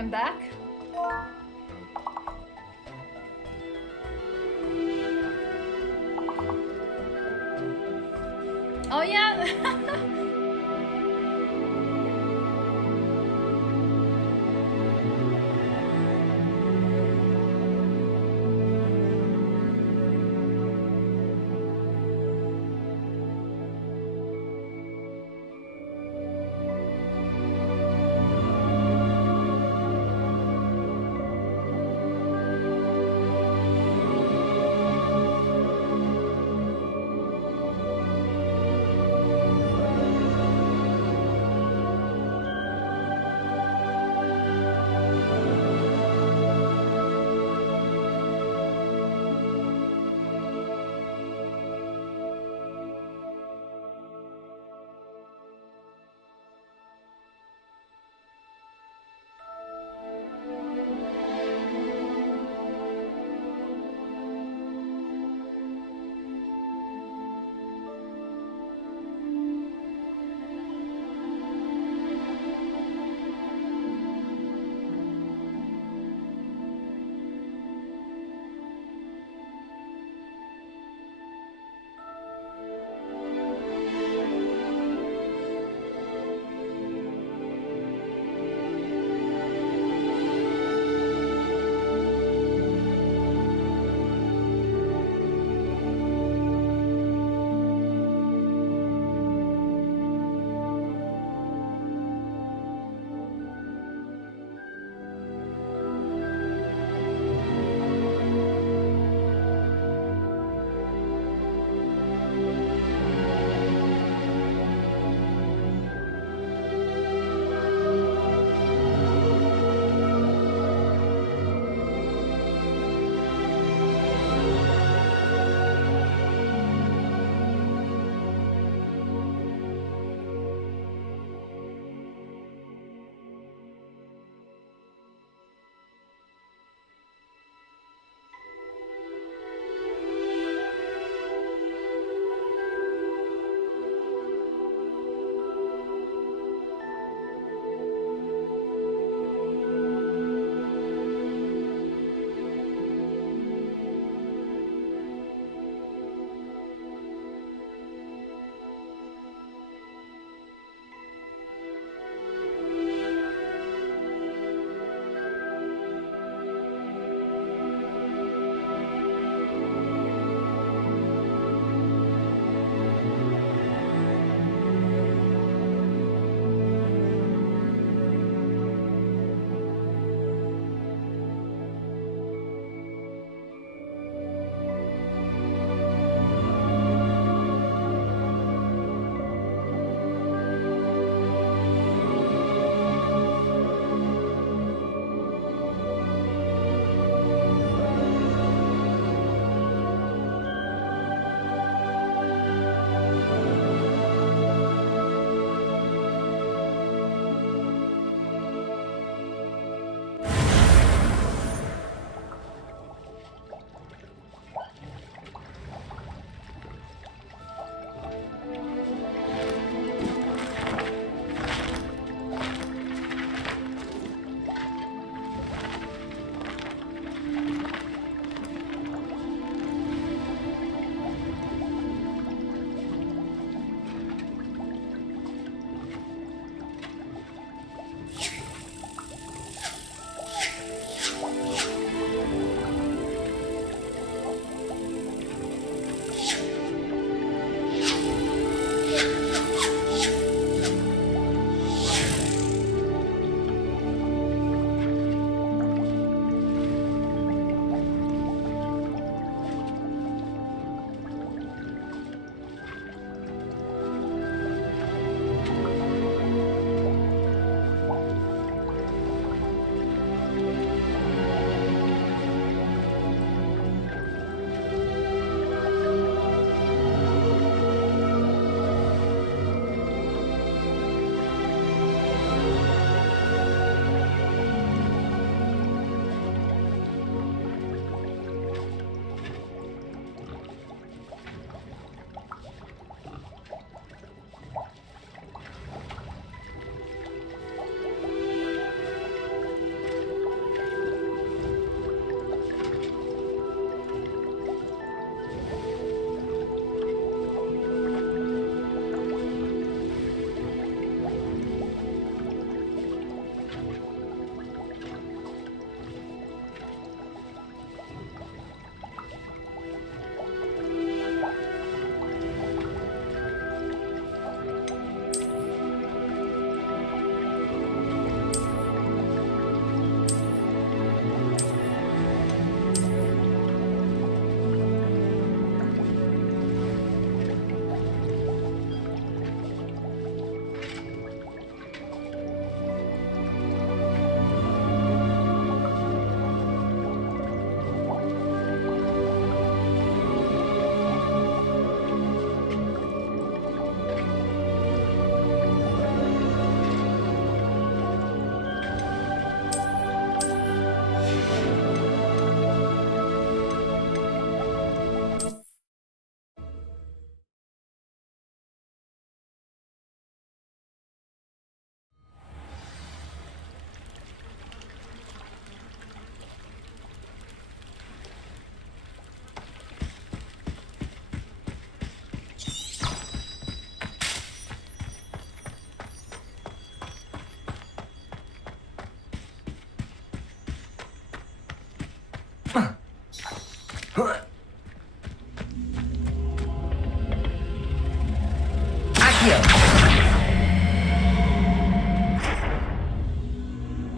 I'm back. Oh yeah.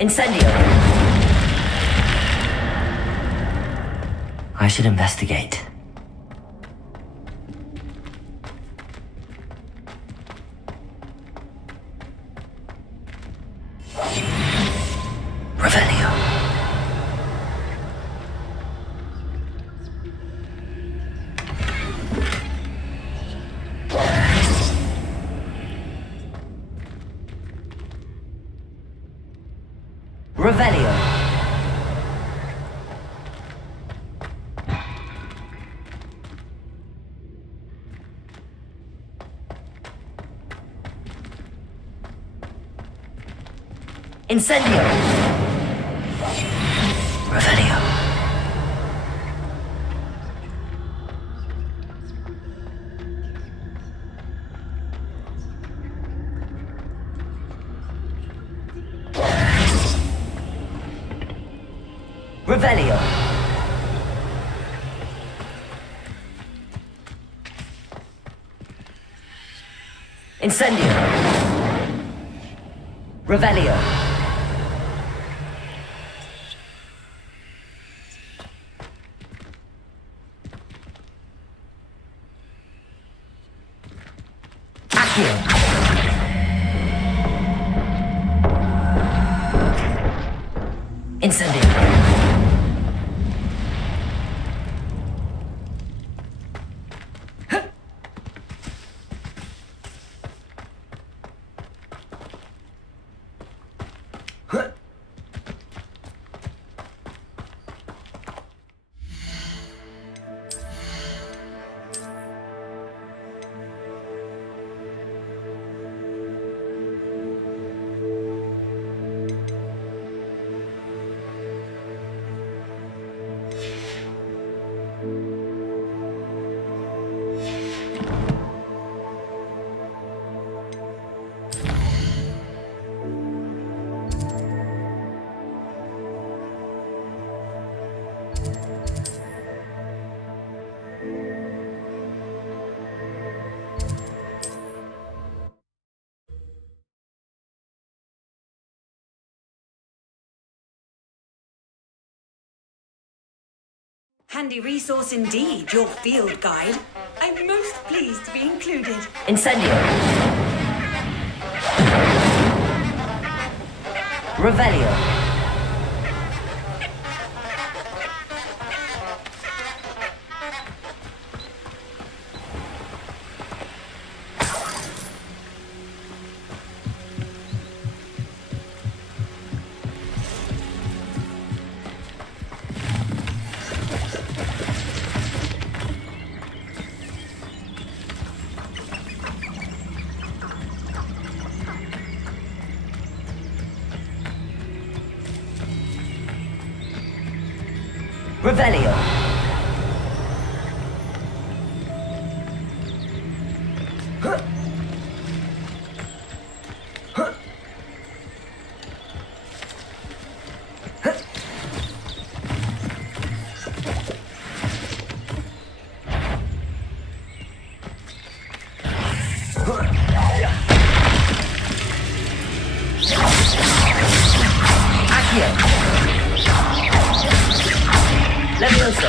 Incendio. I should investigate. Revelio. Revelio. Incendio. Revelio. Revelio. Incendio. Revelio. Accio. Incendio. Handy resource indeed, your field guide. I'm most pleased to be included. Incendio. Revelio. Revelio. Accio. Levioso.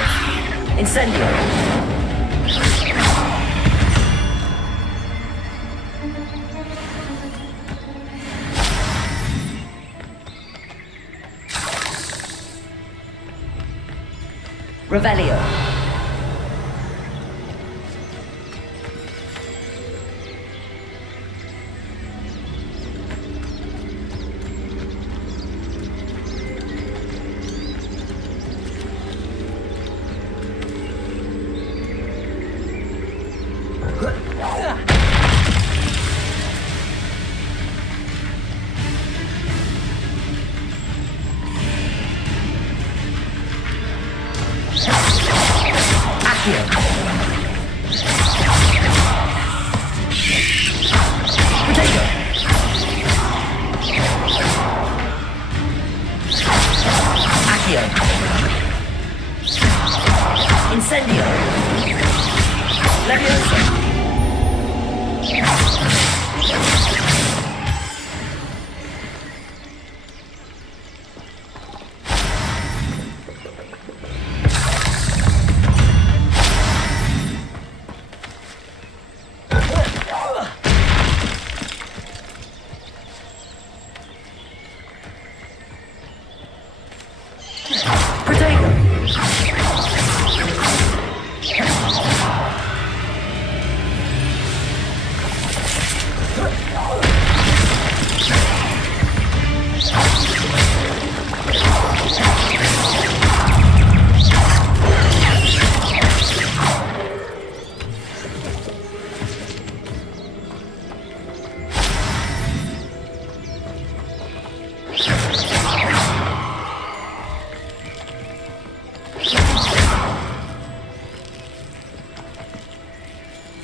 Incendio. Revelio. Accio. Potato. Accio. Incendio. Levioso.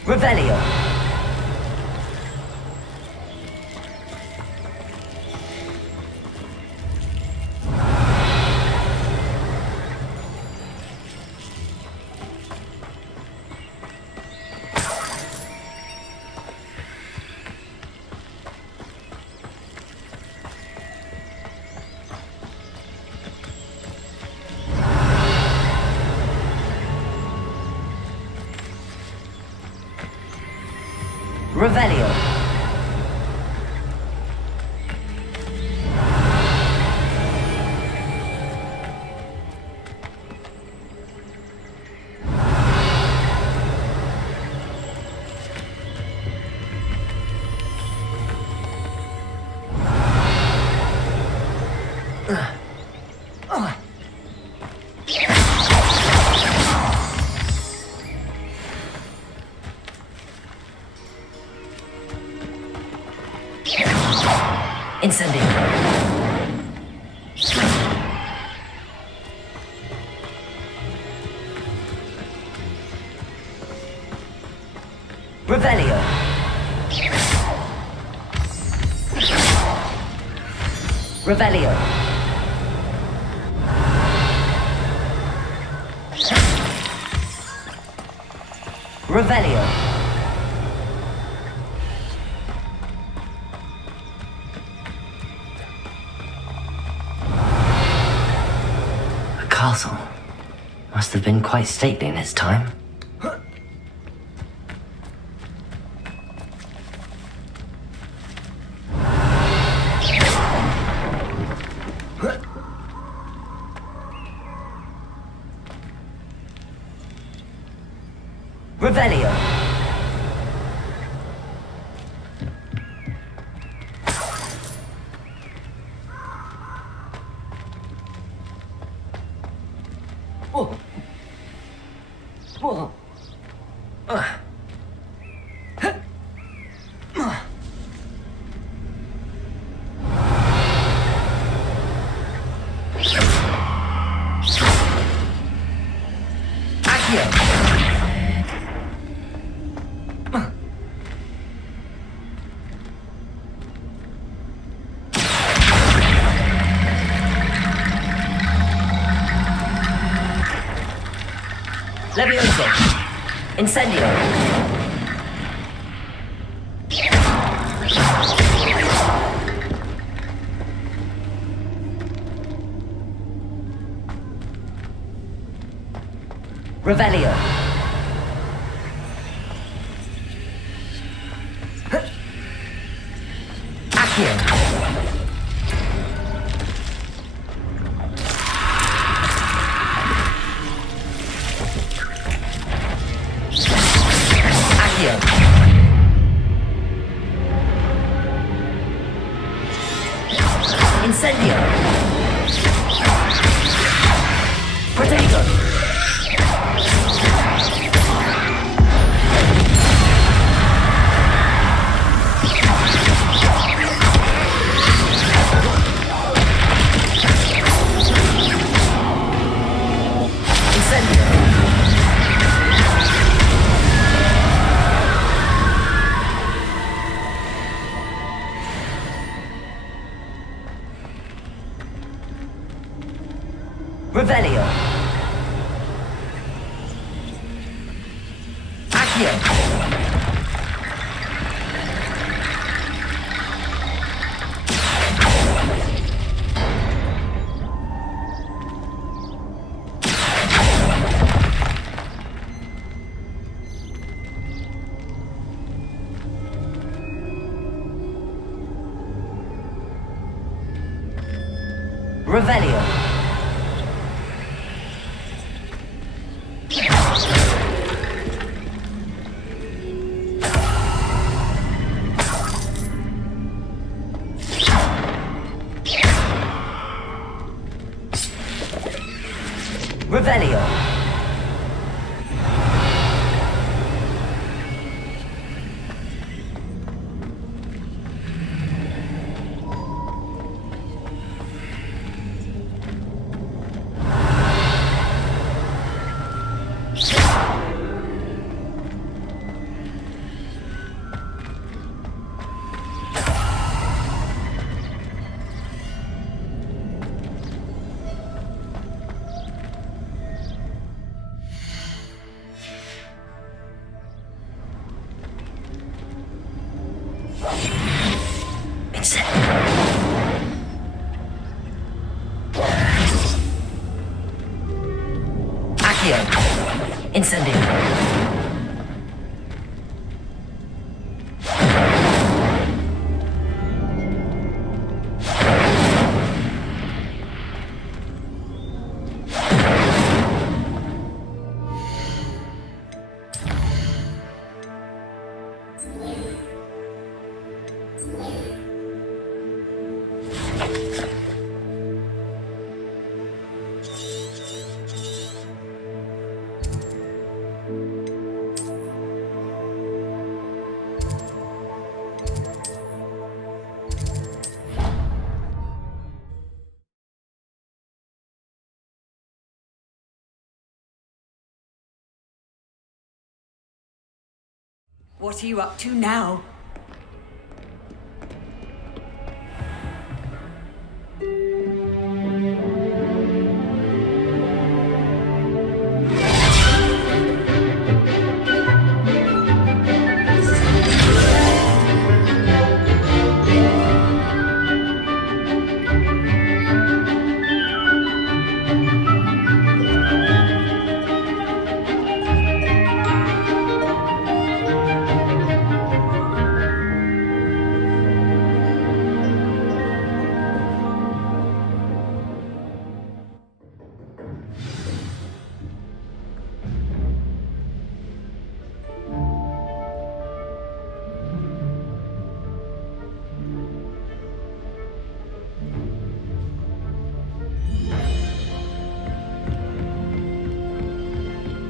Revelio. Revelio. Incendio. Revelio. Revelio. Revelio. Castle must have been quite stately in its time. Revelio. Whoa. Whoa. Levioso. Incendio. Revelio. Accio. Incendio. Protego. Incendio. Revelio. Accio. Revelio. Revelio. Incendio. What are you up to now?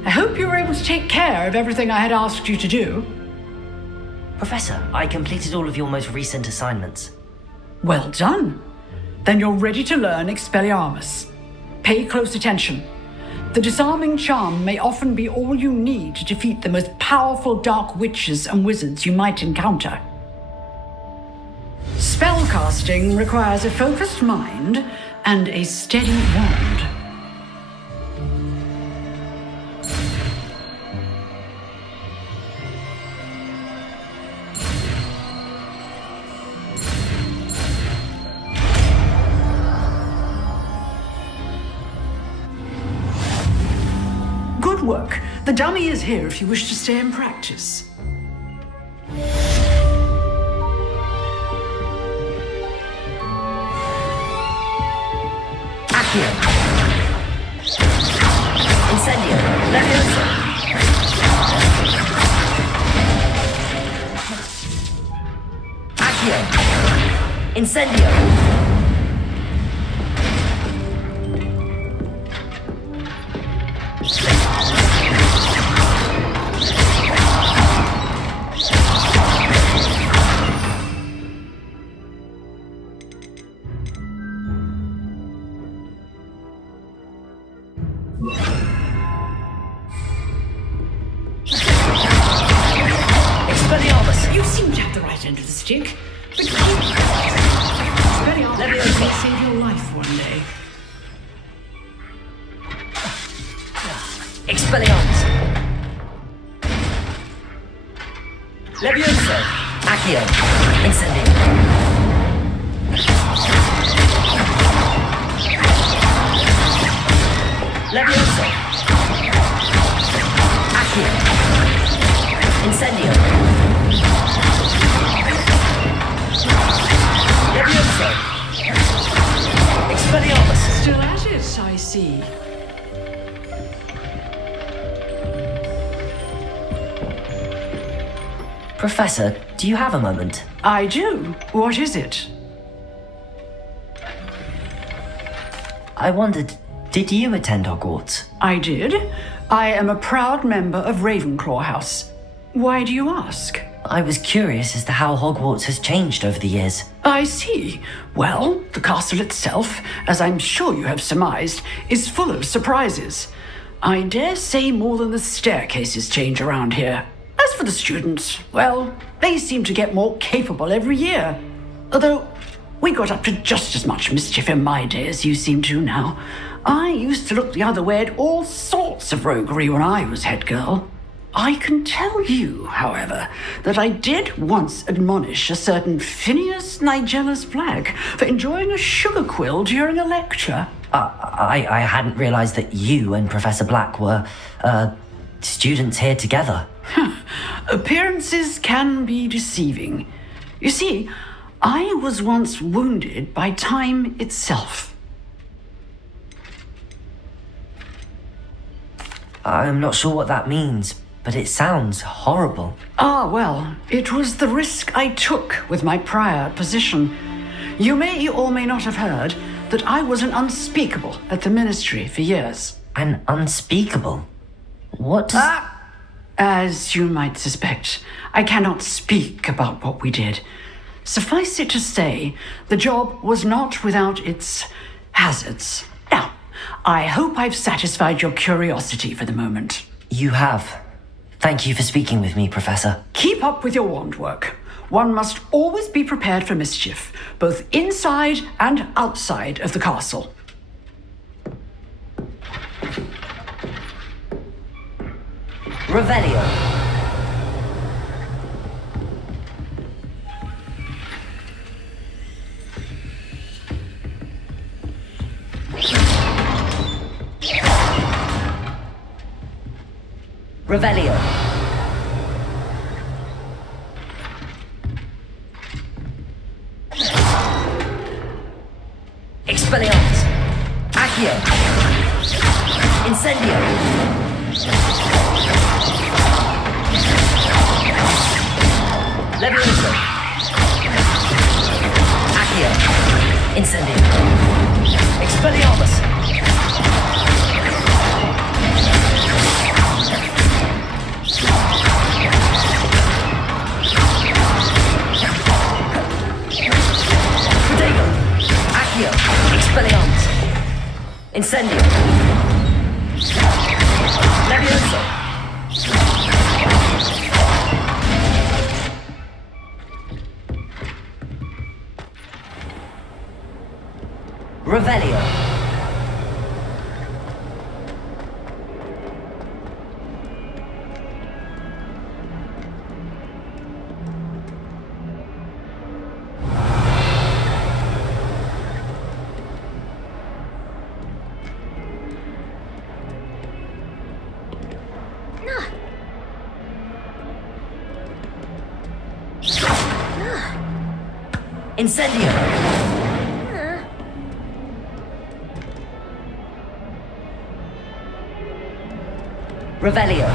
I hope you were able to take care of everything I had asked you to do. Professor, I completed all of your most recent assignments. Well done. Then you're ready to learn Expelliarmus. Pay close attention. The disarming charm may often be all you need to defeat the most powerful dark witches and wizards you might encounter. Spellcasting requires a focused mind and a steady wand. Good work. The dummy is here if you wish to stay and practice. Accio. Incendio. Leviosa. Accio. Incendio. You seem to have the right end of the stick, but keep Expelliarmus may save your life one day. Expelliarmus. Leviosa. Accio. Incendio. Leviosa. Accio. Incendio. Leviosa. Expelliarmus. Still at it, I see. Professor, do you have a moment? I do. What is it? I wondered, did you attend Hogwarts? I did. I am a proud member of Ravenclaw House. Why do you ask? I was curious as to how Hogwarts has changed over the years. I see. Well, the castle itself, as I'm sure you have surmised, is full of surprises. I dare say more than the staircases change around here. As for the students, well, they seem to get more capable every year. Although, we got up to just as much mischief in my day as you seem to now. I used to look the other way at all sorts of roguery when I was head girl. I can tell you, however, that I did once admonish a certain Phineas Nigellus Black for enjoying a sugar quill during a lecture. I hadn't realized that you and Professor Black were, students here together. Appearances can be deceiving. You see, I was once wounded by time itself. I'm not sure what that means, but it sounds horrible. Ah, well, it was the risk I took with my prior position. You may or may not have heard that I was an unspeakable at the ministry for years. An unspeakable? What does... As you might suspect, I cannot speak about what we did. Suffice it to say, the job was not without its hazards. Now, I hope I've satisfied your curiosity for the moment. You have. Thank you for speaking with me, Professor. Keep up with your wand work. One must always be prepared for mischief, both inside and outside of the castle. Revelio. Revelio. Expelliarmus. Accio. Incendio. Levioso. Accio. Incendio. Expelliarmus. Protego. Accio. Expelliarmus. Incendio. Levioso. Revelio. Incendio. Revelio.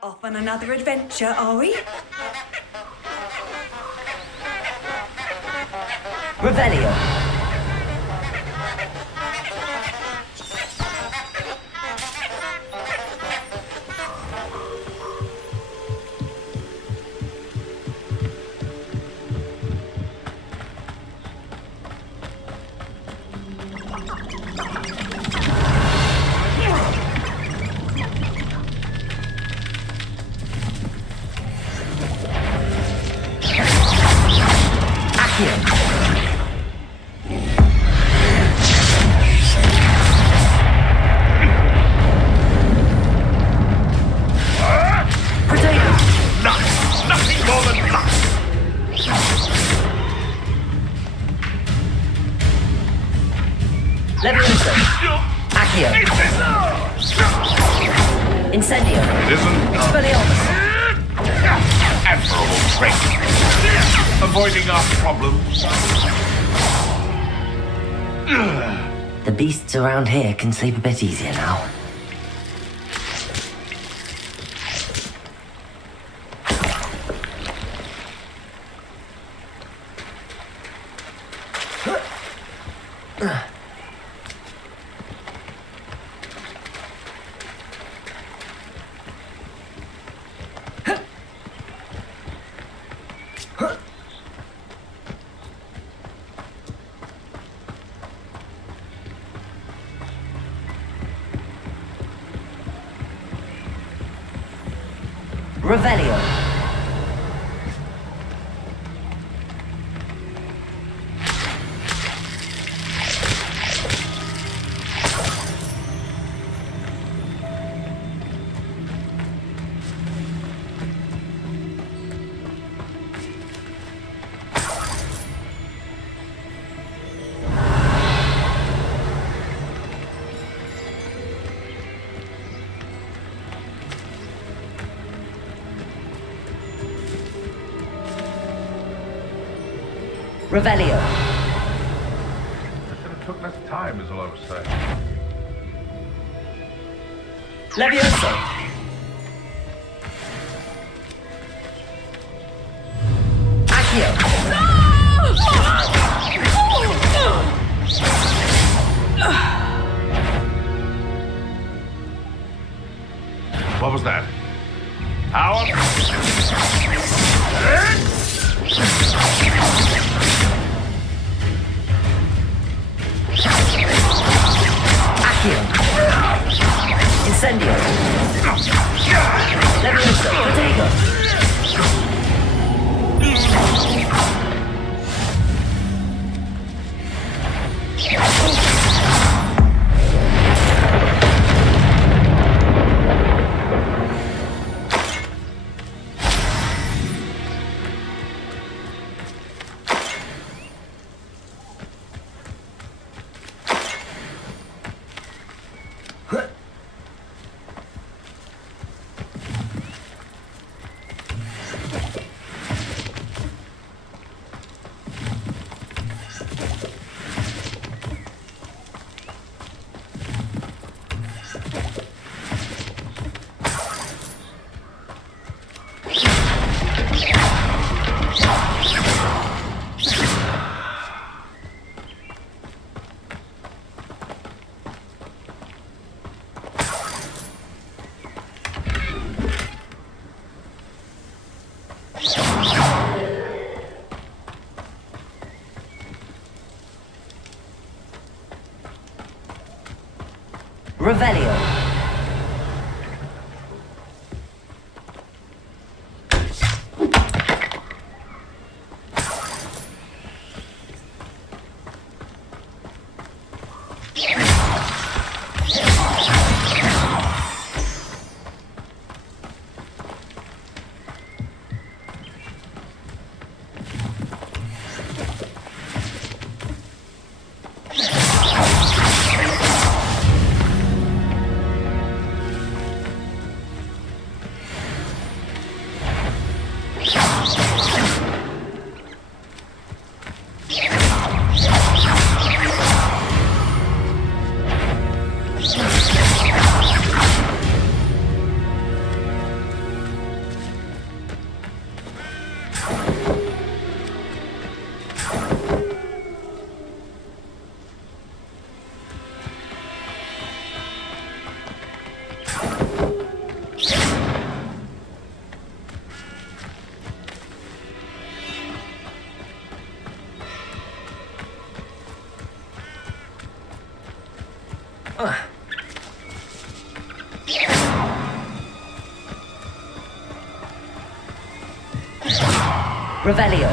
Off on another adventure, are we? Revelio. Nothing more than luck. Levioso. Accio. Incendio. Isn't Expelliarmus. admirable strength. Avoiding our problems. The beasts around here can sleep a bit easier now. Revelio. Revelio. I should have took less time, is all I was saying. Levioso. Accio. What was that? Power? Accio. Incendio. Levioso. Protego. Revelio. Revelio.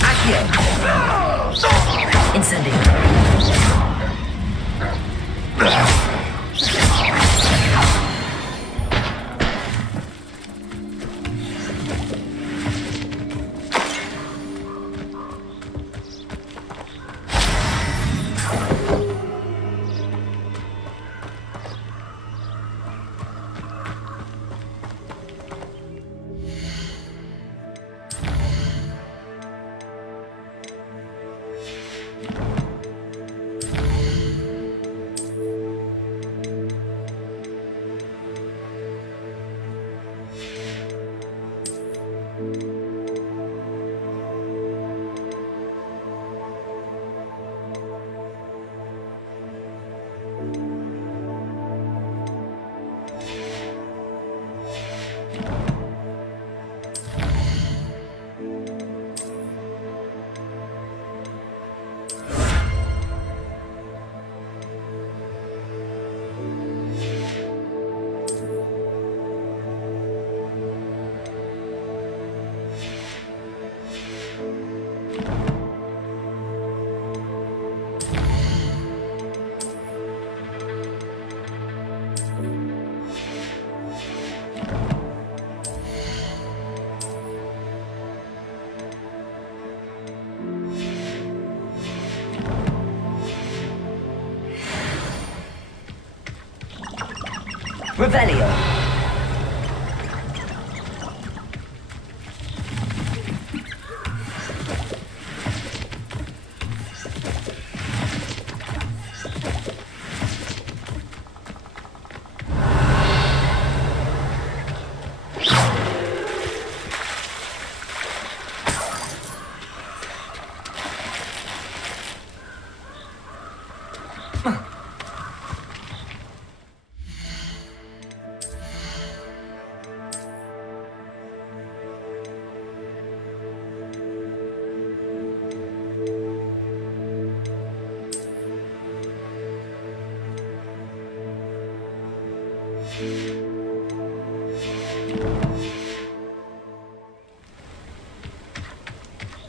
Accio. Incendio. Revelio.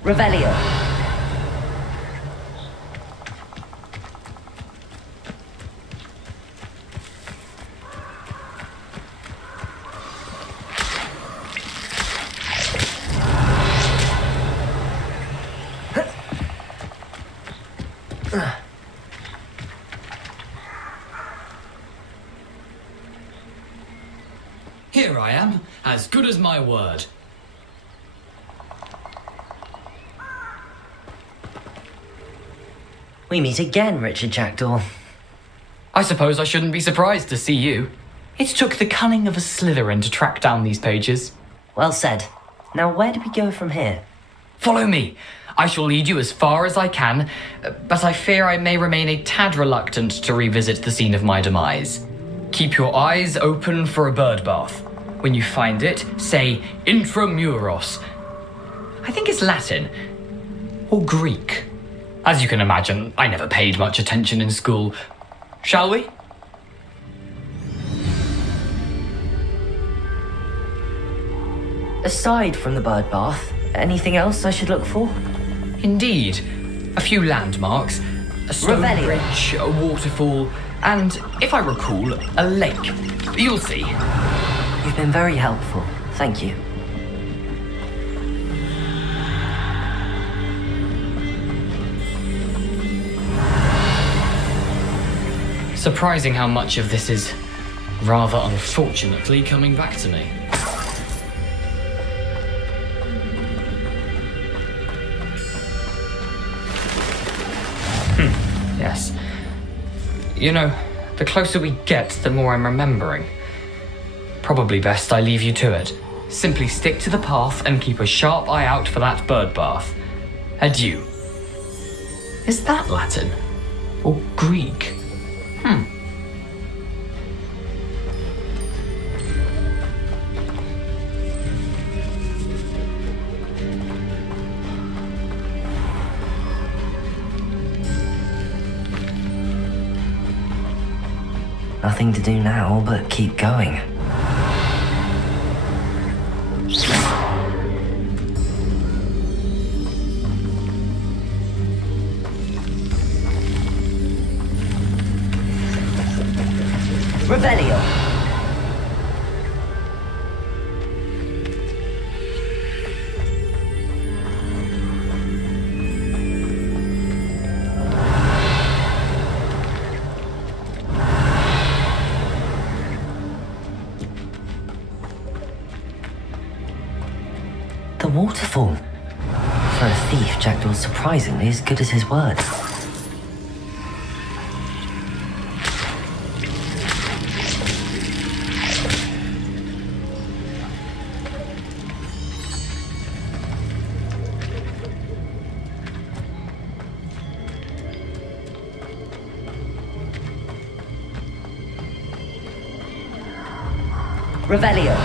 Revelio. Here I am, as good as my word. We meet again, Richard Jackdaw. I suppose I shouldn't be surprised to see you. It took the cunning of a Slytherin to track down these pages. Well said. Now where do we go from here? Follow me. I shall lead you as far as I can, but I fear I may remain a tad reluctant to revisit the scene of my demise. Keep your eyes open for a bird bath. When you find it, say intramuros. I think it's Latin. Or Greek. As you can imagine, I never paid much attention in school. Shall we? Aside from the bird bath, anything else I should look for? Indeed. A few landmarks, a stone Revelio. bridge, a waterfall, and, if I recall, a lake. You'll see. You've been very helpful. Thank you. Surprising how much of this is, rather unfortunately, coming back to me. Yes. You know, the closer we get, the more I'm remembering. Probably best I leave you to it. Simply stick to the path and keep a sharp eye out for that bird bath. Adieu. Is that Latin? Or Greek? Nothing to do now but keep going. Revelio. The waterfall. For a thief, Jackdaw's surprisingly as good as his word. Revelio.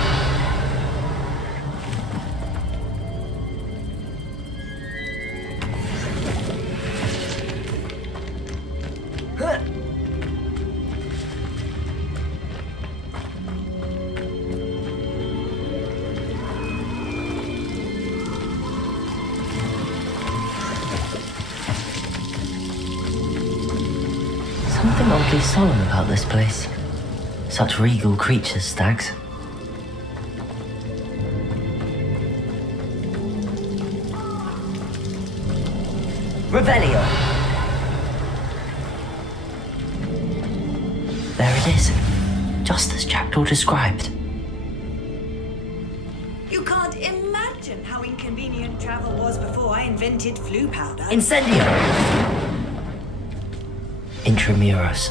Something oddly solemn about this place. Such regal creatures, stags. Revelio. There it is, just as Jackdaw described. You can't imagine how inconvenient travel was before I invented flu powder. Incendio. Intramuros.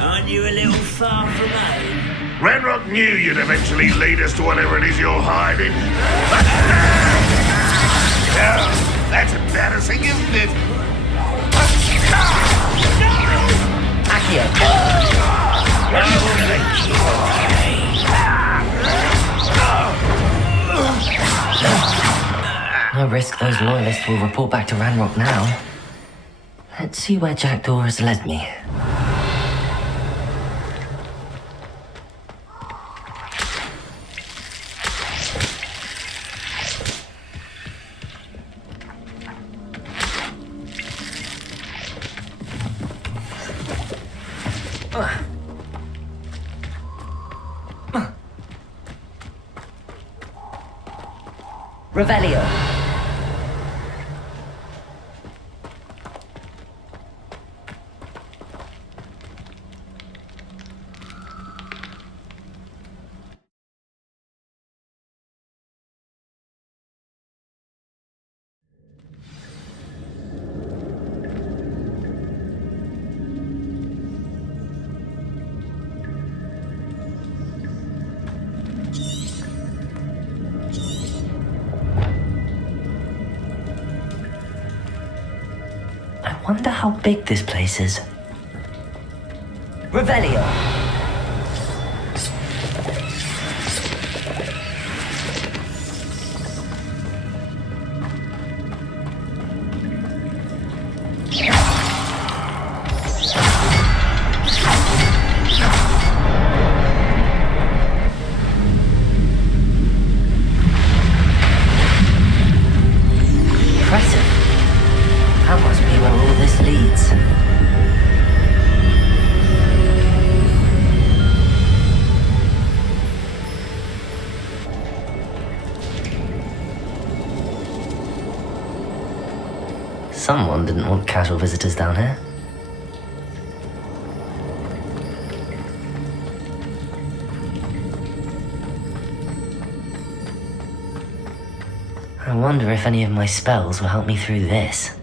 Aren't you a little far from home? Ranrock knew you'd eventually lead us to whatever it is you're hiding. Oh, that's embarrassing, isn't it? Accio. No risk those loyalists will report back to Ranrock now. Let's see where Jackdaw has led me. Revelio. I wonder how big this place is. Revelio. Impressive. That must be where all this leads. Someone didn't want casual visitors down here. I wonder if any of my spells will help me through this.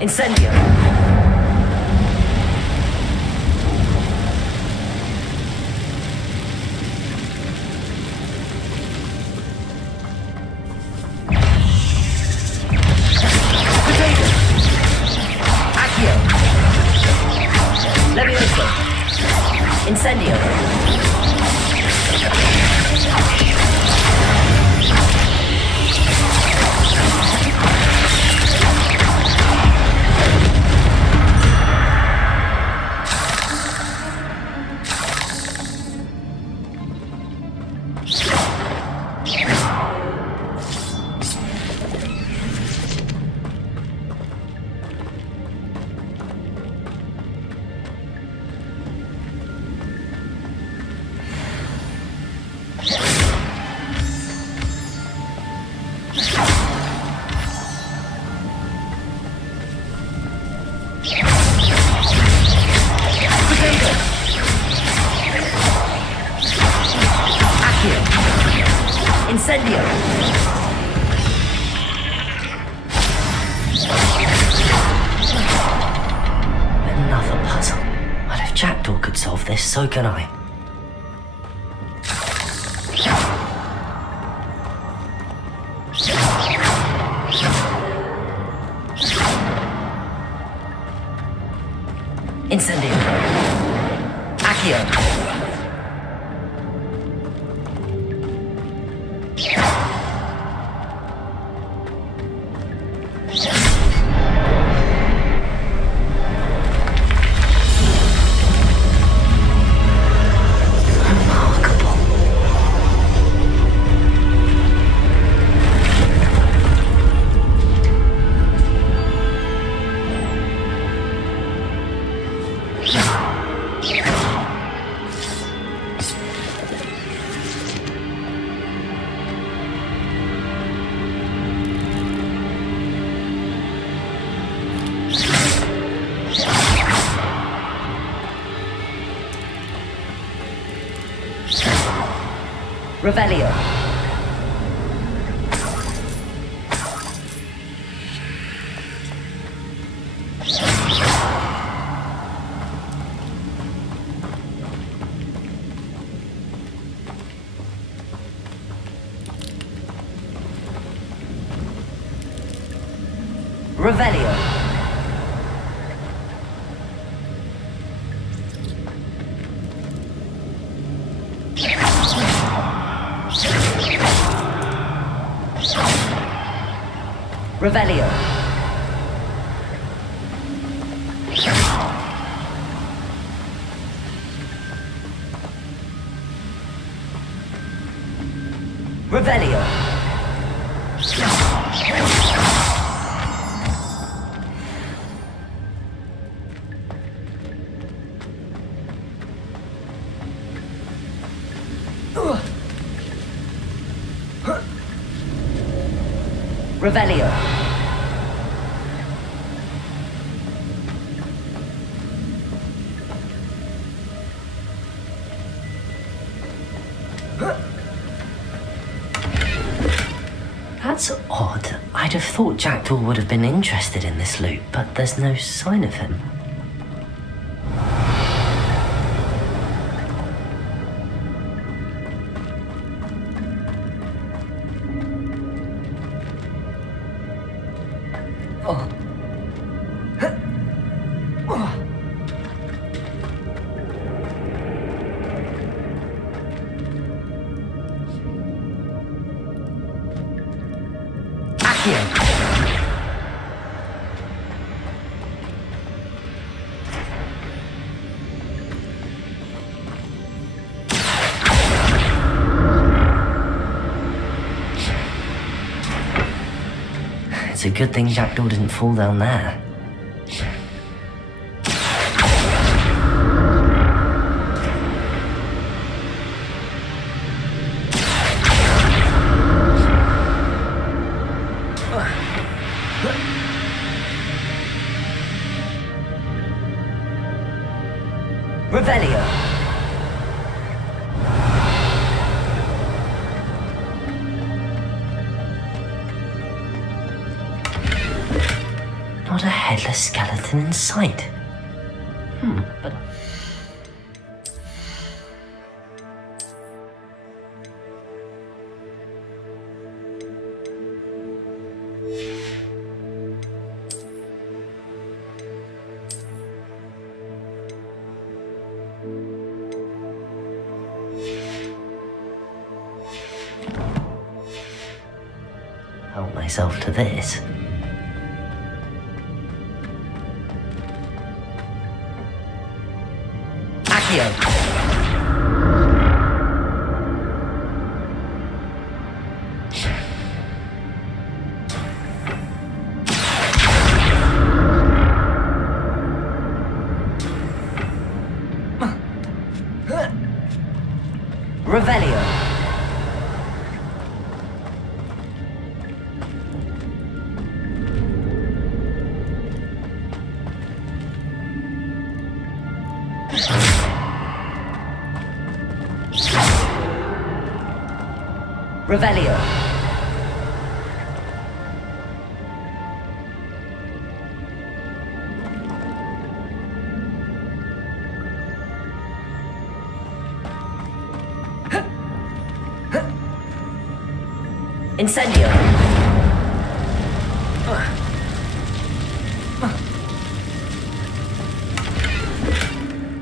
Incendio. Levioso. Incendio. Incendio! Another puzzle. Well, if Jackdaw could solve this, so can I. Incendio. Accio. Revelio. Revelio. Revelio. Revelio. Revelio. That's odd. I'd have thought Jackdaw would have been interested in this loot, but there's no sign of him. It's a good thing Jackdaw didn't fall down there. Revelio. Not a headless skeleton in sight. But... help myself to this. Accio! Revelio. Revelio. Incendio.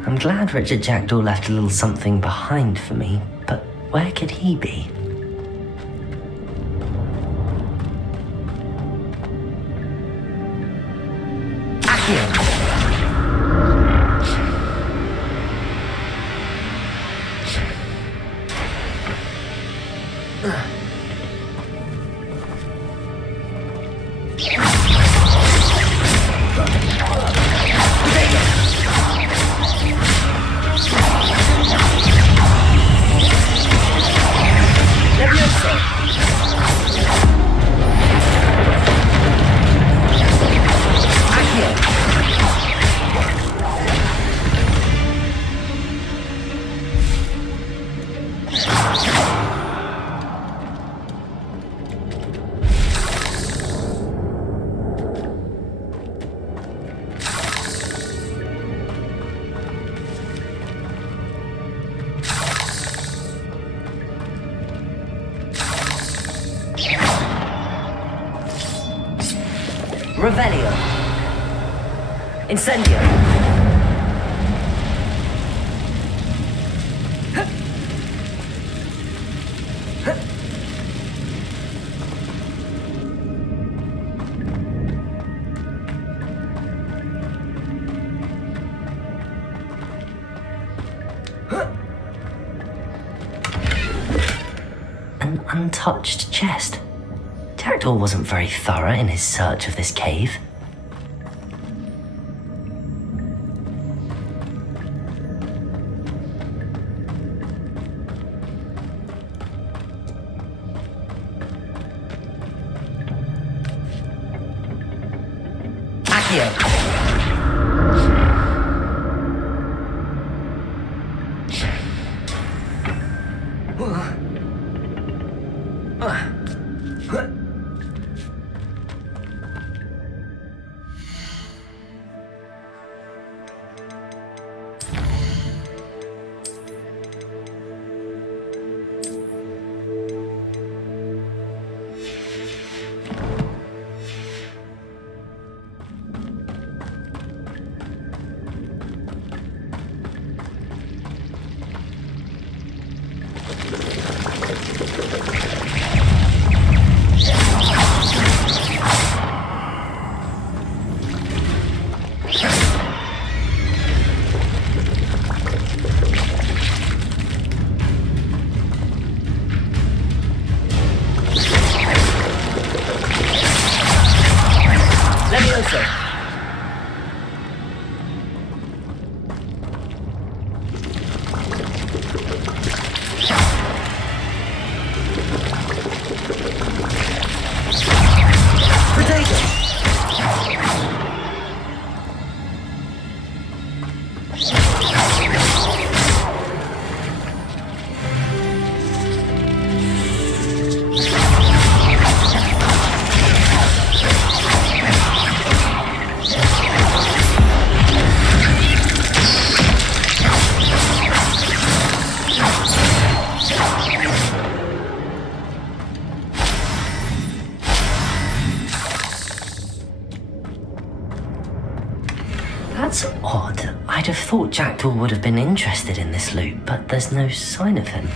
I'm glad Richard Jackdaw left a little something behind for me, but where could he be? Accio. Revelio. Incendio. An untouched chest. Jackdaw wasn't very thorough in his search of this cave. Accio. thought Jackdaw would have been interested in this loot, but there's no sign of him.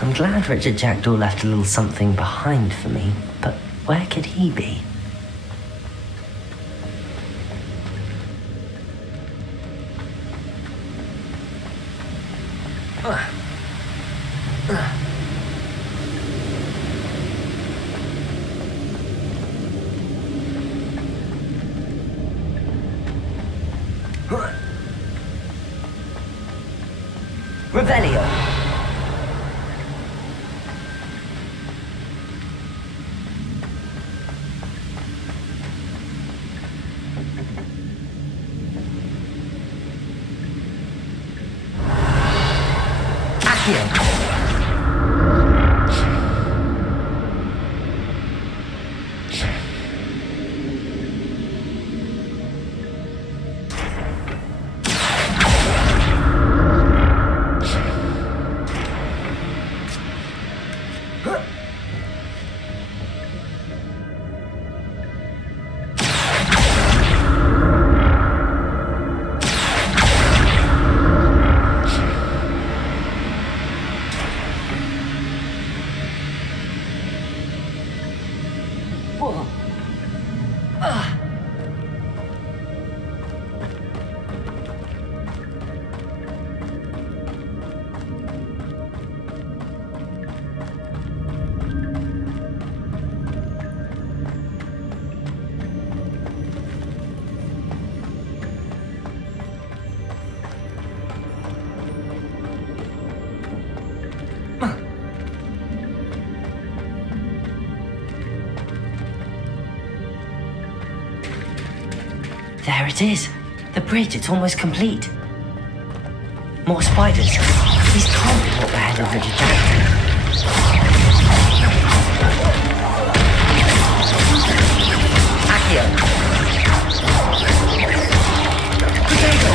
I'm glad Richard Jackdaw left a little something behind for me, but where could he be? Revelio. Accio. There it is. The bridge, it's almost complete. More spiders. These can't be what the head of Richard Jackson. Accio. Potato.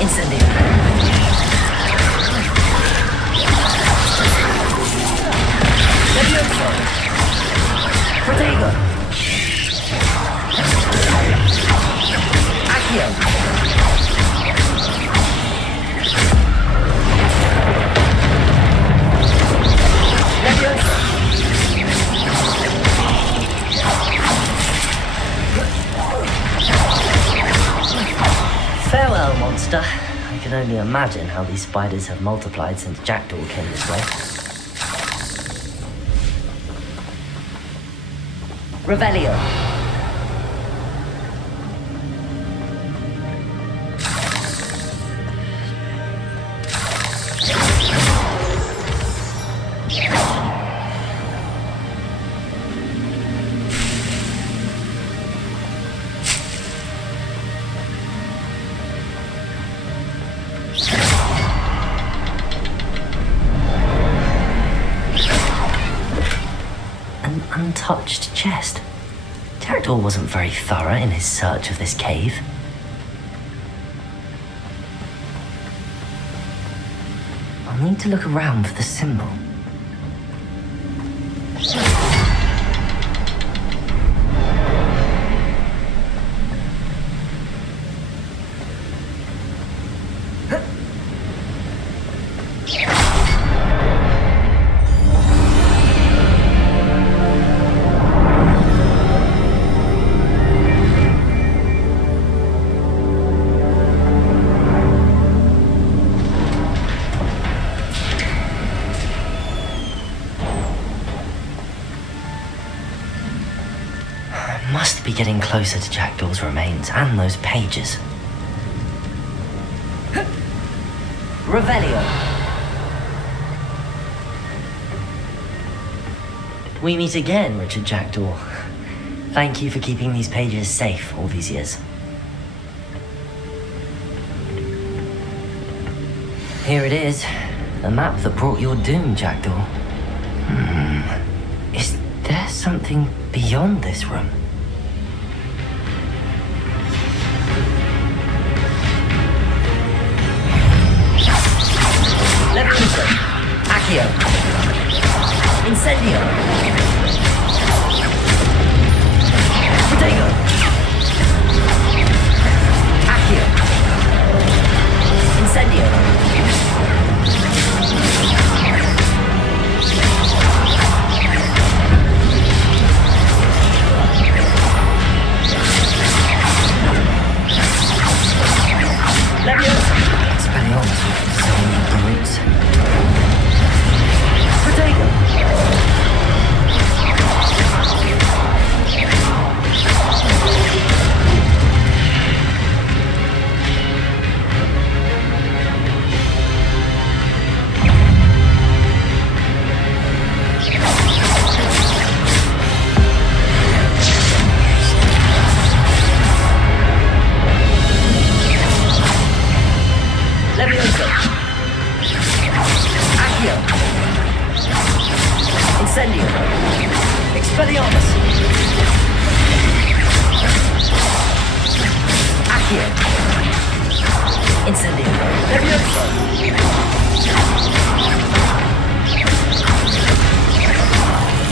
Incendio. Levioso. Protego. Accio. Levioso. Farewell, monster. I can only imagine how these spiders have multiplied since Jackdaw came this way. Revelio. Untouched chest. Jackdaw wasn't very thorough in his search of this cave. I'll need to look around for the symbol. Must be getting closer to Jackdaw's remains and those pages. Revelio. We meet again, Richard Jackdaw. Thank you for keeping these pages safe all these years. Here it is, the map that brought your doom, Jackdaw. Is there something beyond this room? Levioso. Accio. Incendio. Protego. Accio. Incendio. Levioso. Expelliarmus. Sowing the roots. Protego. Levioso. Accio. Incendio. Expelliarmus. Accio. Incendio. Levioso.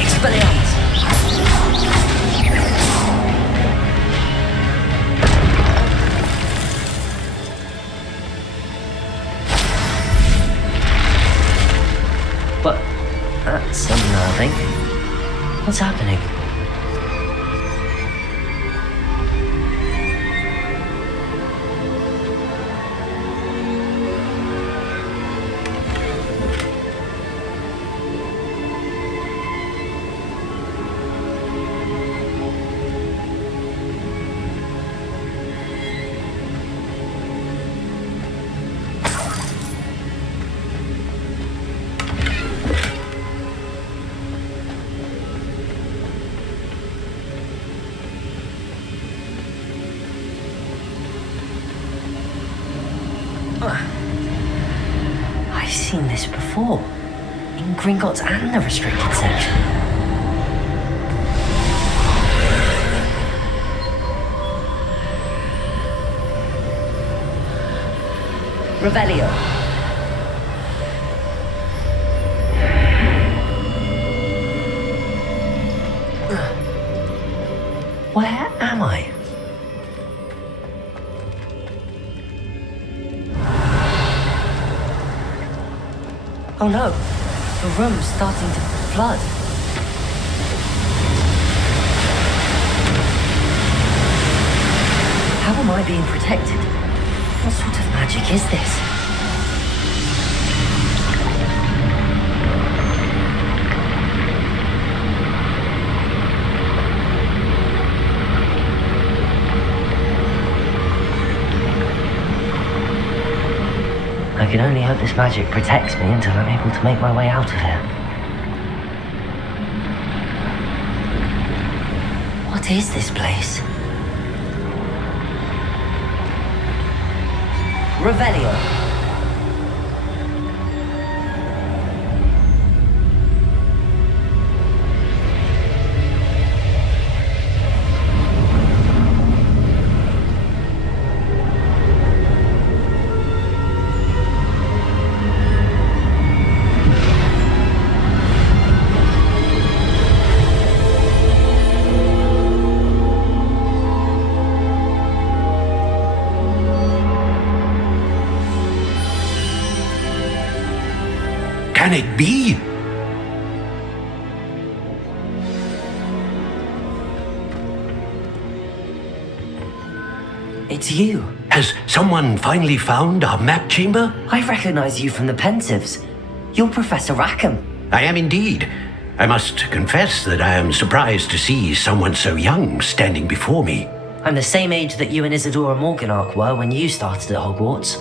Expelliarmus. But that's unnerving. What's happening? I've seen this before. In Gringotts and the restricted section. Revelio. Where am I? Oh no, the room's starting to flood. How am I being protected? What sort of magic is this? I can only hope this magic protects me until I'm able to make my way out of here. What is this place? Revelio. Can it be? It's you. Has someone finally found our map chamber? I recognize you from the Pensives. You're Professor Rackham. I am indeed. I must confess that I am surprised to see someone so young standing before me. I'm the same age that you and Isadora Morganach were when you started at Hogwarts.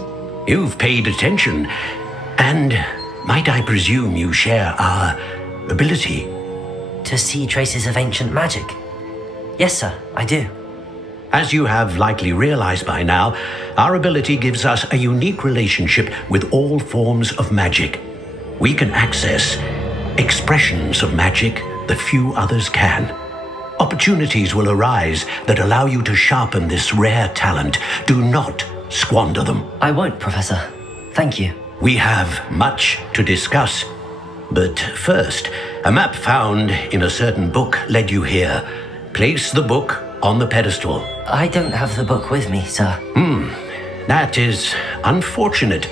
You've paid attention, and might I presume you share our ability? To see traces of ancient magic? Yes, sir, I do. As you have likely realized by now, our ability gives us a unique relationship with all forms of magic. We can access expressions of magic that few others can. Opportunities will arise that allow you to sharpen this rare talent. Do not squander them. I won't, Professor. Thank you. We have much to discuss. But first, a map found in a certain book led you here. Place the book on the pedestal. I don't have the book with me, sir. That is unfortunate.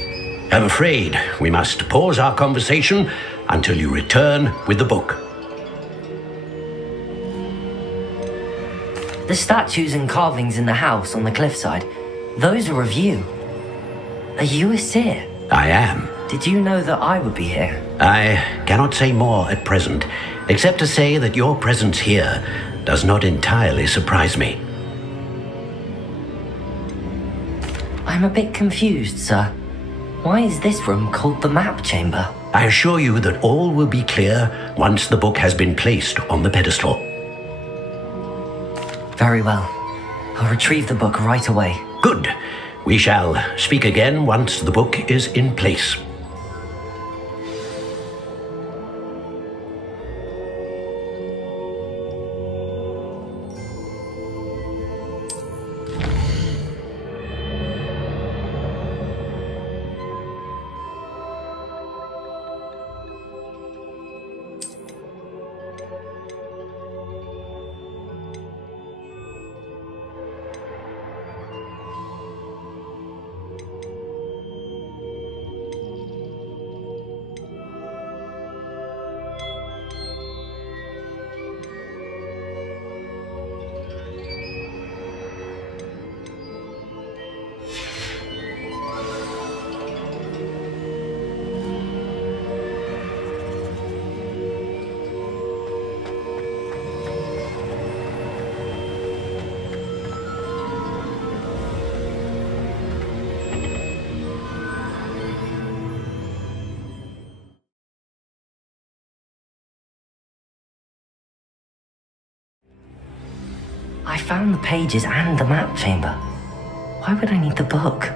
I'm afraid we must pause our conversation until you return with the book. The statues and carvings in the house on the cliffside, those are of you. Are you a seer? I am. Did you know that I would be here? I cannot say more at present, except to say that your presence here does not entirely surprise me. I'm a bit confused, sir. Why is this room called the map chamber? I assure you that all will be clear once the book has been placed on the pedestal. Very well. I'll retrieve the book right away. Good. We shall speak again once the book is in place. I found the pages and the map chamber. Why would I need the book?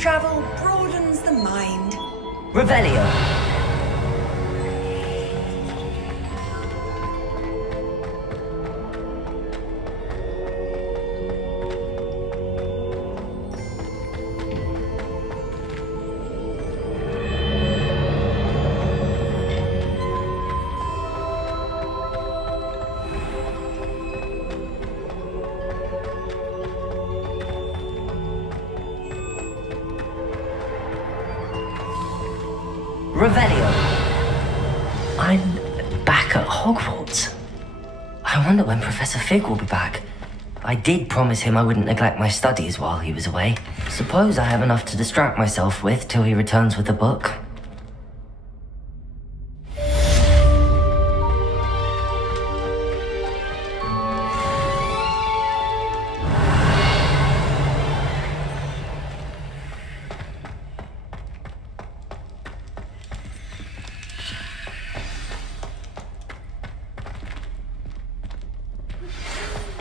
Travel broadens the mind. Revelio. Revelio. I'm back at Hogwarts. I wonder when Professor Fig will be back. I did promise him I wouldn't neglect my studies while he was away. Suppose I have enough to distract myself with till he returns with the book.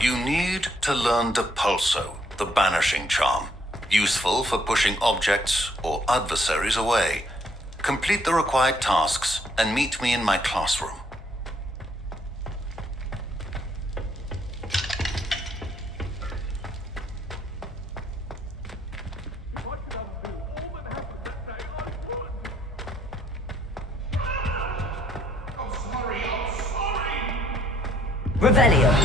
You need to learn Depulso, the banishing charm. Useful for pushing objects or adversaries away. Complete the required tasks and meet me in my classroom. Revelio.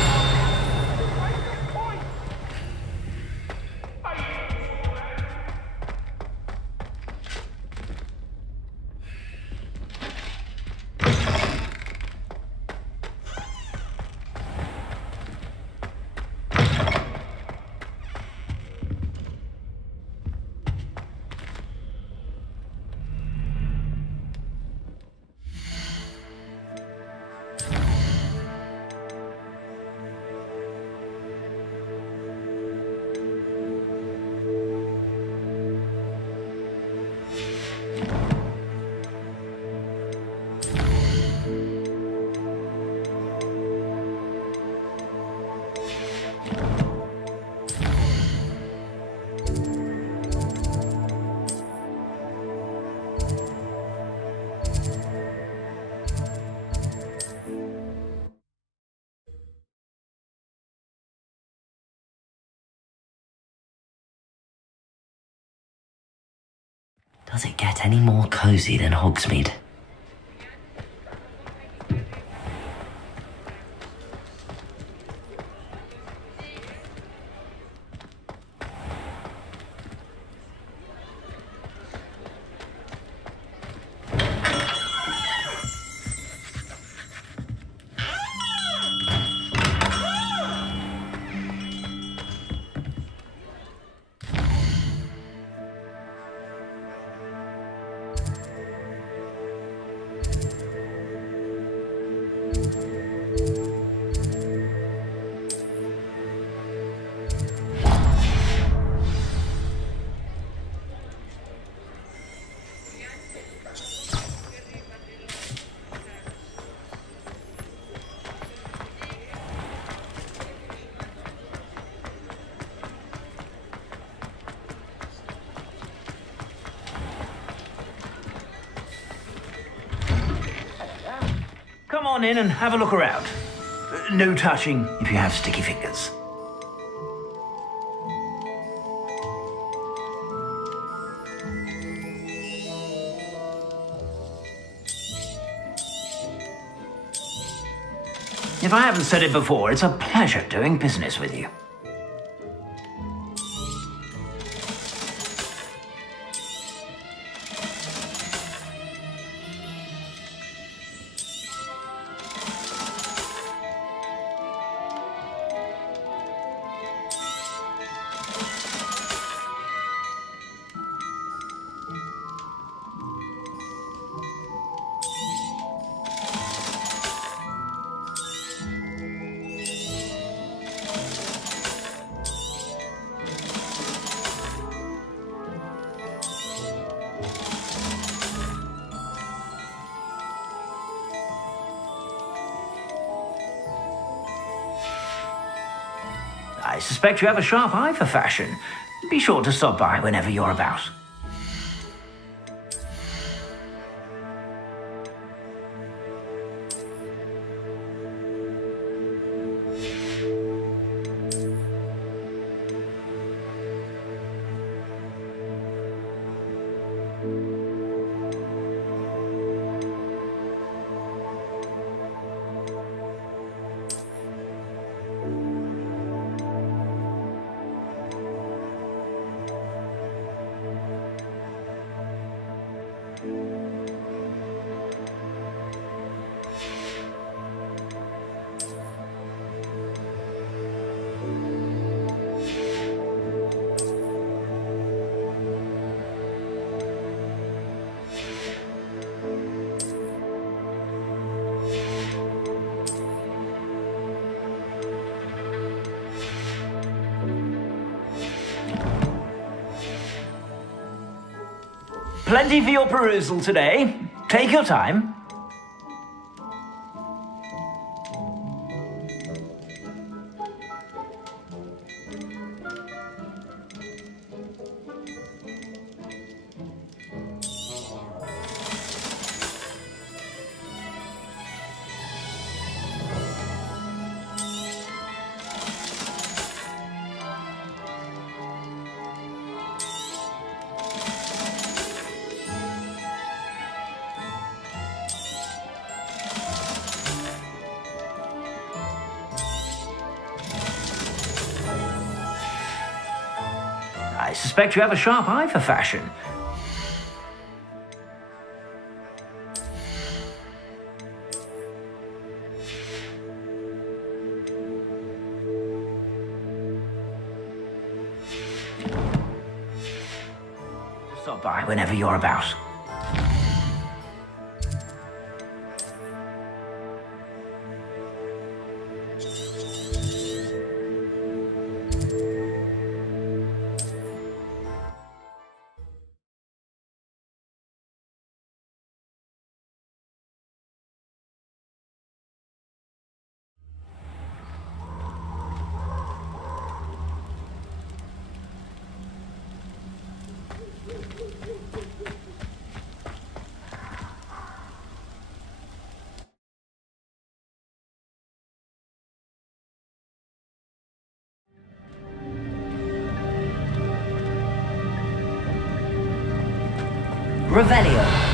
Does it get any more cozy than Hogsmeade? Come on in and have a look around. No touching if you have sticky fingers. If I haven't said it before, it's a pleasure doing business with you. I suspect you have a sharp eye for fashion. Be sure to stop by whenever you're about. Plenty for your perusal today. Take your time. I suspect you have a sharp eye for fashion. Stop by whenever you're about. Revelio.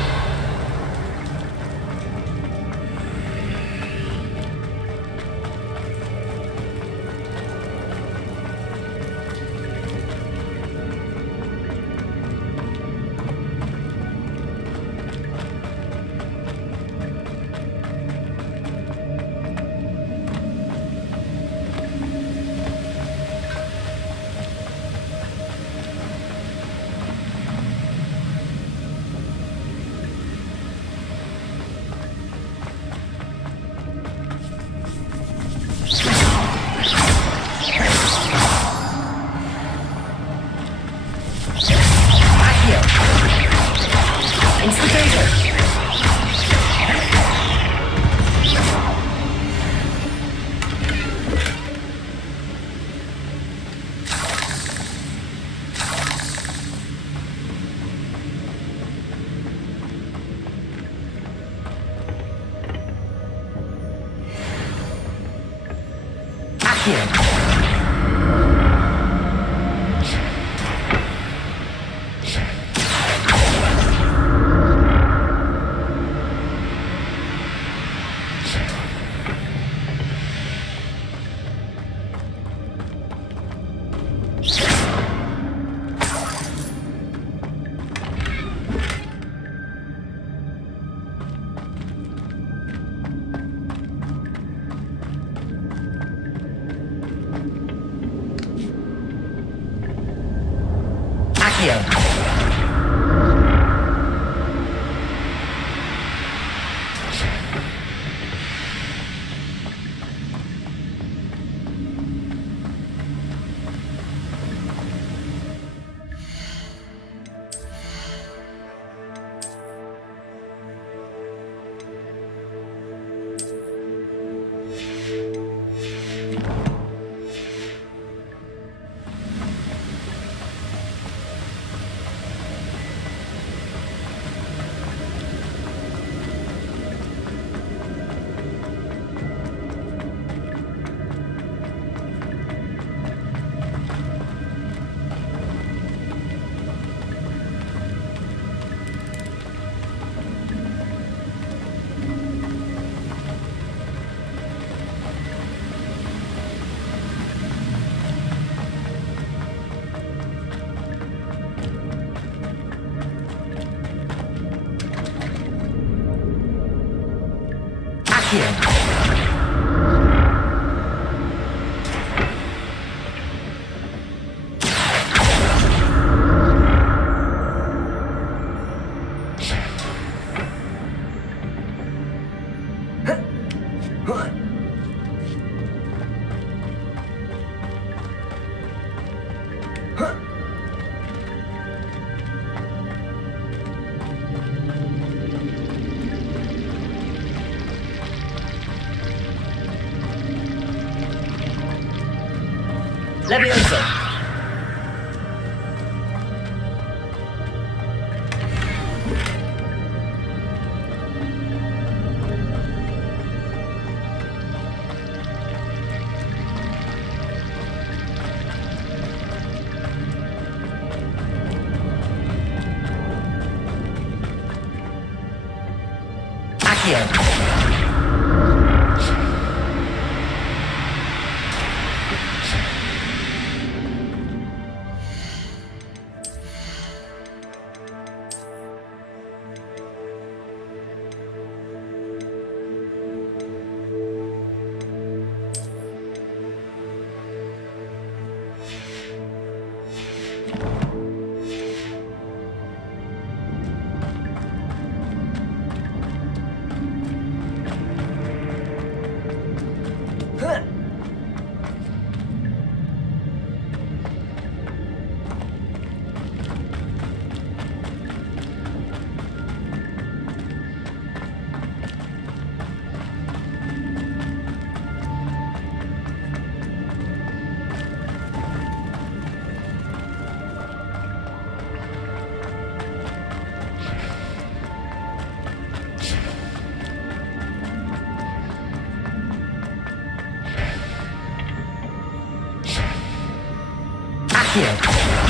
Leviosa! Accio!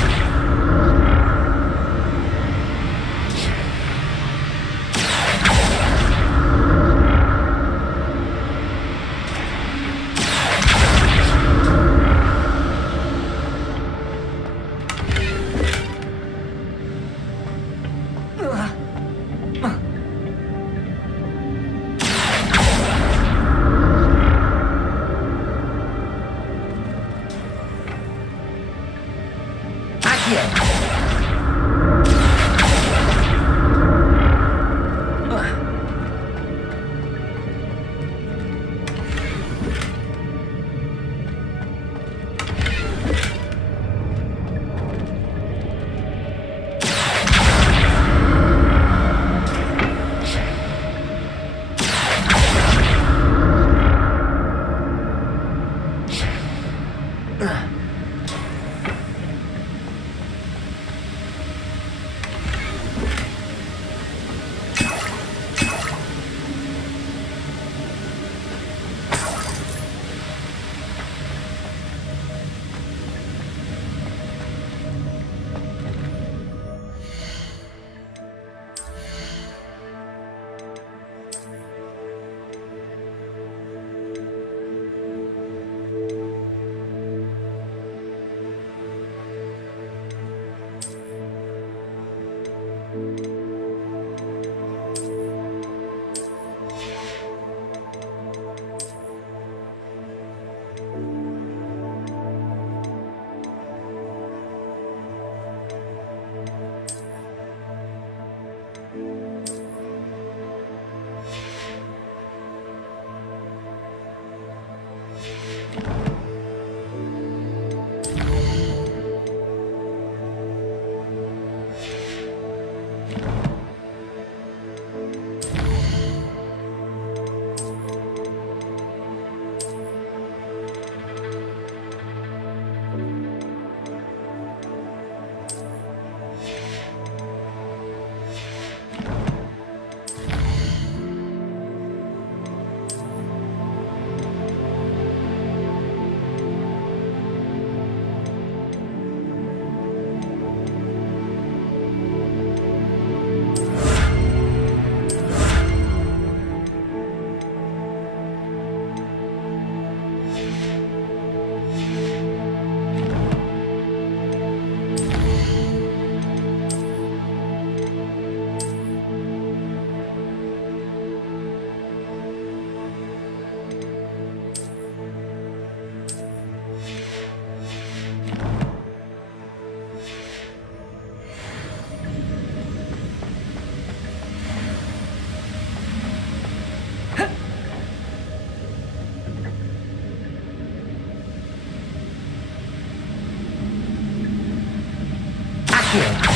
Accio!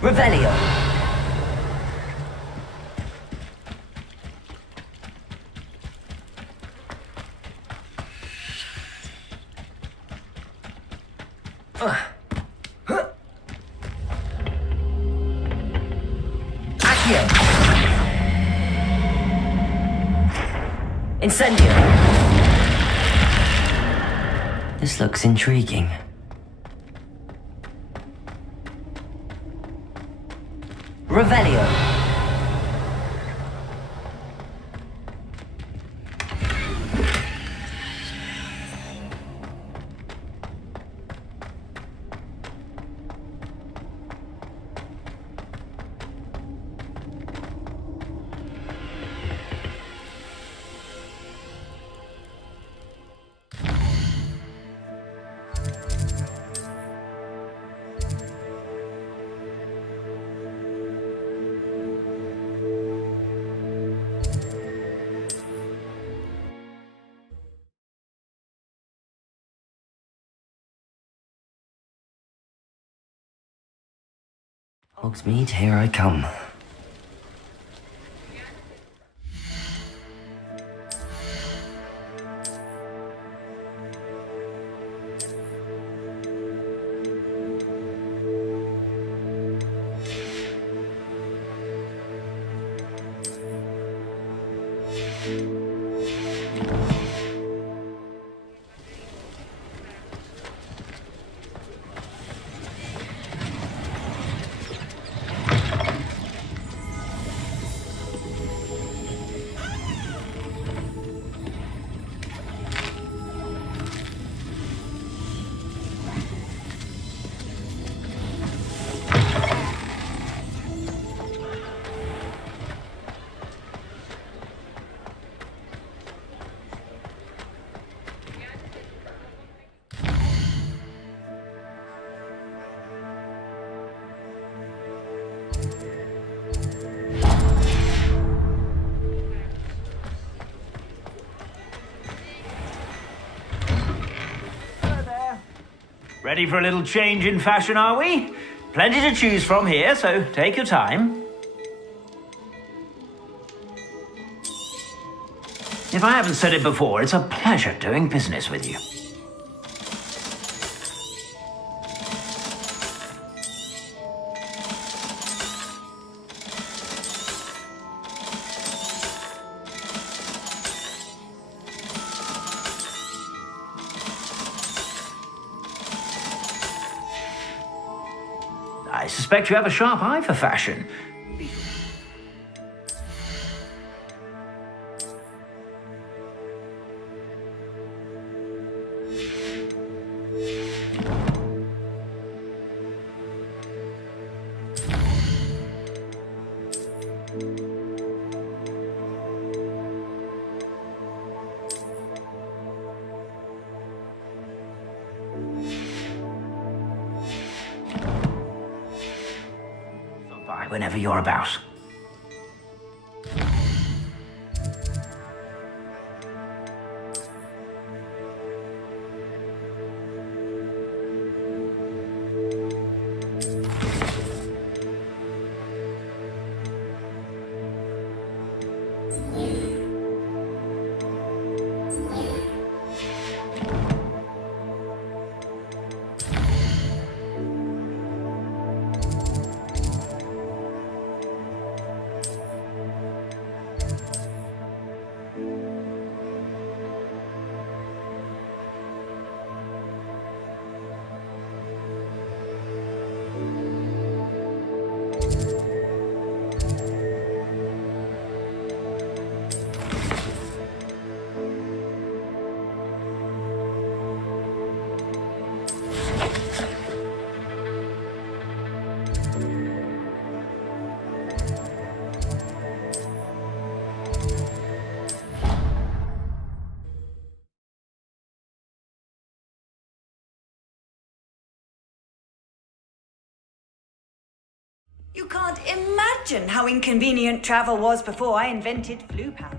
Revelio. Accio. Incendio. This looks intriguing. Revelio. Hogsmeade, here I come. Ready for a little change in fashion, are we? Plenty to choose from here, so take your time. If I haven't said it before, it's a pleasure doing business with you. suspect you have a sharp eye for fashion. Whenever you're about. You can't imagine how inconvenient travel was before I invented flu powder.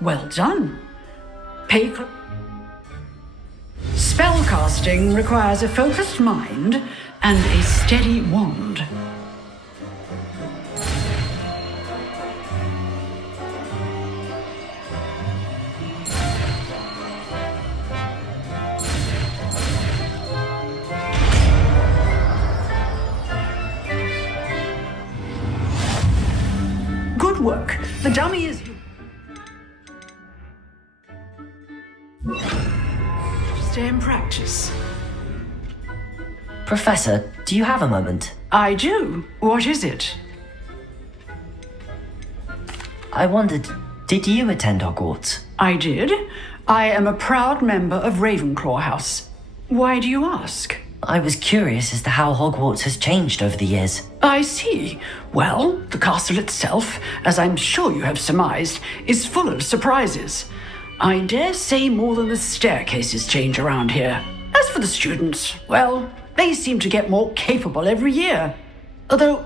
Well done. Spellcasting requires a focused mind and a steady wand. Good work. The dummy is... Stay in practice. Professor, do you have a moment? I do. What is it? I wondered, did you attend Hogwarts? I did. I am a proud member of Ravenclaw House. Why do you ask? I was curious as to how Hogwarts has changed over the years. I see. Well, the castle itself, as I'm sure you have surmised, is full of surprises. I dare say more than the staircases change around here. As for the students, well, they seem to get more capable every year. Although,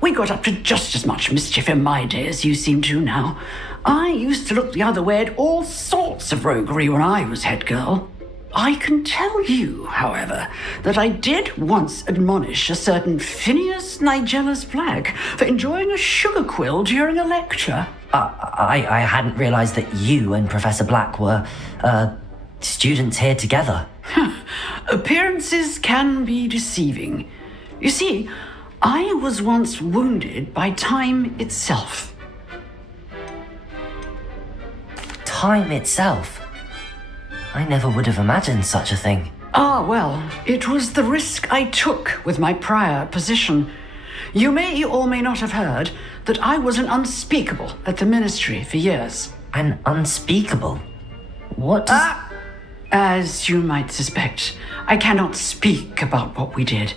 we got up to just as much mischief in my day as you seem to now. I used to look the other way at all sorts of roguery when I was head girl. I can tell you, however, that I did once admonish a certain Phineas Nigellus Black for enjoying a sugar quill during a lecture. I hadn't realized that you and Professor Black were, students here together. Appearances can be deceiving. You see, I was once wounded by time itself. Time itself? I never would have imagined such a thing. Ah, well, it was the risk I took with my prior position. You may or may not have heard that I was an unspeakable at the ministry for years. An unspeakable? What does... As you might suspect, I cannot speak about what we did.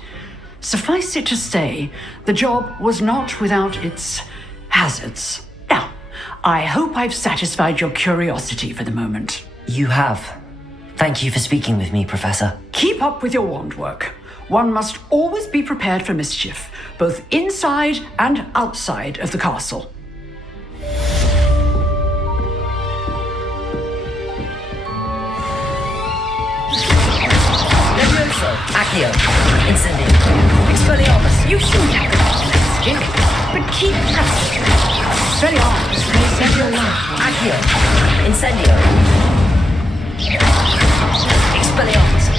Suffice it to say, the job was not without its hazards. Now, I hope I've satisfied your curiosity for the moment. You have. Thank you for speaking with me, Professor. Keep up with your wand work. One must always be prepared for mischief, both inside and outside of the castle. Levioso, Accio, Incendio, Expelliarmus. You shouldn't have the skin, but keep pressing. Expelliarmus may save your life. Accio, Incendio, Expelliarmus.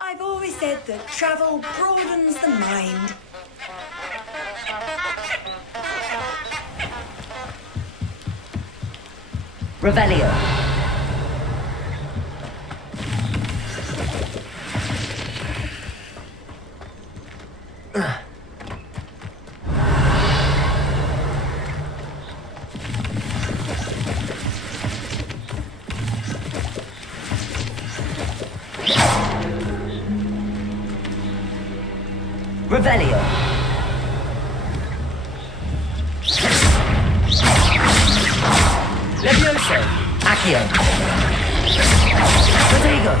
I've always said that travel broadens the mind. Revelio. Revelio. Levioso. Accio. Rodrigo.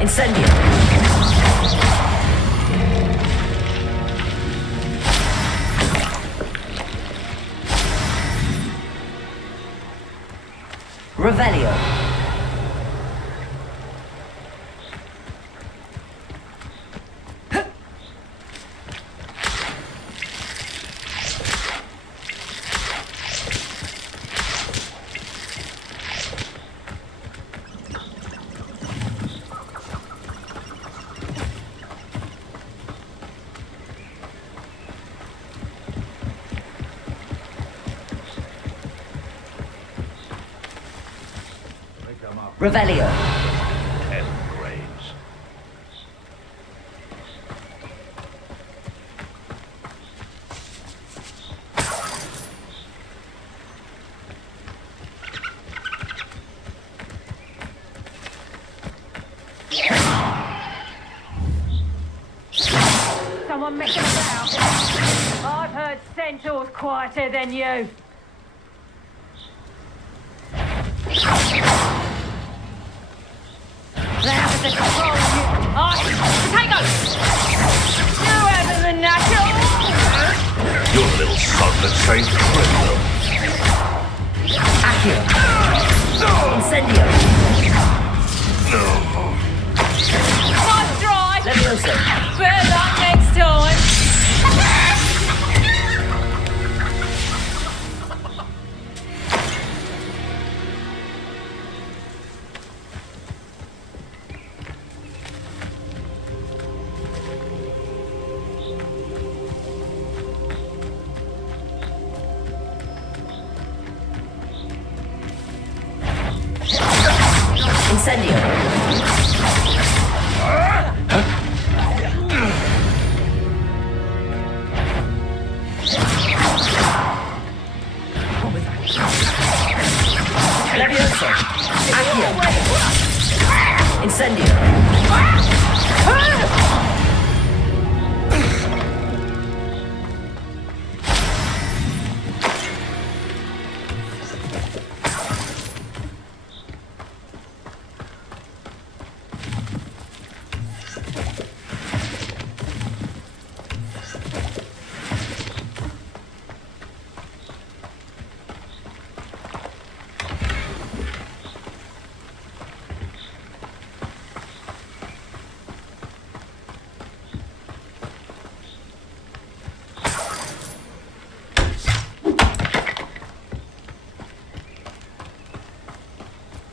Incendio. Revelio. Revelio. 10 graves. Someone messing about. I've heard centaurs quieter than you. The control unit. Potato! No other than natural! You're a little son that saves criminal. Accio. Incendio. Nice try! Levioso. Better luck next time! Incendio. Levioso. Accio. Incendio.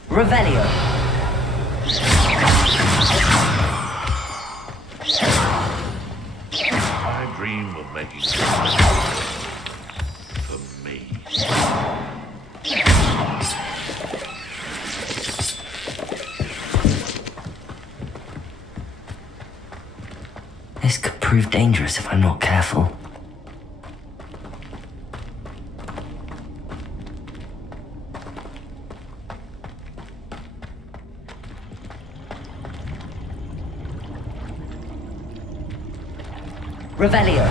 Revelio. I dream of making for me. This could prove dangerous if I'm not careful. Revelio.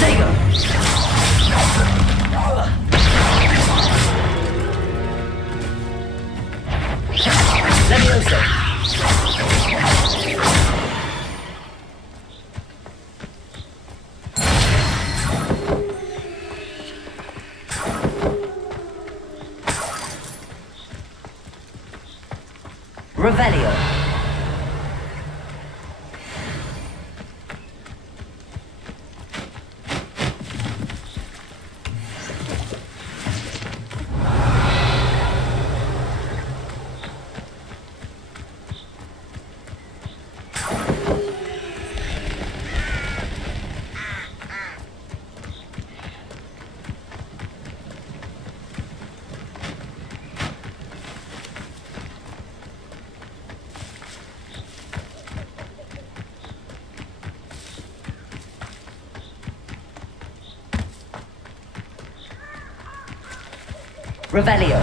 There you go. Revelio. Revelio.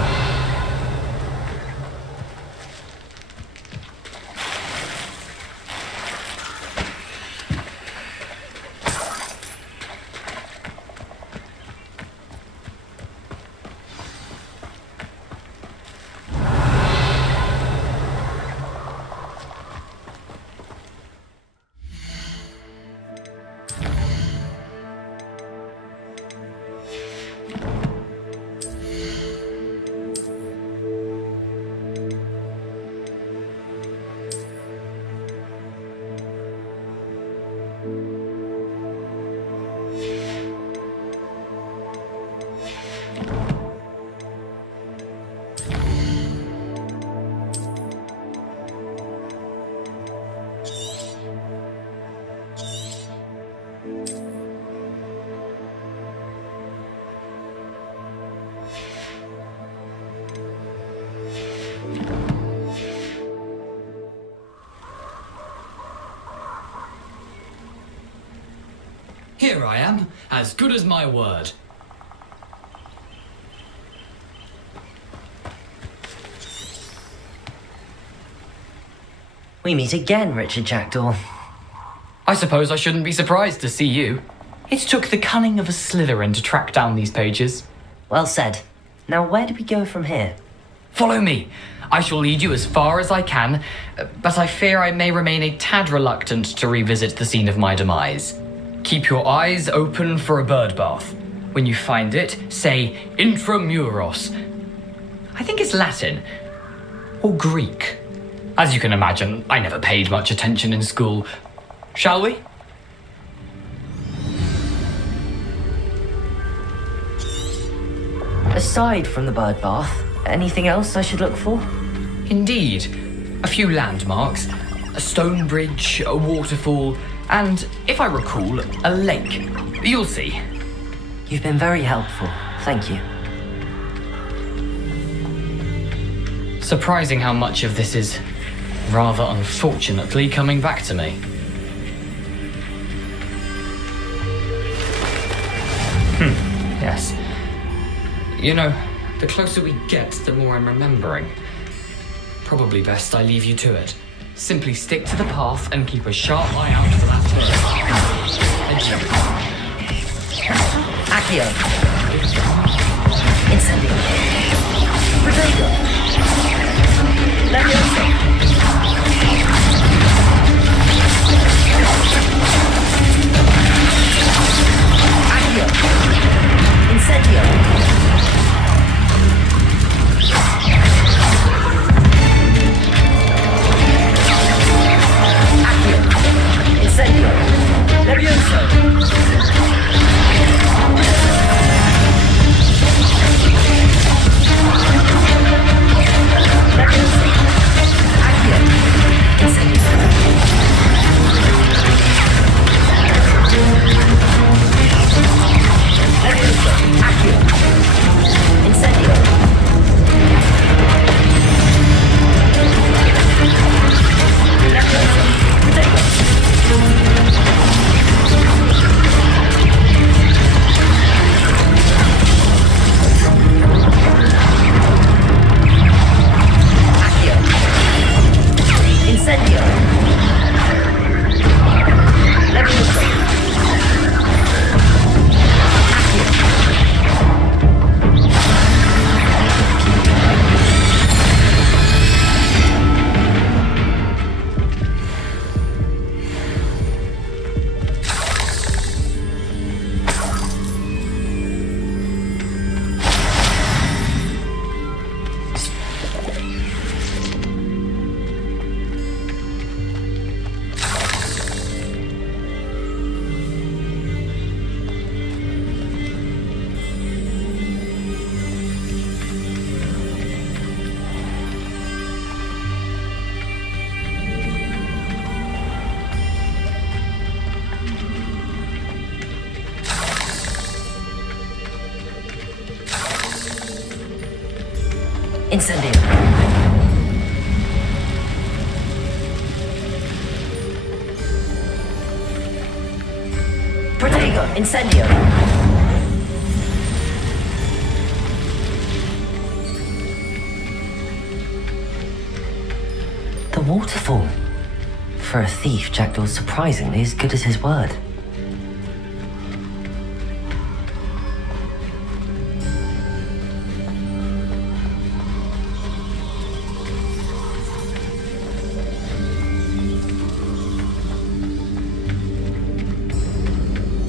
Here I am, as good as my word. We meet again, Richard Jackdaw. I suppose I shouldn't be surprised to see you. It took the cunning of a Slytherin to track down these pages. Well said. Now where do we go from here? Follow me. I shall lead you as far as I can, but I fear I may remain a tad reluctant to revisit the scene of my demise. Keep your eyes open for a bird bath. When you find it, say intramuros. I think it's Latin. Or Greek. As you can imagine, I never paid much attention in school. Shall we? Aside from the bird bath, anything else I should look for? Indeed. A few landmarks. A stone bridge, a waterfall, and, if I recall, a lake. You'll see. You've been very helpful. Thank you. Surprising how much of this is, rather unfortunately, coming back to me. Yes. You know, the closer we get, the more I'm remembering. Probably best I leave you to it. Simply stick to the path and keep a sharp eye out for that bird. Adieu. Accio. Incendio. Protego. Levioso. Accio. Incendio. Incendio. Levioso. Incendio. Protego. Incendio. The waterfall. For a thief, Jackdaw's surprisingly as good as his word.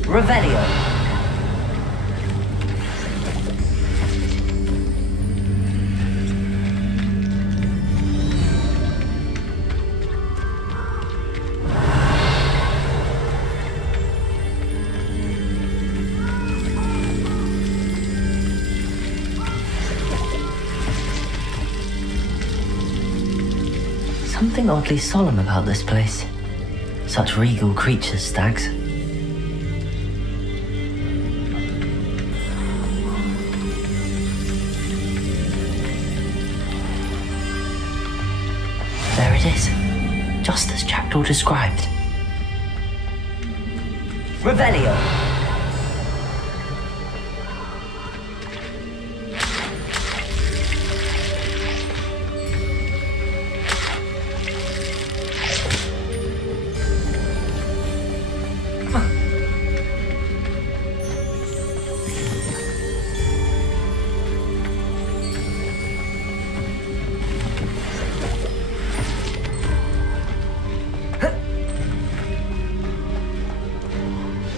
Revelio. Something oddly solemn about this place. Such regal creatures, stags. There it is, just as Jackdaw described. Revelio.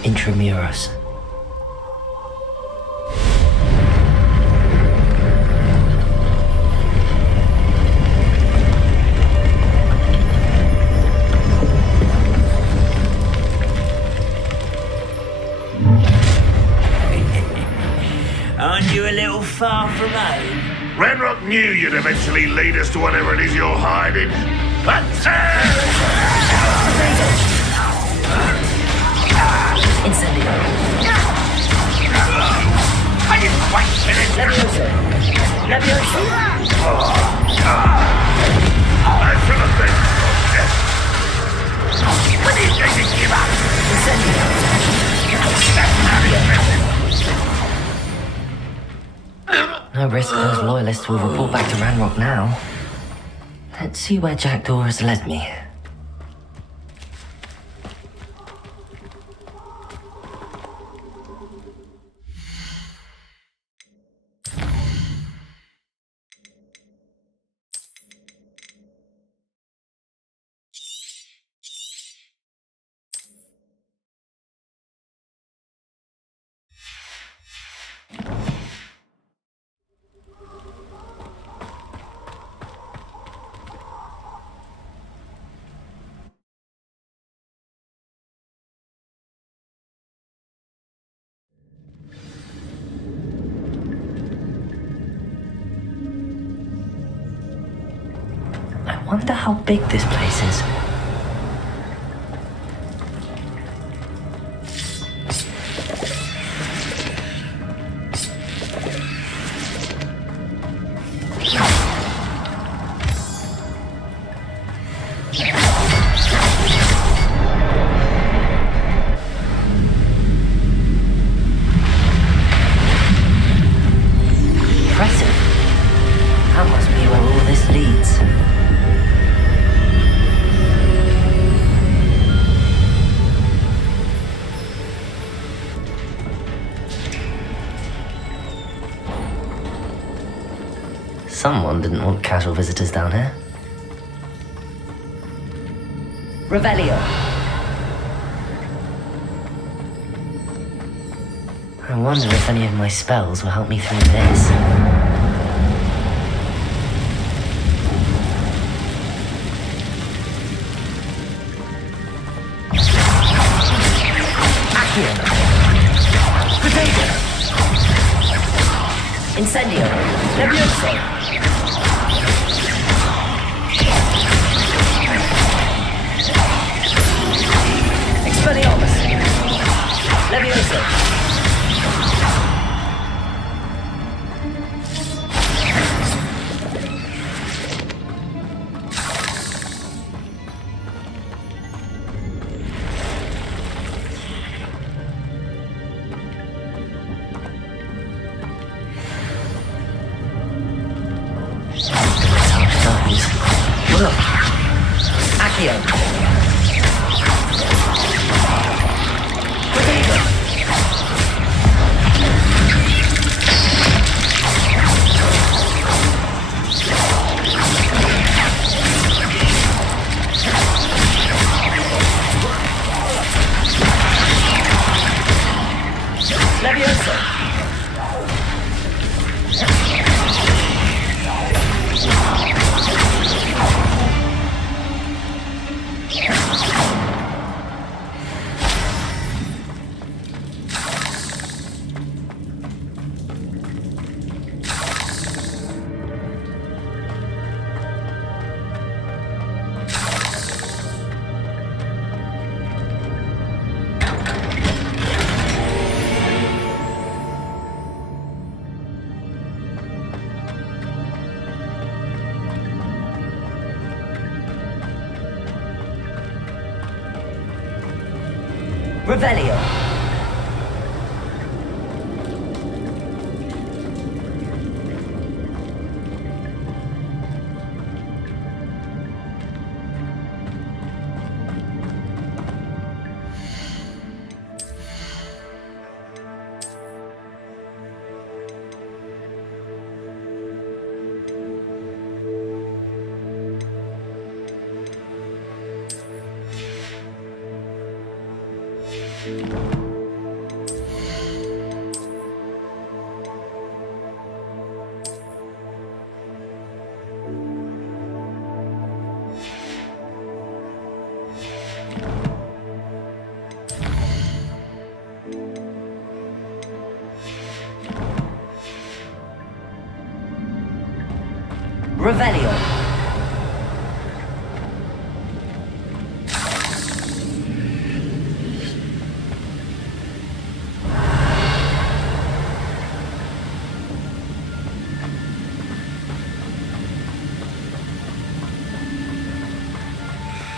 Intramuros. Aren't you a little far from home? Ranrock knew you'd eventually lead us to whatever it is you're hiding. Incendio. I didn't quite finish. Levioso. Levioso. I should have been death. When are you going to give up? Incendio. No risk those loyalists will report back to Ranrock now. Let's see where Jackdaw has led me. I wonder how big this place is. Impressive. That must be where all this leads. Someone didn't want casual visitors down here. Revelio. I wonder if any of my spells will help me through this. Accio. Potato. Incendio. Levioso. Expelliarmus. Levioso. Levioso! Revelio. Revelio.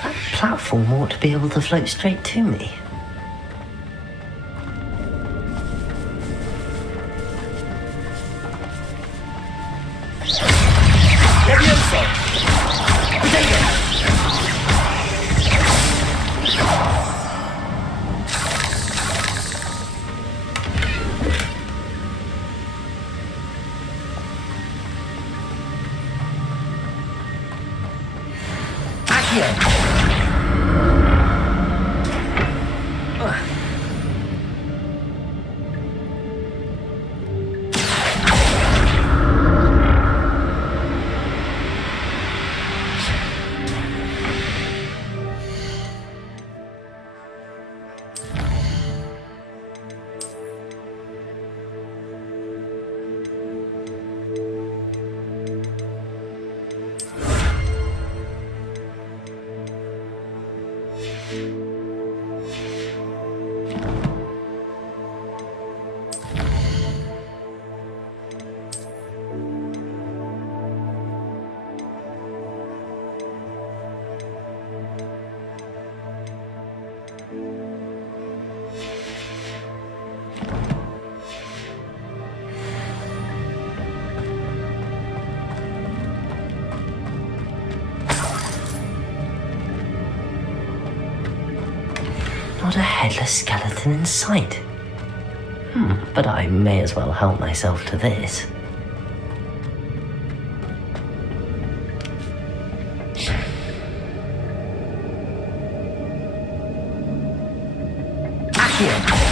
That platform ought to be able to float straight to me. Not a headless skeleton in sight. But I may as well help myself to this. Accio!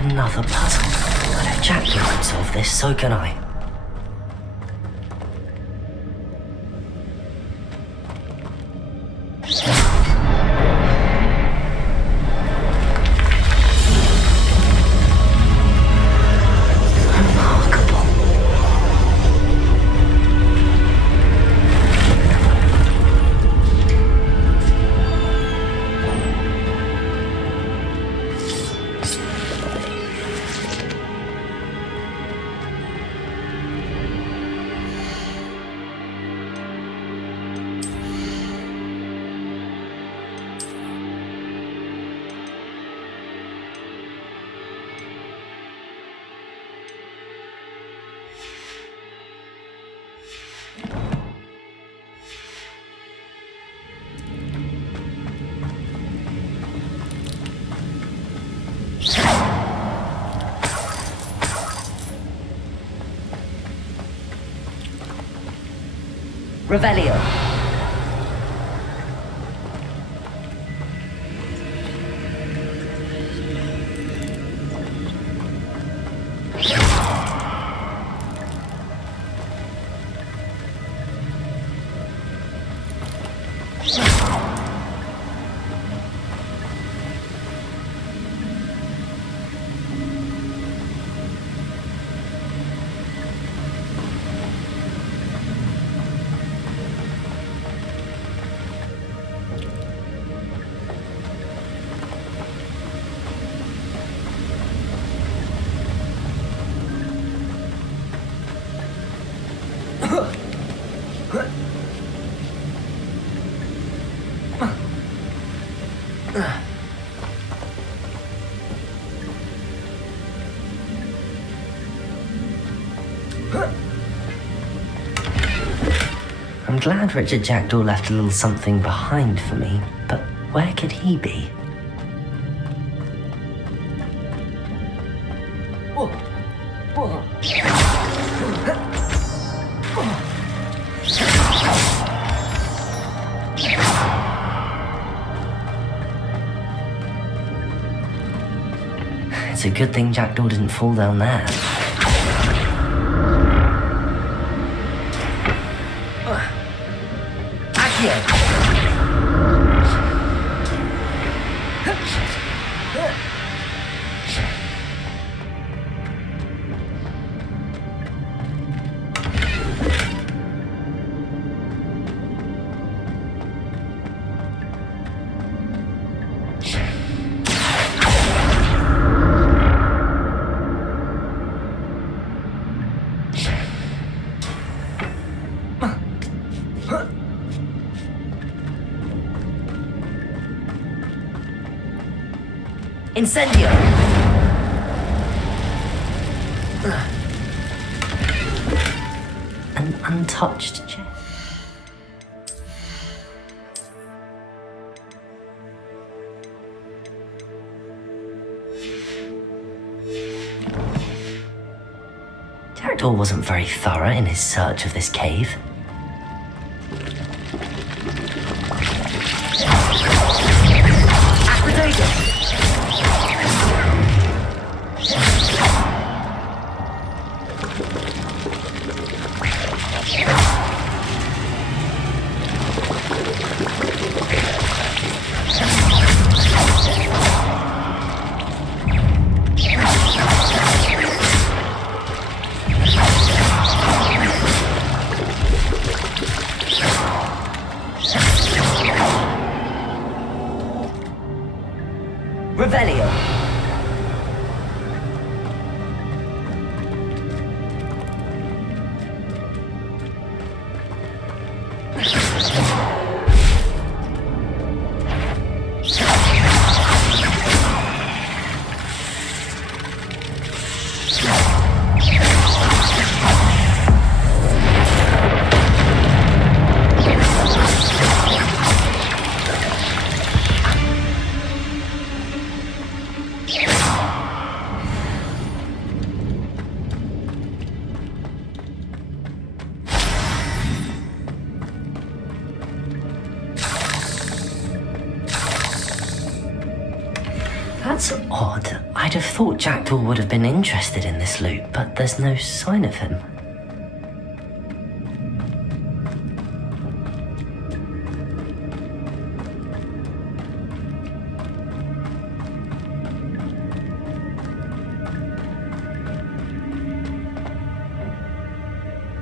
Another puzzle. But if Jack can solve this, so can I. Revelio. I'm glad Richard Jackdaw left a little something behind for me, but where could he be? It's a good thing Jackdaw didn't fall down there. Incendio! An untouched chest. Jackdaw wasn't very thorough in his search of this cave. Revelio. That's odd. I'd have thought Jackdaw would have been interested in this loot, but there's no sign of him.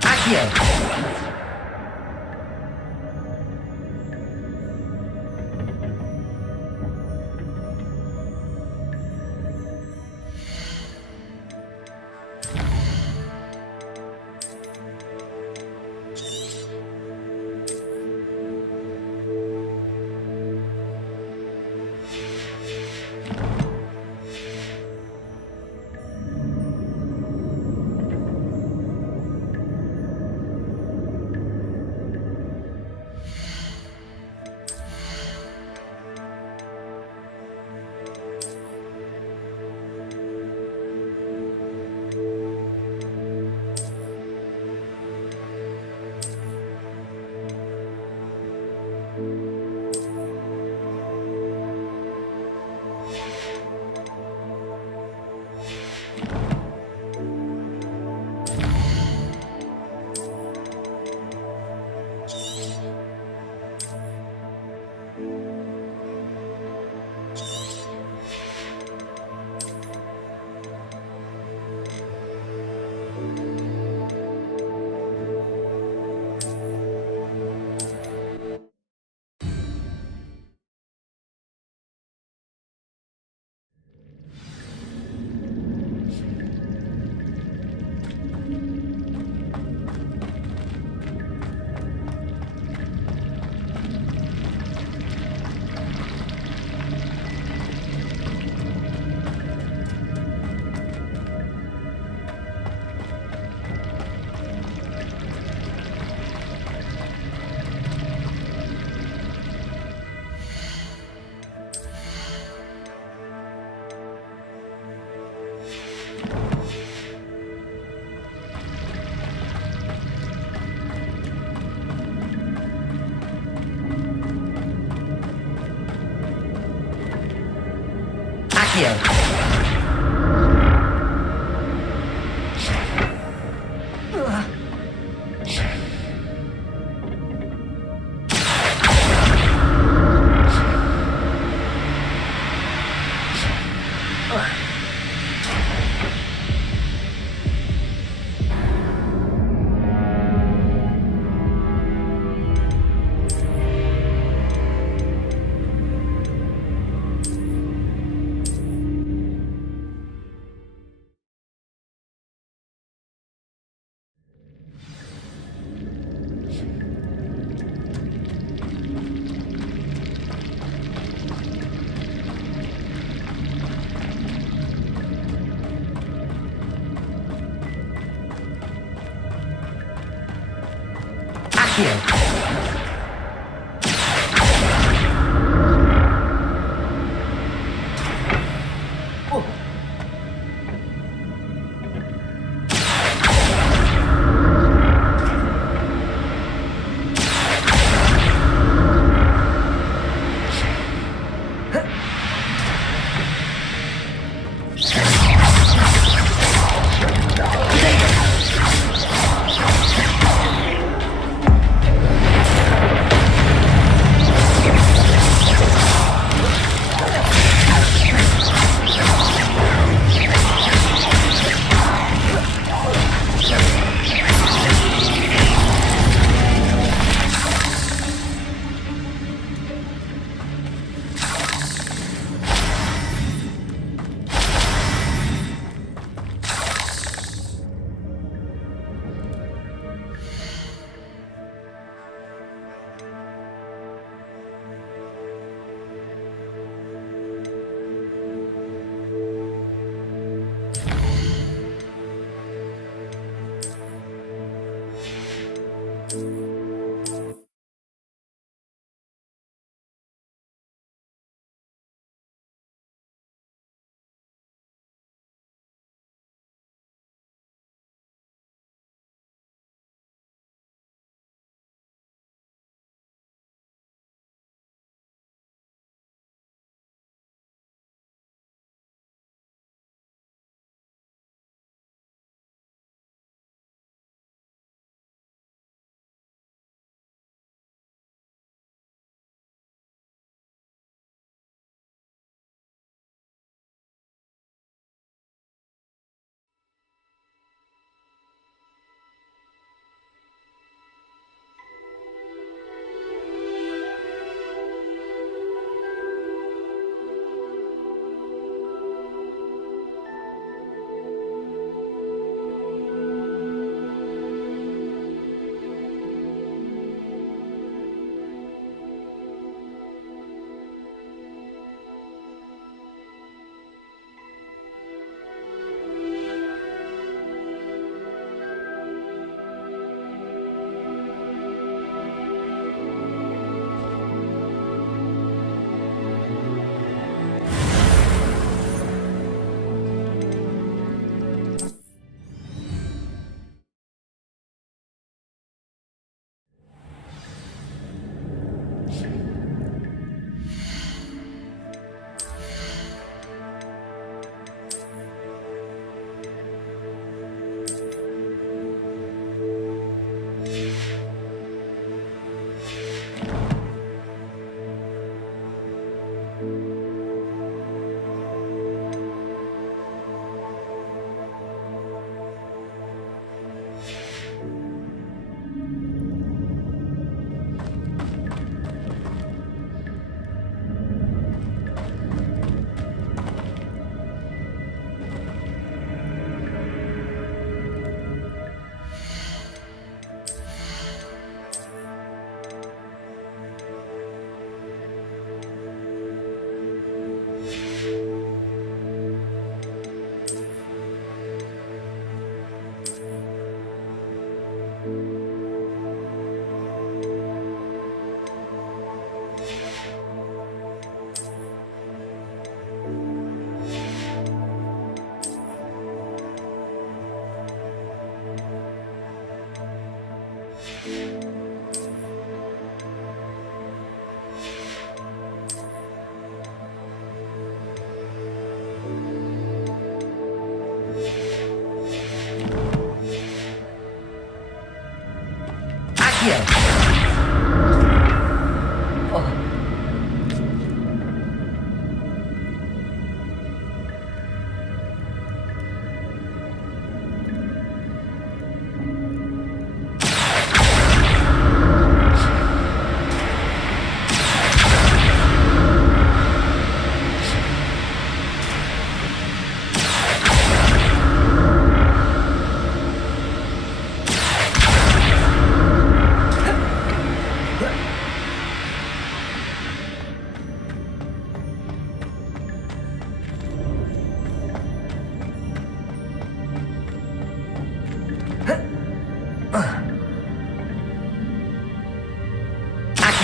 Accio! Accio.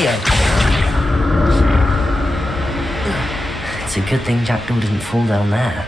Accio! It's a good thing Jackdaw didn't fall down there.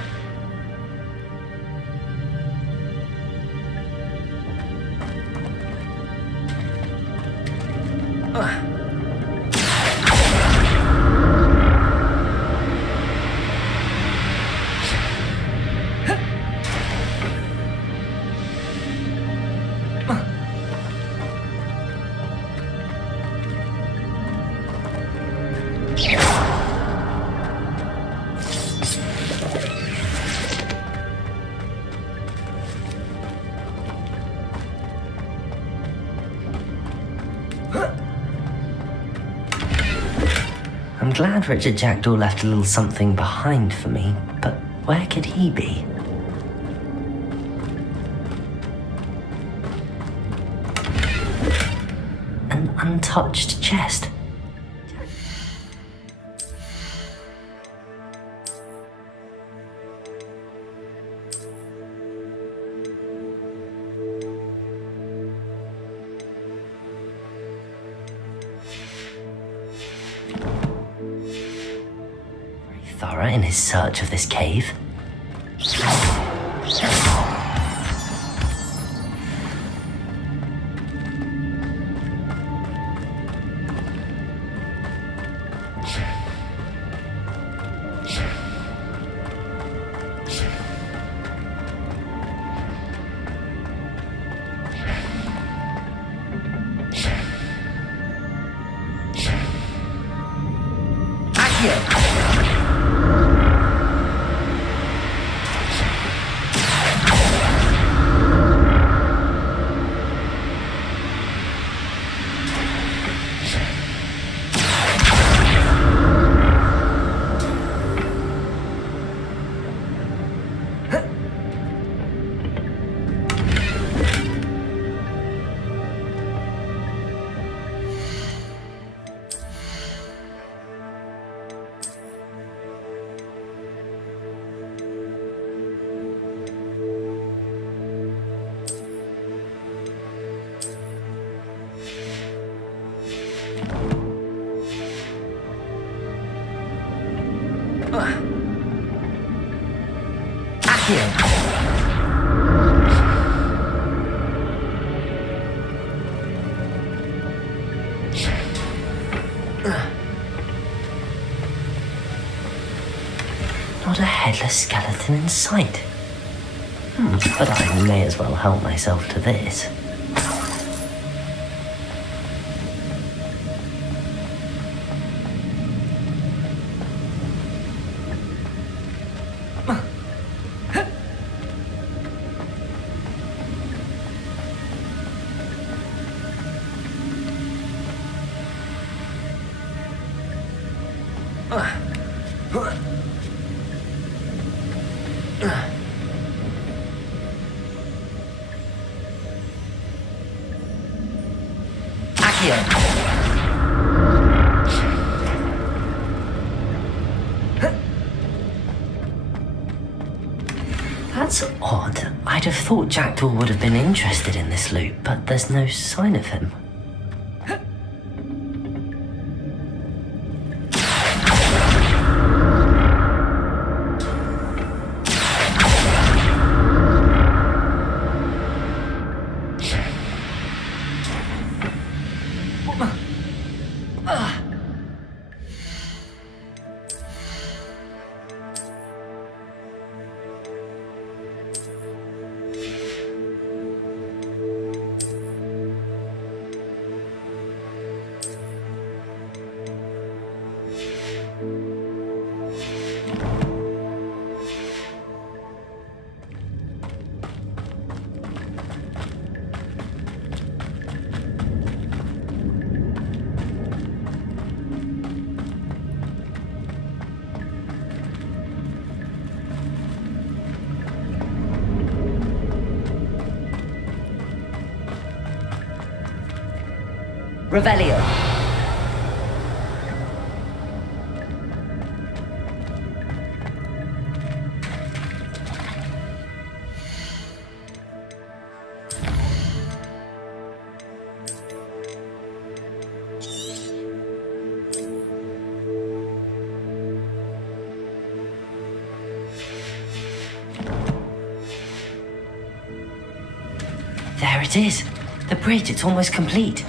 I'm glad Richard Jackdaw left a little something behind for me, but where could he be? An untouched chest. Thorough in his search of this cave. Accio! Accio! Not a headless skeleton in sight. But I may as well help myself to this. Accio! That's odd. I'd have thought Jackdaw would have been interested in this loot, but there's no sign of him. Revelio. There it is. The bridge, it's almost complete.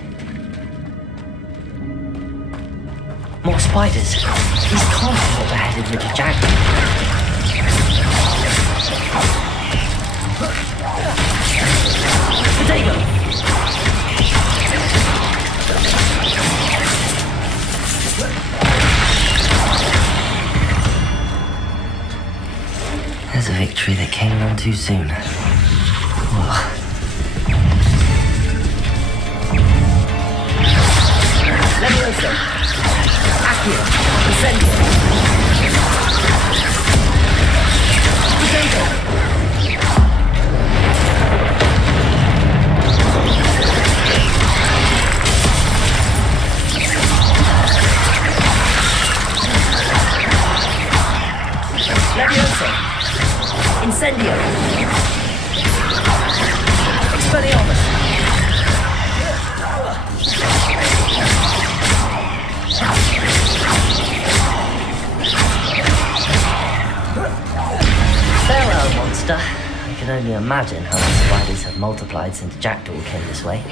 More spiders. These can't be what beheaded Richard Jackdaw. Potato! There's a victory that came on too soon. Ugh. Levioso! Accio! Incendio! Potato! Levioso! Incendio! Expelliarmus! Farewell, monster. I can only imagine how the spiders have multiplied since Jackdaw came this way.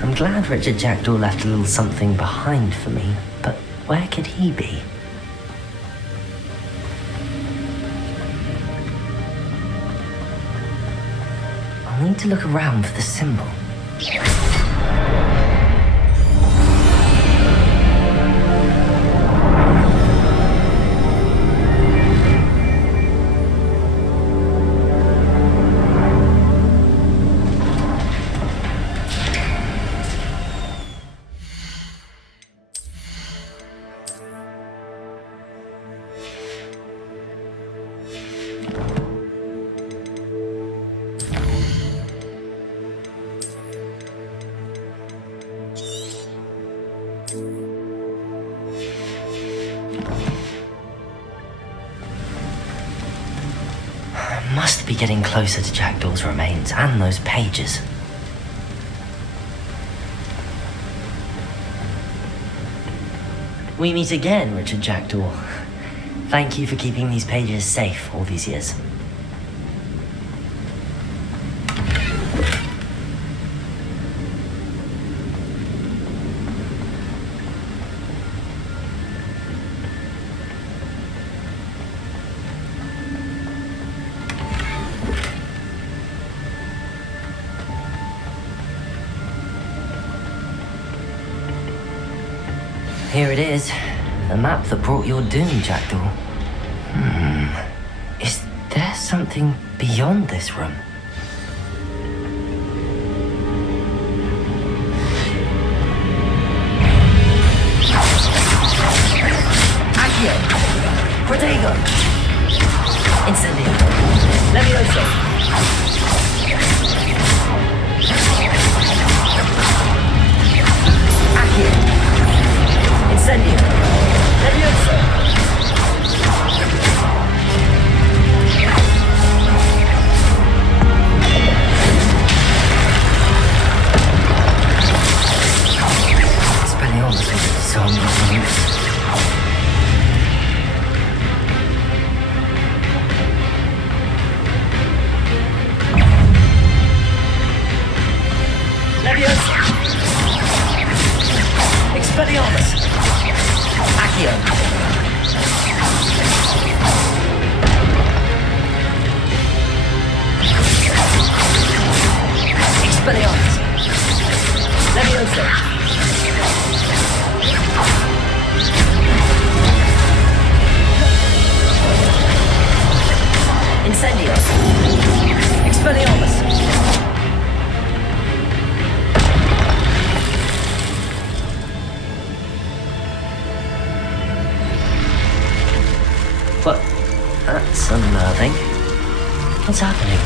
I'm glad Richard Jackdaw left a little something behind for me, but where could he be? I'll need to look around for the symbol. Must be getting closer to Jackdaw's remains and those pages. We meet again, Richard Jackdaw. Thank you for keeping these pages safe all these years. Here it is, the map that brought your doom, Jackdaw. Is there something beyond this room? Accio! Protego! Incendio! Levioso! Accio! Incendio! Levioso! Expelliarmus with so many moves. Levioso! Expelliarmus! Accio! Expelliarmus! Levioso! Incendio! Expelliarmus! unnerving. What's happening?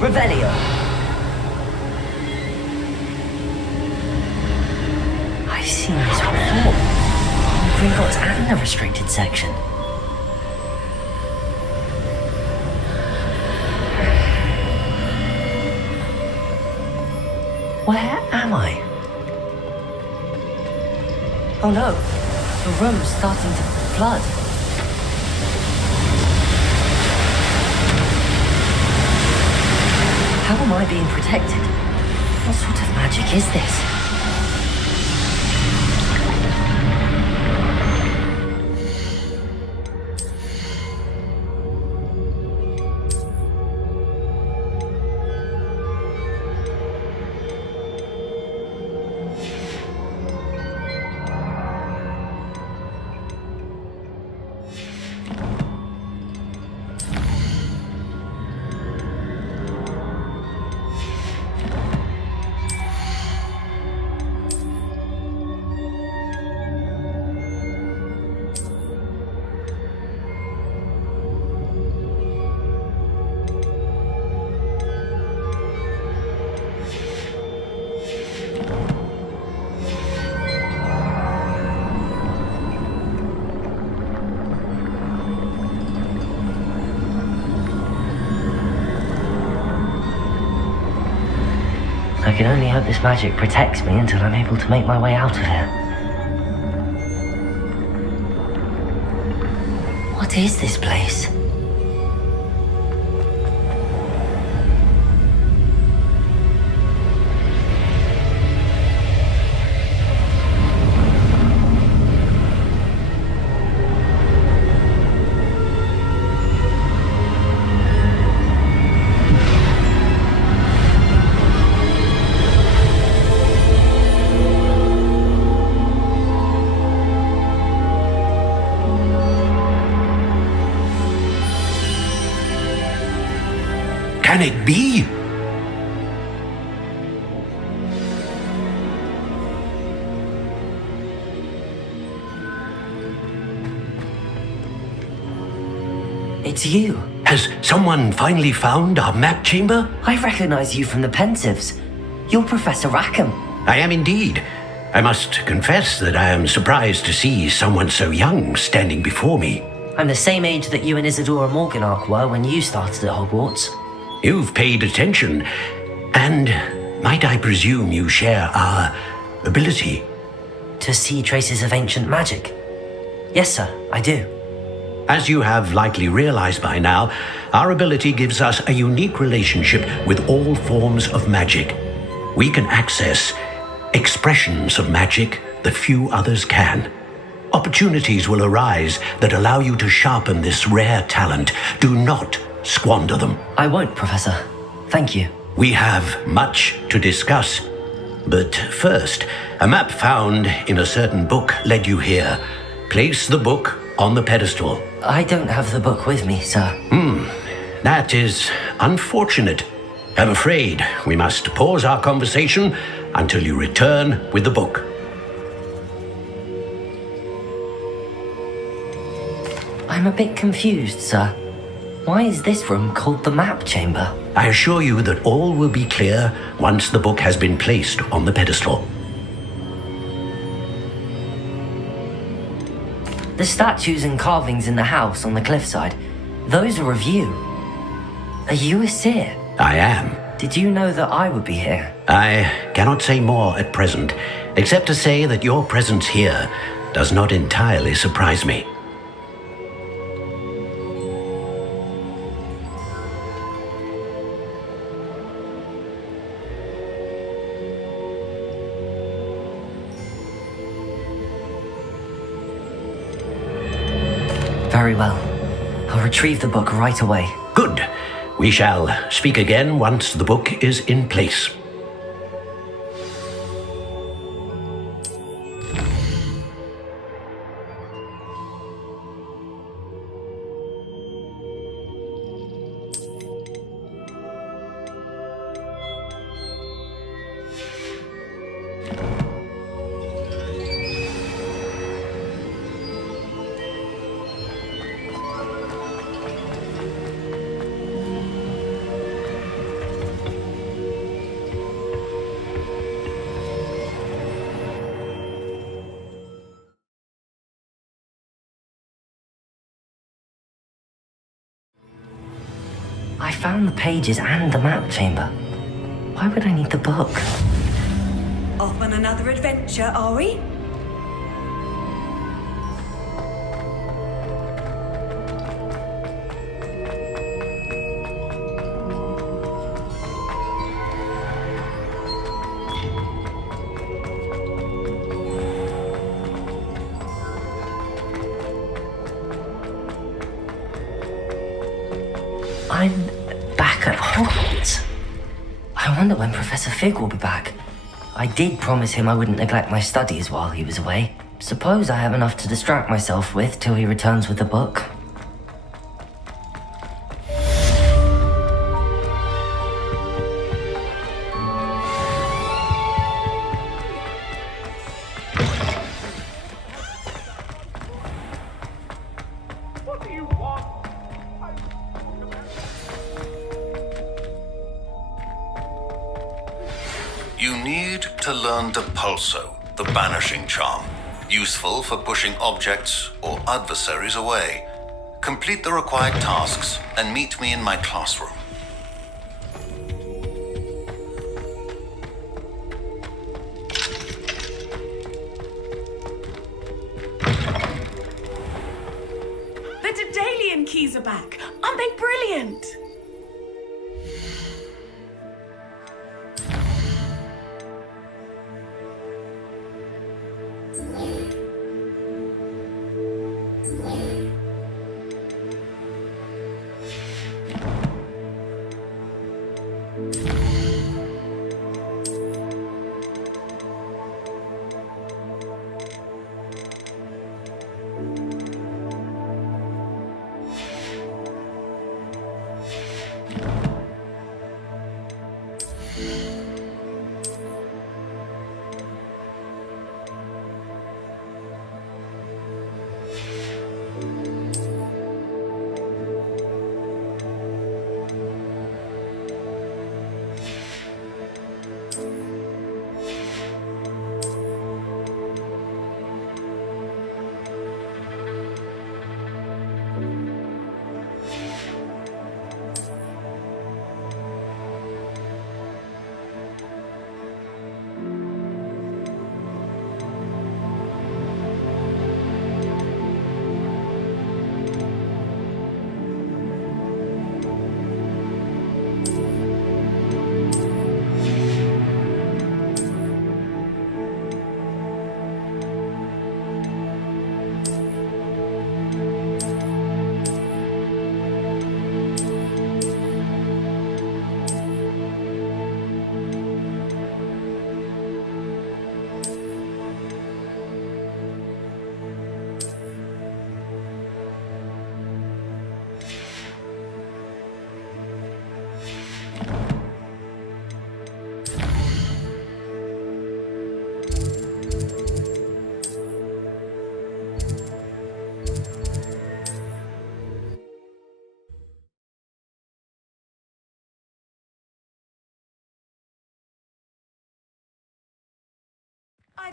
Revelio. I've seen this before. Gringotts and the restricted section. Where am I? Oh no, the room's starting to flood. How am I being protected? What sort of magic is this? I can only hope this magic protects me until I'm able to make my way out of here. What is this place? Can it be? It's you. Has someone finally found our map chamber? I recognize you from the Pensives. You're Professor Rackham. I am indeed. I must confess that I am surprised to see someone so young standing before me. I'm the same age that you and Isadora Morganach were when you started at Hogwarts. You've paid attention, and might I presume you share our ability? To see traces of ancient magic? Yes, sir, I do. As you have likely realized by now, our ability gives us a unique relationship with all forms of magic. We can access expressions of magic that few others can. Opportunities will arise that allow you to sharpen this rare talent. Do not squander them. I won't, Professor. Thank you. We have much to discuss. But first, a map found in a certain book led you here. Place the book on the pedestal. I don't have the book with me, sir. That is unfortunate. I'm afraid we must pause our conversation until you return with the book. I'm a bit confused, sir. Why is this room called the map chamber? I assure you that all will be clear once the book has been placed on the pedestal. The statues and carvings in the house on the cliffside, those are of you. Are you a seer? I am. Did you know that I would be here? I cannot say more at present, except to say that your presence here does not entirely surprise me. Very well. I'll retrieve the book right away. Good. We shall speak again once the book is in place. I found the pages and the map chamber. Why would I need the book? Off on another adventure, are we? I'm back at Hogwarts. I wonder when Professor Fig will be back. I did promise him I wouldn't neglect my studies while he was away. Suppose I have enough to distract myself with till he returns with the book. What do you want? You need to learn Depulso, the banishing charm, useful for pushing objects or adversaries away. Complete the required tasks and meet me in my classroom. The Daedalian keys are back. Aren't they brilliant?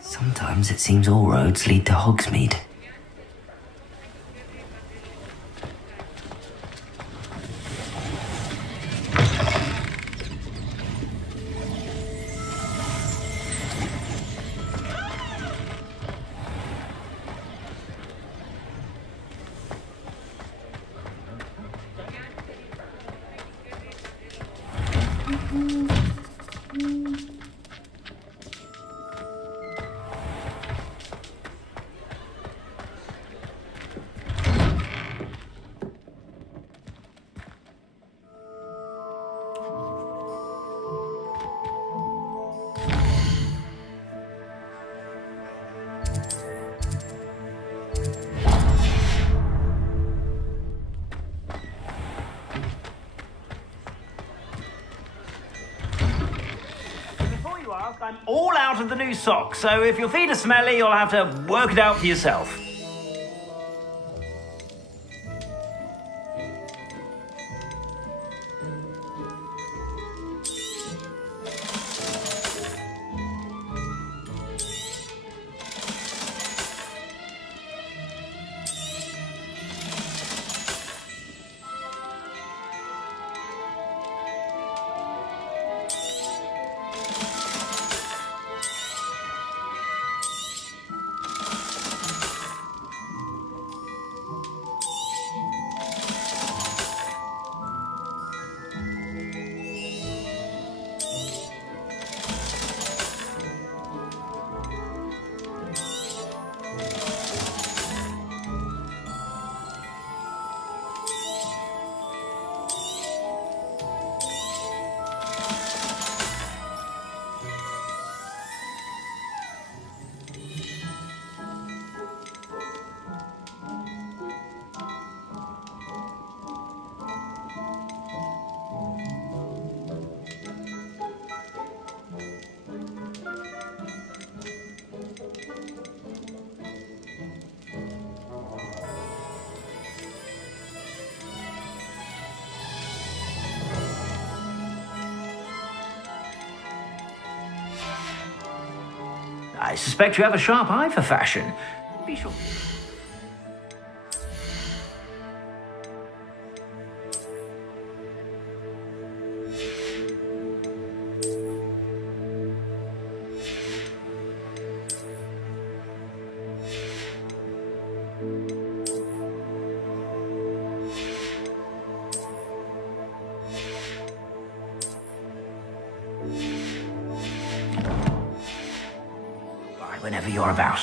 Sometimes it seems all roads lead to Hogsmeade. I'm all out of the new socks, so if your feet are smelly, you'll have to work it out for yourself. I suspect you have a sharp eye for fashion. Be sure. Whenever you're about.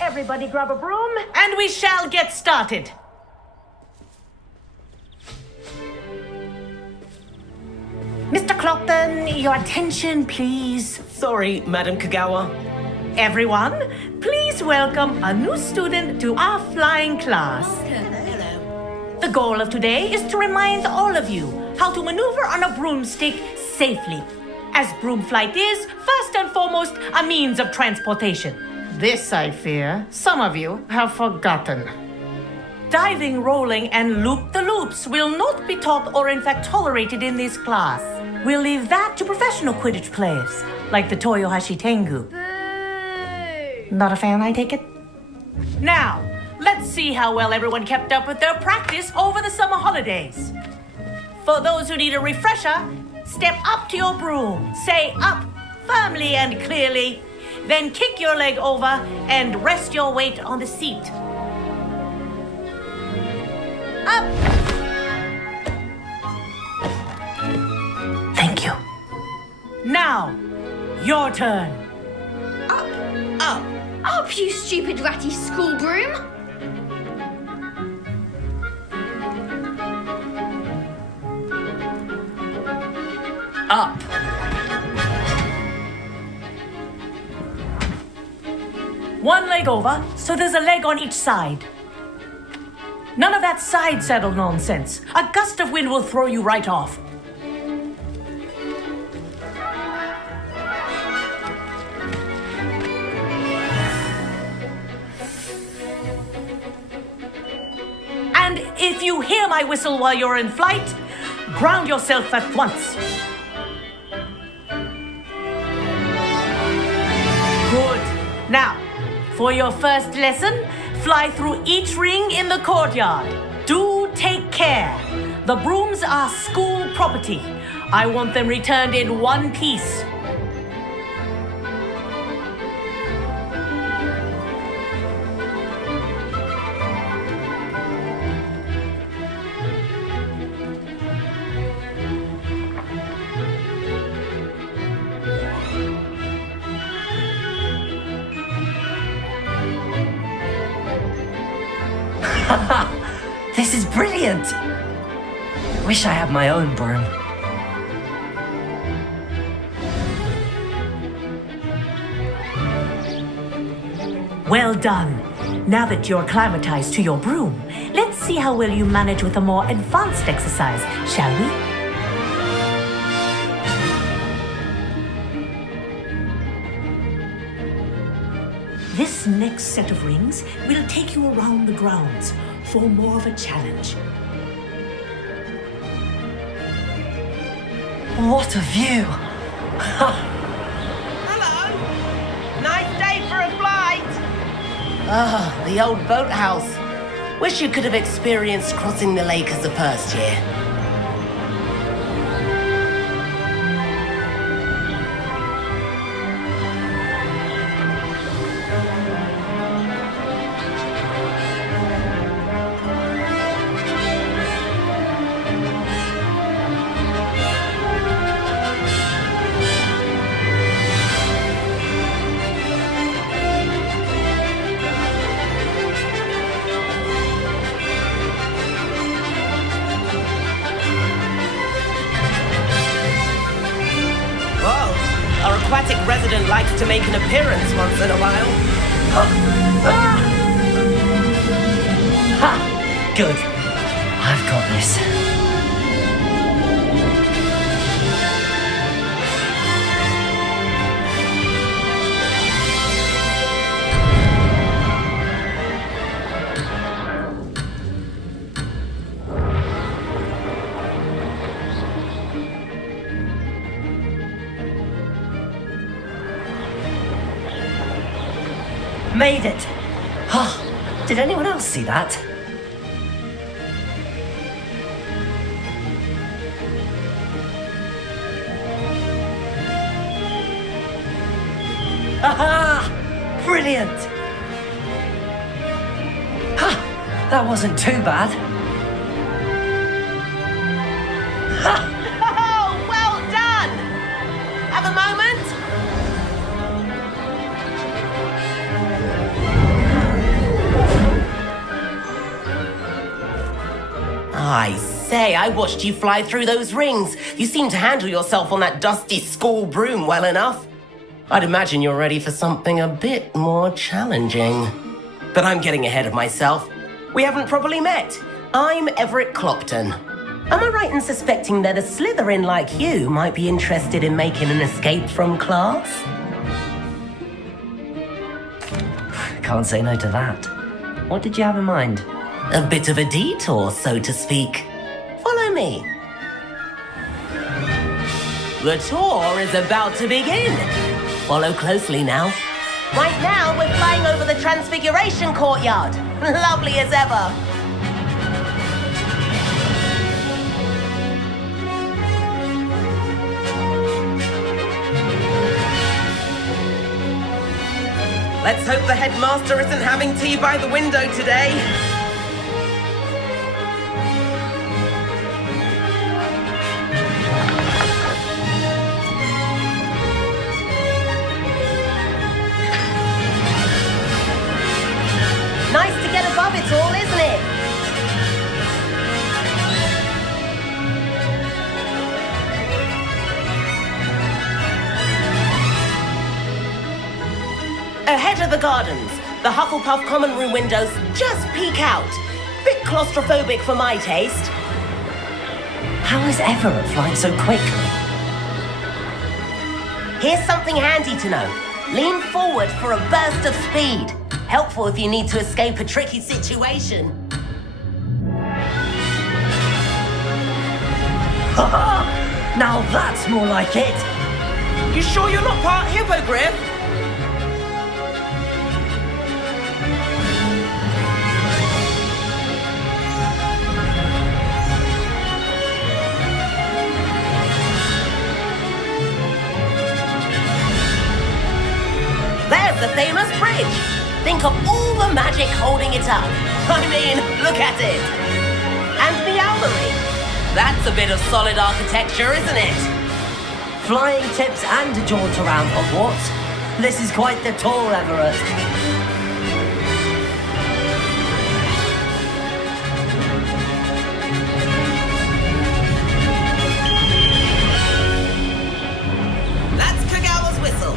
Everybody grab a broom, and we shall get started. Mr. Clopton, your attention, please. Sorry, Madam Kagawa. Everyone, please welcome a new student to our flying class. The goal of today is to remind all of you how to maneuver on a broomstick safely, as broom flight is, first and foremost, a means of transportation. This, I fear, some of you have forgotten. Diving, rolling, and loop-the-loops will not be taught or in fact tolerated in this class. We'll leave that to professional Quidditch players, like the Toyohashi Tengu. Boo! Not a fan, I take it? Now, let's see how well everyone kept up with their practice over the summer holidays. For those who need a refresher, step up to your broom, say up firmly and clearly, then kick your leg over and rest your weight on the seat. Up! Thank you. Now, your turn. Up, you stupid ratty school broom! Up. One leg over, so there's a leg on each side. None of that side saddle nonsense. A gust of wind will throw you right off. And if you hear my whistle while you're in flight, ground yourself at once. Good. Now, for your first lesson, fly through each ring in the courtyard. Do take care. The brooms are school property. I want them returned in one piece. This is brilliant! Wish I had my own broom. Well done. Now that you're acclimatized to your broom, let's see how well you manage with a more advanced exercise, shall we? This next set of rings will take you around the grounds for more of a challenge. What a view! Hello! Nice day for a flight! Ah, the old boathouse. Wish you could have experienced crossing the lake as a first year. Our aquatic resident likes to make an appearance once in a while. Ha! Good. I've got this. Made it! Oh, did anyone else see that? Aha! Brilliant! Ha! That wasn't too bad. Oh, well done! Have a moment? I say, I watched you fly through those rings. You seem to handle yourself on that dusty school broom well enough. I'd imagine you're ready for something a bit more challenging. But I'm getting ahead of myself. We haven't properly met. I'm Everett Clopton. Am I right in suspecting that a Slytherin like you might be interested in making an escape from class? Can't say no to that. What did you have in mind? A bit of a detour, so to speak. Follow me. The tour is about to begin. Follow closely now. Right now, we're flying over the Transfiguration Courtyard. Lovely as ever. Let's hope the headmaster isn't having tea by the window today. Nice to get above it all, isn't it? Ahead of the gardens, the Hufflepuff common room windows just peek out. Bit claustrophobic for my taste. How is Everett flying so quickly? Here's something handy to know. Lean forward for a burst of speed. Helpful if you need to escape a tricky situation. Now that's more like it. You sure you're not part hippogriff? There's the famous bridge. Think of all the magic holding it up. I mean, look at it. And the Meowlery. That's a bit of solid architecture, isn't it? Flying tips and a jaunt around Hogwarts. This is quite the tour, Everett. That's Kagawa's whistle.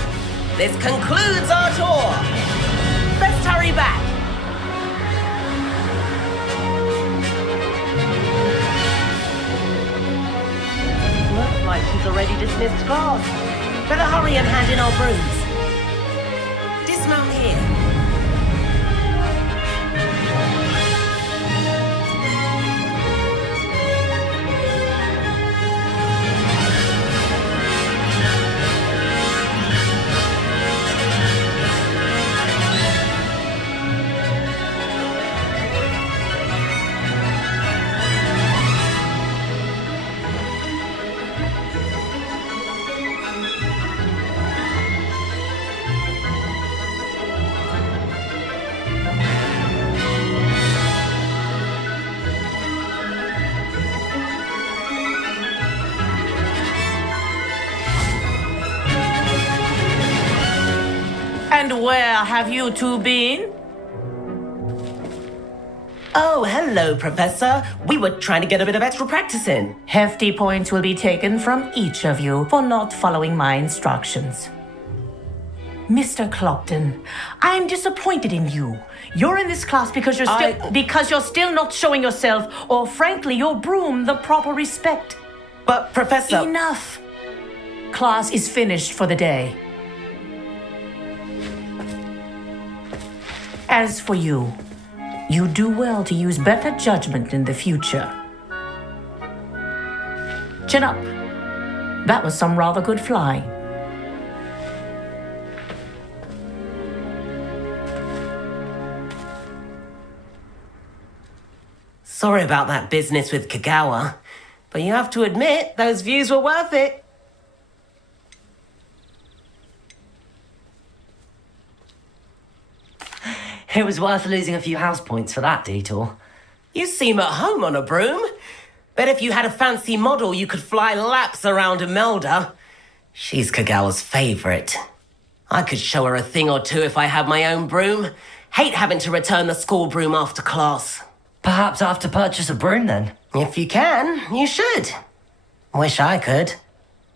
This concludes our tour. Let's hurry back. Looks like she's already dismissed class. Better hurry and hand in our brooms. Dismount here. And where have you two been? Oh, hello, Professor. We were trying to get a bit of extra practice in. Hefty points will be taken from each of you for not following my instructions. Mr. Clopton, I'm disappointed in you. You're in this class because you're still not showing yourself, or frankly, your broom, the proper respect. But, Professor... Enough! Class is finished for the day. As for you, you do well to use better judgment in the future. Chin up. That was some rather good flying. Sorry about that business with Kagawa, but you have to admit, those views were worth it. It was worth losing a few house points for that detour. You seem at home on a broom. Bet if you had a fancy model, you could fly laps around Imelda. She's Kagawa's favorite. I could show her a thing or two if I had my own broom. Hate having to return the school broom after class. Perhaps I have to purchase a broom then. If you can, you should. Wish I could.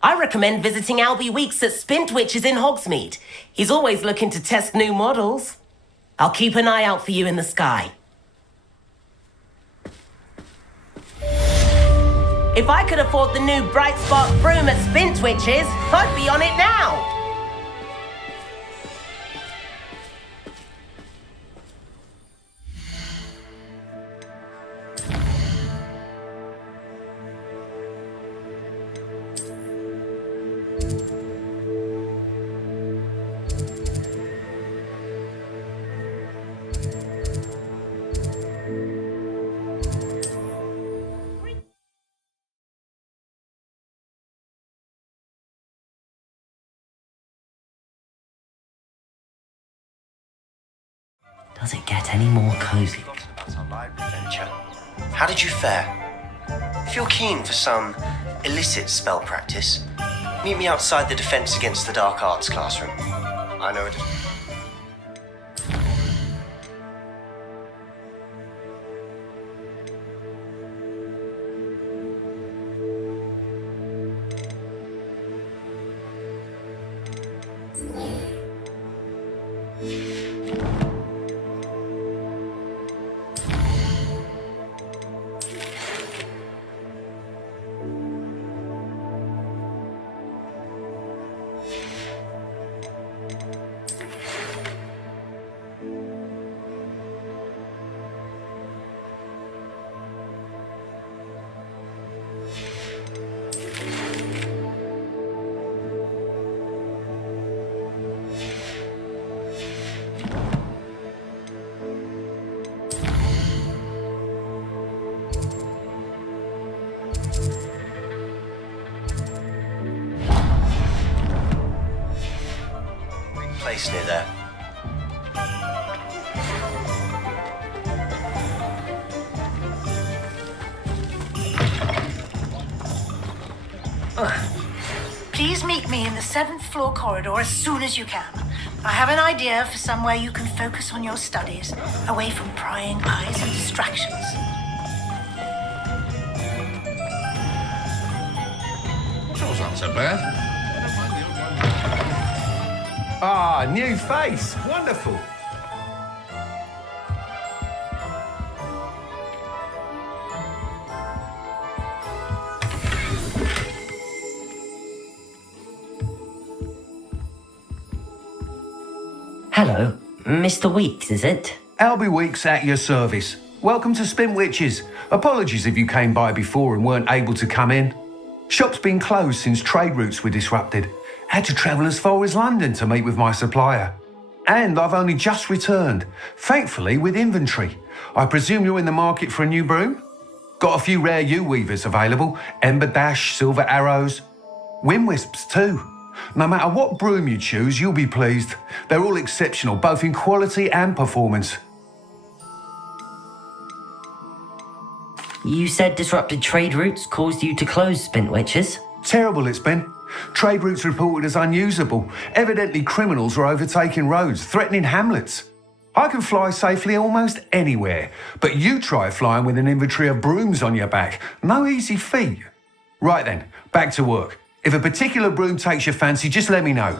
I recommend visiting Albie Weeks at Spintwitches in Hogsmeade. He's always looking to test new models. I'll keep an eye out for you in the sky. If I could afford the new Bright Spark broom at Spintwitches, I'd be on it now. Does it get any more cozy? About our library venture. How did you fare? If you're keen for some illicit spell practice, meet me outside the Defense Against the Dark Arts classroom. I know it. place near there. Please meet me in the 7th floor corridor as soon as you can. I have an idea for somewhere you can focus on your studies, away from prying eyes and distractions. Sure, not so bad. Ah, new face. Wonderful. Hello, Mr. Weeks, is it? Albie Weeks at your service. Welcome to Spintwitches. Apologies if you came by before and weren't able to come in. Shop's been closed since trade routes were disrupted. Had to travel as far as London to meet with my supplier. And I've only just returned, thankfully with inventory. I presume you're in the market for a new broom? Got a few rare U-weavers available, Ember Dash, Silver Arrows, Wind Wisps too. No matter what broom you choose, you'll be pleased. They're all exceptional, both in quality and performance. You said disrupted trade routes caused you to close Spintwitches? Terrible it's been. Trade routes reported as unusable. Evidently criminals were overtaking roads, threatening hamlets. I can fly safely almost anywhere, but you try flying with an inventory of brooms on your back. No easy feat. Right then, back to work. If a particular broom takes your fancy, just let me know.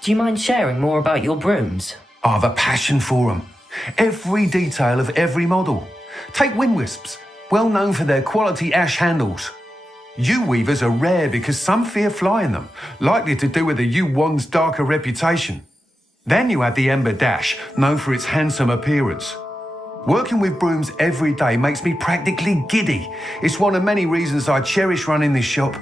Do you mind sharing more about your brooms? I have a passion for them. Every detail of every model. Take Wind Wisps, well known for their quality ash handles. U-weavers are rare because some fear flying them, likely to do with the U-wand's darker reputation. Then you have the Ember Dash, known for its handsome appearance. Working with brooms every day makes me practically giddy. It's one of many reasons I cherish running this shop.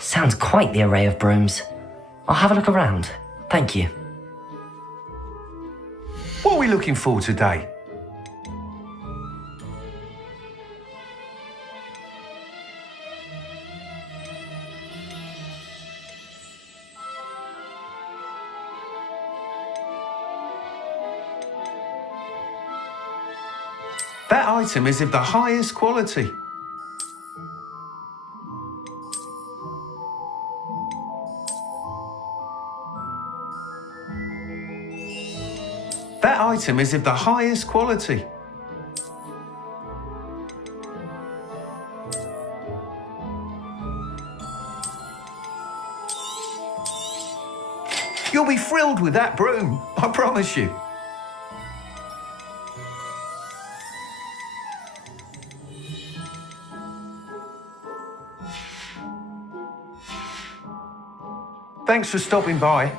Sounds quite the array of brooms. I'll have a look around. Thank you. What are we looking for today? That item is of the highest quality. That item is of the highest quality. You'll be thrilled with that broom, I promise you. Thanks for stopping by.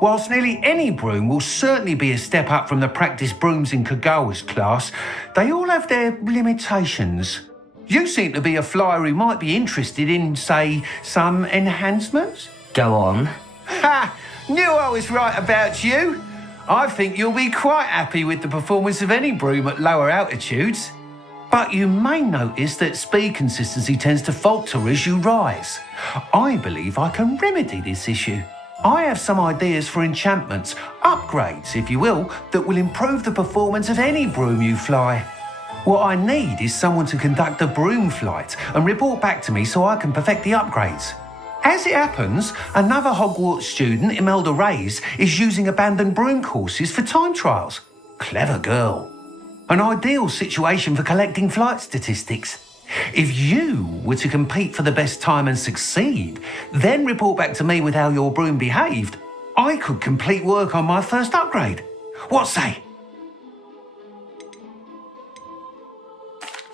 Whilst nearly any broom will certainly be a step up from the practice brooms in Kagawa's class, they all have their limitations. You seem to be a flyer who might be interested in, say, some enhancements? Go on. Ha! Knew I was right about you. I think you'll be quite happy with the performance of any broom at lower altitudes. But you may notice that speed consistency tends to falter as you rise. I believe I can remedy this issue. I have some ideas for enchantments, upgrades if you will, that will improve the performance of any broom you fly. What I need is someone to conduct a broom flight and report back to me so I can perfect the upgrades. As it happens, another Hogwarts student, Imelda Reyes, is using abandoned broom courses for time trials. Clever girl. An ideal situation for collecting flight statistics. If you were to compete for the best time and succeed, then report back to me with how your broom behaved, I could complete work on my first upgrade. What say?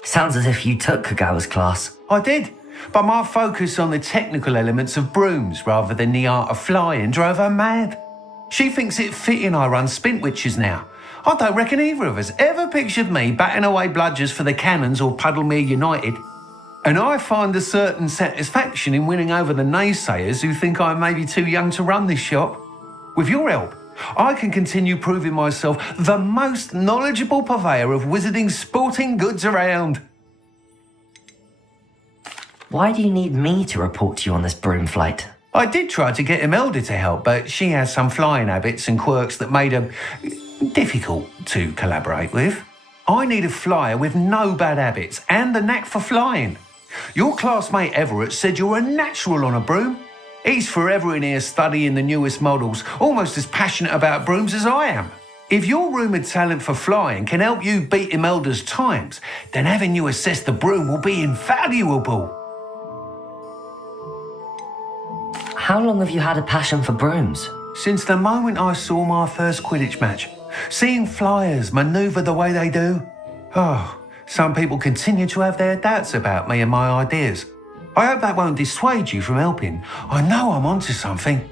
Sounds as if you took Kagawa's class. I did, but my focus on the technical elements of brooms rather than the art of flying drove her mad. She thinks it fitting I run Spintwitches now. I don't reckon either of us ever pictured me batting away bludgers for the Cannons or Puddlemere United. And I find a certain satisfaction in winning over the naysayers who think I may be too young to run this shop. With your help, I can continue proving myself the most knowledgeable purveyor of wizarding sporting goods around. Why do you need me to report to you on this broom flight? I did try to get Imelda to help, but she has some flying habits and quirks that made her difficult to collaborate with. I need a flyer with no bad habits and the knack for flying. Your classmate Everett said you're a natural on a broom. He's forever in here studying the newest models, almost as passionate about brooms as I am. If your rumoured talent for flying can help you beat Imelda's times, then having you assess the broom will be invaluable. How long have you had a passion for brooms? Since the moment I saw my first Quidditch match. Seeing flyers manoeuvre the way they do. Oh, some people continue to have their doubts about me and my ideas. I hope that won't dissuade you from helping. I know I'm onto something.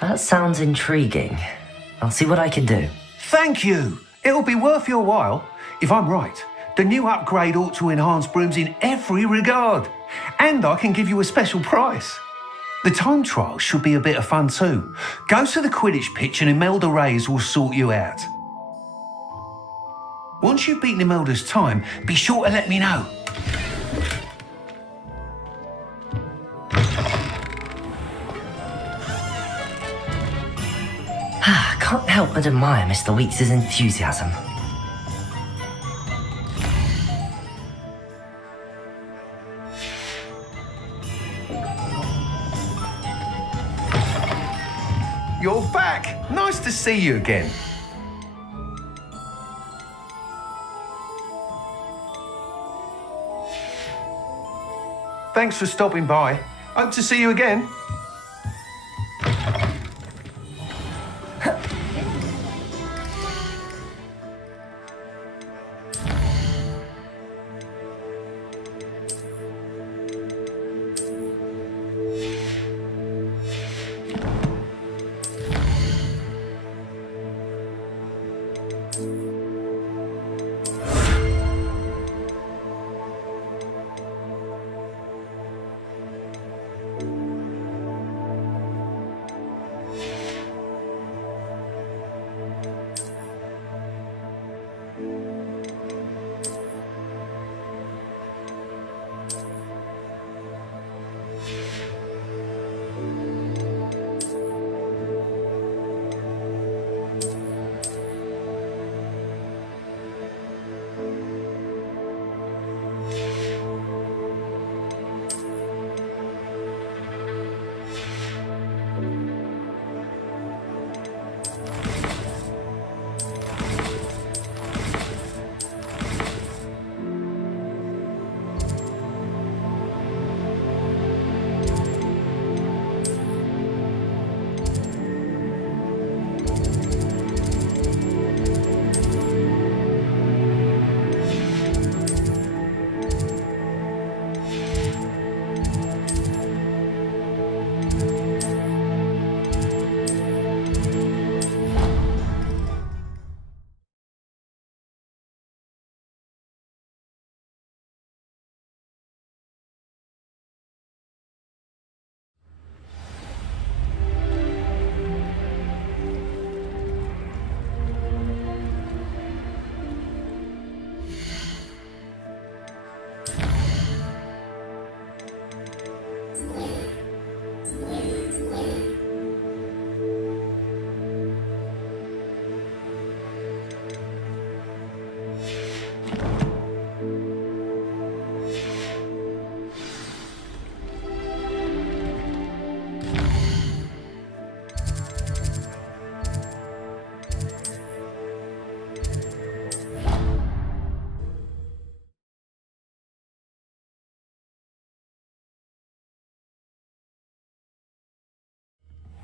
That sounds intriguing. I'll see what I can do. Thank you. It'll be worth your while. If I'm right, the new upgrade ought to enhance brooms in every regard. And I can give you a special price. The time trial should be a bit of fun too. Go to the Quidditch pitch and Imelda Reyes will sort you out. Once you've beaten Imelda's time, be sure to let me know. Can't help but admire Mr. Weeks' enthusiasm. You're back! Nice to see you again. Thanks for stopping by. Hope to see you again.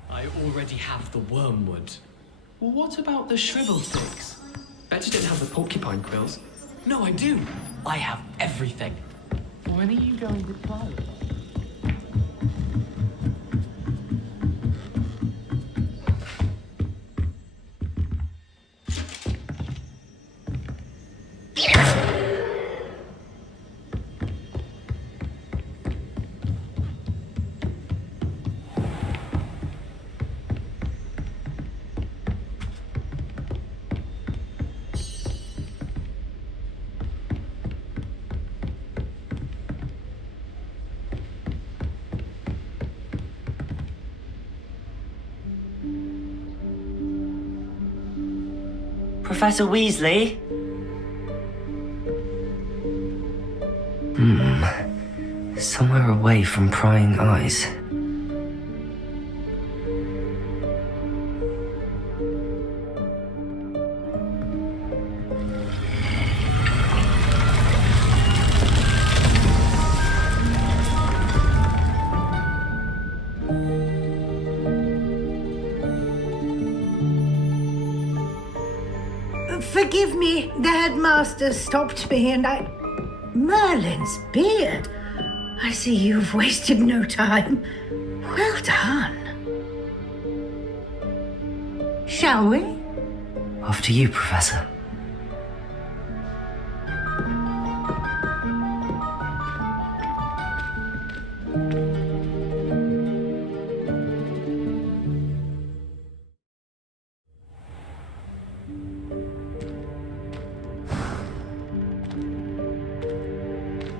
I already have the wormwood. Well, what about the shrivel sticks? Bet you don't have the porcupine quills. No, I do. I have everything. When are you going to try it? Professor Weasley? Somewhere away from prying eyes. Forgive me, the headmaster stopped me and I... Merlin's beard. I see you've wasted no time. Well done. Shall we? After you, Professor.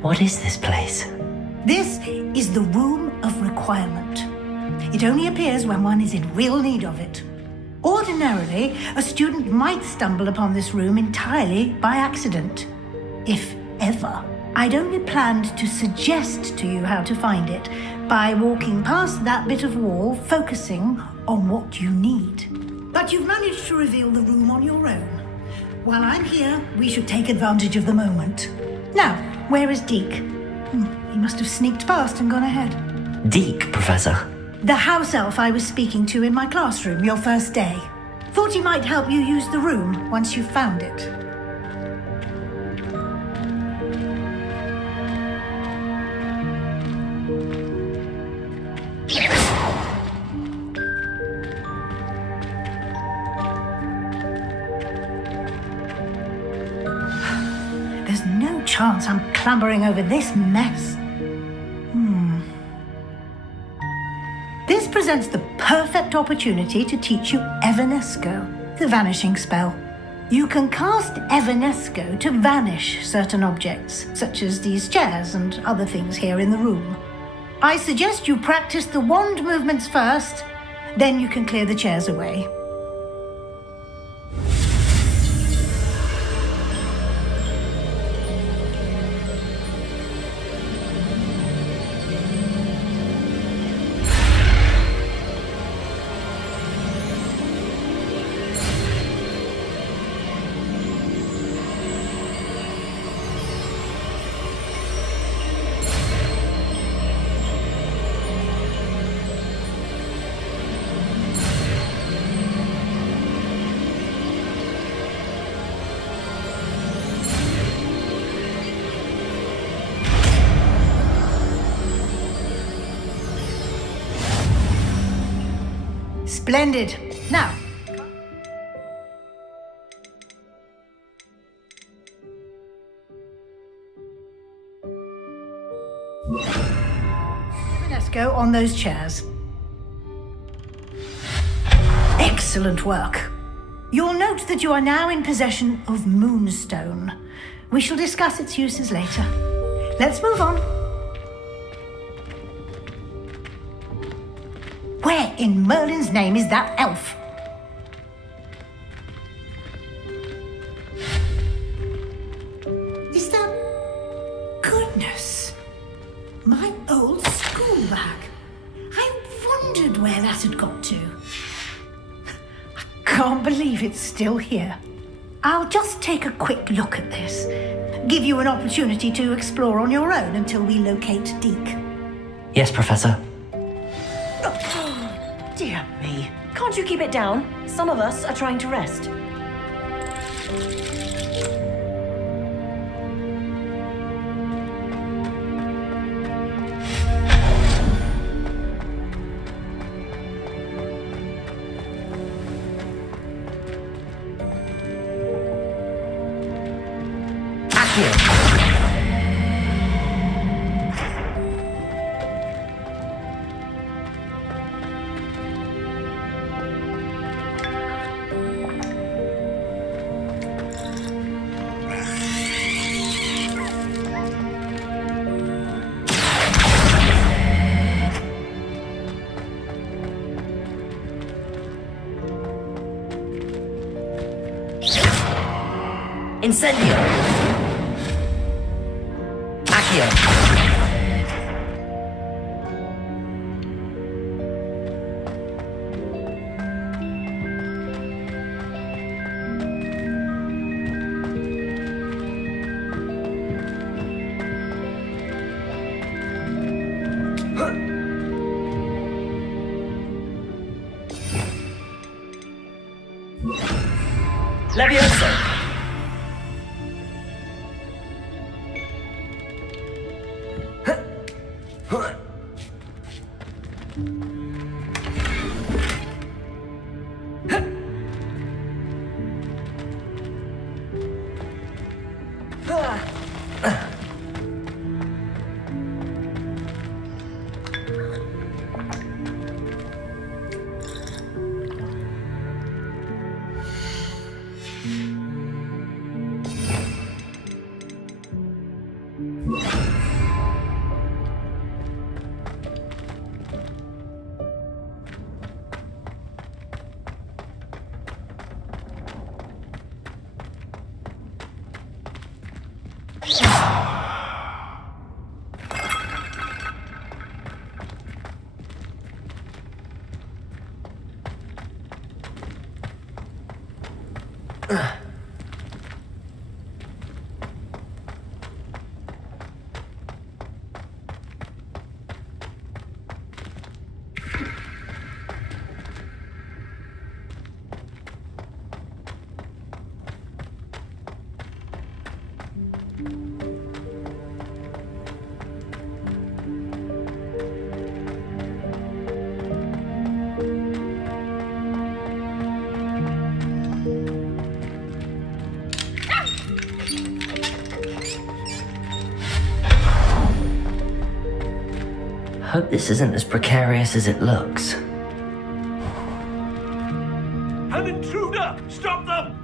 What is this place? This is the Room of Requirement. It only appears when one is in real need of it. Ordinarily, a student might stumble upon this room entirely by accident. If ever. I'd only planned to suggest to you how to find it by walking past that bit of wall, focusing on what you need. But you've managed to reveal the room on your own. While I'm here, we should take advantage of the moment. Now, where is Deke? He must have sneaked past and gone ahead. Deke, Professor. The house elf I was speaking to in my classroom your first day. Thought he might help you use the room once you found it. There's no chance I'm clambering over this mess. This presents the perfect opportunity to teach you Evanesco, the vanishing spell. You can cast Evanesco to vanish certain objects, such as these chairs and other things here in the room. I suggest you practice the wand movements first, then you can clear the chairs away. Splendid. Now, Evanesco on those chairs. Excellent work. You'll note that you are now in possession of Moonstone. We shall discuss its uses later. Let's move on. Where in Merlin's name is that elf? Is that... Goodness. My old school bag. I wondered where that had got to. I can't believe it's still here. I'll just take a quick look at this. Give you an opportunity to explore on your own until we locate Deke. Yes, Professor. Dear me. Can't you keep it down? Some of us are trying to rest. Incendio! Accio! Levioso! Hope this isn't as precarious as it looks. An intruder! Stop them!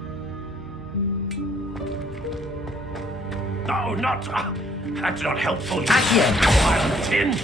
No, not... that's not helpful. Accio! Tin!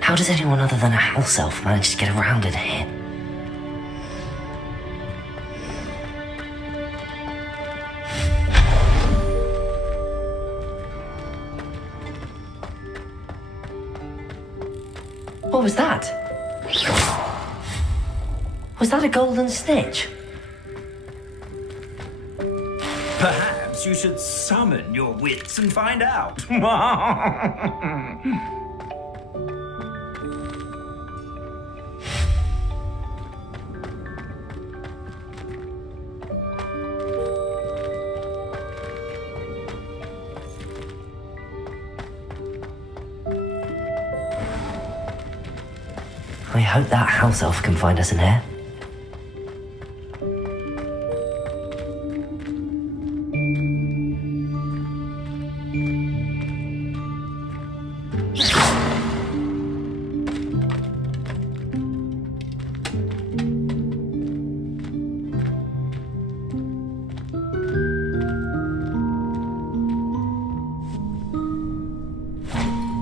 How does anyone other than a house elf manage to get around in here? What was that? Was that a golden snitch? Perhaps you should summon your wits and find out. I hope that house elf can find us in here.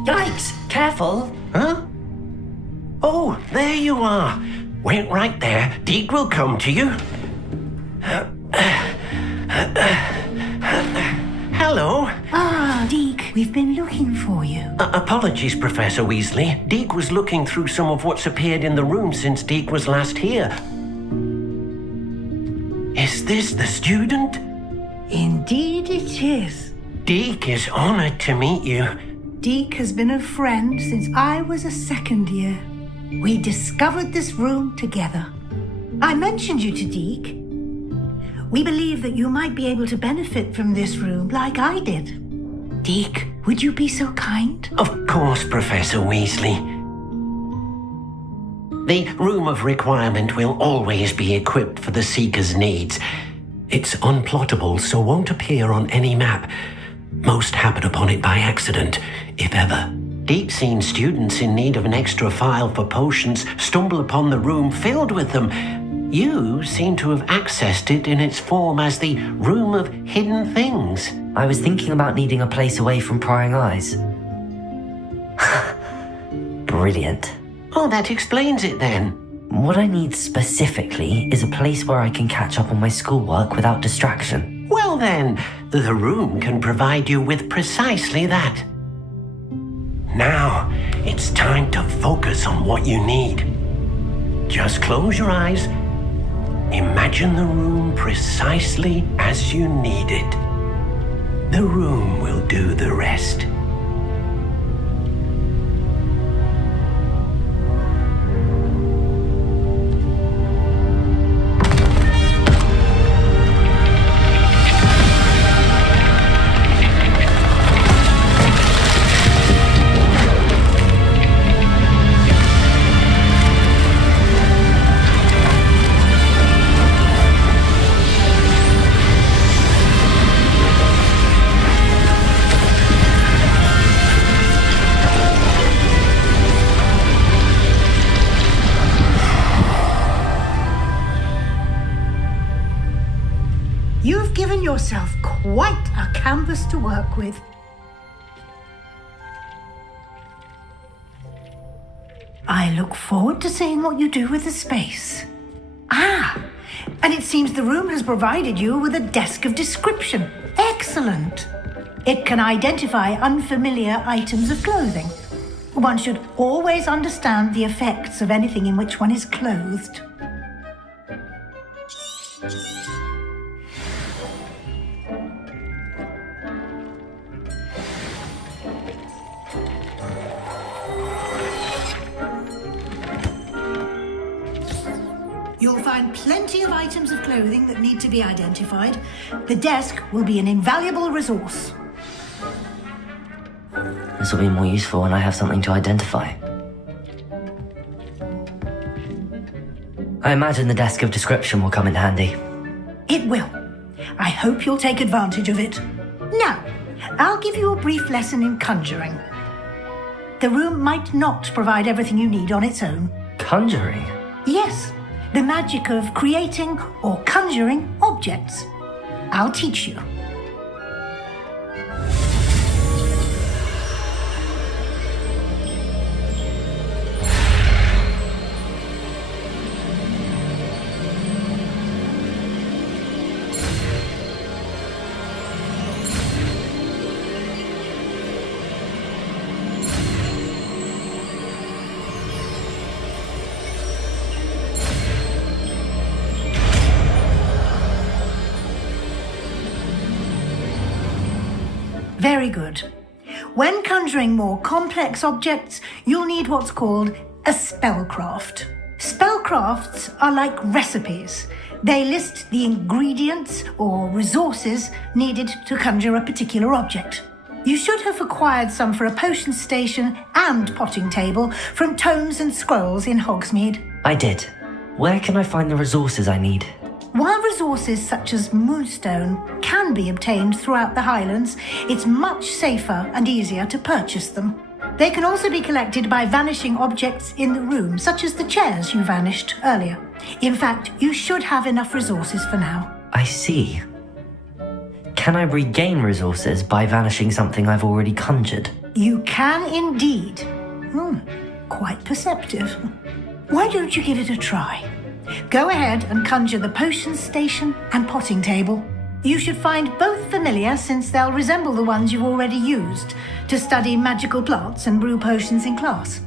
Yikes! Careful! Huh? Oh, there you are. Wait right there. Deke will come to you. Hello. Ah, Deke, we've been looking for you. Apologies, Professor Weasley. Deke was looking through some of what's appeared in the room since Deke was last here. Is this the student? Indeed it is. Deke is honored to meet you. Deke has been a friend since I was a second year. We discovered this room together. I mentioned you to Deke. We believe that you might be able to benefit from this room like I did. Deke, would you be so kind? Of course, Professor Weasley. The Room of Requirement will always be equipped for the Seeker's needs. It's unplottable, so won't appear on any map. Most happen upon it by accident, if ever. Deke's seen students in need of an extra file for potions stumble upon the room filled with them. You seem to have accessed it in its form as the Room of Hidden Things. I was thinking about needing a place away from prying eyes. Brilliant. Oh, that explains it then. What I need specifically is a place where I can catch up on my schoolwork without distraction. Well then, the room can provide you with precisely that. Now, it's time to focus on what you need. Just close your eyes. Imagine the room precisely as you need it. The room will do the rest. You've given yourself quite a canvas to work with. I look forward to seeing what you do with the space. Ah, and it seems the room has provided you with a desk of description. Excellent. It can identify unfamiliar items of clothing. One should always understand the effects of anything in which one is clothed. You'll find plenty of items of clothing that need to be identified. The desk will be an invaluable resource. This will be more useful when I have something to identify. I imagine the desk of description will come in handy. It will. I hope you'll take advantage of it. Now, I'll give you a brief lesson in conjuring. The room might not provide everything you need on its own. Conjuring? Yes. The magic of creating or conjuring objects. I'll teach you. Very good. When conjuring more complex objects, you'll need what's called a spellcraft. Spellcrafts are like recipes. They list the ingredients or resources needed to conjure a particular object. You should have acquired some for a potion station and potting table from tomes and scrolls in Hogsmeade. I did. Where can I find the resources I need? While resources such as moonstone can be obtained throughout the Highlands, it's much safer and easier to purchase them. They can also be collected by vanishing objects in the room, such as the chairs you vanished earlier. In fact, you should have enough resources for now. I see. Can I regain resources by vanishing something I've already conjured? You can indeed. Quite perceptive. Why don't you give it a try? Go ahead and conjure the potion station and potting table. You should find both familiar, since they'll resemble the ones you've already used to study magical plants and brew potions in class.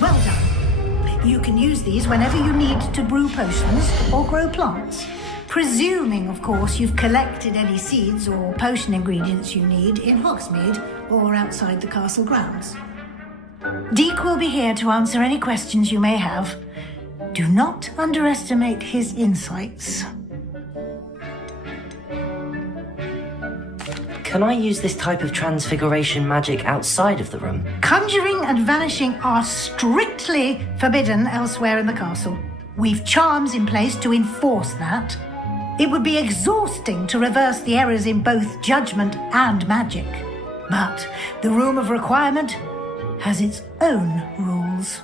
Well done. You can use these whenever you need to brew potions or grow plants. Presuming, of course, you've collected any seeds or potion ingredients you need in Hogsmeade or outside the castle grounds. Deke will be here to answer any questions you may have. Do not underestimate his insights. Can I use this type of transfiguration magic outside of the room? Conjuring and vanishing are strictly forbidden elsewhere in the castle. We've charms in place to enforce that. It would be exhausting to reverse the errors in both judgment and magic. But the Room of Requirement has its own rules.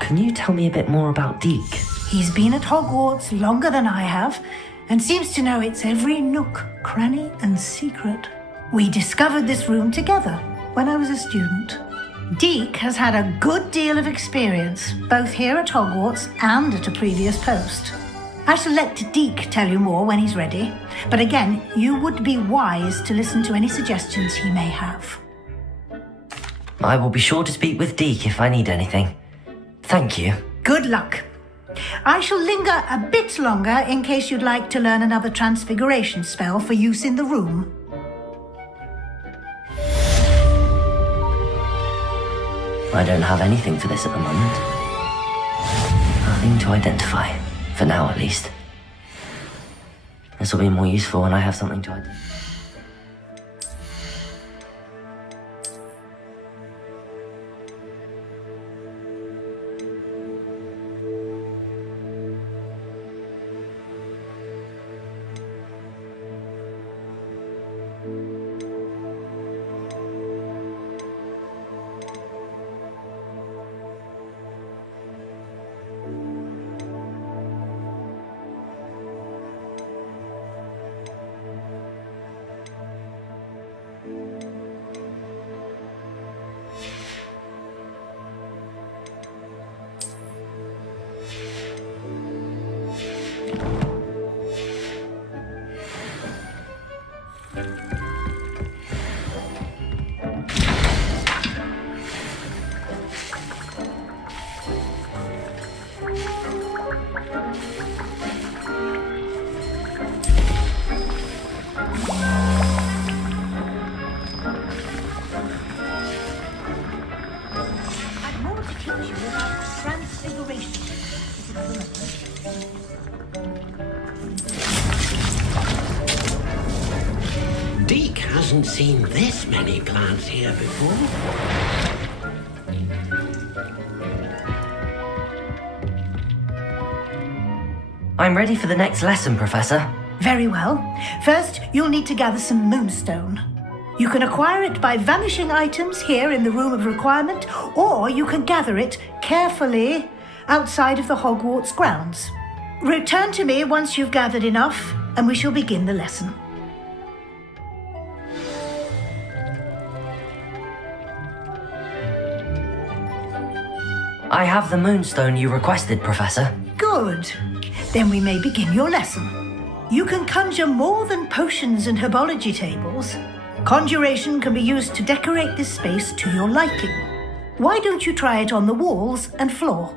Can you tell me a bit more about Deke? He's been at Hogwarts longer than I have, and seems to know its every nook, cranny, and secret. We discovered this room together when I was a student. Deke has had a good deal of experience, both here at Hogwarts and at a previous post. I shall let Deke tell you more when he's ready, but again, you would be wise to listen to any suggestions he may have. I will be sure to speak with Deke if I need anything. Thank you. Good luck. I shall linger a bit longer in case you'd like to learn another transfiguration spell for use in the room. I don't have anything for this at the moment. Nothing to identify. For now, at least. This will be more useful when I have something to identify. Deke hasn't seen this many plants here before. I'm ready for the next lesson, Professor. Very well. First, you'll need to gather some moonstone. You can acquire it by vanishing items here in the Room of Requirement, or you can gather it carefully outside of the Hogwarts grounds. Return to me once you've gathered enough, and we shall begin the lesson. I have the moonstone you requested, Professor. Good. Then we may begin your lesson. You can conjure more than potions and herbology tables. Conjuration can be used to decorate this space to your liking. Why don't you try it on the walls and floor?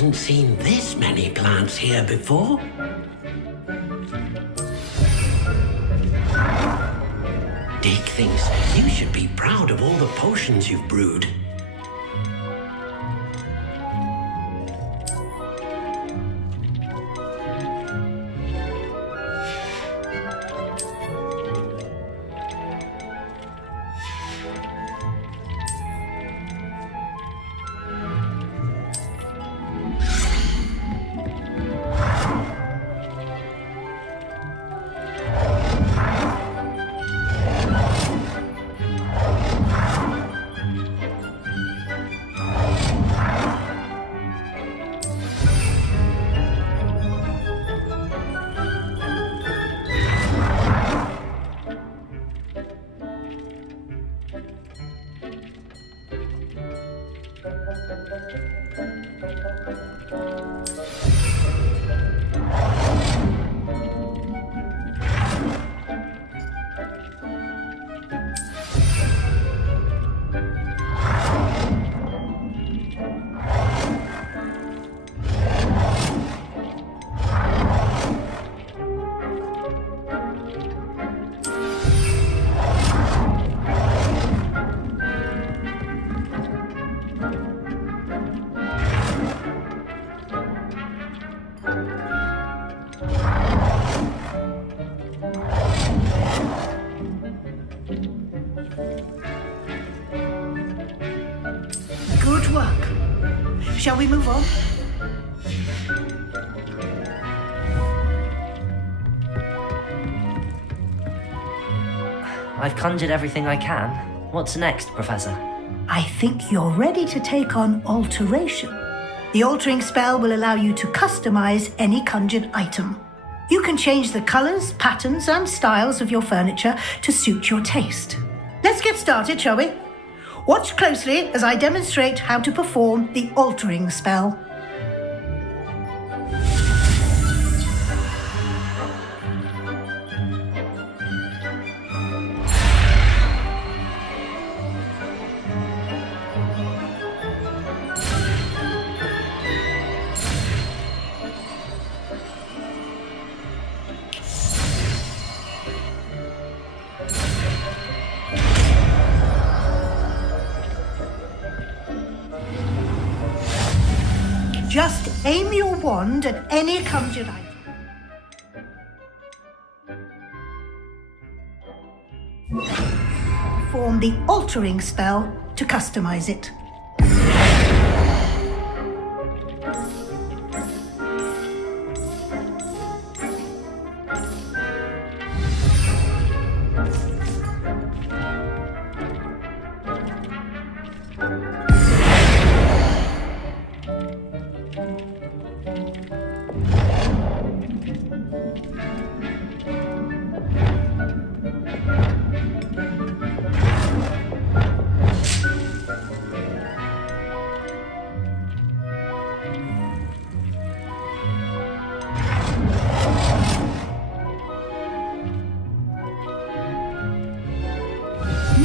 hasn't seen this many plants here before. Dick thinks you should be proud of all the potions you've brewed. Good work. Shall we move on? I've conjured everything I can. What's next, Professor? I think you're ready to take on alteration. The altering spell will allow you to customize any conjured item. You can change the colors, patterns, and styles of your furniture to suit your taste. Let's get started, shall we? Watch closely as I demonstrate how to perform the altering spell. Just aim your wand at any conjured item. Perform the altering spell to customize it.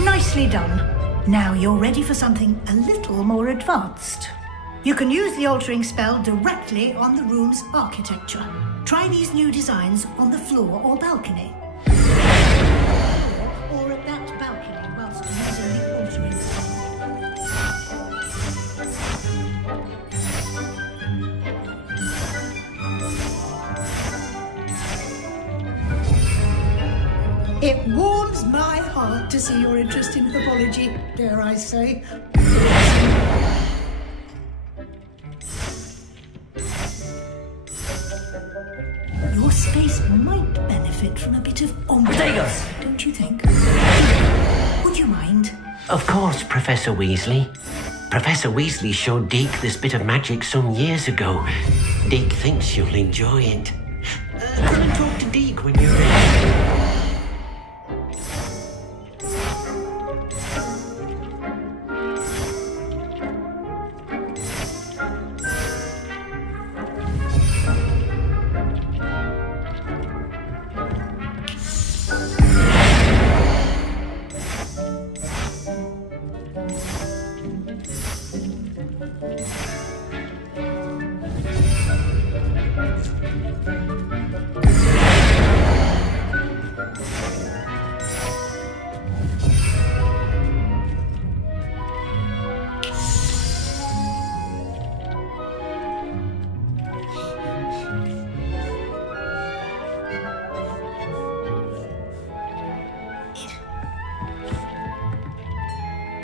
Nicely done. Now you're ready for something a little more advanced. You can use the altering spell directly on the room's architecture. Try these new designs on the floor or balcony. Or at that balcony whilst using the altering spell. It warms my heart to see your interest in herbology, dare I say. Your space might benefit from a bit of ambiance, don't you think? Would you mind? Of course, Professor Weasley. Professor Weasley showed Deke this bit of magic some years ago. Deke thinks you'll enjoy it. Come and talk to Deke when you're ready.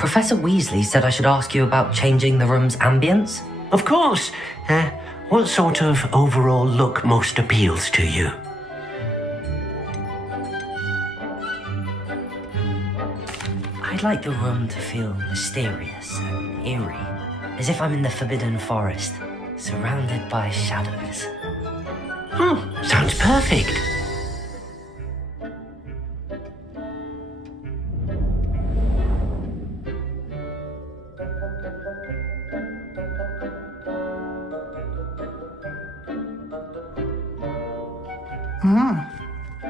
Professor Weasley said I should ask you about changing the room's ambience. Of course. What sort of overall look most appeals to you? I'd like the room to feel mysterious and eerie, as if I'm in the Forbidden Forest, surrounded by shadows. Sounds perfect.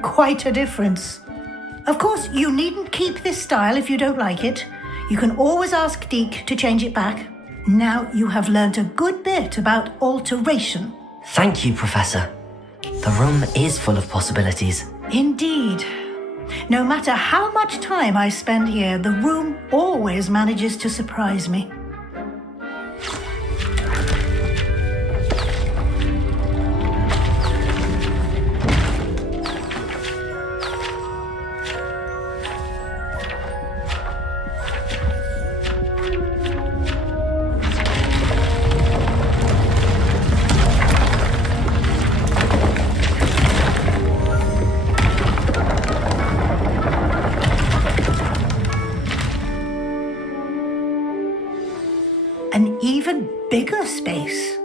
Quite a difference. Of course, you needn't keep this style if you don't like it. You can always ask Deke to change it back. Now you have learnt a good bit about alteration. Thank you, Professor. The room is full of possibilities. Indeed. No matter how much time I spend here, the room always manages to surprise me. An even bigger space.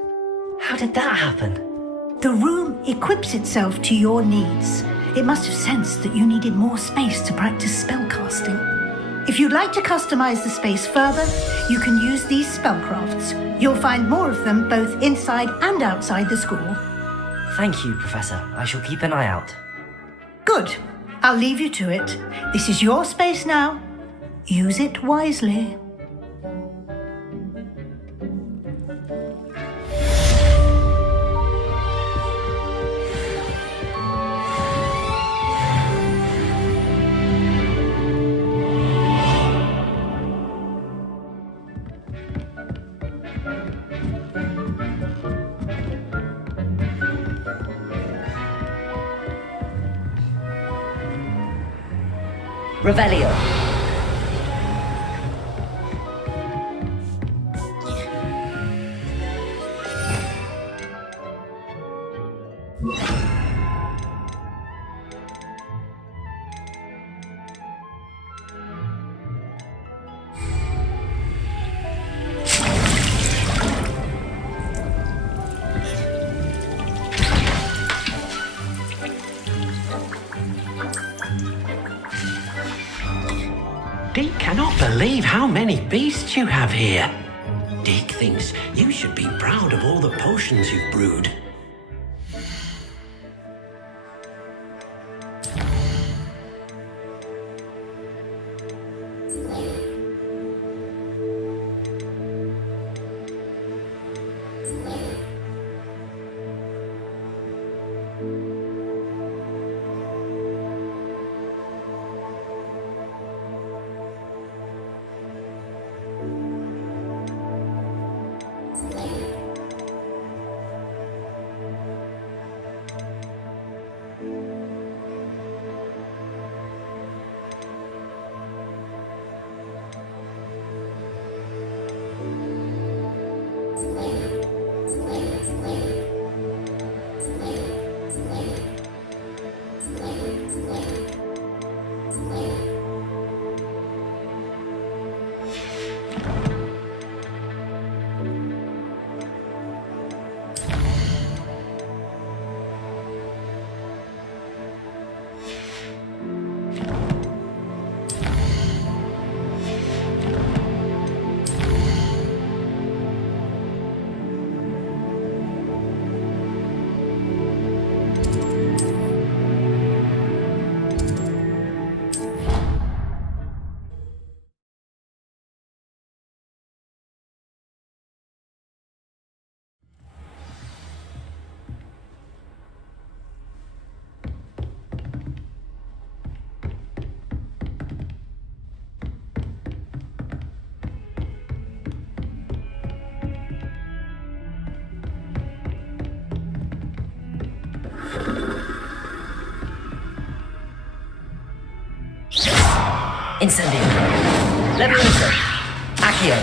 How did that happen? The room equips itself to your needs. It must have sensed that you needed more space to practice spellcasting. If you'd like to customize the space further, you can use these spellcrafts. You'll find more of them both inside and outside the school. Thank you, Professor. I shall keep an eye out. Good. I'll leave you to it. This is your space now. Use it wisely. Revelio. Deke cannot believe how many beasts you have here. Deke thinks you should be proud of all the potions you've brewed. Incendio. Levioso. Accio.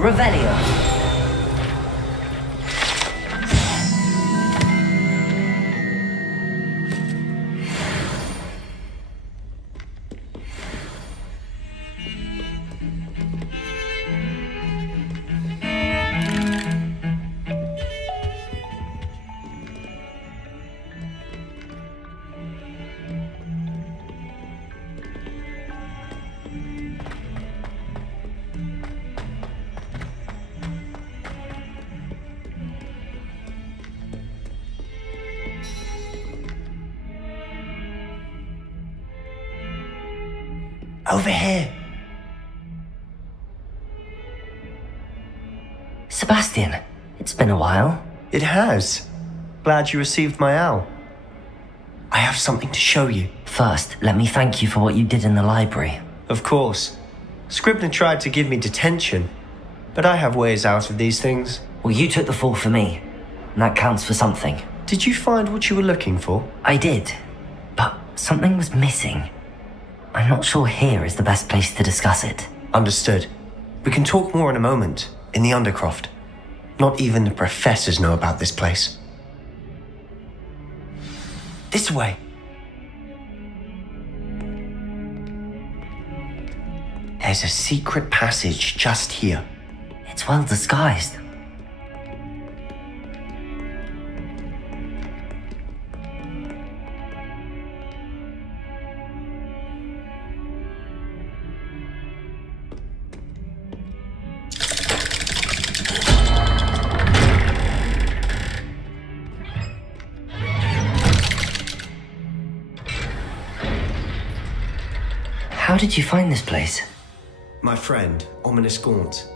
Revelio. Over here. Sebastian, it's been a while. It has. Glad you received my owl. I have something to show you. First, let me thank you for what you did in the library. Of course. Scribner tried to give me detention, but I have ways out of these things. Well, you took the fall for me, and that counts for something. Did you find what you were looking for? I did, but something was missing. I'm not sure here is the best place to discuss it. Understood. We can talk more in a moment, in the Undercroft. Not even the professors know about this place. This way. There's a secret passage just here. It's well disguised. How did you find this place? My friend, Ominous Gaunt.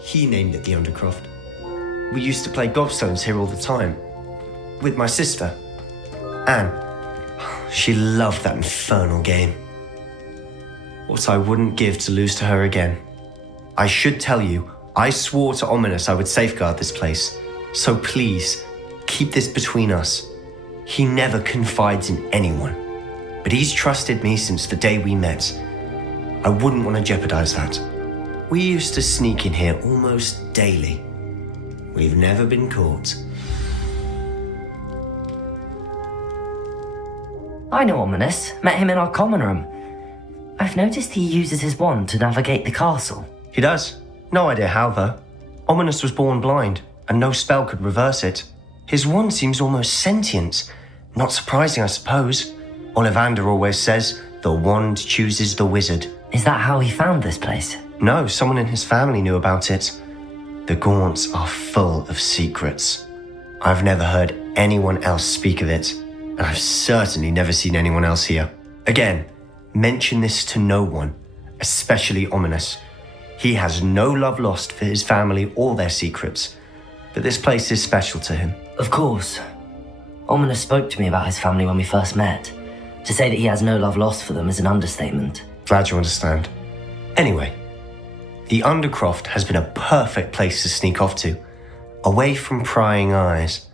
He named it the Undercroft. We used to play gobstones here all the time. With my sister, Anne. She loved that infernal game. What I wouldn't give to lose to her again. I should tell you, I swore to Ominous I would safeguard this place. So please, keep this between us. He never confides in anyone. But he's trusted me since the day we met. I wouldn't want to jeopardize that. We used to sneak in here almost daily. We've never been caught. I know Ominous. Met him in our common room. I've noticed he uses his wand to navigate the castle. He does. No idea how, though. Ominous was born blind, and no spell could reverse it. His wand seems almost sentient. Not surprising, I suppose. Ollivander always says, the wand chooses the wizard. Is that how he found this place? No, someone in his family knew about it. The Gaunts are full of secrets. I've never heard anyone else speak of it, and I've certainly never seen anyone else here. Again, mention this to no one, especially Ominous. He has no love lost for his family or their secrets, but this place is special to him. Of course. Ominous spoke to me about his family when we first met. To say that he has no love lost for them is an understatement. Glad you understand. Anyway, the Undercroft has been a perfect place to sneak off to, away from prying eyes,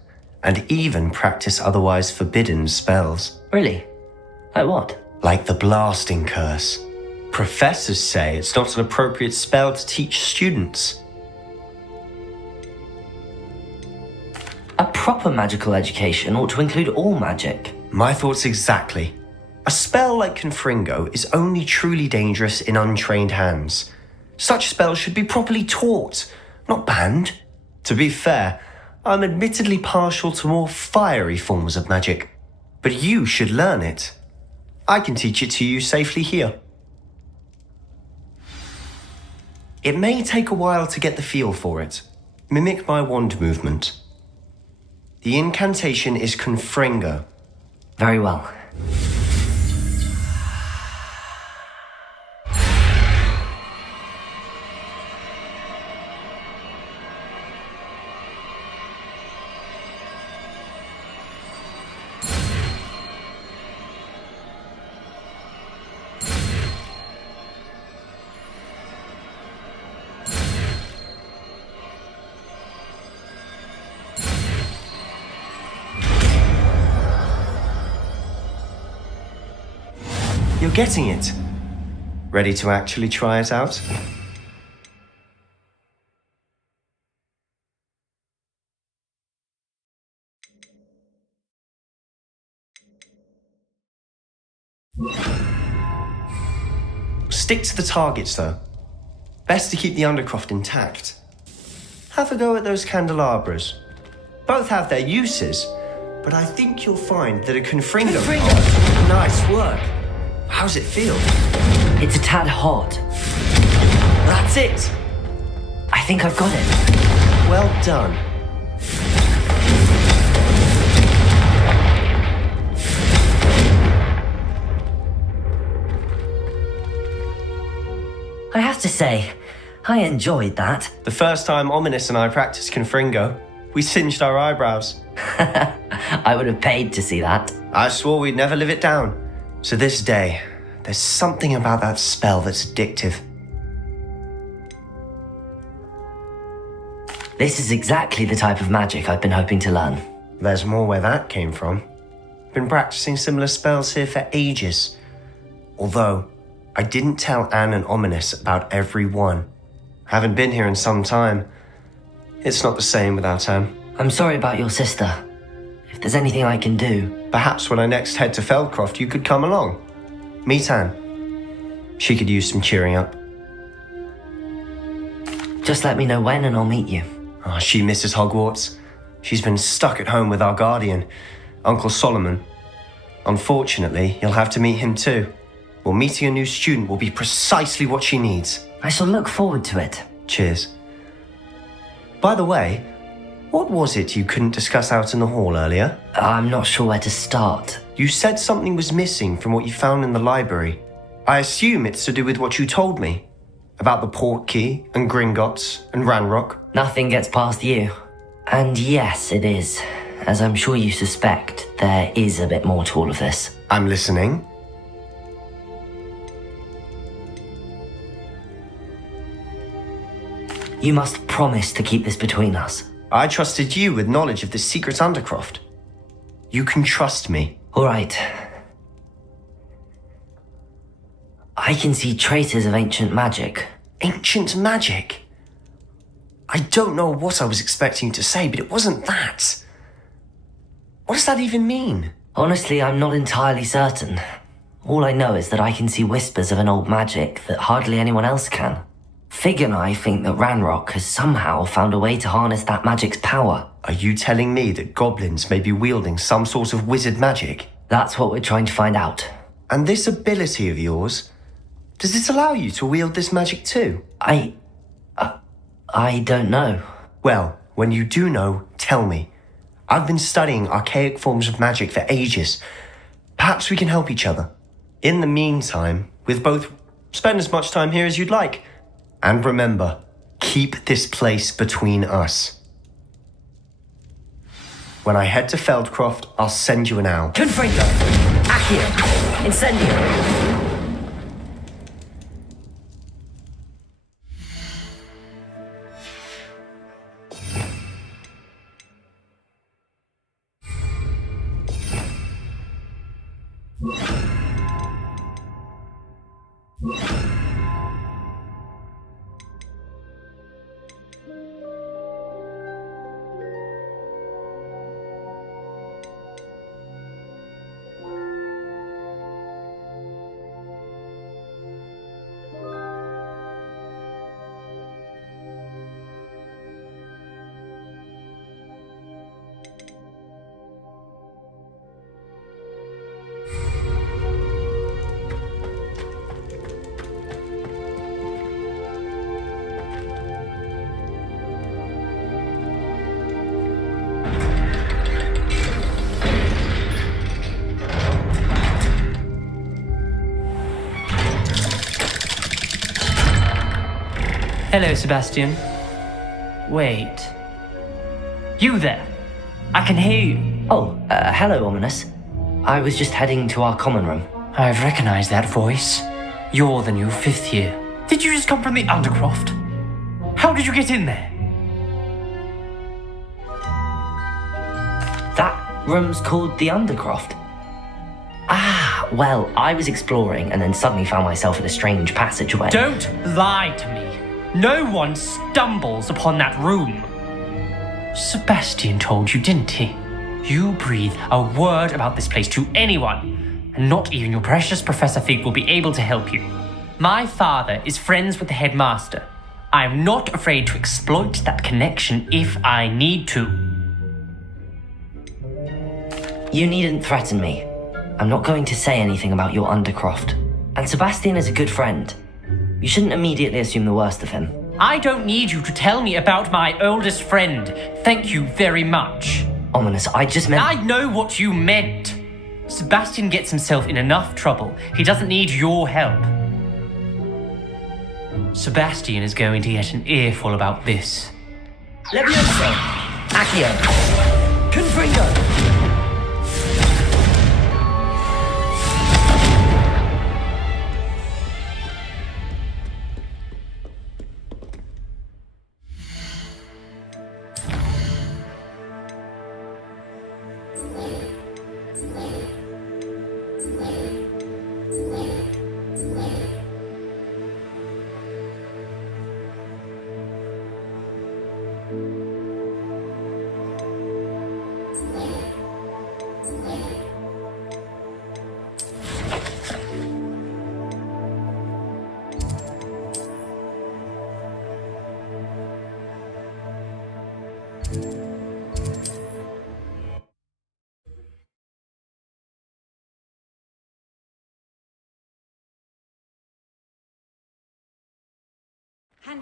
and even practice otherwise forbidden spells. Really? Like what? Like the blasting curse. Professors say it's not an appropriate spell to teach students. A proper magical education ought to include all magic. My thoughts exactly. A spell like Confringo is only truly dangerous in untrained hands. Such spells should be properly taught, not banned. To be fair, I'm admittedly partial to more fiery forms of magic, but you should learn it. I can teach it to you safely here. It may take a while to get the feel for it. Mimic my wand movement. The incantation is Confringo. Very well. You're getting it. Ready to actually try it out? Stick to the targets, though. Best to keep the Undercroft intact. Have a go at those candelabras. Both have their uses, but I think you'll find that a Confringo... Nice work. How's it feel? It's a tad hot. That's it. I think I've got it. Well done. I have to say, I enjoyed that. The first time Ominous and I practiced Confringo, we singed our eyebrows. I would have paid to see that. I swore we'd never live it down. To this day, there's something about that spell that's addictive. This is exactly the type of magic I've been hoping to learn. There's more where that came from. Been practicing similar spells here for ages. Although, I didn't tell Anne and Ominous about every one. Haven't been here in some time. It's not the same without Anne. I'm sorry about your sister. If there's anything I can do... Perhaps when I next head to Feldcroft, you could come along. Meet Anne. She could use some cheering up. Just let me know when and I'll meet you. Oh, she misses Hogwarts. She's been stuck at home with our guardian, Uncle Solomon. Unfortunately, you'll have to meet him too. Well, meeting a new student will be precisely what she needs. I shall look forward to it. Cheers. By the way, what was it you couldn't discuss out in the hall earlier? I'm not sure where to start. You said something was missing from what you found in the library. I assume it's to do with what you told me about the Portkey and Gringotts and Ranrock. Nothing gets past you. And yes, it is. As I'm sure you suspect, there is a bit more to all of this. I'm listening. You must promise to keep this between us. I trusted you with knowledge of this secret Undercroft. You can trust me. All right. I can see traces of ancient magic. Ancient magic? I don't know what I was expecting you to say, but it wasn't that. What does that even mean? Honestly, I'm not entirely certain. All I know is that I can see whispers of an old magic that hardly anyone else can. Fig and I think that Ranrock has somehow found a way to harness that magic's power. Are you telling me that goblins may be wielding some sort of wizard magic? That's what we're trying to find out. And this ability of yours, does it allow you to wield this magic too? I don't know. Well, when you do know, tell me. I've been studying archaic forms of magic for ages. Perhaps we can help each other. In the meantime, we'll both spend as much time here as you'd like. And remember, keep this place between us. When I head to Feldcroft, I'll send you an owl. Confringo! Accio! Incendio! Hello, Sebastian. Wait. You there? I can hear you. Oh, hello, Ominous. I was just heading to our common room. I've recognized that voice. You're the new 5th year. Did you just come from the Undercroft? How did you get in there? That room's called the Undercroft. Ah, well, I was exploring and then suddenly found myself in a strange passageway. Don't lie to me. No one stumbles upon that room. Sebastian told you, didn't he? You breathe a word about this place to anyone, and not even your precious Professor Fig will be able to help you. My father is friends with the headmaster. I am not afraid to exploit that connection if I need to. You needn't threaten me. I'm not going to say anything about your Undercroft. And Sebastian is a good friend. You shouldn't immediately assume the worst of him. I don't need you to tell me about my oldest friend. Thank you very much. Ominous, I just meant... I know what you meant. Sebastian gets himself in enough trouble. He doesn't need your help. Sebastian is going to get an earful about this. Levioso! Accio! Confringo!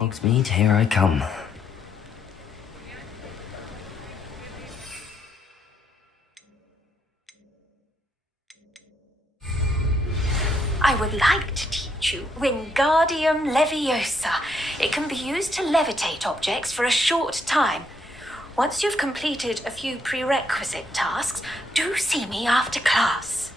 Hogsmeade, here I come. I would like to teach you Wingardium Leviosa. It can be used to levitate objects for a short time. Once you've completed a few prerequisite tasks, do see me after class.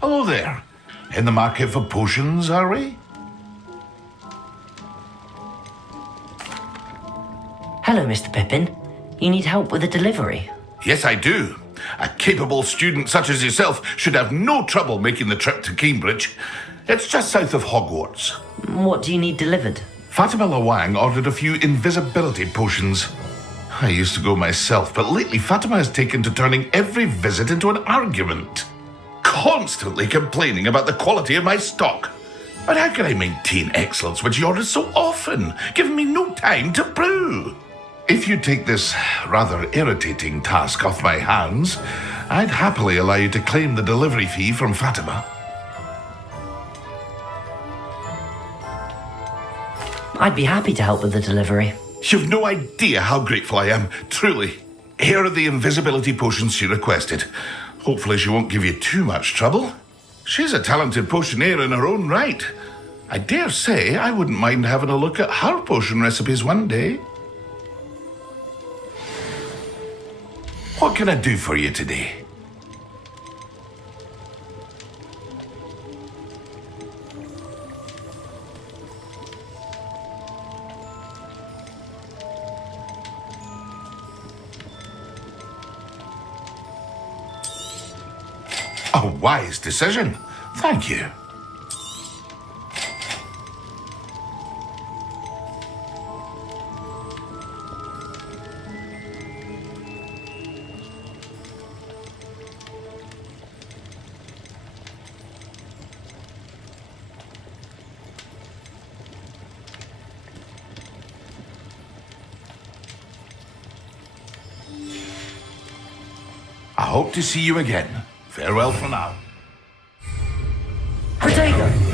Hello there. In the market for potions, are we? Hello, Mr. Pippin. You need help with a delivery? Yes, I do. A capable student such as yourself should have no trouble making the trip to Cambridge. It's just south of Hogwarts. What do you need delivered? Fatima Lawang ordered a few invisibility potions. I used to go myself, but lately Fatima has taken to turning every visit into an argument. Constantly complaining about the quality of my stock. But how can I maintain excellence when she orders so often, giving me no time to brew? If you take this rather irritating task off my hands, I'd happily allow you to claim the delivery fee from Fatima. I'd be happy to help with the delivery. You've no idea how grateful I am, truly. Here are the invisibility potions she requested. Hopefully she won't give you too much trouble. She's a talented potioneer in her own right. I dare say I wouldn't mind having a look at her potion recipes one day. What can I do for you today? A wise decision. Thank you. I hope to see you again. Farewell for now. Protego!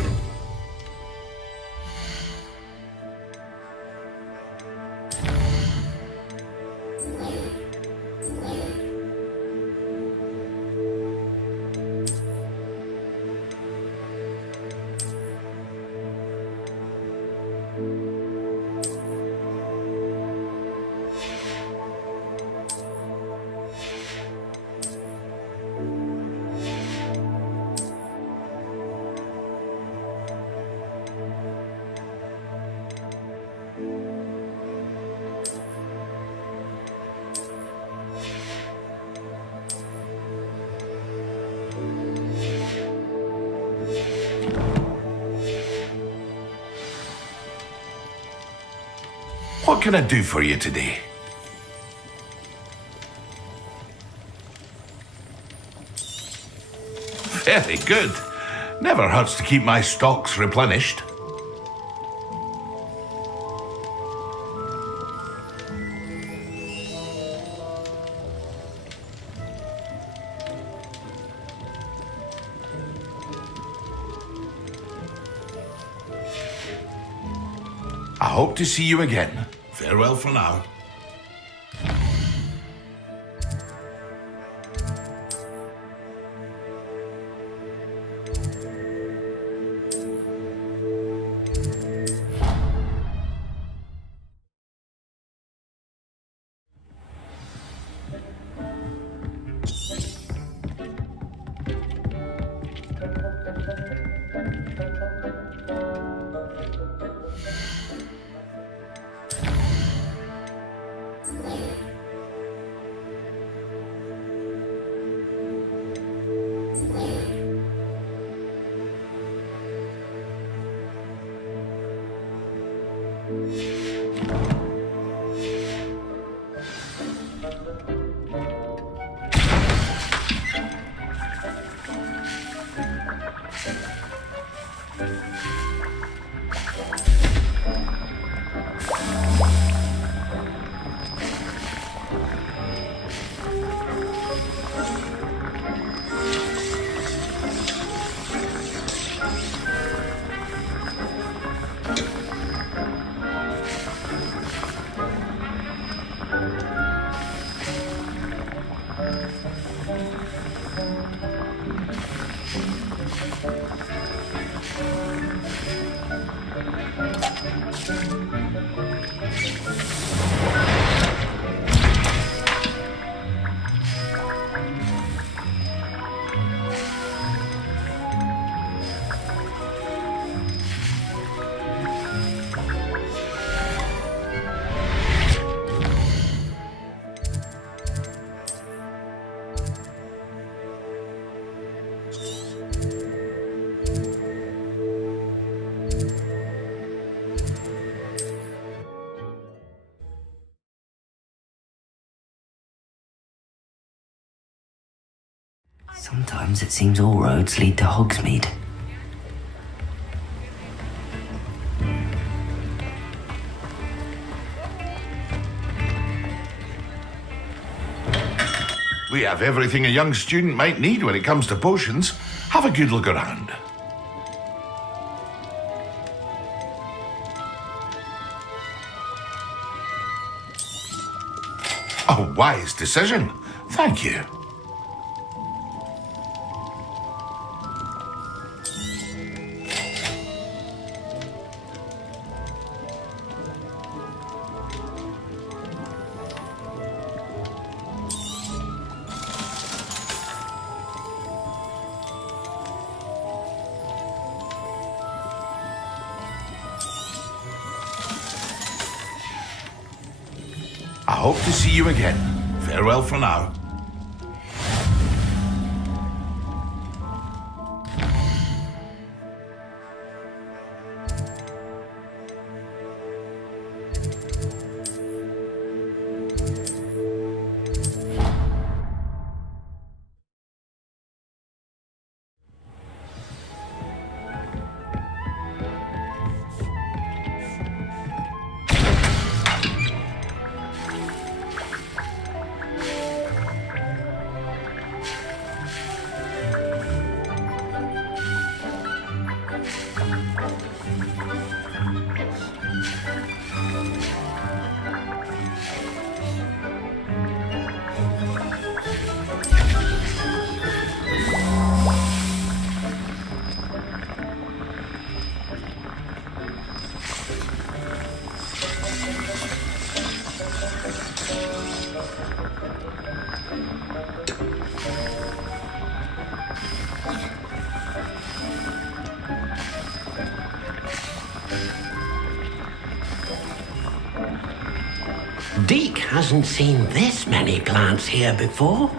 What can I do for you today? Very good. Never hurts to keep my stocks replenished. I hope to see you again. Farewell for now. Sometimes it seems all roads lead to Hogsmeade. We have everything a young student might need when it comes to potions. Have a good look around. A wise decision. Thank you. I hope to see you again. Farewell for now. Deke hasn't seen this many plants here before.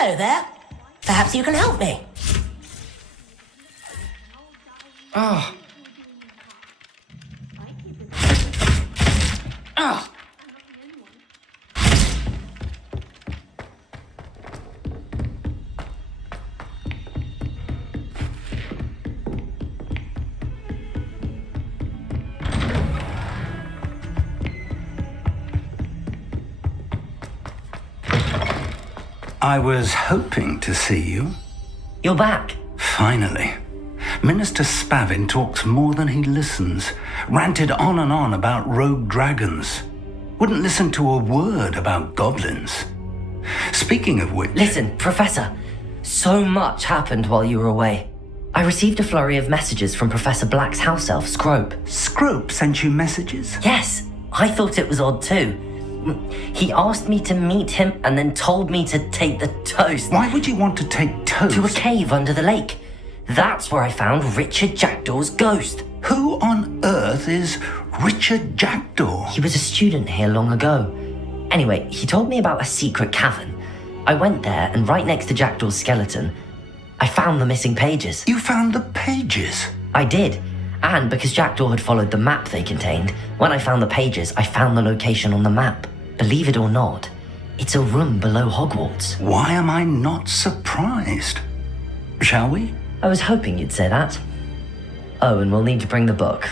Hello there. Perhaps you can help me. Ah. Ah. I was hoping to see you. You're back. Finally. Minister Spavin talks more than he listens. Ranted on and on about rogue dragons. Wouldn't listen to a word about goblins. Speaking of which... Listen, Professor. So much happened while you were away. I received a flurry of messages from Professor Black's house elf, Scrope. Scrope sent you messages? Yes. I thought it was odd too. He asked me to meet him and then told me to take the toast. Why would you want to take toast? To a cave under the lake. That's where I found Richard Jackdaw's ghost. Who on earth is Richard Jackdaw? He was a student here long ago. Anyway, he told me about a secret cavern. I went there, and right next to Jackdaw's skeleton, I found the missing pages. You found the pages? I did. And because Jackdaw had followed the map they contained, when I found the pages, I found the location on the map. Believe it or not, it's a room below Hogwarts. Why am I not surprised? Shall we? I was hoping you'd say that. Oh, and we'll need to bring the book.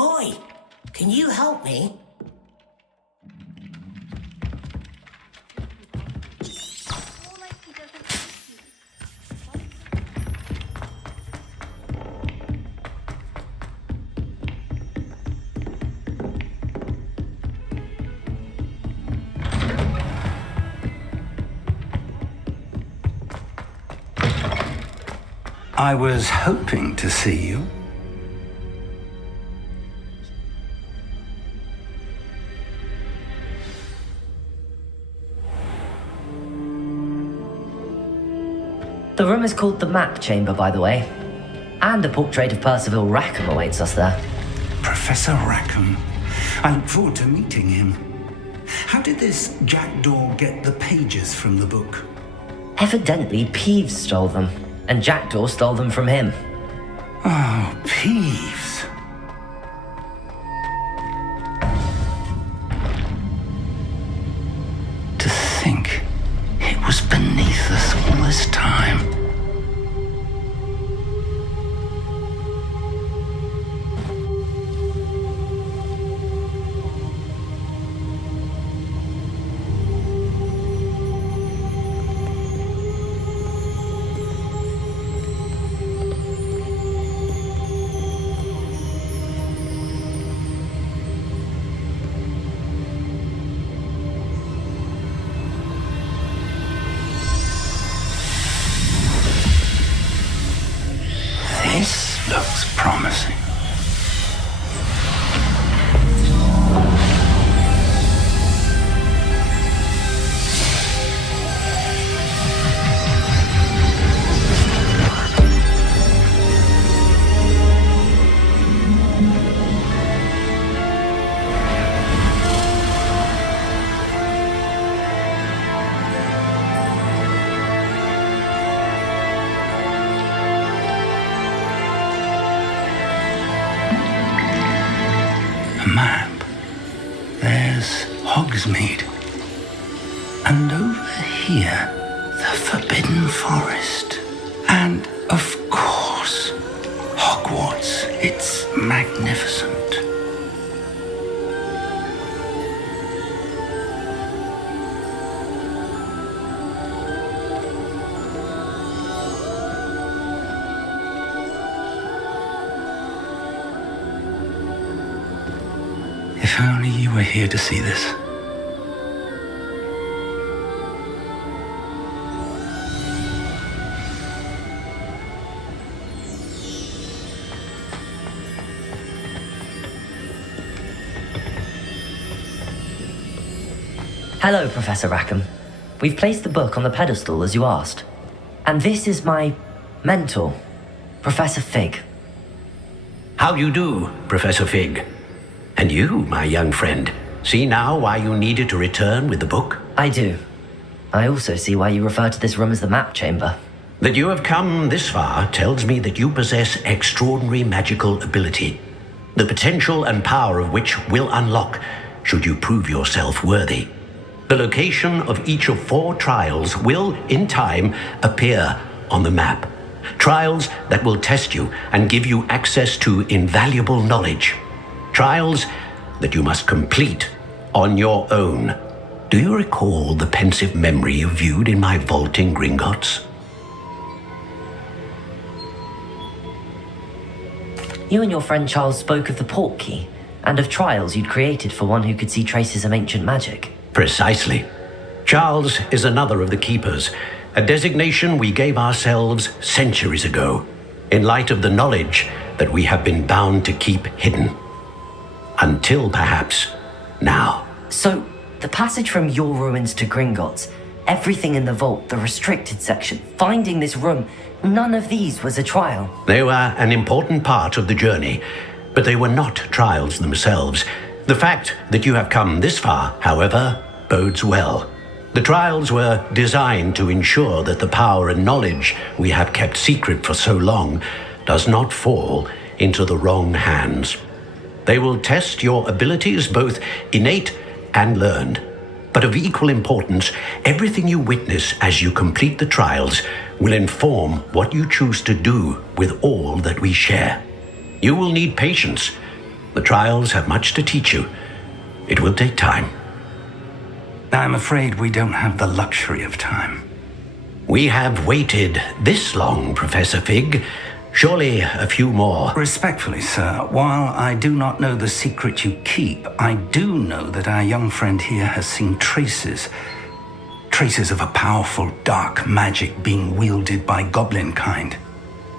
Boy, can you help me? I was hoping to see you. The room is called the Map Chamber, by the way. And a portrait of Percival Rackham awaits us there. Professor Rackham. I look forward to meeting him. How did this jackdaw get the pages from the book? Evidently, Peeves stole them, and Jackdaw stole them from him. Oh, Peeves. To think it was beneath us all this time. This looks promising. Map. There's Hogsmeade. And over here, the Forbidden Forest. And, of course, Hogwarts. It's magnificent. If only you were here to see this. Hello, Professor Rackham. We've placed the book on the pedestal as you asked. And this is my mentor, Professor Fig. How do you do, Professor Fig? And you, my young friend, see now why you needed to return with the book? I do. I also see why you refer to this room as the Map Chamber. That you have come this far tells me that you possess extraordinary magical ability, the potential and power of which will unlock should you prove yourself worthy. The location of each of 4 trials will, in time, appear on the map. Trials that will test you and give you access to invaluable knowledge. Trials that you must complete on your own. Do you recall the pensive memory you viewed in my vault in Gringotts? You and your friend Charles spoke of the Portkey, and of trials you'd created for one who could see traces of ancient magic. Precisely. Charles is another of the Keepers, a designation we gave ourselves centuries ago, in light of the knowledge that we have been bound to keep hidden. Until, perhaps, now. So, the passage from your ruins to Gringotts, everything in the vault, the restricted section, finding this room, none of these was a trial. They were an important part of the journey, but they were not trials themselves. The fact that you have come this far, however, bodes well. The trials were designed to ensure that the power and knowledge we have kept secret for so long does not fall into the wrong hands. They will test your abilities, both innate and learned. But of equal importance, everything you witness as you complete the trials will inform what you choose to do with all that we share. You will need patience, The trials have much to teach you. It will take time. I'm afraid we don't have the luxury of time. We have waited this long, Professor Fig. Surely a few more. Respectfully, sir, while I do not know the secret you keep, I do know that our young friend here has seen traces of a powerful dark magic being wielded by goblin kind.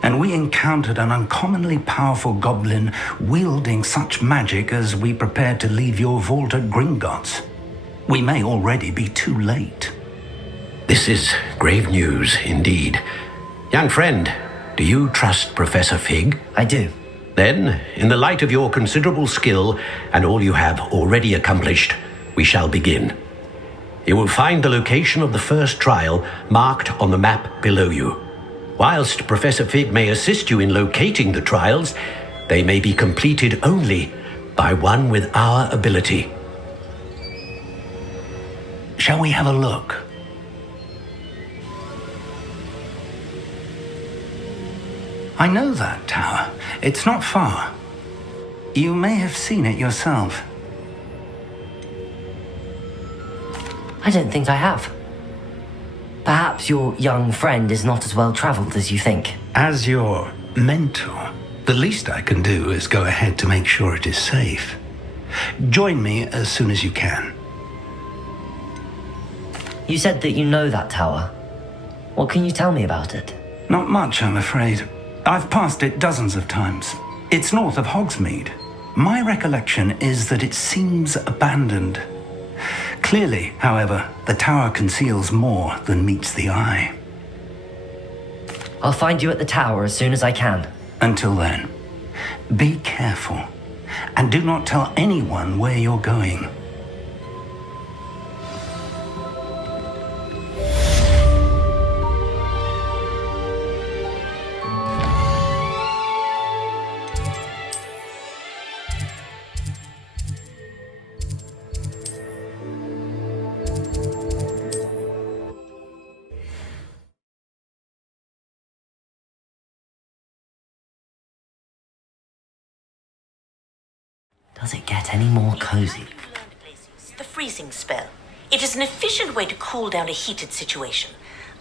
And we encountered an uncommonly powerful goblin wielding such magic as we prepared to leave your vault at Gringotts. We may already be too late. This is grave news indeed. Young friend, do you trust Professor Fig? I do. Then, in the light of your considerable skill and all you have already accomplished, we shall begin. You will find the location of the first trial marked on the map below you. Whilst Professor Fig may assist you in locating the trials, they may be completed only by one with our ability. Shall we have a look? I know that tower. It's not far. You may have seen it yourself. I don't think I have. Perhaps your young friend is not as well traveled as you think. As your mentor, the least I can do is go ahead to make sure it is safe. Join me as soon as you can. You said that you know that tower. What can you tell me about it? Not much, I'm afraid. I've passed it dozens of times. It's north of Hogsmeade. My recollection is that it seems abandoned. Clearly, however, the tower conceals more than meets the eye. I'll find you at the tower as soon as I can. Until then, be careful, and do not tell anyone where you're going. Does it get any more cozy? The freezing spell. It is an efficient way to cool down a heated situation.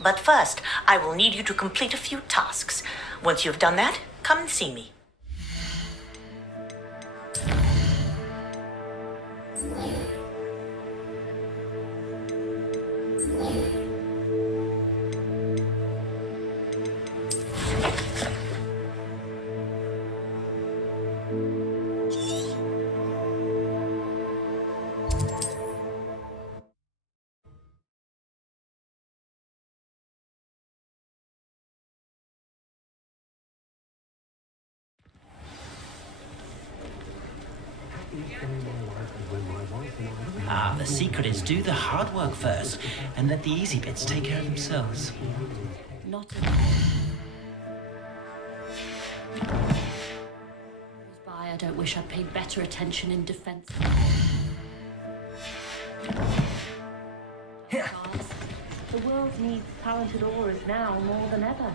But first, I will need you to complete a few tasks. Once you have done that, come and see me. The secret is do the hard work first, and let the easy bits take care of themselves. Not I don't wish I'd paid better attention in defense. The world needs talented aurors now more than ever.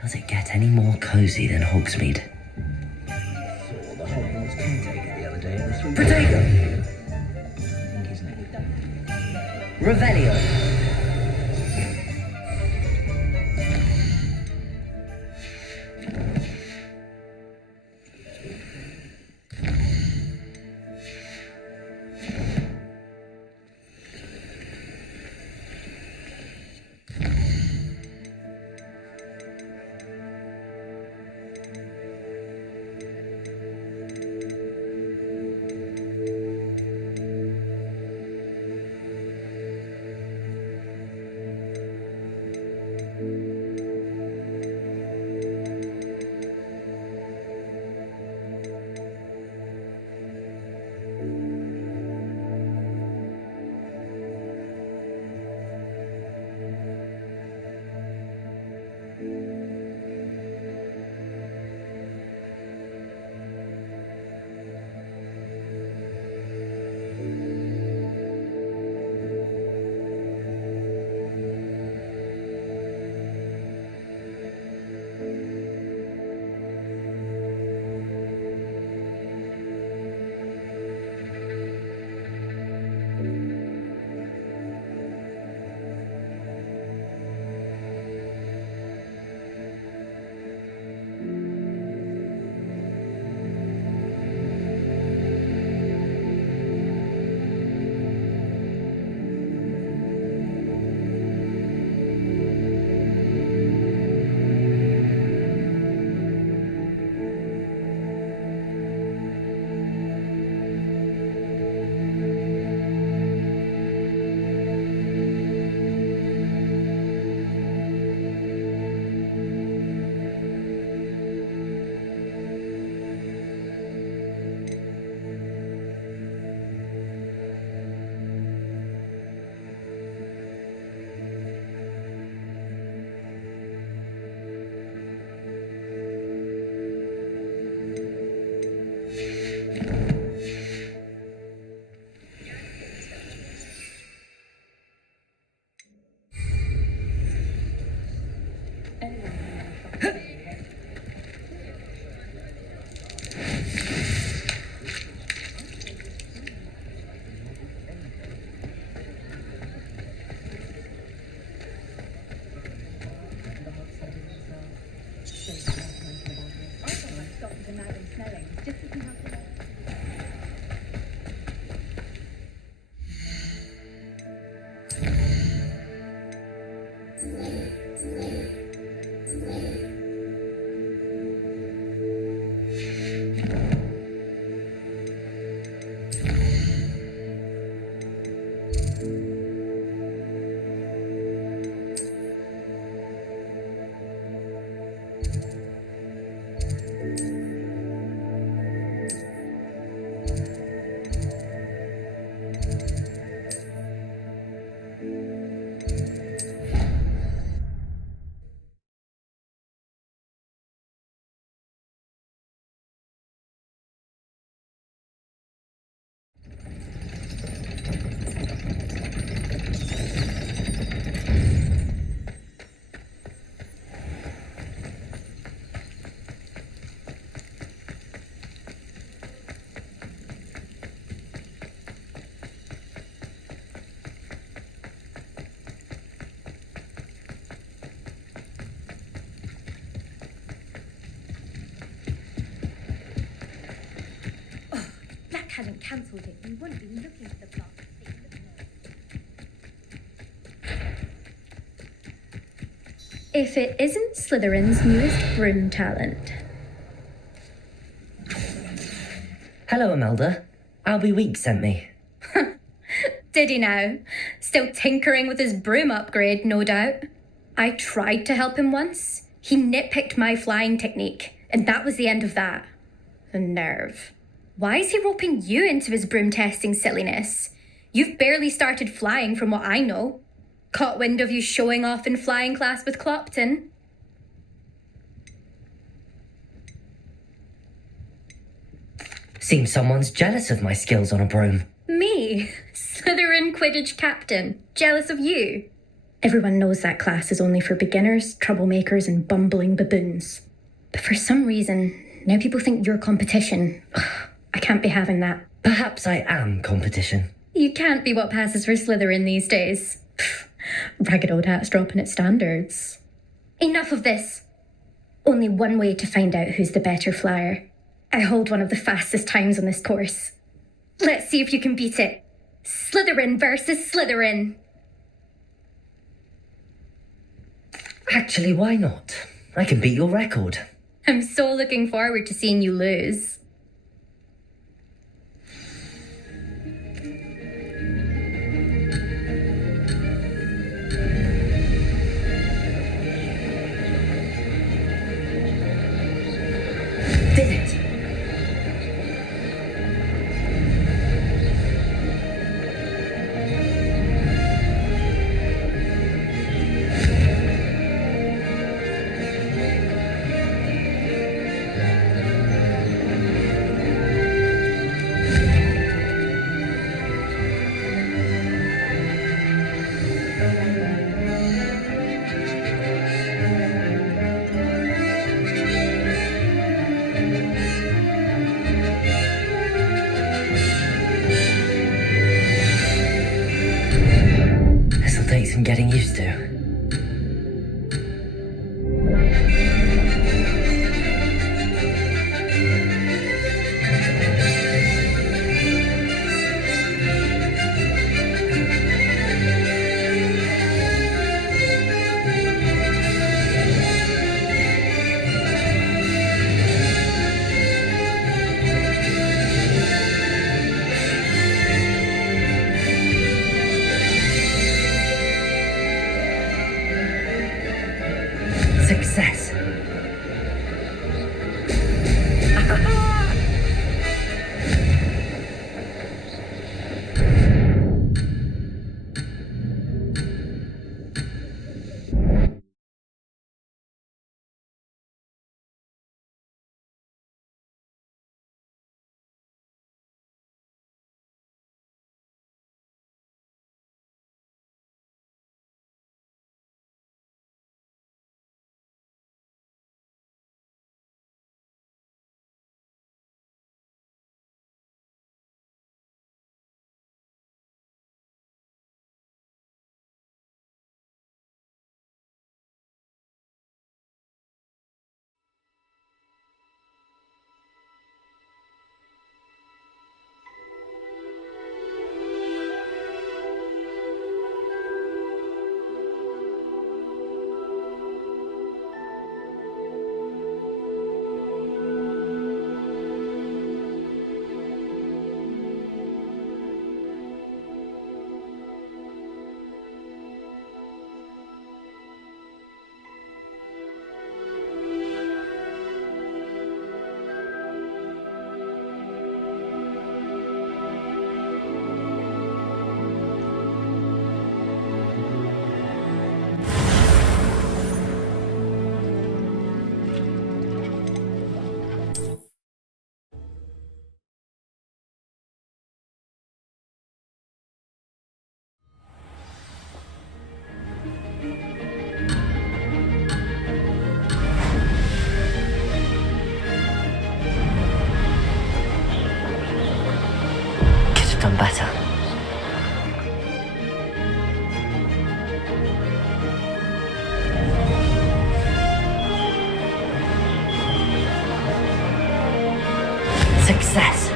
Does it get any more cozy than Hogsmeade? Saw the Hogwarts caretaker the other day in the three... Protego! I think his name. Revelio! Hadn't cancelled it, we wouldn't be looking for the plot. If it isn't Slytherin's newest broom talent. Hello, Imelda. Albie Weeks sent me. Did he now? Still tinkering with his broom upgrade, no doubt. I tried to help him once. He nitpicked my flying technique, and that was the end of that. The nerve. Why is he roping you into his broom testing silliness? You've barely started flying from what I know. Caught wind of you showing off in flying class with Clopton. Seems someone's jealous of my skills on a broom. Me? Slytherin Quidditch captain. Jealous of you? Everyone knows that class is only for beginners, troublemakers, and bumbling baboons. But for some reason, now people think you're competition. I can't be having that. Perhaps I am competition. You can't be what passes for Slytherin these days. Ragged old hat's dropping its standards. Enough of this. Only one way to find out who's the better flyer. I hold one of the fastest times on this course. Let's see if you can beat it. Slytherin versus Slytherin. Actually, why not? I can beat your record. I'm so looking forward to seeing you lose. Did it? This'll take some getting used to. Success. Done better. Success.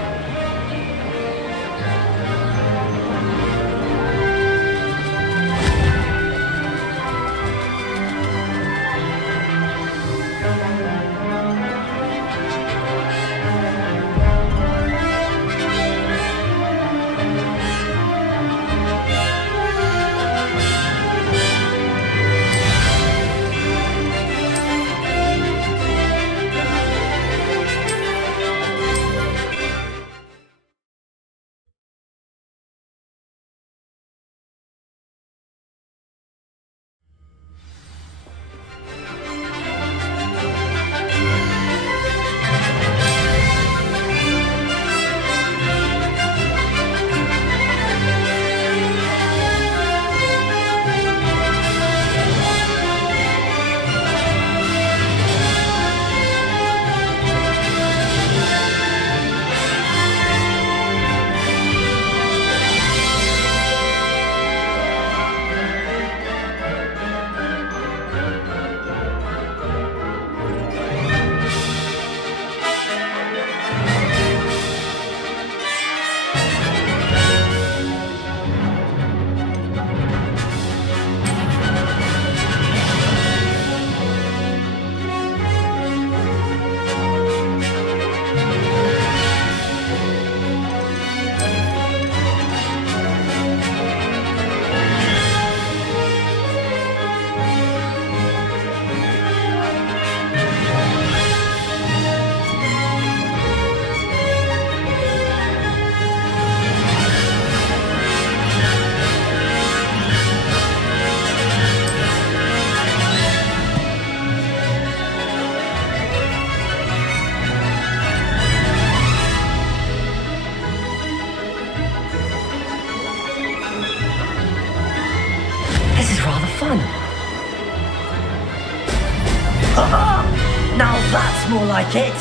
That's more like it.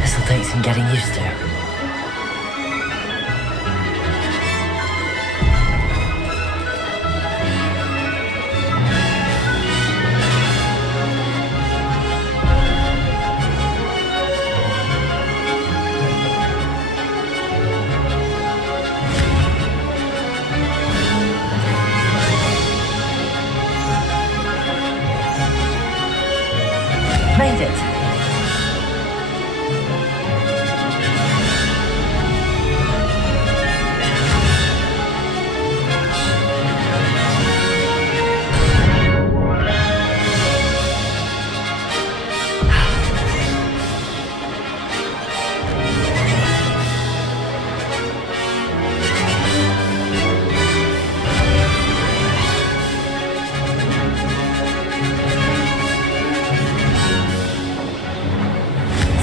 This'll take some getting used to. Made it.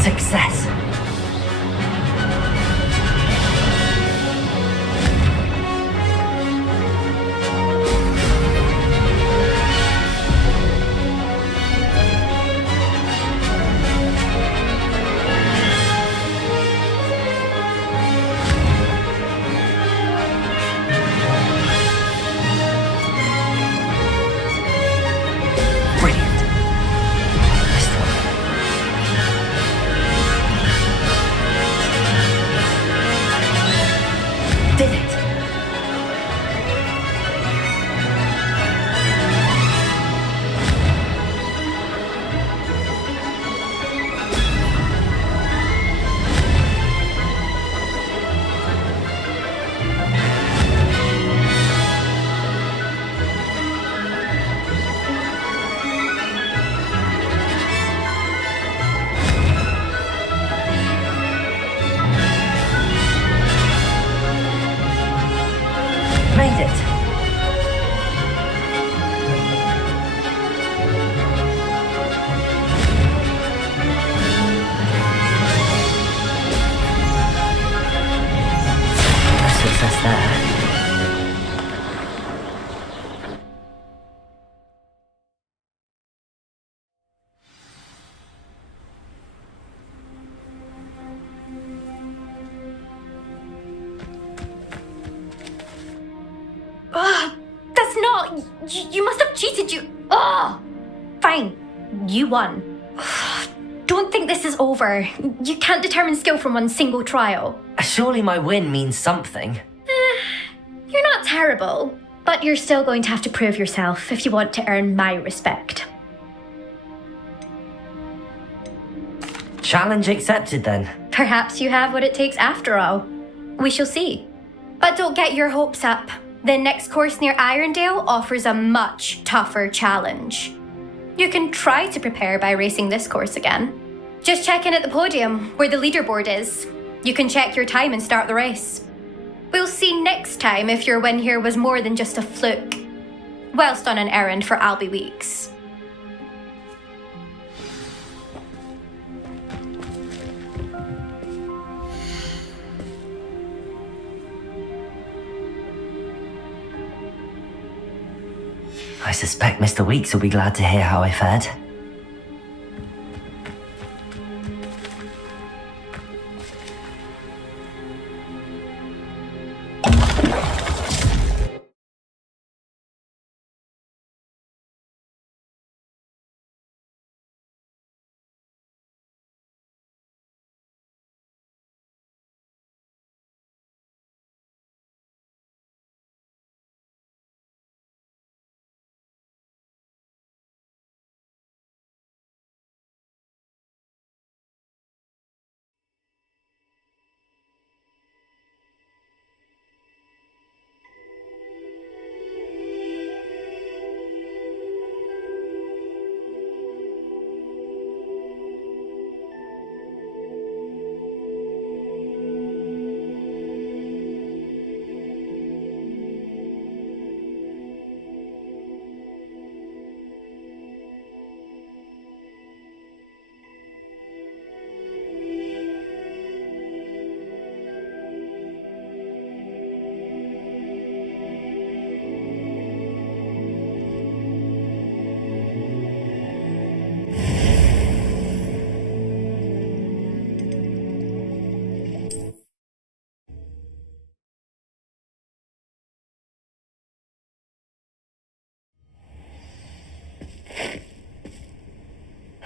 Success. Brilliant. Missed one. Did it? Made it. No success there. Ugh, that's not. You must have cheated. Ugh. Fine. You won. Ugh, don't think this is over. You can't determine skill from one single trial. Surely my win means something. You're not terrible, but you're still going to have to prove yourself if you want to earn my respect. Challenge accepted then. Perhaps you have what it takes after all. We shall see. But don't get your hopes up. The next course near Irondale offers a much tougher challenge. You can try to prepare by racing this course again. Just check in at the podium, where the leaderboard is. You can check your time and start the race. We'll see next time if your win here was more than just a fluke, whilst on an errand for Albie Weeks. I suspect Mr. Weeks will be glad to hear how I fared.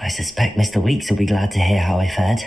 I suspect Mr. Weeks will be glad to hear how I fared.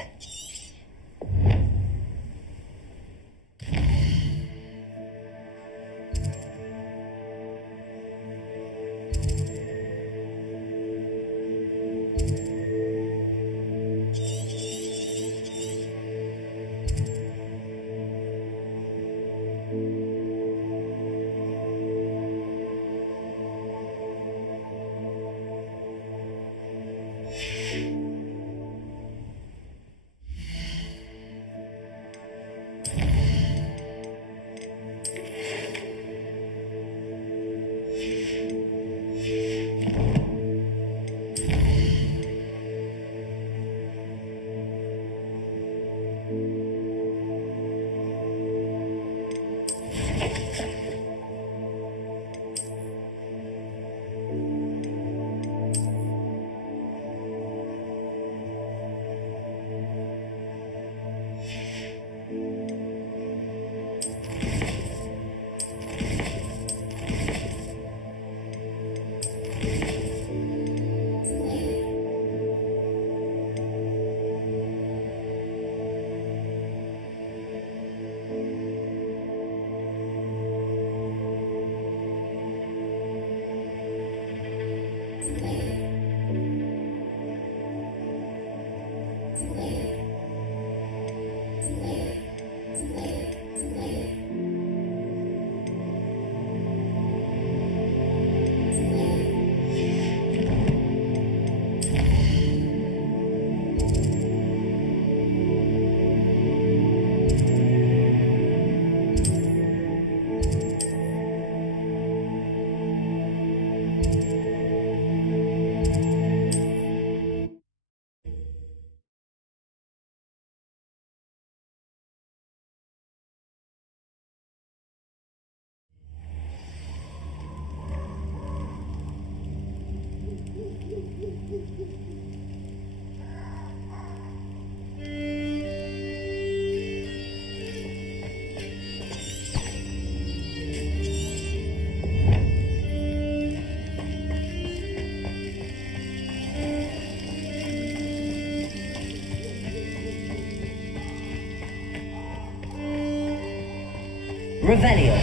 Revelio.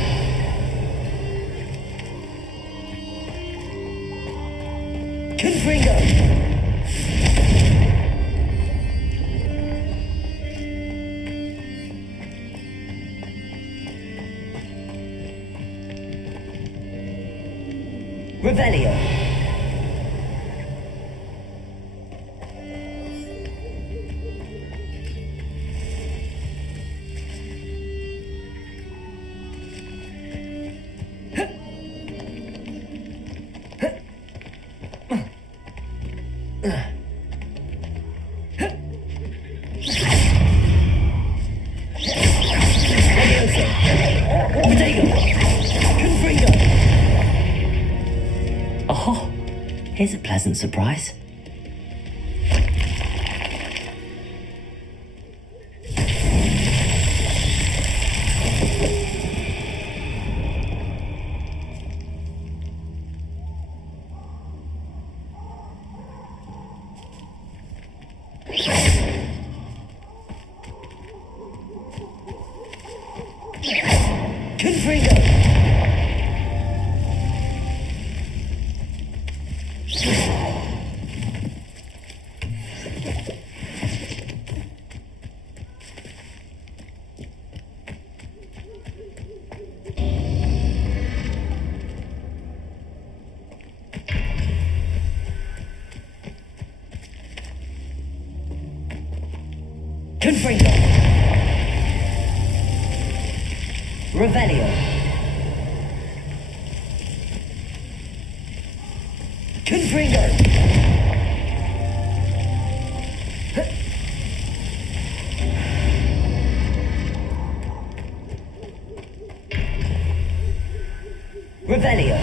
Confringo. Revelio. Oh, here's a pleasant surprise. Confringo! Confringo! Revelio! Confringo! Revelio!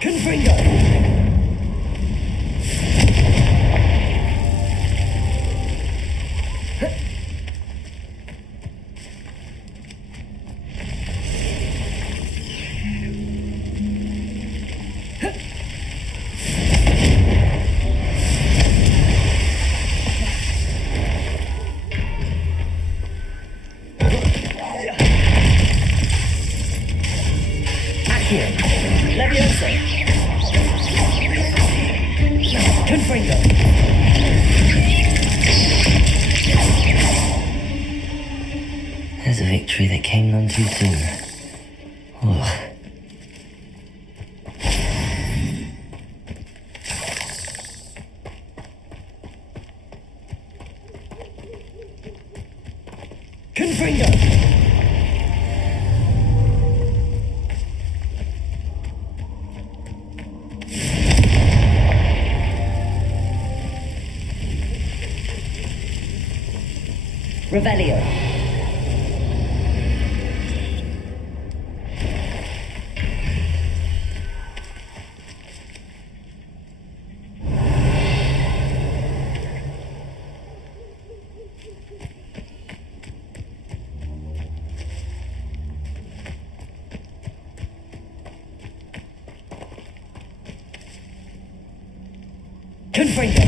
Confringo! Accio. Levioso. Confringo. There's a victory that came none too soon. Ugh. Confringo. Revelio. Confringo.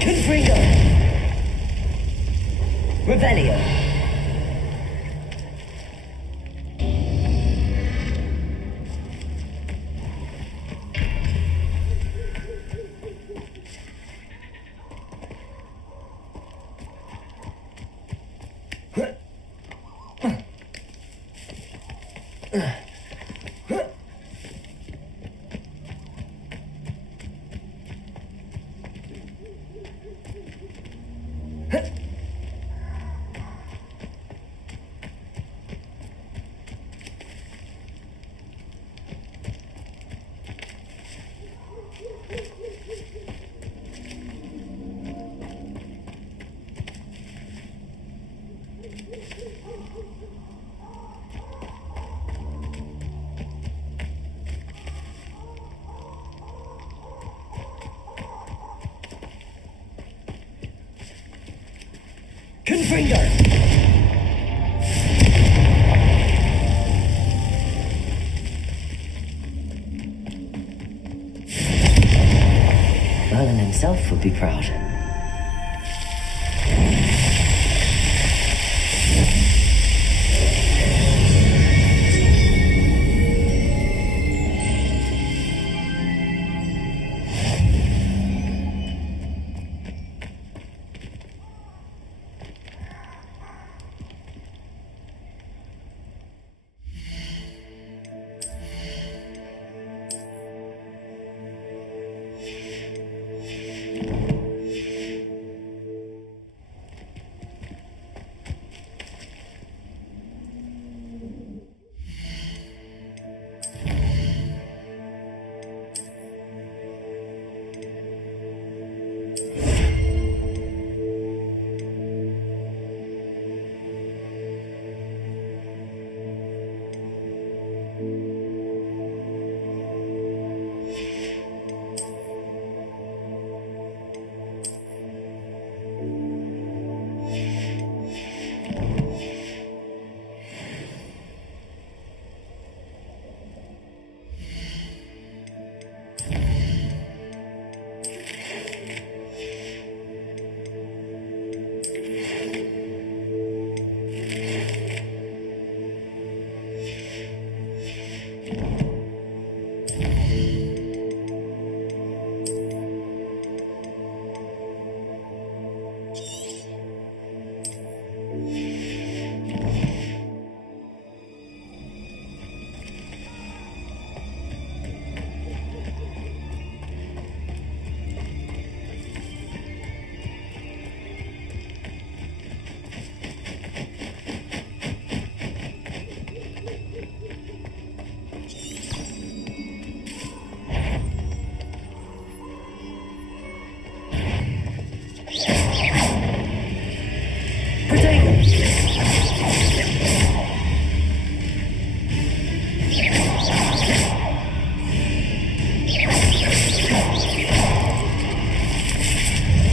Confringo. Revelio. Confringo. Merlin himself would be proud.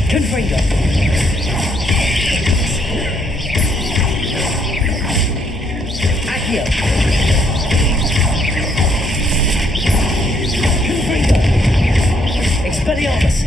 Confringo. Accio. Confringo. Expelliarmus.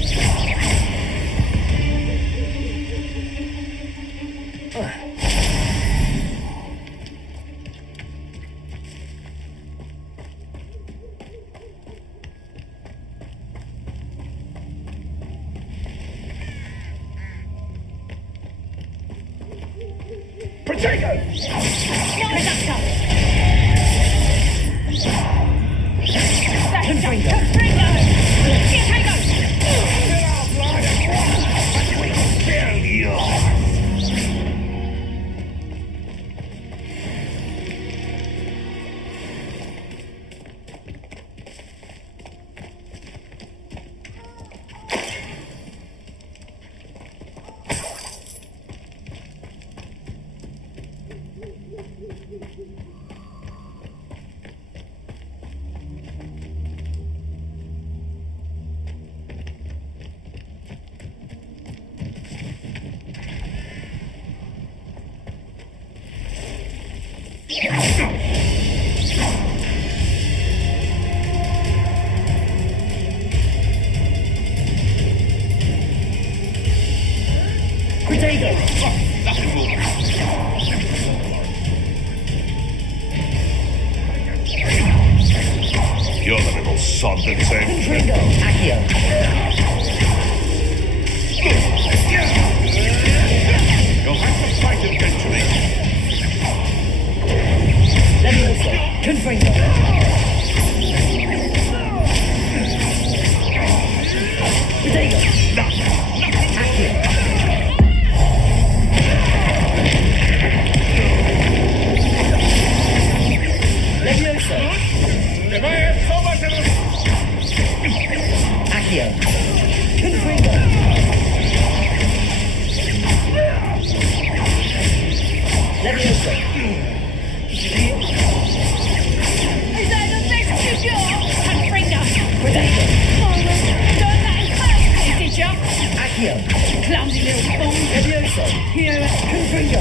You're the little sod that said... You'll have to fight eventually. Clumsy little phone. Here, Confringo.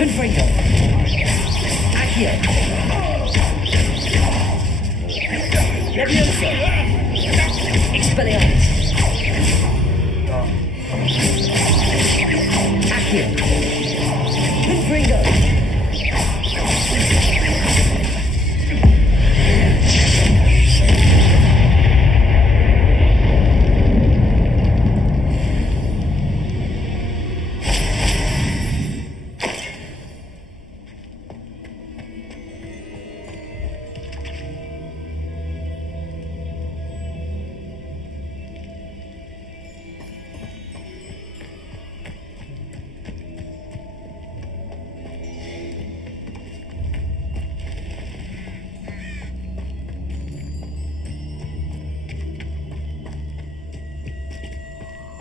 Confringo. Accio. Levioso. Expelliarmus. Accio. Confringo.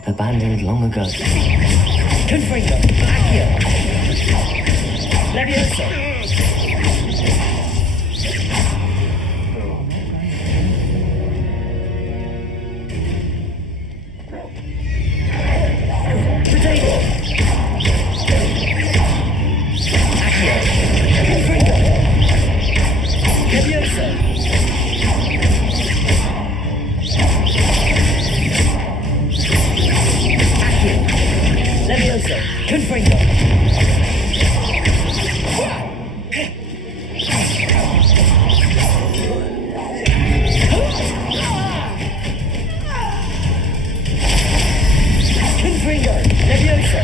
Abandoned long ago. Confringo. Accio. Levioso. Potato. Accio. Confringo. Levioso. Levioso. Confringo. Confringo. Levioso.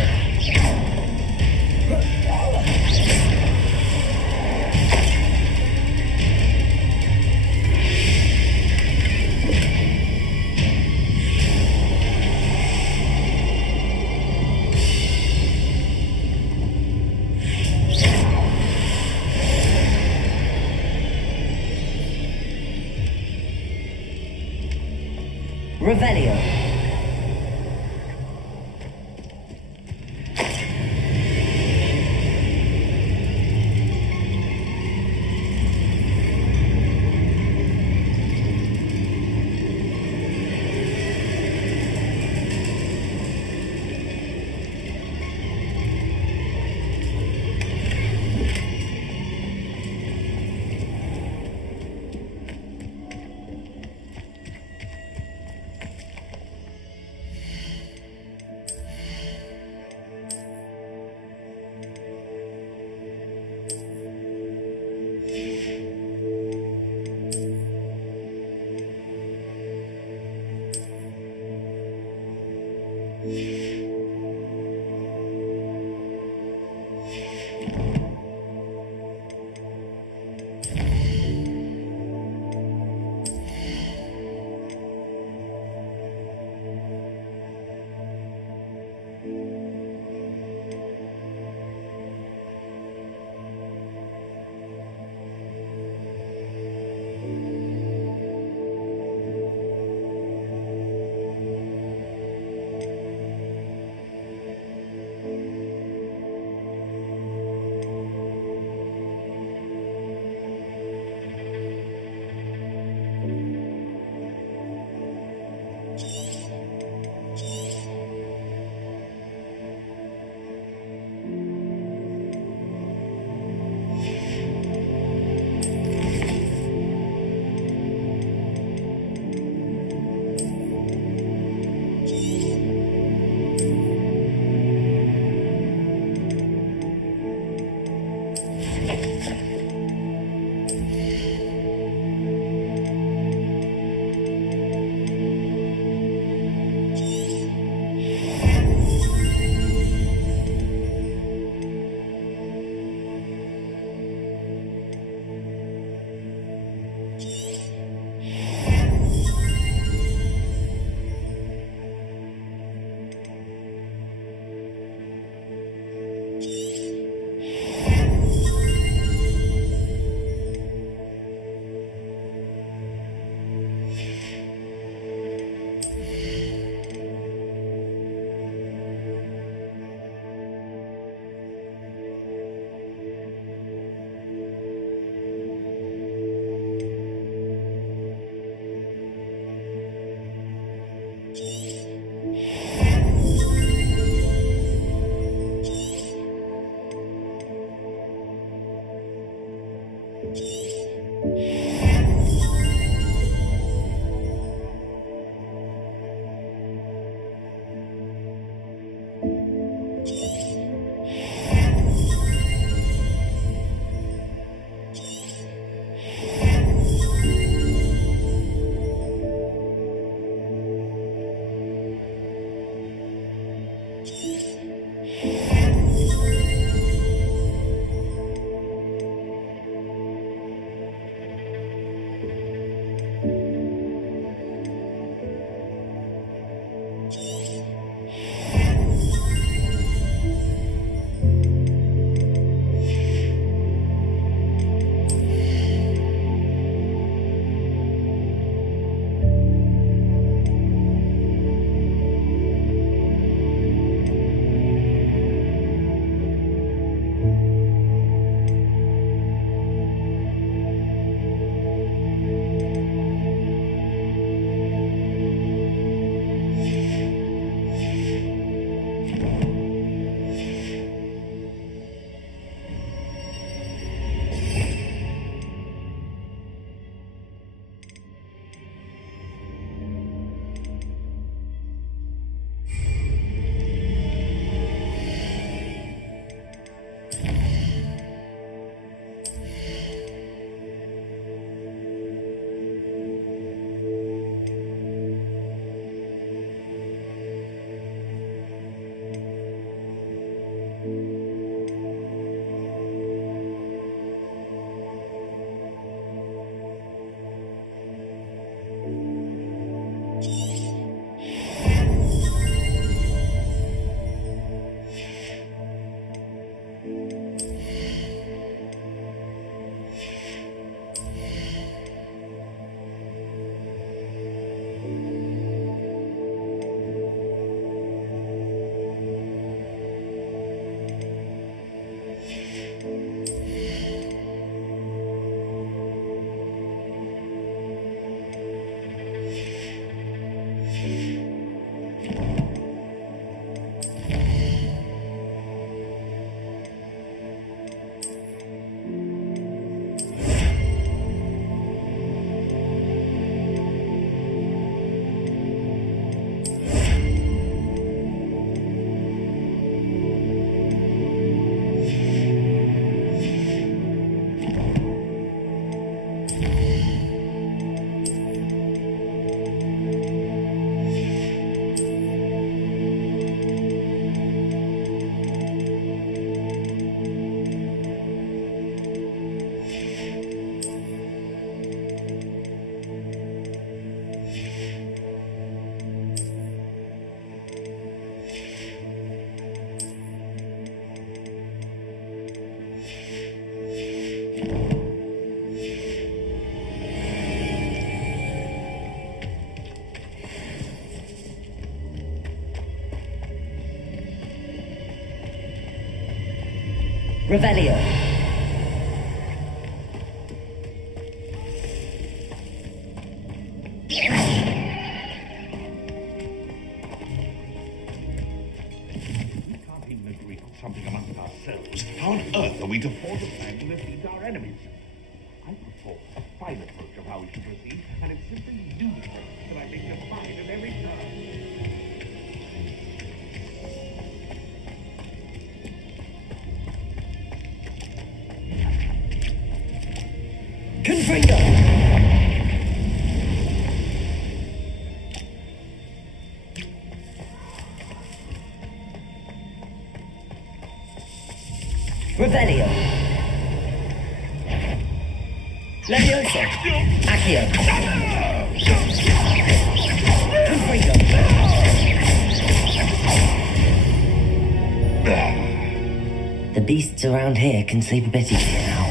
Revelio. Revelio. Something amongst ourselves. How on earth are we to forge a plan to defeat our enemies? I put forth a fine approach of how we should proceed, and it's simply ludicrous that I make you fight at every turn. Confringo. Revelio. Levioso. Accio. Confringo. The beasts around here can sleep a bit easier now.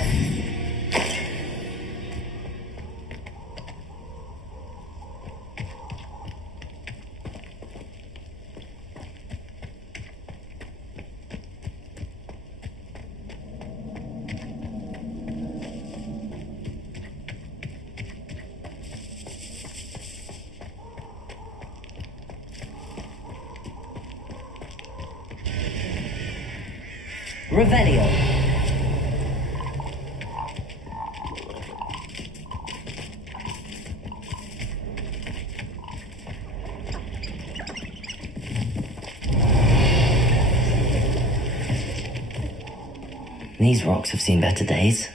Revelio. These rocks have seen better days.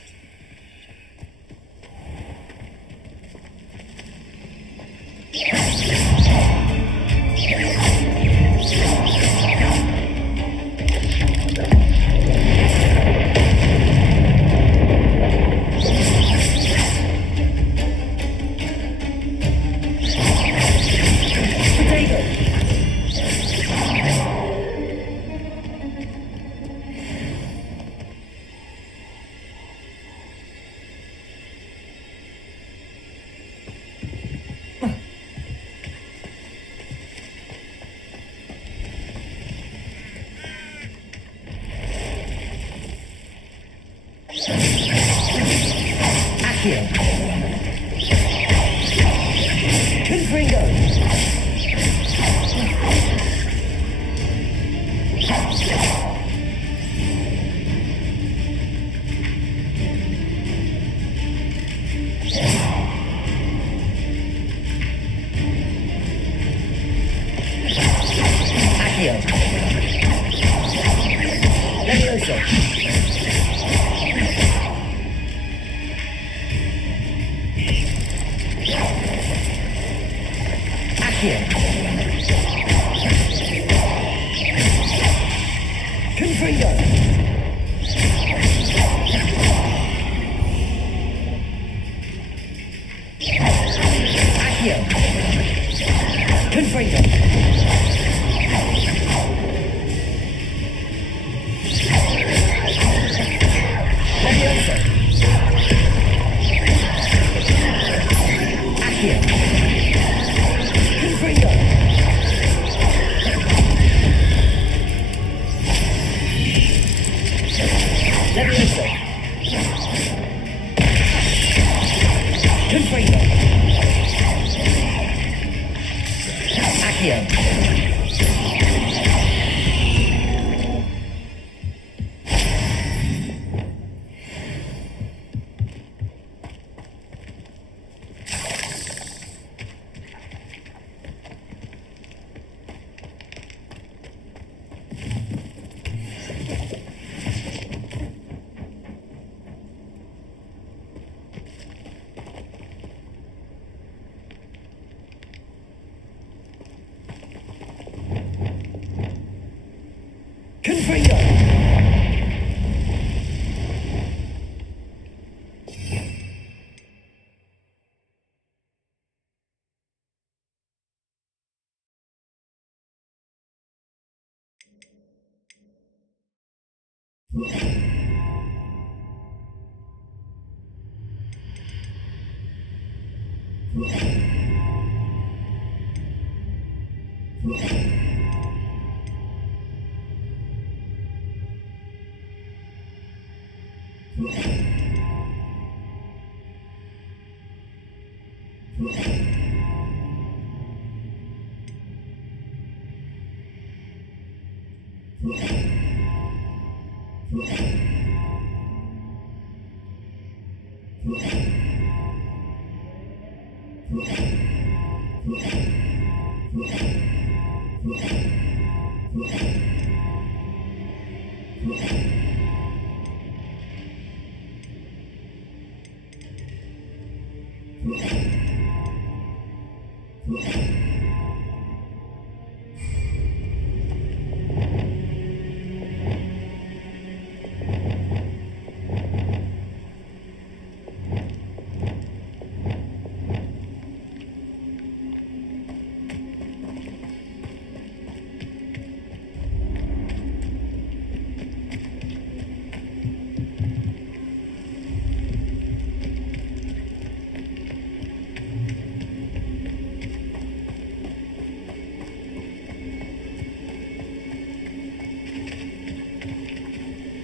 Accio. Confringo. Accio. Levioso. Accio. Confringo. Accio. Confringo. Levioso. Accio. Confringo. Levioso. Confringo. Accio. Confringo.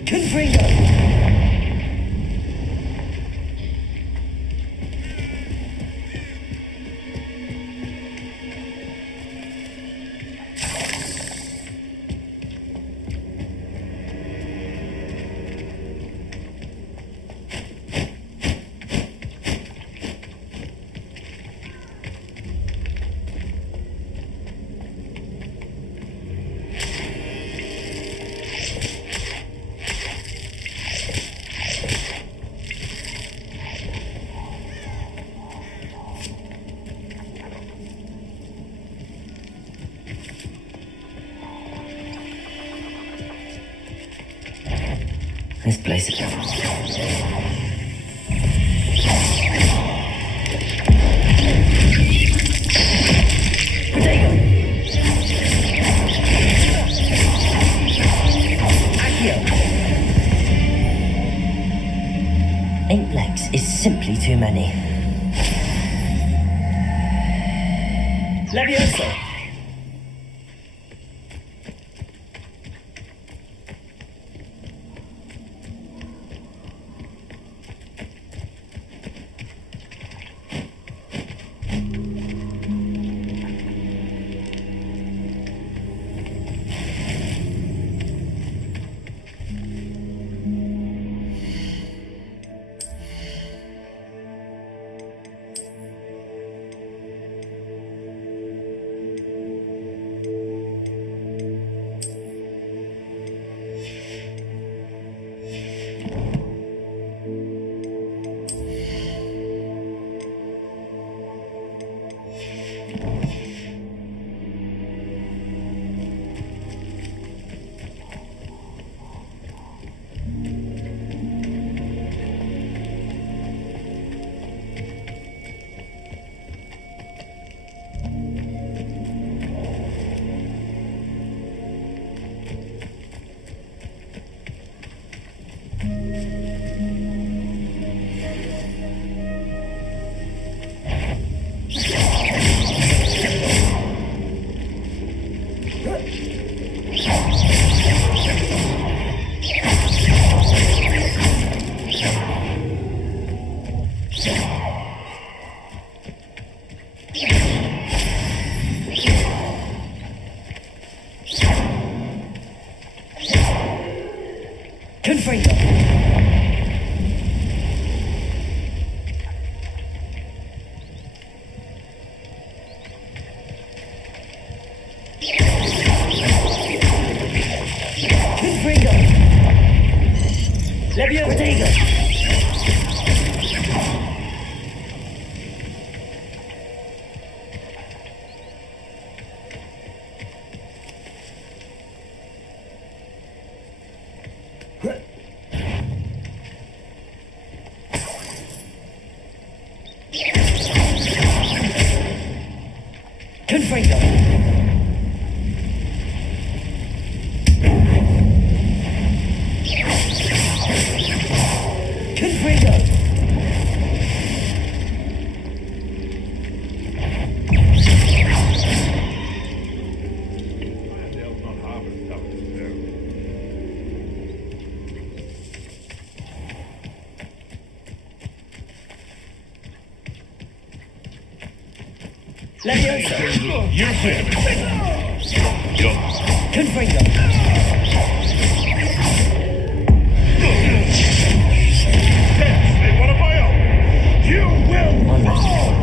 Confringo! This place is... Eight legs is simply too many. Leviosa! Confringo! Confringo! Leviosa! Confringo! Confringo! Leviosa. You're clear. Confringo. They want to fire! You will fall!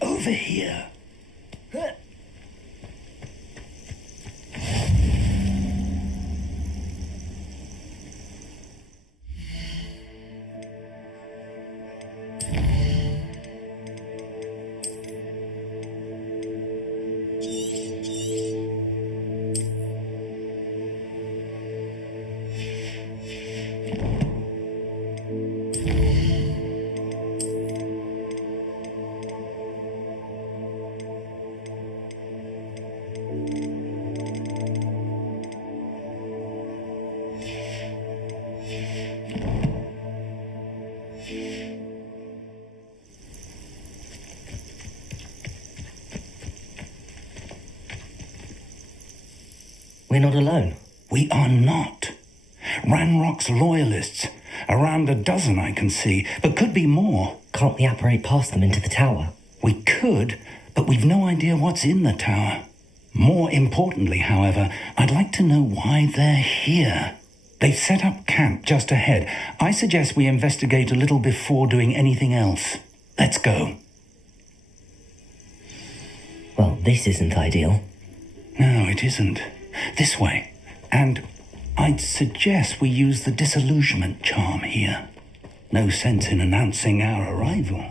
Over here. We're not alone. We are not. Ranrock's loyalists. Around a dozen I can see, but could be more. Can't we apparate past them into the tower? We could, but we've no idea what's in the tower. More importantly, however, I'd like to know why they're here. They've set up camp just ahead. I suggest we investigate a little before doing anything else. Let's go. Well, this isn't ideal. No, it isn't. This way. And I'd suggest we use the disillusionment charm here. No sense in announcing our arrival.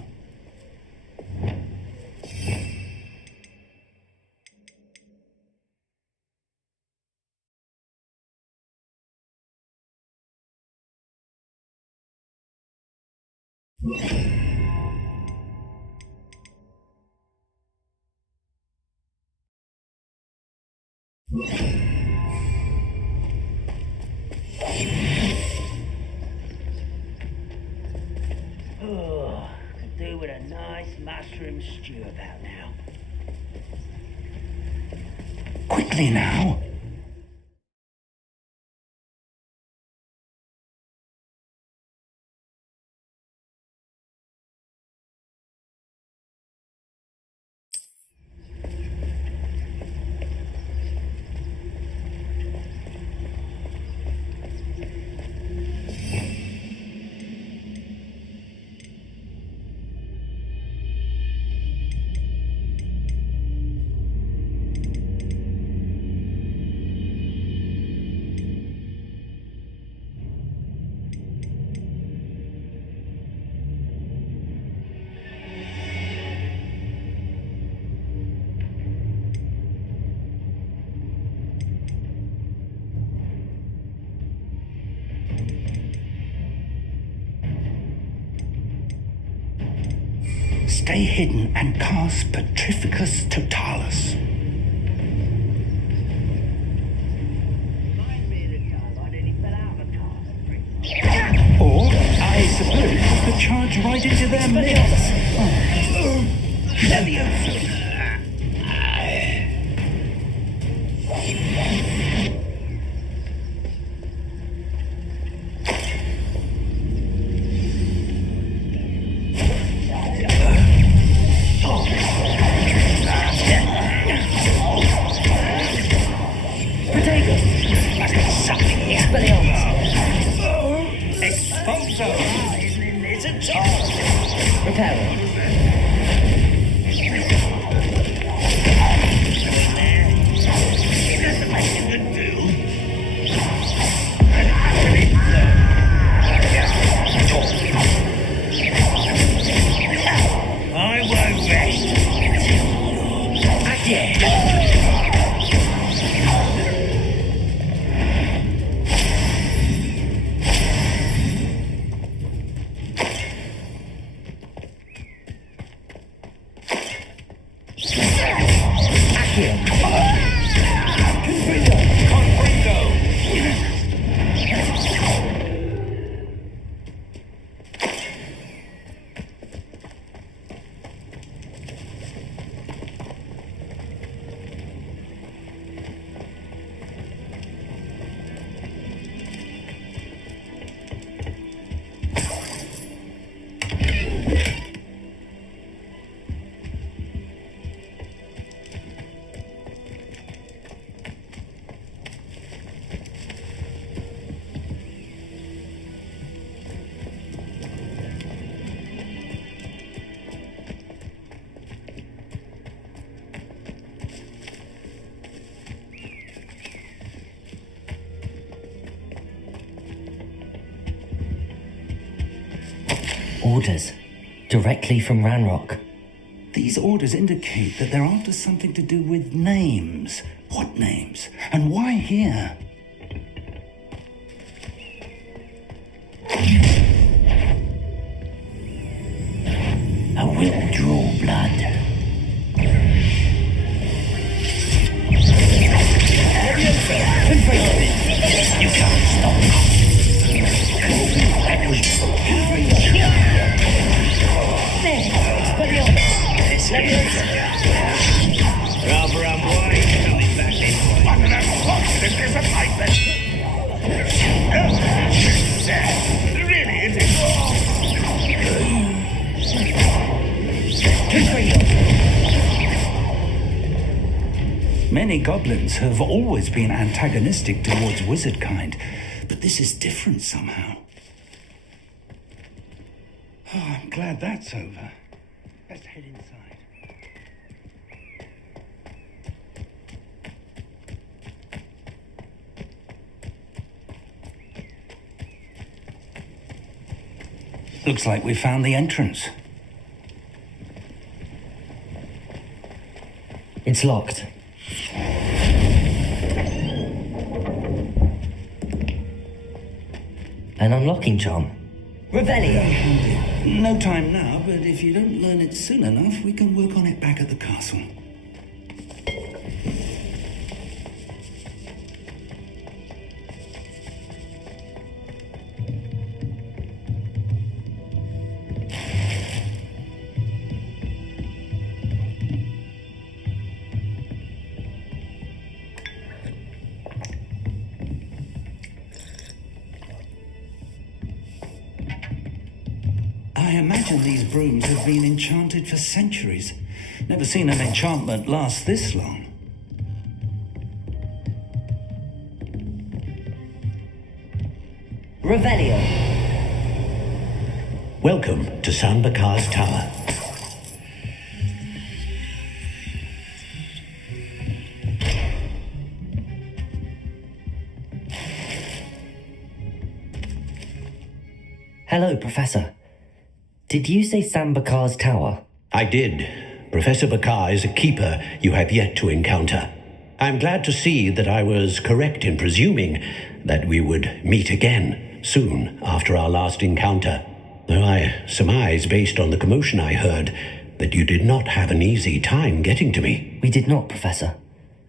Oh, could do with a nice mushroom stew about now. Quickly now. Stay hidden and cast Petrificus Totalis. Or, I suppose, you could charge right into their midst. Leviosa. I won't rest until you're dead. Orders. Directly from Ranrock. These orders indicate that they're after something to do with names. What names? And why here? I will draw blood. You can't stop me. Rather unwise coming back in. I'm an unfortunate disappointment. Really, is it? Many goblins have always been antagonistic towards wizard kind, but this is different somehow. Oh, I'm glad that's over. Let's head inside. Looks like we found the entrance. It's locked. An unlocking charm. Revelio! No time now, but if you don't learn it soon enough, we can work on it back at the castle. I imagine these brooms have been enchanted for centuries. Never seen an enchantment last this long. Revelio. Welcome to Sambakar's Tower. Hello, Professor. Did you say Sam Bakar's tower? I did. Professor Bakar is a keeper you have yet to encounter. I'm glad to see that I was correct in presuming that we would meet again soon after our last encounter. Though I surmise, based on the commotion I heard, that you did not have an easy time getting to me. We did not, Professor.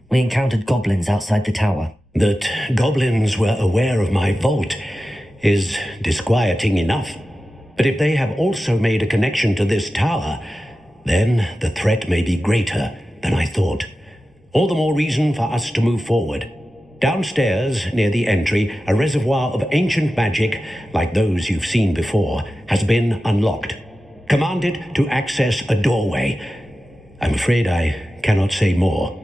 We encountered goblins outside the tower. That goblins were aware of my vault is disquieting enough. But if they have also made a connection to this tower, then the threat may be greater than I thought. All the more reason for us to move forward. Downstairs, near the entry, a reservoir of ancient magic, like those you've seen before, has been unlocked. Commanded to access a doorway. I'm afraid I cannot say more.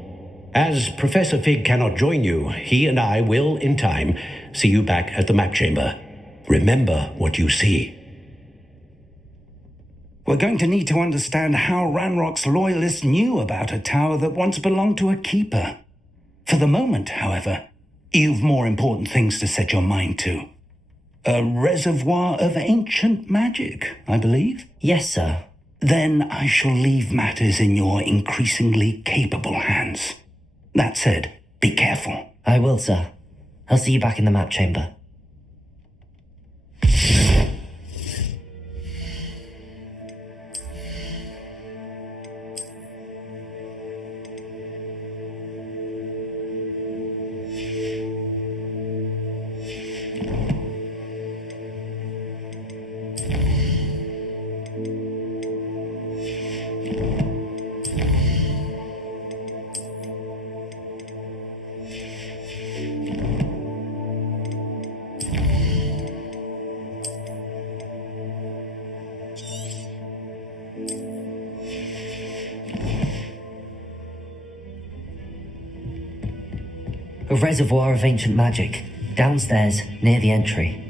As Professor Fig cannot join you, he and I will, in time, see you back at the map chamber. Remember what you see. We're going to need to understand how Ranrock's loyalists knew about a tower that once belonged to a keeper. For the moment, however, you've more important things to set your mind to. A reservoir of ancient magic, I believe? Yes, sir. Then I shall leave matters in your increasingly capable hands. That said, be careful. I will, sir. I'll see you back in the map chamber. A reservoir of ancient magic, downstairs, near the entry.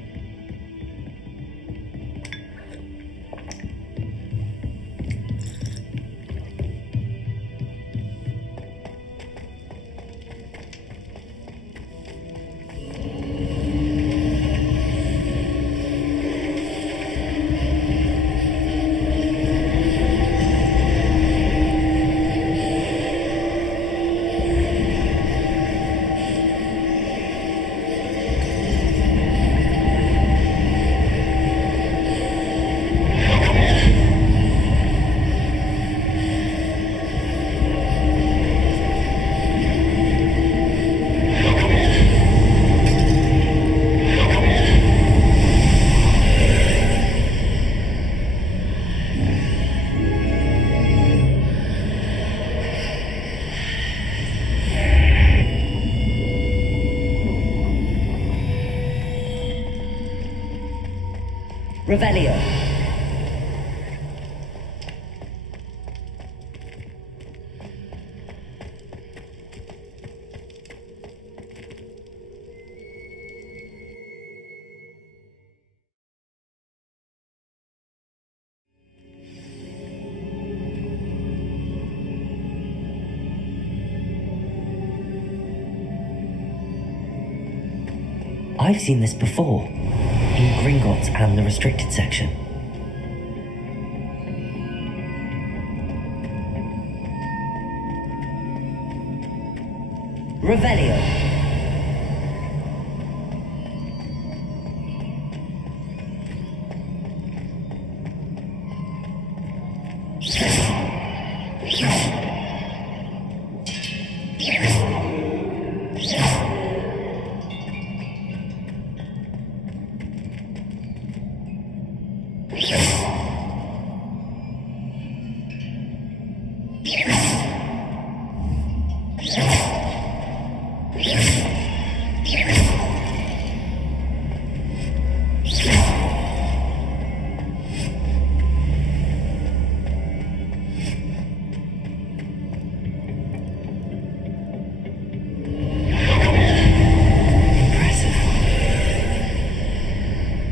Revelio. I've seen this before, in Gringotts and the restricted section. Revelio.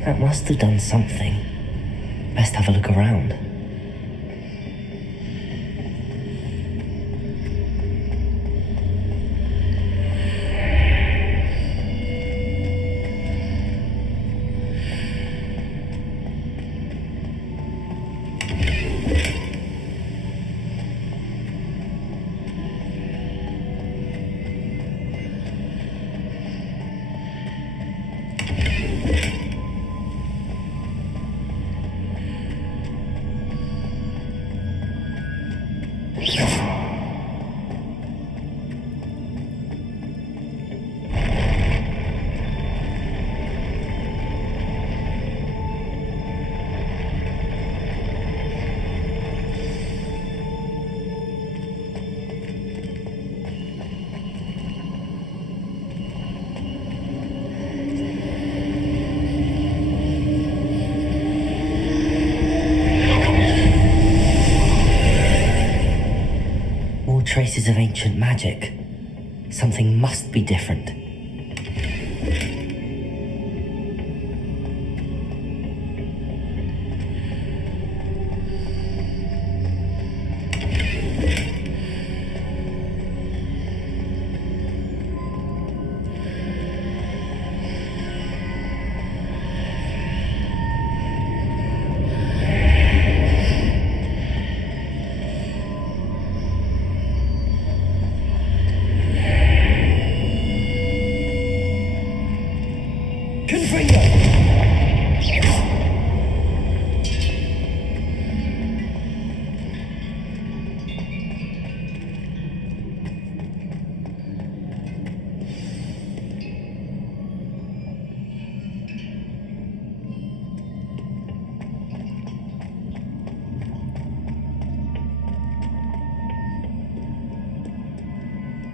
That must have done something. Best have a look around. Traces of ancient magic. Something must be different.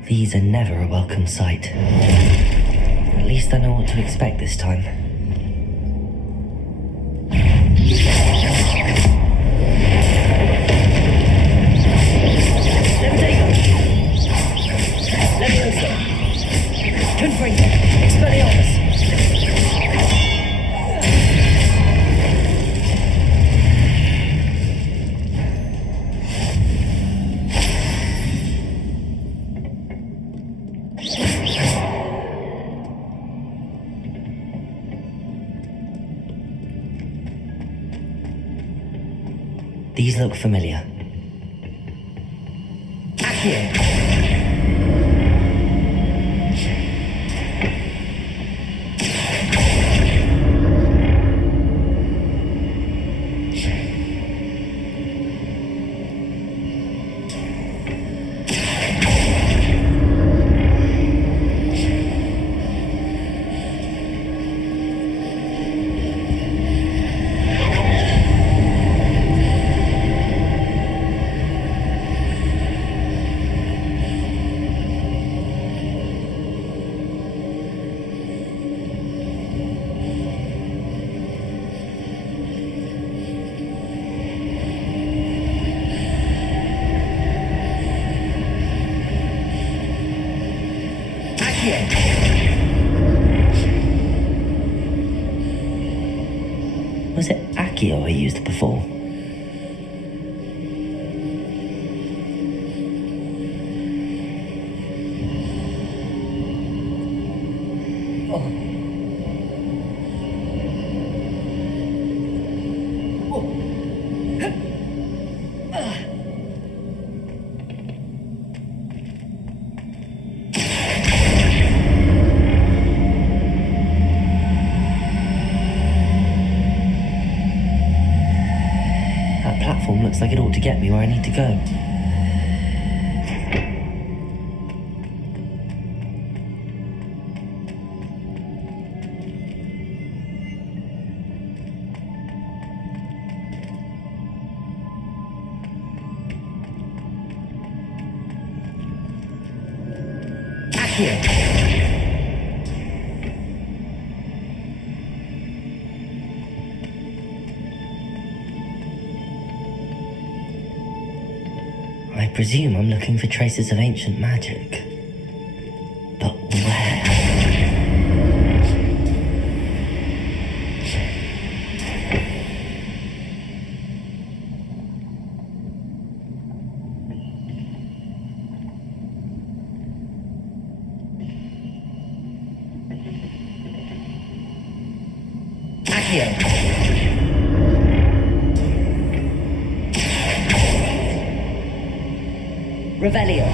These are never a welcome sight. At least I know what to expect this time. Leviosa! Confringo! Expelliarmus! These look familiar. Accio! Was it Accio I used before? Looks like it ought to get me where I need to go. I presume I'm looking for traces of ancient magic. But where? Accio! Revelio.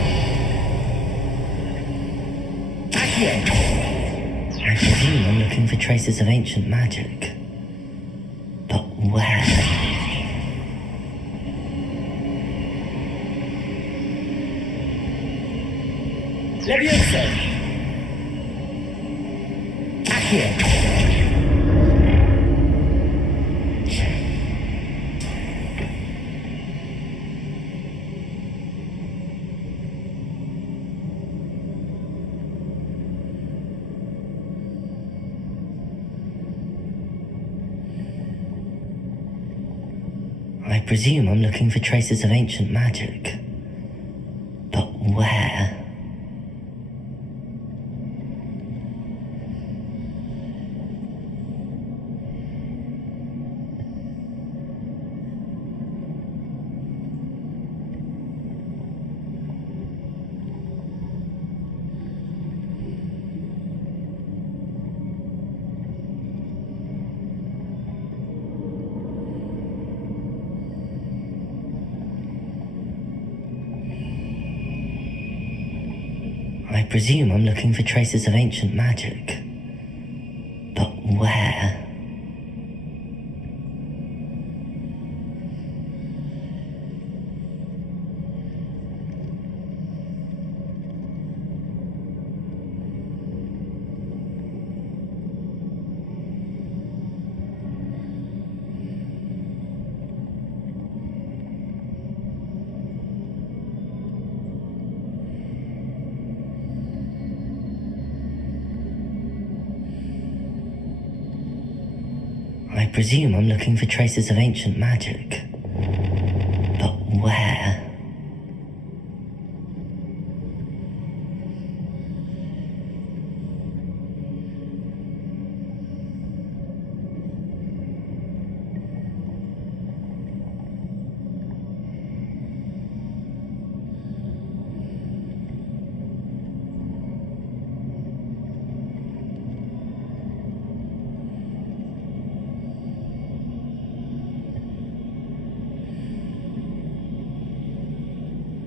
Accio. I presume I'm looking for traces of ancient magic. But where? Leviosa. Accio. I presume I'm looking for traces of ancient magic. But where? I presume I'm looking for traces of ancient magic. But where? I presume I'm looking for traces of ancient magic. But where?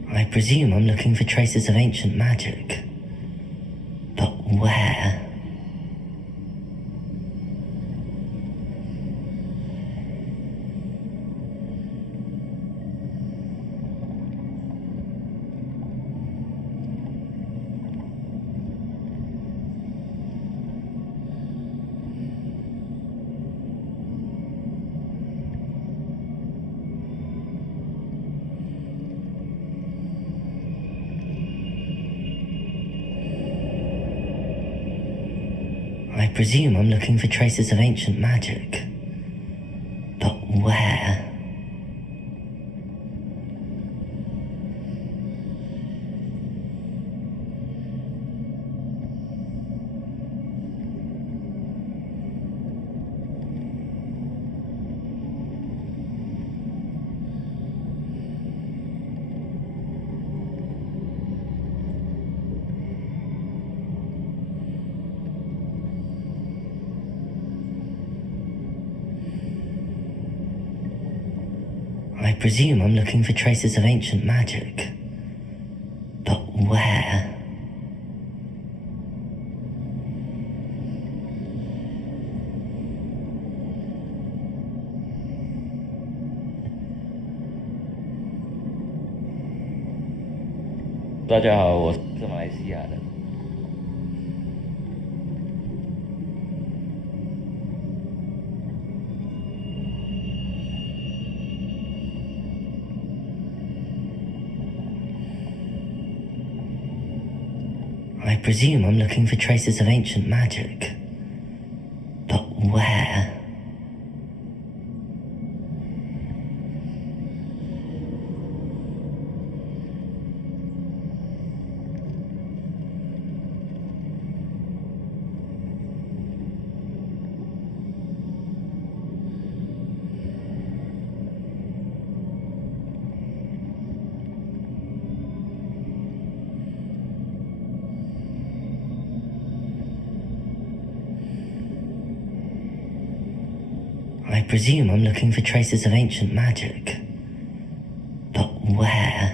I presume I'm looking for traces of ancient magic. But where? I presume I'm looking for traces of ancient magic. But where? I presume I'm looking for traces of ancient magic. But where? I presume I'm looking for traces of ancient magic. But where? I presume I'm looking for traces of ancient magic. But where?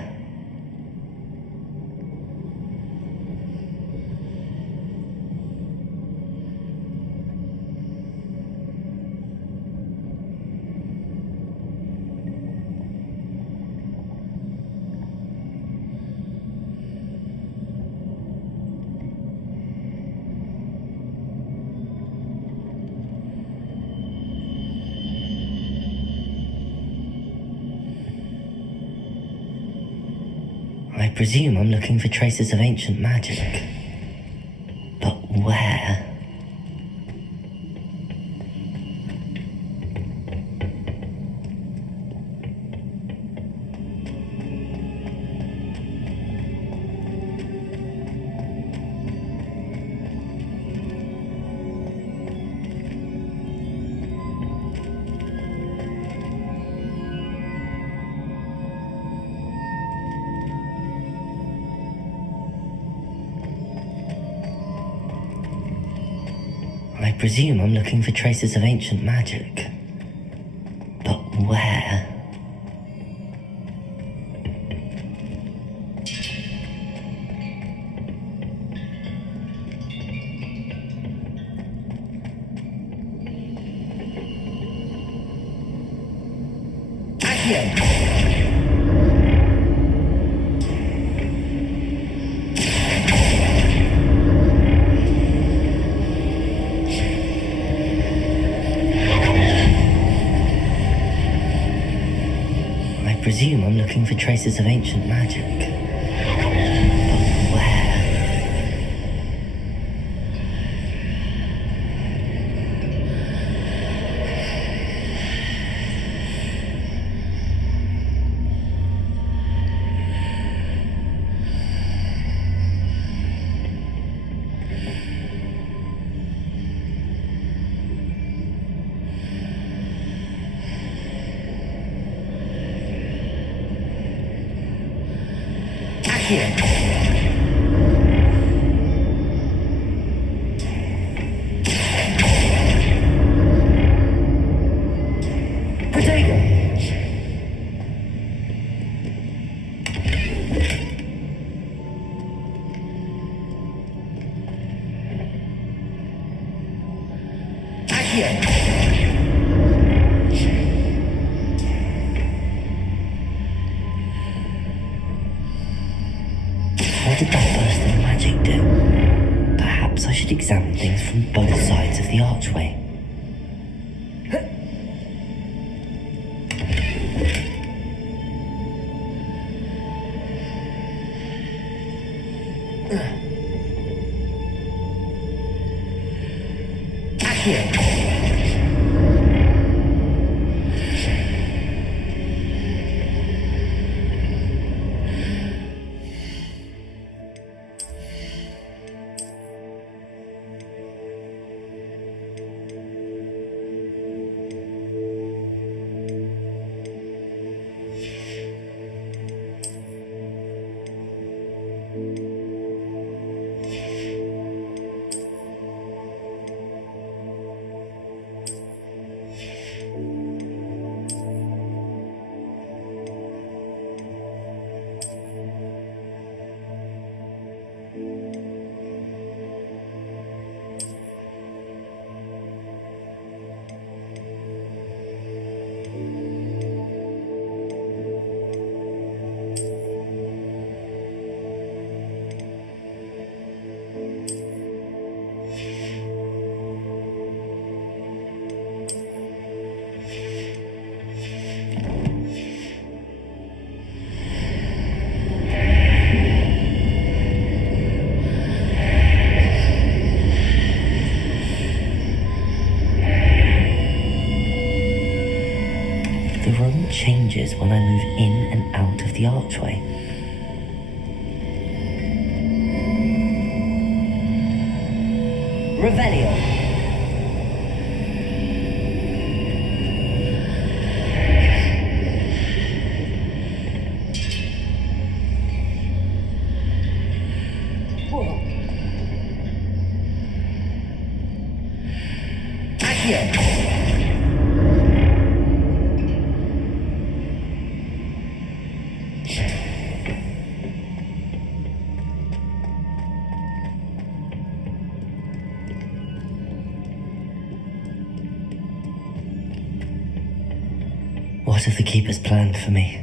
I presume I'm looking for traces of ancient magic. But where? I presume I'm looking for traces of ancient magic. But where? I presume I'm looking for traces of ancient magic. But where? What did that burst of magic do? Perhaps I should examine things from both sides of the archway. Changes when I move in and out of the archway. Revelio. What have the Keepers planned for me?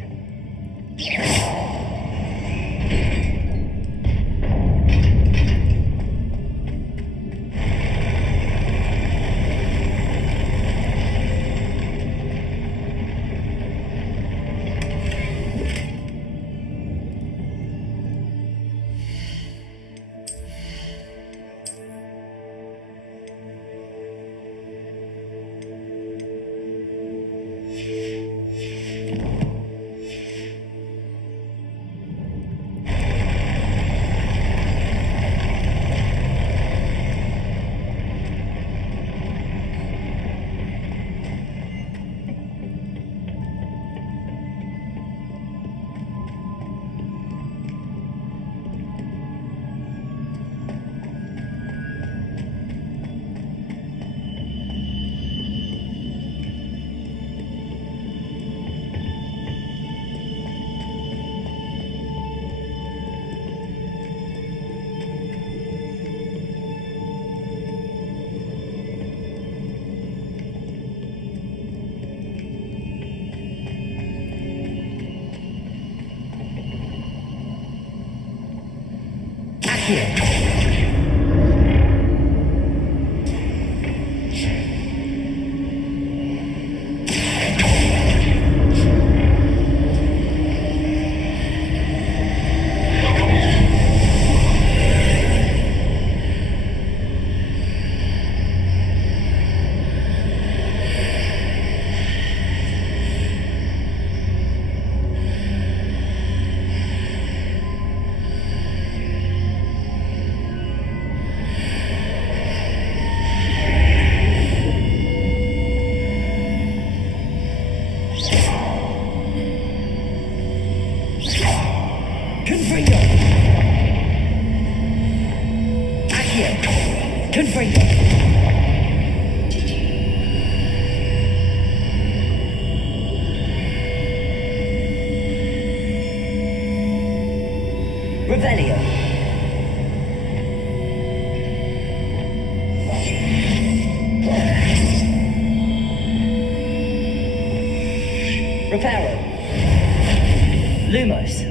Confringo. Revelio. Reparo. Lumos.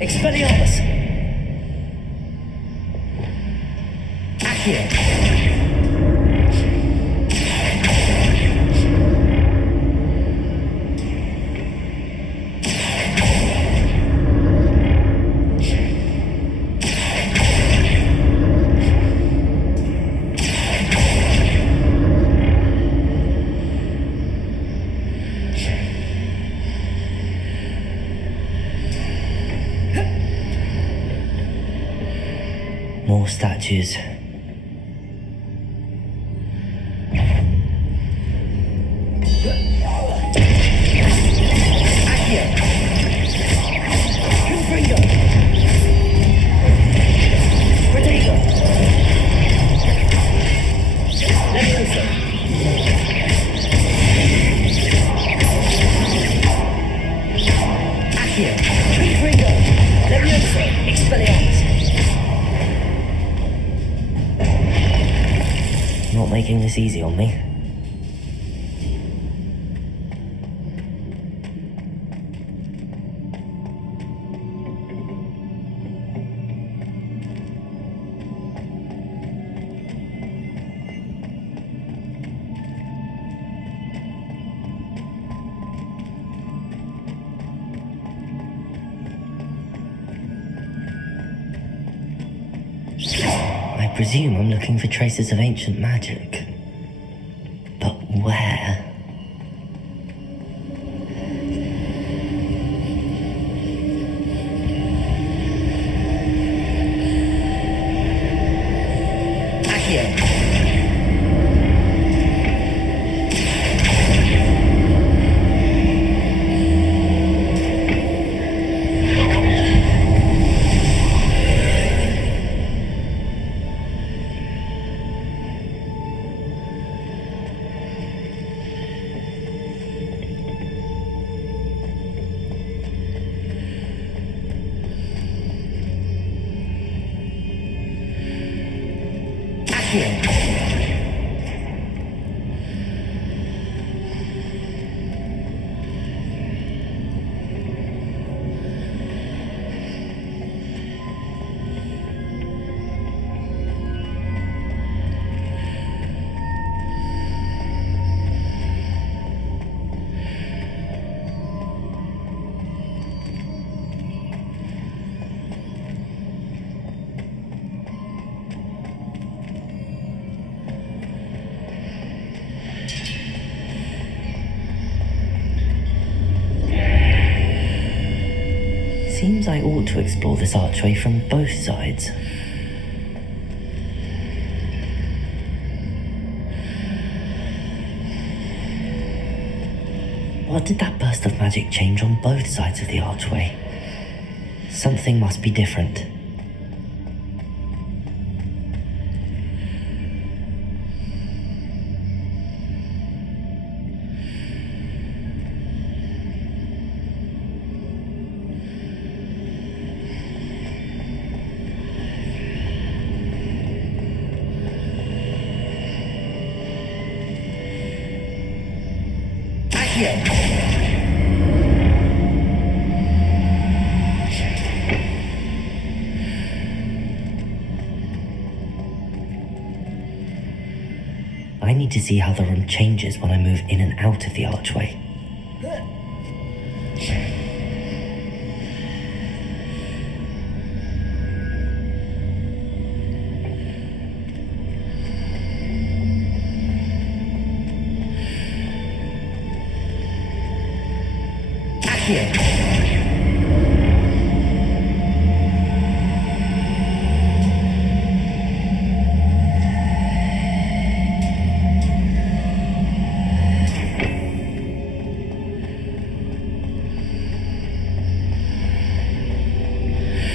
Expelliarmus. Accio. More statues. Accio. Confringo. Protego. Leviosa. Accio. Confringo. Leviosa. Expelliarmus. Not making this easy on me. I presume I'm looking for traces of ancient magic. But where? Accio. Accio. seems I ought to explore this archway from both sides. What did that burst of magic change on both sides of the archway? Something must be different. I need to see how the room changes when I move in and out of the archway.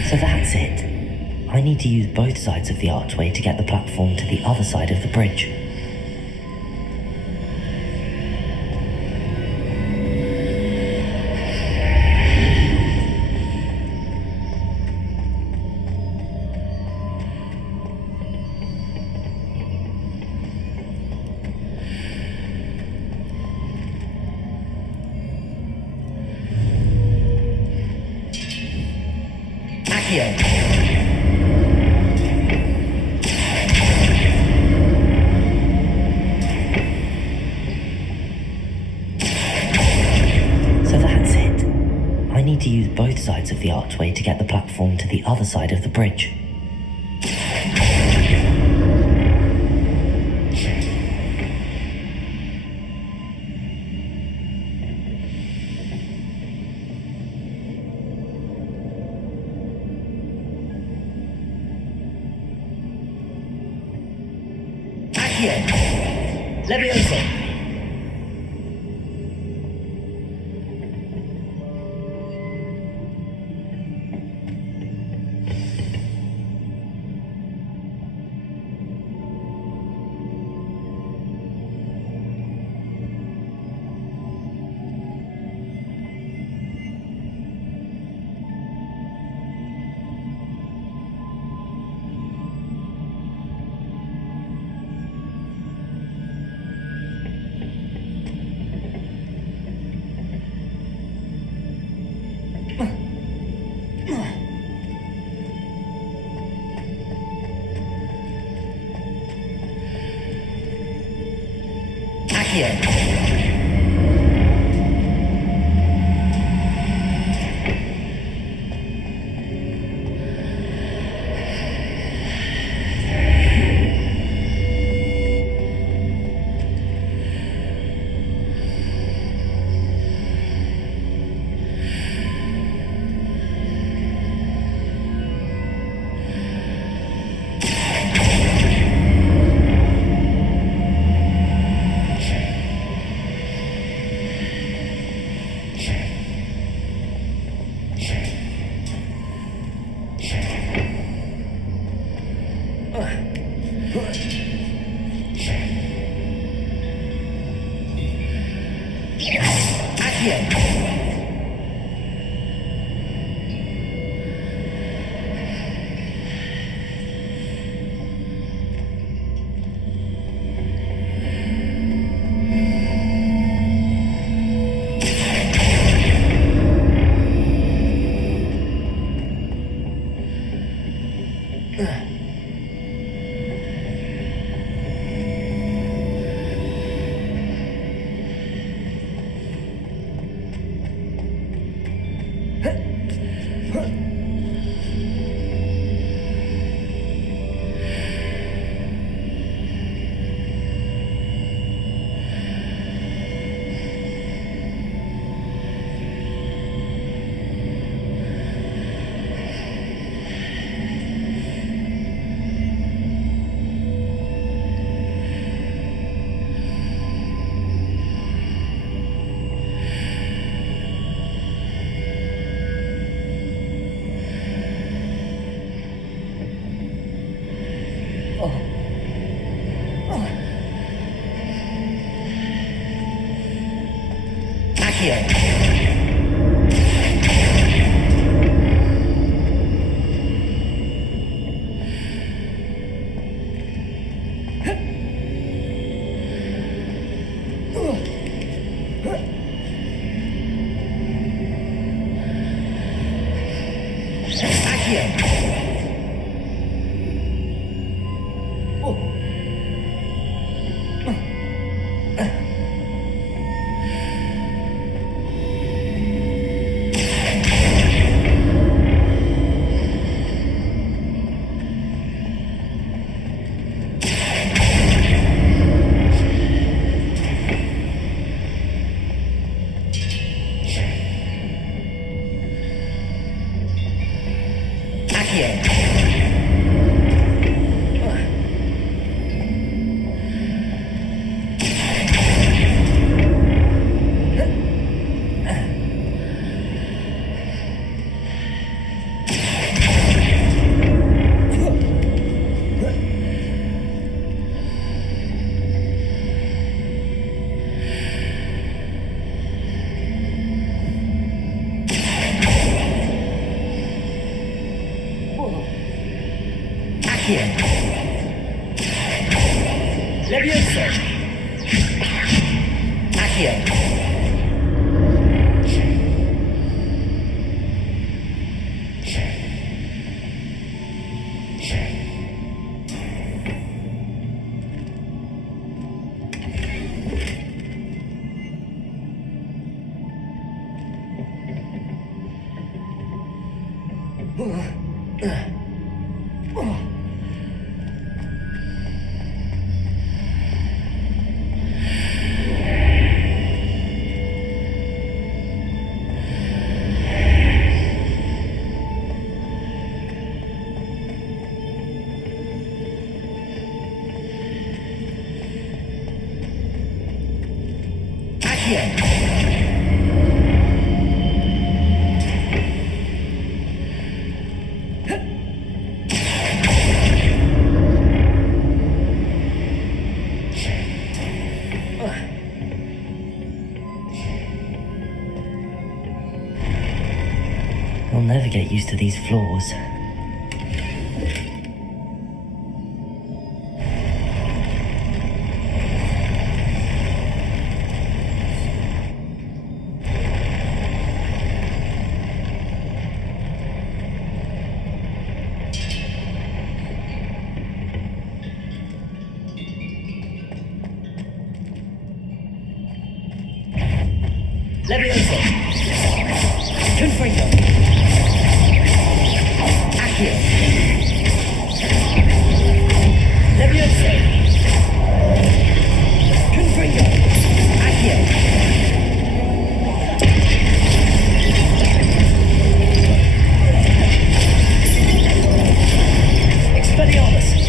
So that's it. I need to use both sides of the archway to get the platform to the other side of the bridge. So that's it. I need to use both sides of the archway to get the platform to the other side of the bridge. Leviosa! I'll never get used to these floors. Leviosa. Confringo. Accio. Leviosa. Confringo. Accio. Expelliarmus.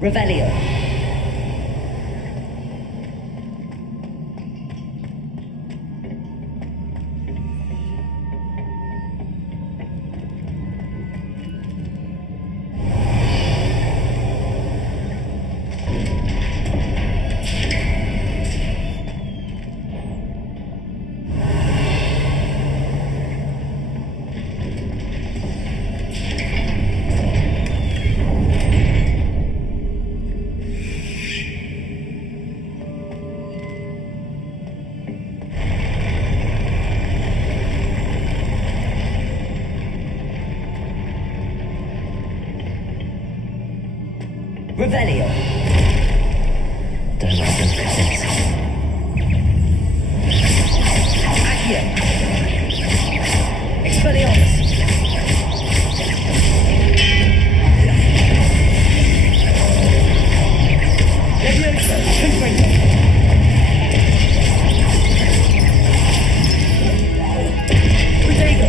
Revelio. Revelio. Don't like those presents. Accio. Expelliarmus. Leviosa. Confringo. Protego.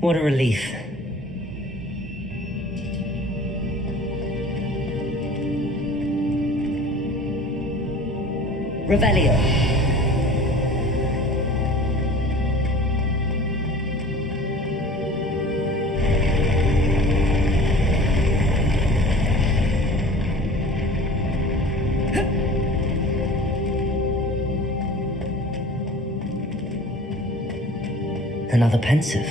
What a relief. Revelio. Another pensive.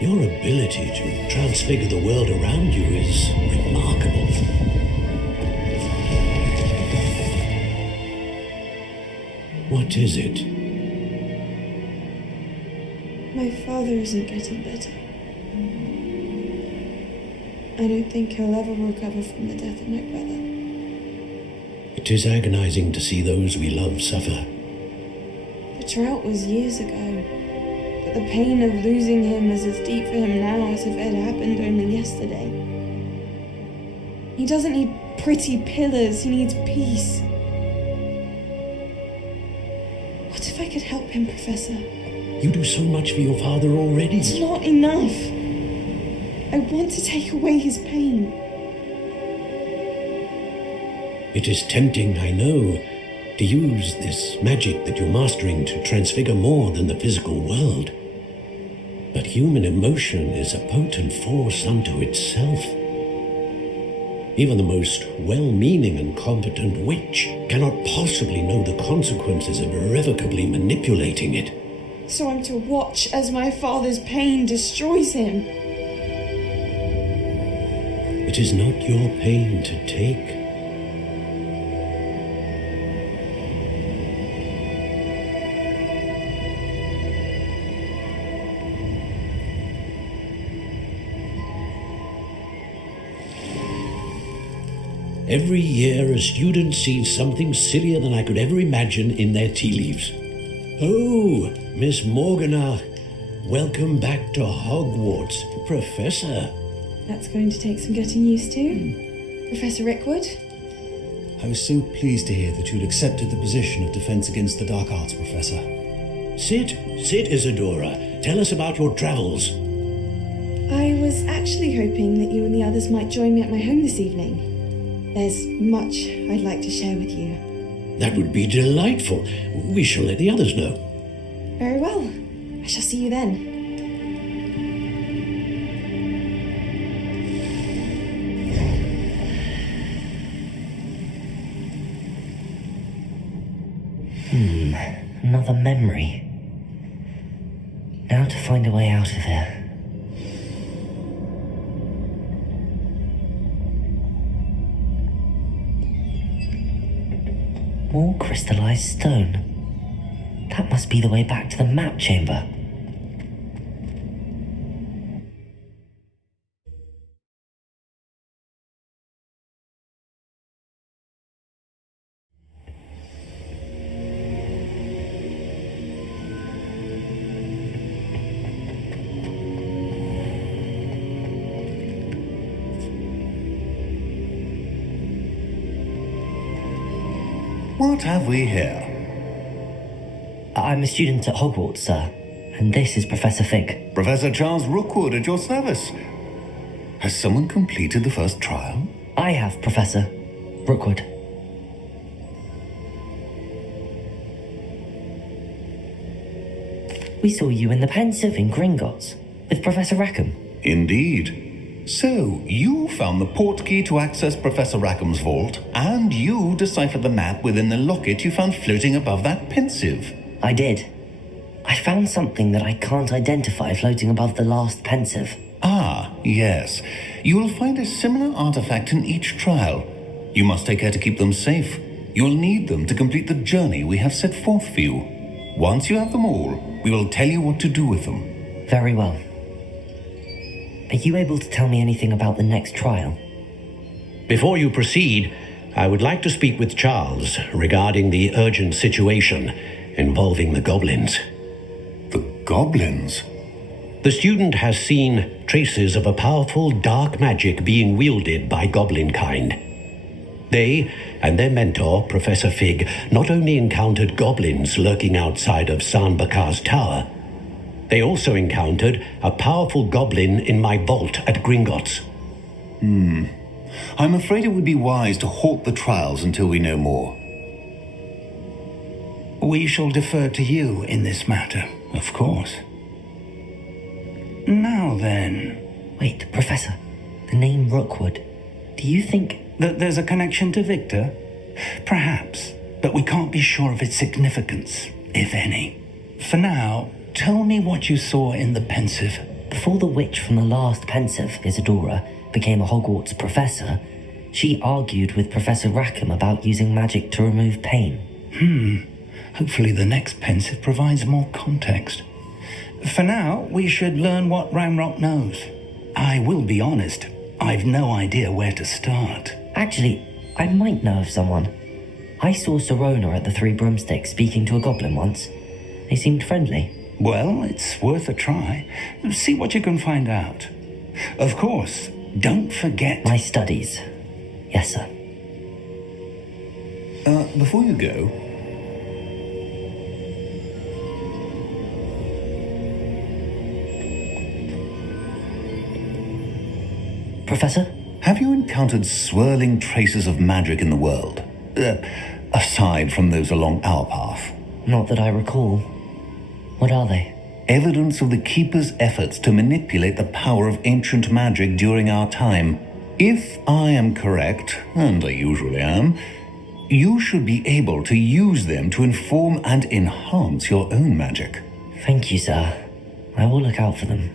Your ability to transfigure the world around you is remarkable. What is it? My father isn't getting better. I don't think he'll ever recover from the death of my brother. It is agonizing to see those we love suffer. The drought was years ago, but the pain of losing him is as deep for him now as if it had happened only yesterday. He doesn't need pretty pillars, he needs peace. What if I could help him, Professor? You do so much for your father already. It's not enough. I want to take away his pain. It is tempting, I know, to use this magic that you're mastering to transfigure more than the physical world. But human emotion is a potent force unto itself. Even the most well-meaning and competent witch cannot possibly know the consequences of irrevocably manipulating it. So I'm to watch as my father's pain destroys him. It is not your pain to take. Every year, a student sees something sillier than I could ever imagine in their tea leaves. Oh, Miss Morganach, welcome back to Hogwarts, Professor. That's going to take some getting used to. Professor Rickwood? I was so pleased to hear that you'd accepted the position of Defense Against the Dark Arts, Professor. Sit, Isadora. Tell us about your travels. I was actually hoping that you and the others might join me at my home this evening. There's much I'd like to share with you. That would be delightful. We shall let the others know. Very well. I shall see you then. Another memory. Now to find a way out of here. More crystallized stone. That must be the way back to the map chamber. What have we here? I'm a student at Hogwarts, sir, and this is Professor Fig. Professor Charles Rookwood at your service. Has someone completed the first trial? I have, Professor Rookwood. We saw you in the Pensive in Gringotts with Professor Rackham. Indeed. So, you found the port key to access Professor Rackham's vault, and you deciphered the map within the locket you found floating above that pensive. I did. I found something that I can't identify floating above the last pensive. Ah, yes. You will find a similar artifact in each trial. You must take care to keep them safe. You will need them to complete the journey we have set forth for you. Once you have them all, we will tell you what to do with them. Very well. Are you able to tell me anything about the next trial? Before you proceed, I would like to speak with Charles regarding the urgent situation involving the goblins. The goblins? The student has seen traces of a powerful dark magic being wielded by goblin kind. They and their mentor, Professor Fig, not only encountered goblins lurking outside of San Bakar's tower, they also encountered a powerful goblin in my vault at Gringotts. I'm afraid it would be wise to halt the trials until we know more. We shall defer to you in this matter, of course. Now then... Wait, Professor. The name Rookwood. Do you think... that there's a connection to Victor? Perhaps, but we can't be sure of its significance, if any. For now, tell me what you saw in the pensive. Before the witch from the last pensive, Isadora, became a Hogwarts professor, she argued with Professor Rackham about using magic to remove pain. Hopefully the next pensive provides more context. For now, we should learn what Ramrock knows. I will be honest, I've no idea where to start. Actually, I might know of someone. I saw Serona at the Three Broomsticks speaking to a goblin once. They seemed friendly. Well, it's worth a try. See what you can find out. Of course, don't forget... My studies. Yes, sir. Before you go... Professor? Have you encountered swirling traces of magic in the world? Aside from those along our path? Not that I recall. What are they? Evidence of the Keeper's efforts to manipulate the power of ancient magic during our time. If I am correct, and I usually am, you should be able to use them to inform and enhance your own magic. Thank you, sir. I will look out for them.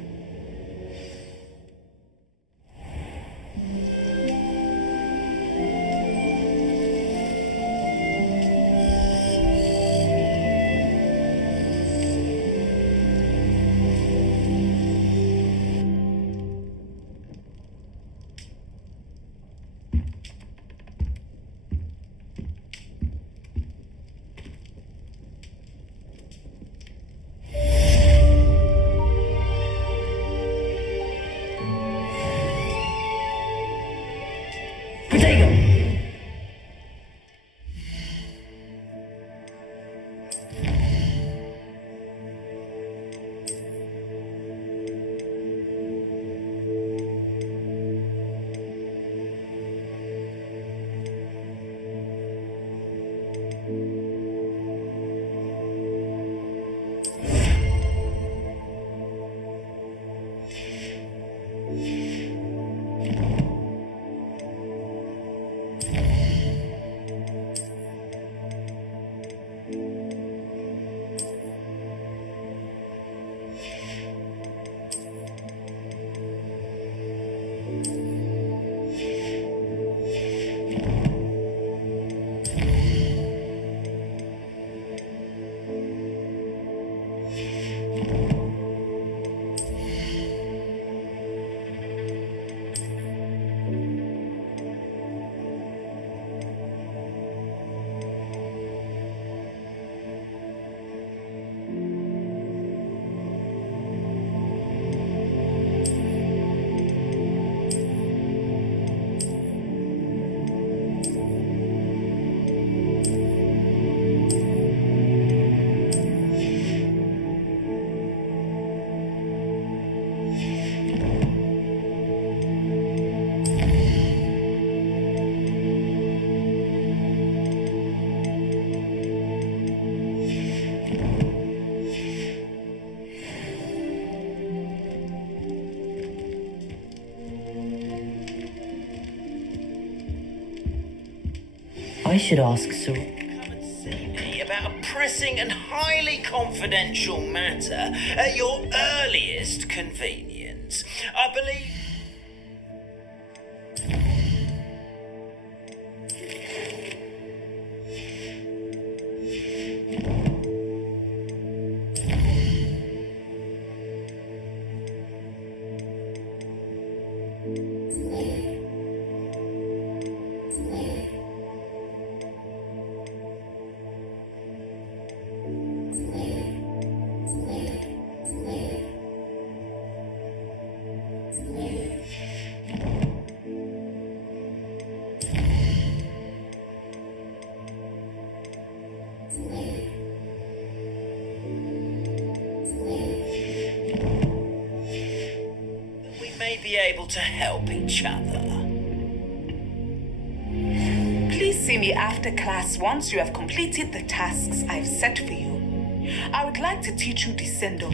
I should ask Sir. Me about a pressing and highly confidential matter at your earliest convenience. I believe. Be able to help each other. Please see me after class once you have completed the tasks I've set for you. I would like to teach you Descendo.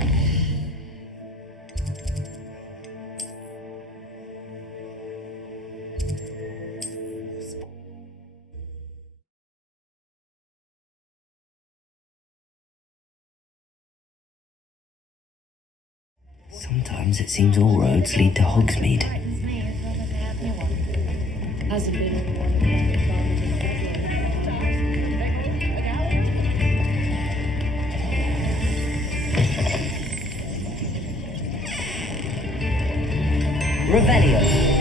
Sometimes it seems all roads lead to Hogsmeade. Hasn't been Revelio.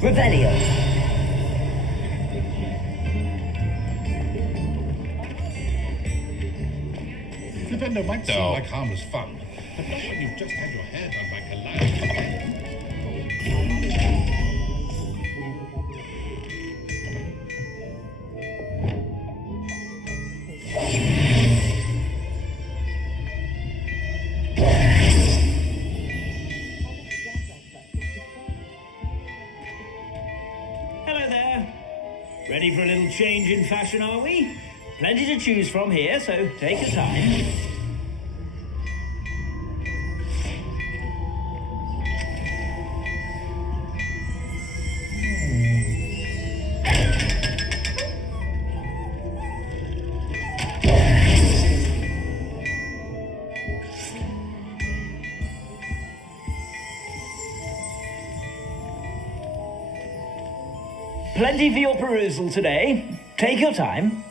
Revelio. Defender might seem like harmless fun, but not when you've just had your hair done by Goliath. Ready for a little change in fashion, are we? Plenty to choose from here, so take your time. Plenty for your perusal today. Take your time.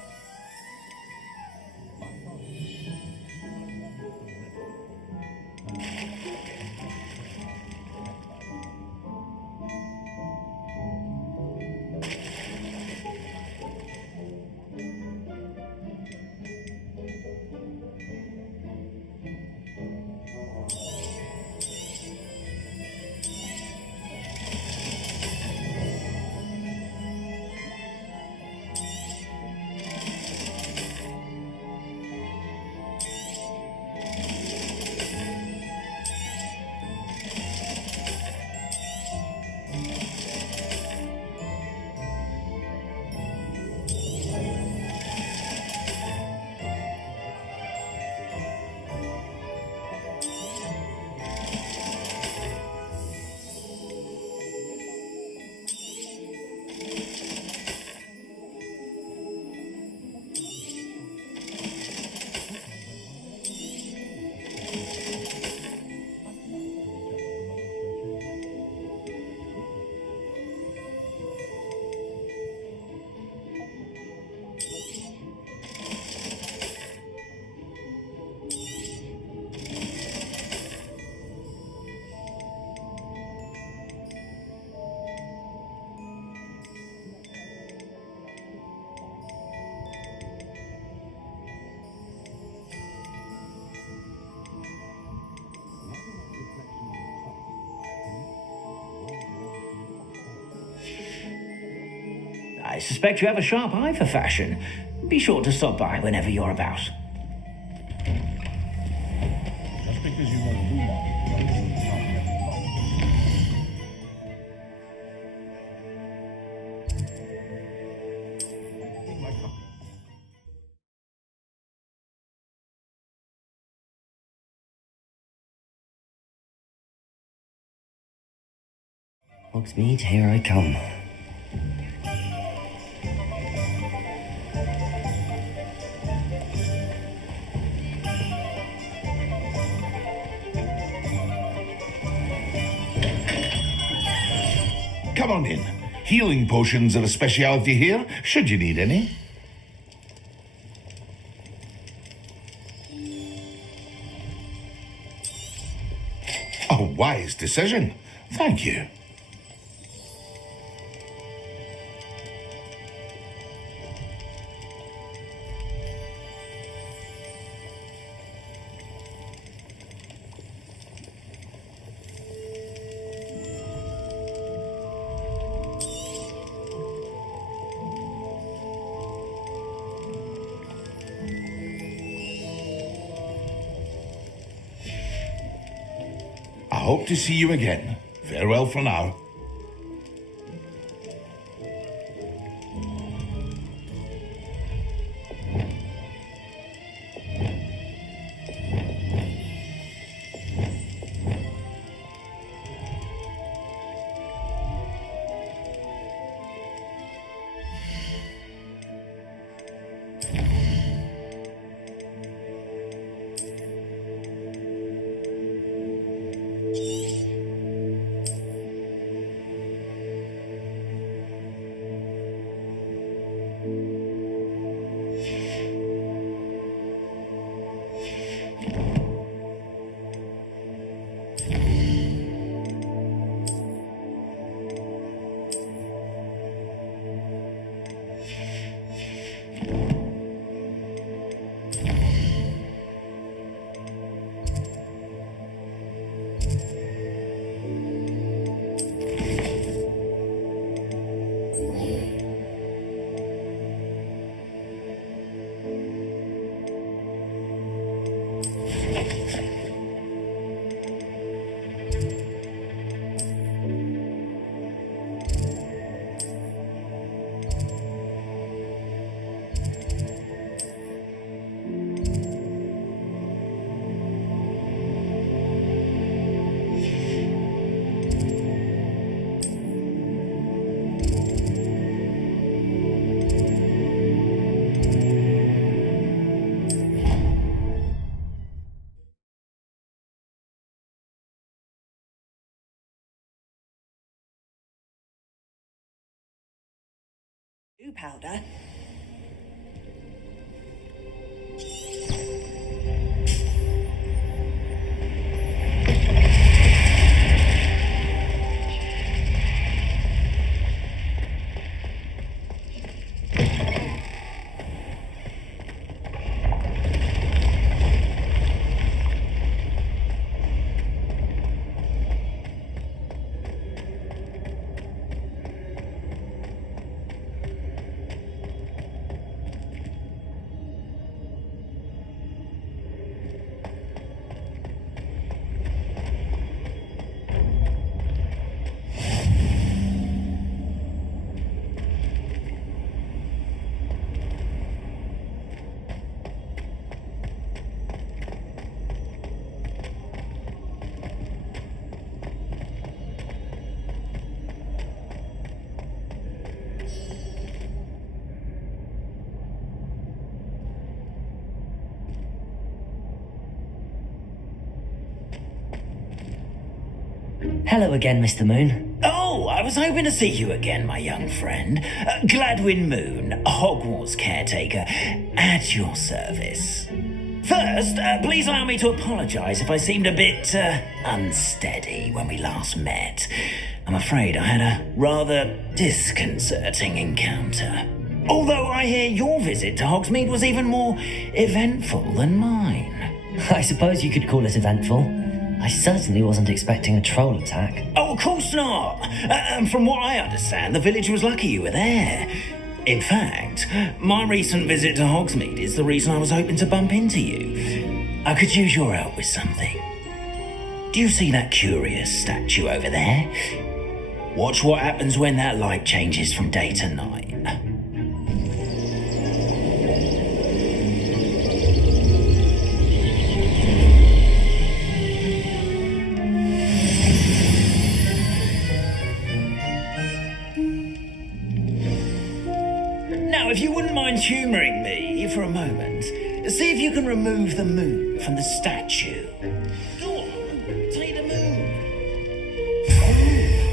I suspect you have a sharp eye for fashion. Be sure to stop by whenever you're about. Just because you know Luma doesn't mean you can't get along. Hogsmeade, here I come. Come on in. Healing potions are a speciality here, should you need any. A wise decision. Thank you. I hope to see you again. Farewell for now. Powder. Hello again, Mr. Moon. Oh, I was hoping to see you again, my young friend. Gladwin Moon, Hogwarts caretaker, at your service. First, please allow me to apologise if I seemed a bit unsteady when we last met. I'm afraid I had a rather disconcerting encounter. Although I hear your visit to Hogsmeade was even more eventful than mine. I suppose you could call it eventful. I certainly wasn't expecting a troll attack. Oh, of course not. And from what I understand, the village was lucky you were there. In fact, my recent visit to Hogsmeade is the reason I was hoping to bump into you. I could use your help with something. Do you see that curious statue over there? Watch what happens when that light changes from day to night. Now, if you wouldn't mind humouring me for a moment, see if you can remove the moon from the statue. Go on, take the moon.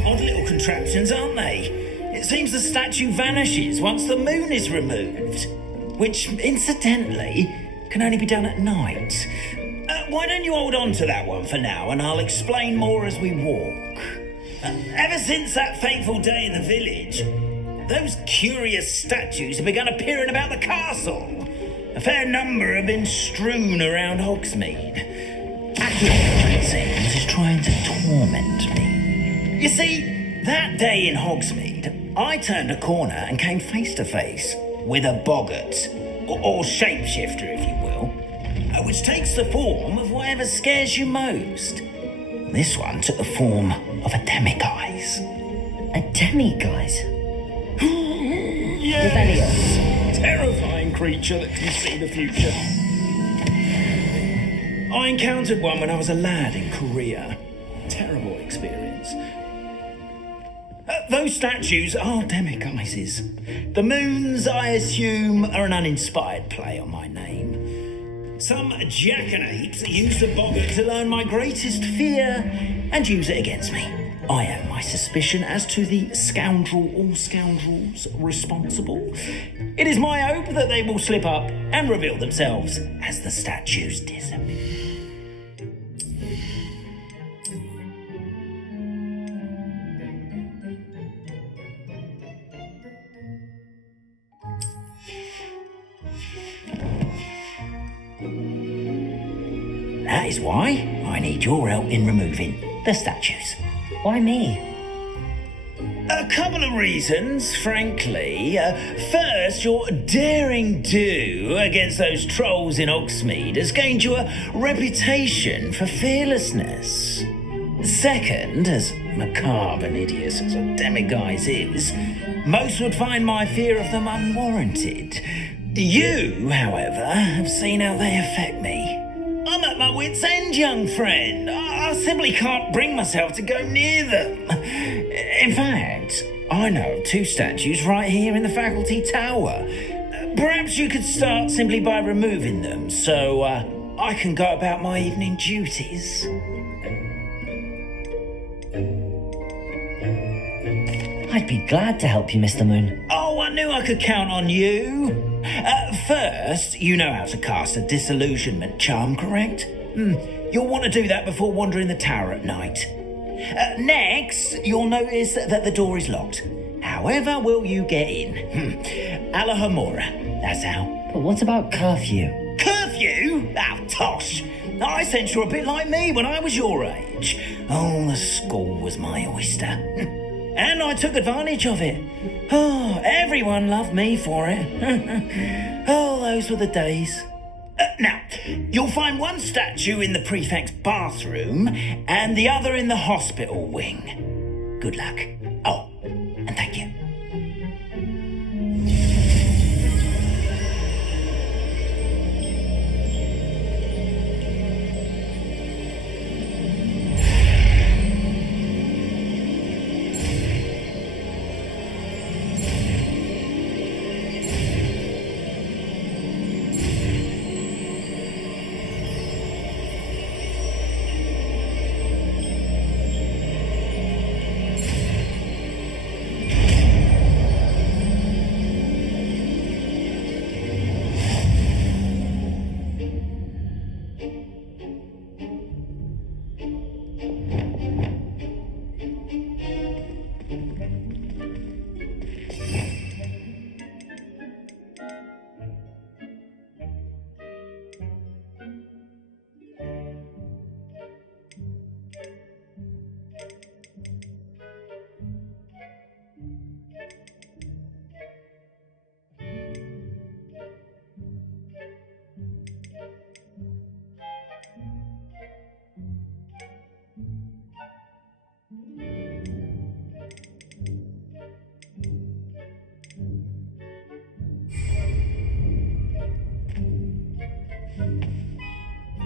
Odd little contraptions, aren't they? It seems the statue vanishes once the moon is removed, which, incidentally, can only be done at night. Why don't you hold on to that one for now, and I'll explain more as we walk. Ever since that fateful day in the village, those curious statues have begun appearing about the castle. A fair number have been strewn around Hogsmeade. Acting, it seems, is trying to torment me. You see, that day in Hogsmeade, I turned a corner and came face to face with a boggart, or shapeshifter, if you will, which takes the form of whatever scares you most. This one took the form of a demiguise. A demiguise? Yes! Terrifying creature that can see the future. I encountered one when I was a lad in Korea. Terrible experience. Those statues are demiguises. The moons, I assume, are an uninspired play on my name. Some jackanapes used the boggart to learn my greatest fear and use it against me. I have my suspicion as to the scoundrel or scoundrels responsible. It is my hope that they will slip up and reveal themselves as the statues disappear. That is why I need your help in removing the statues. Why me? A couple of reasons, frankly. First, your daring do against those trolls in Hogsmeade has gained you a reputation for fearlessness. Second, as macabre and hideous as a demiguise is, most would find my fear of them unwarranted. You, however, have seen how they affect me. I'm at my wit's end, young friend. I simply can't bring myself to go near them. In fact, I know of two statues right here in the faculty tower. Perhaps you could start simply by removing them, so I can go about my evening duties. I'd be glad to help you, Mr. Moon. Oh, I knew I could count on you. First, you know how to cast a disillusionment charm, correct? You'll want to do that before wandering the tower at night. Next, you'll notice that the door is locked. However will you get in? Alahomora, that's how. But what about curfew? Curfew? Oh, tosh. I sense you're a bit like me when I was your age. Oh, the school was my oyster. And I took advantage of it. Oh, everyone loved me for it. Oh, those were the days. Now, you'll find one statue in the prefect's bathroom and the other in the hospital wing. Good luck. Oh, and thank you.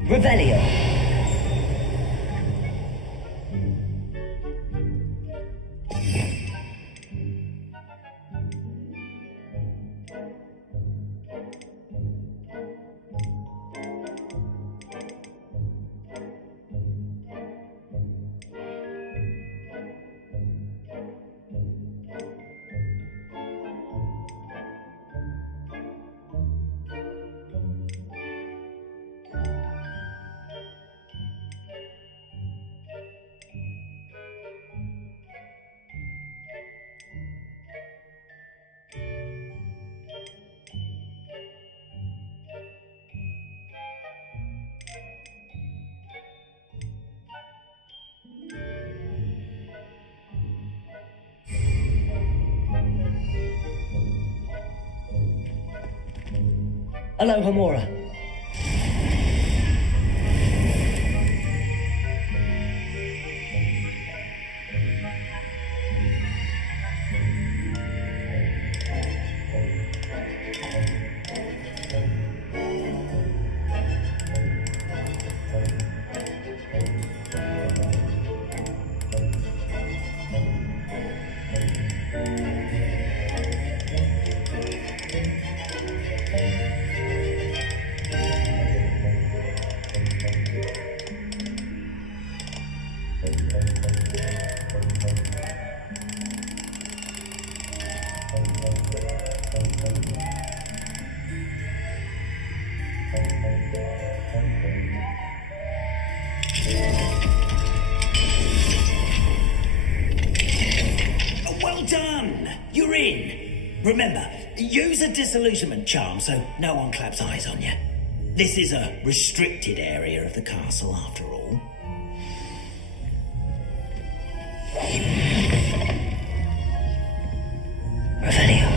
Revelio. Aloha Mora. Well done! You're in! Remember, use a disillusionment charm so no one claps eyes on you. This is a restricted area of the castle, after all. Revelio.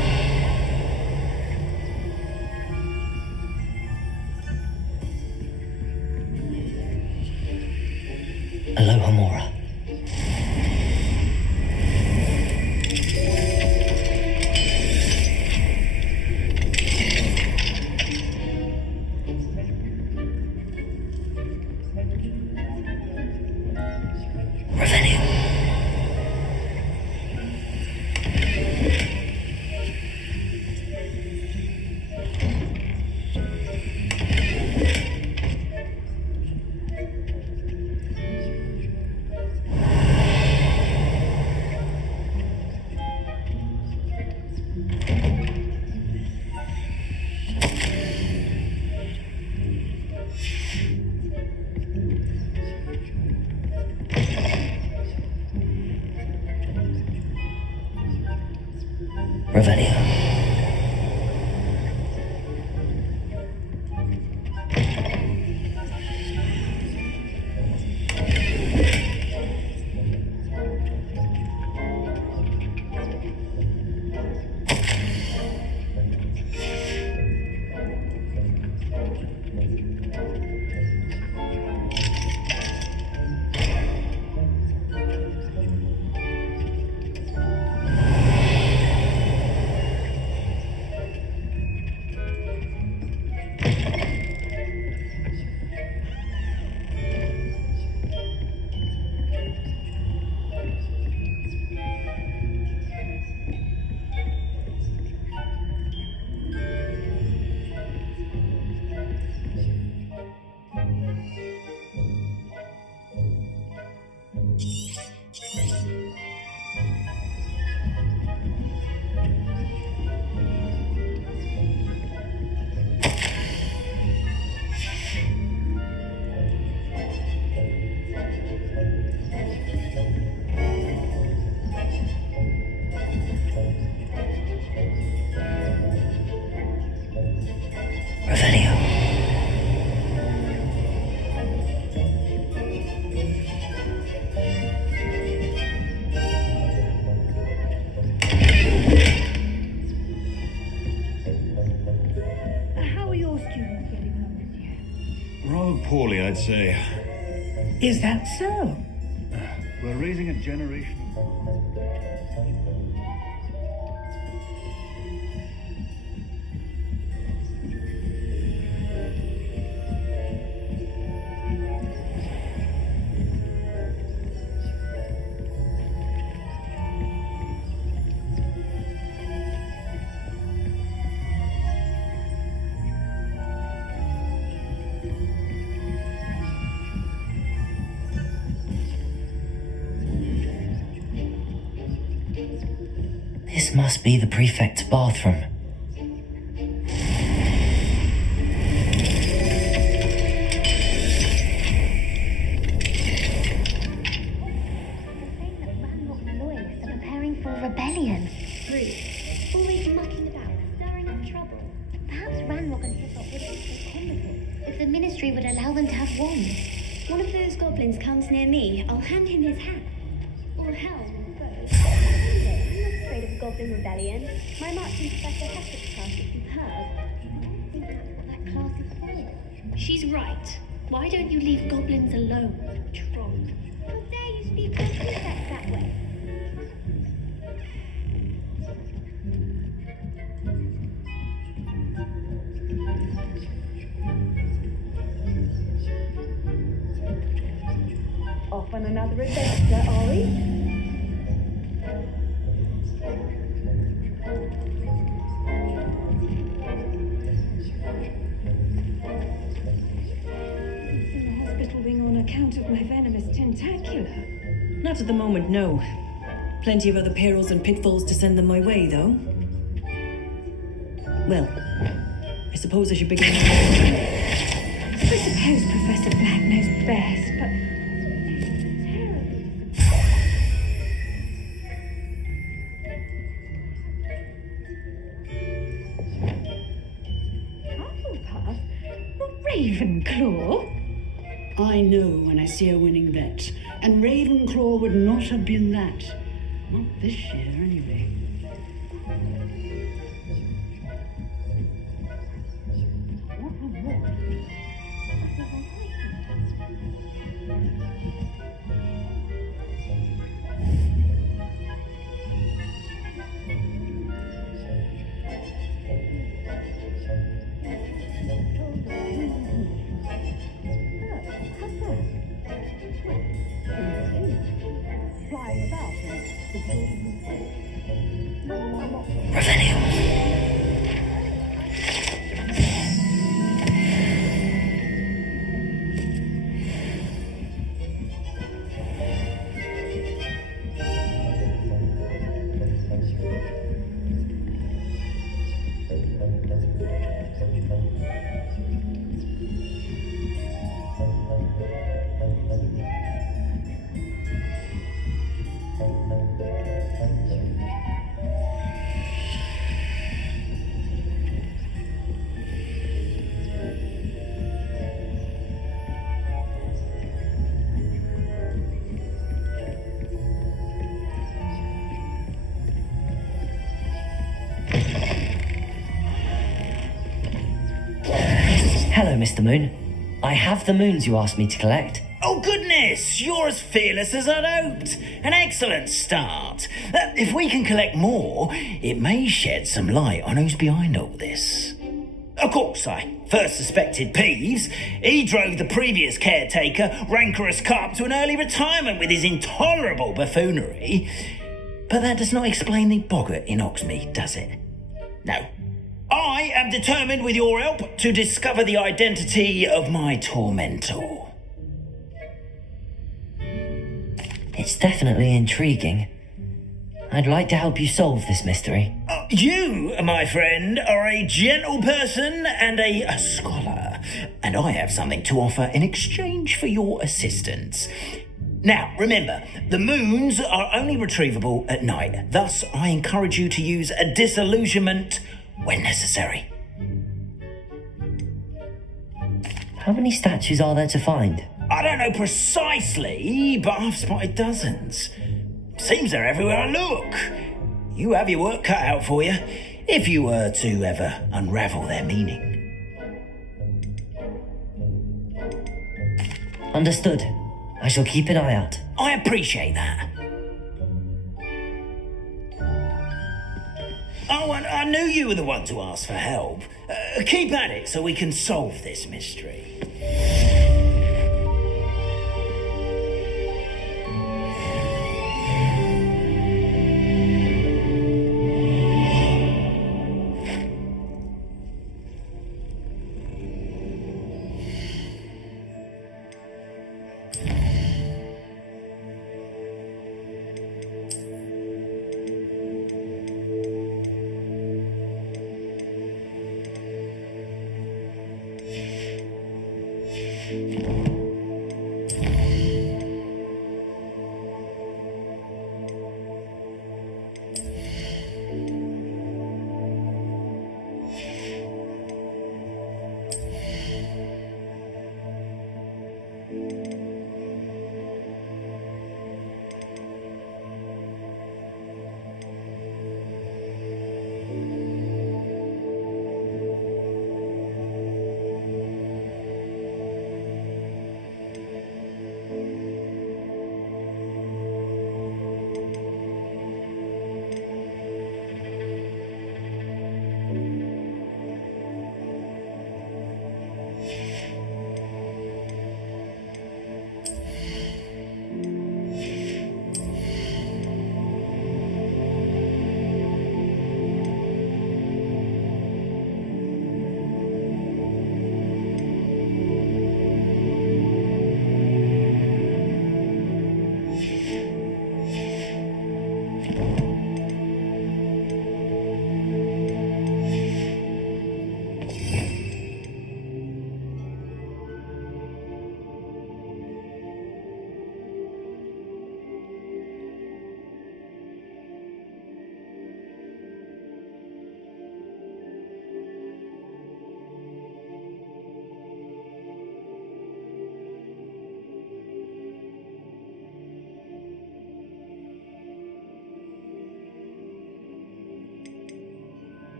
Aloha Mora. Revelio. Poorly, I'd say. Is that so? We're raising a generation. This must be the prefect's bathroom. Preparing for rebellion. Rude. Always mucking about, stirring up trouble. Perhaps Ranrock and Hippop would be so comical if the Ministry would allow them to have wands. One of those goblins comes near me, I'll hand him his hat. Or hell, both. Anyway, I'm not afraid of Goblin Rebellion. My marching Professor Hessett's class, if you've heard. I think that's what that class is for. She's right. Why don't you leave goblins alone, troll? How dare you speak to the prefect that way? Off on another adventure, are we? On account of my venomous tentacular. Not at the moment, no. Plenty of other perils and pitfalls to send them my way, though. Well, I suppose I should begin. I suppose Professor Black knows best, but... Hufflepuff? Not Ravenclaw? I know when I see a winning bet, and Ravenclaw would not have been that. Not this year, anyway. Hello, Mr. Moon. I have the moons you asked me to collect. Oh, goodness! You're as fearless as I'd hoped. An excellent start. If we can collect more, it may shed some light on who's behind all this. Of course, I first suspected Peeves. He drove the previous caretaker, Rancorous Carp, to an early retirement with his intolerable buffoonery. But that does not explain the boggart in Oxmead, does it? No. I am determined, with your help, to discover the identity of my tormentor. It's definitely intriguing. I'd like to help you solve this mystery. You, my friend, are a gentle person and a scholar, and I have something to offer in exchange for your assistance. Now, remember, the moons are only retrievable at night. Thus, I encourage you to use a disillusionment when necessary. How many statues are there to find? I don't know precisely, but I've spotted dozens. Seems they're everywhere I look. You have your work cut out for you, if you were to ever unravel their meaning. Understood. I shall keep an eye out. I appreciate that. Oh, I knew you were the one to ask for help. Keep at it so we can solve this mystery.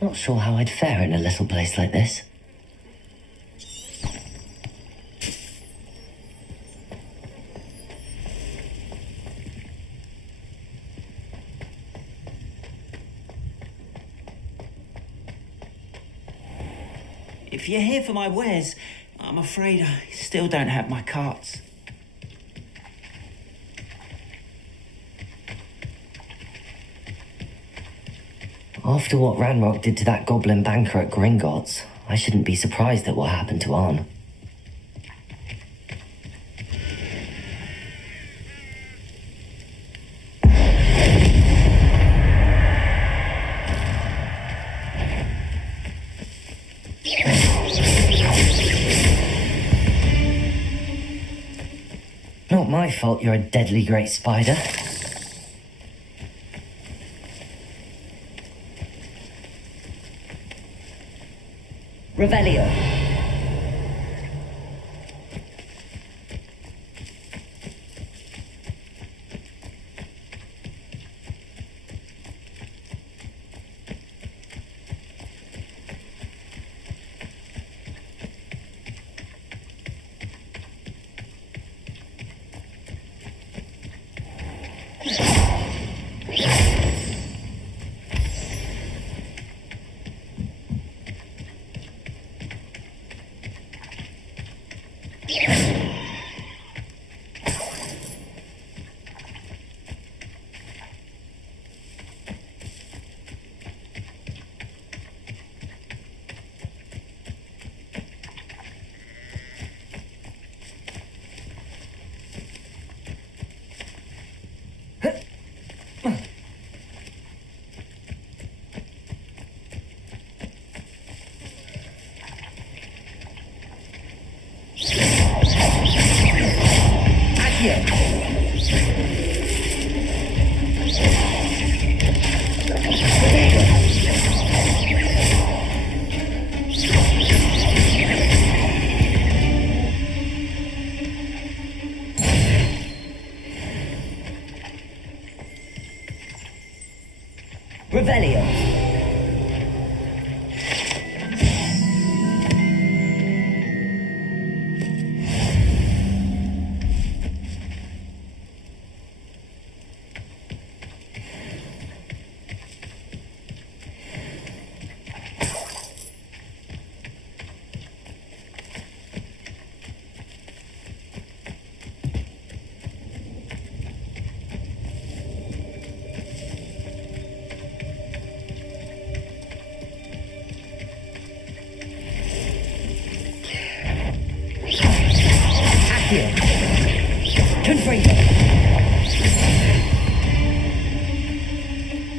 Not sure how I'd fare in a little place like this. If you're here for my wares, I'm afraid I still don't have my carts. After what Ranrock did to that goblin banker at Gringotts, I shouldn't be surprised at what happened to Arn. Not my fault you're a deadly great spider. Revelio. Revelio.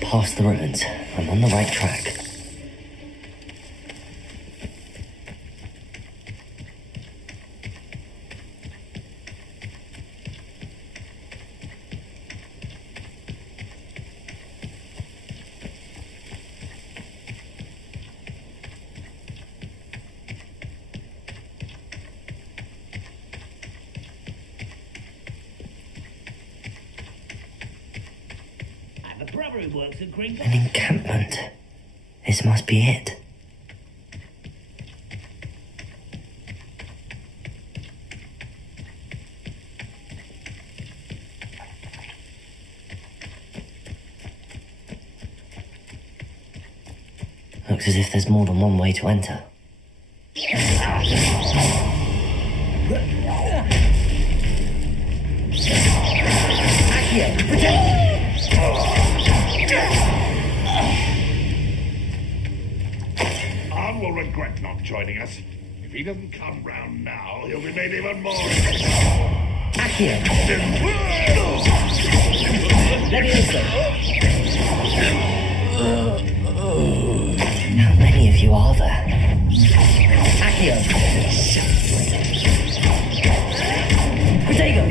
past the ruins. I'm on the right track. An encampment. This must be it. Looks as if there's more than one way to enter. Arn will regret not joining us. If he doesn't come round now, he'll be made even more. Accio! How many of you are there? Accio! Protego!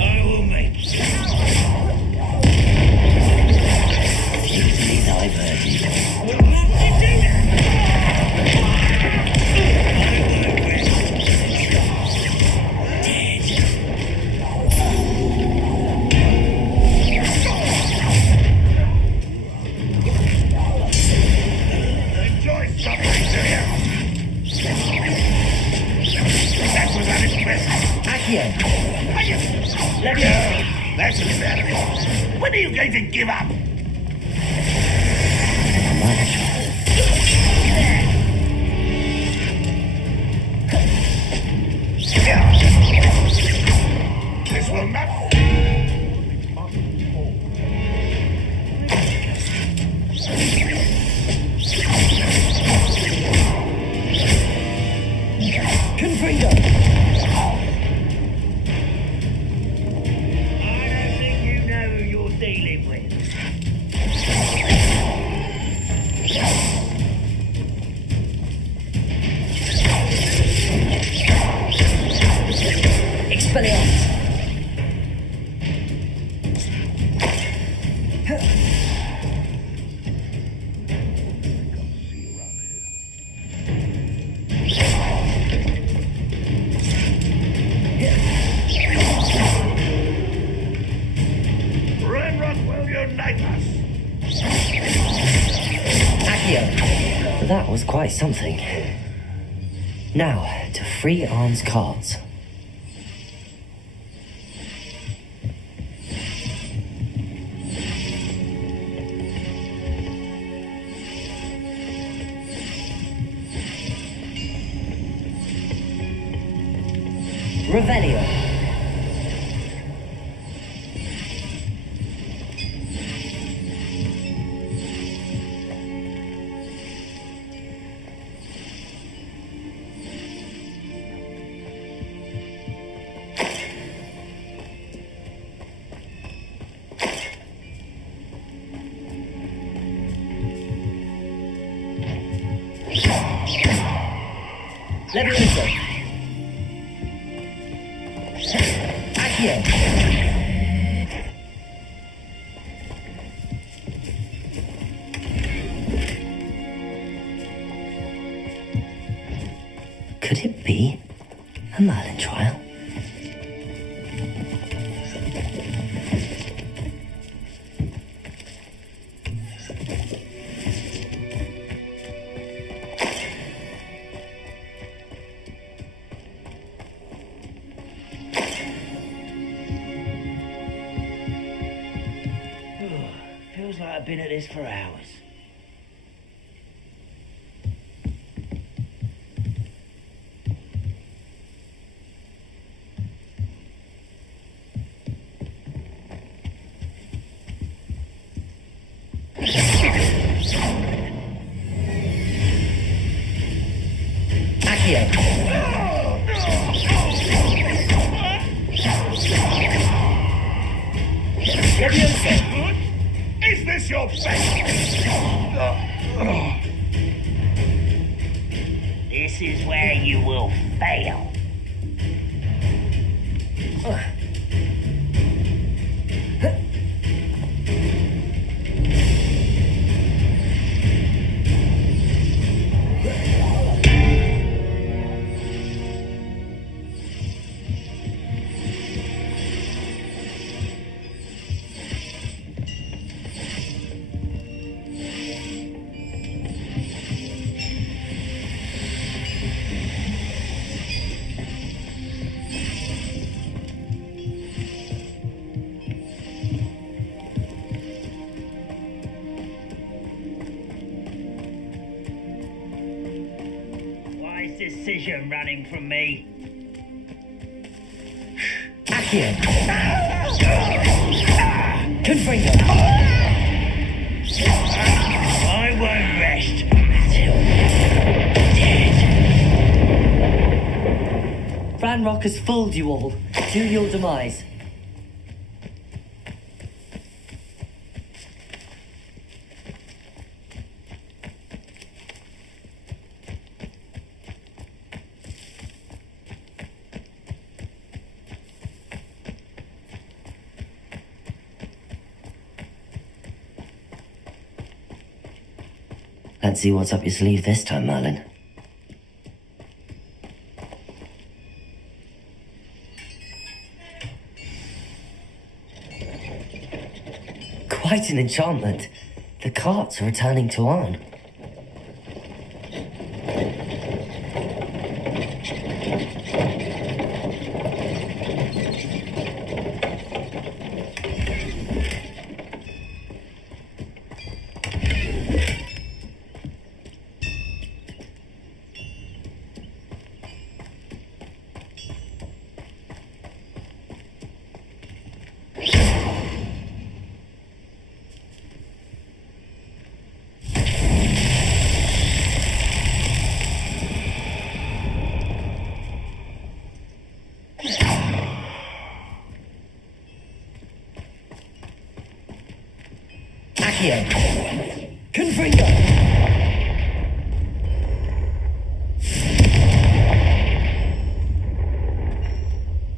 I will make Beautifully diverted. Enjoy something, do you? That was unimpressive. Accio! That's better. When are you going to give up? This will not. Confringo! I don't think you know who you're dealing with. Expelliarmus! Renrock will unite us. Accio! That was quite something. Now, to free Arn's cards. Revelio. Levioso. Accio. Could it be a Merlin trial? Feels like I've been at this for hours. Accio. your best. This is where you will fail. Decision running from me. Accio. Confringo. I won't rest until dead. Ranrock has fooled you all to your demise. Let's see what's up your sleeve this time, Merlin. Quite an enchantment. The carts are returning to Arn. Confringo!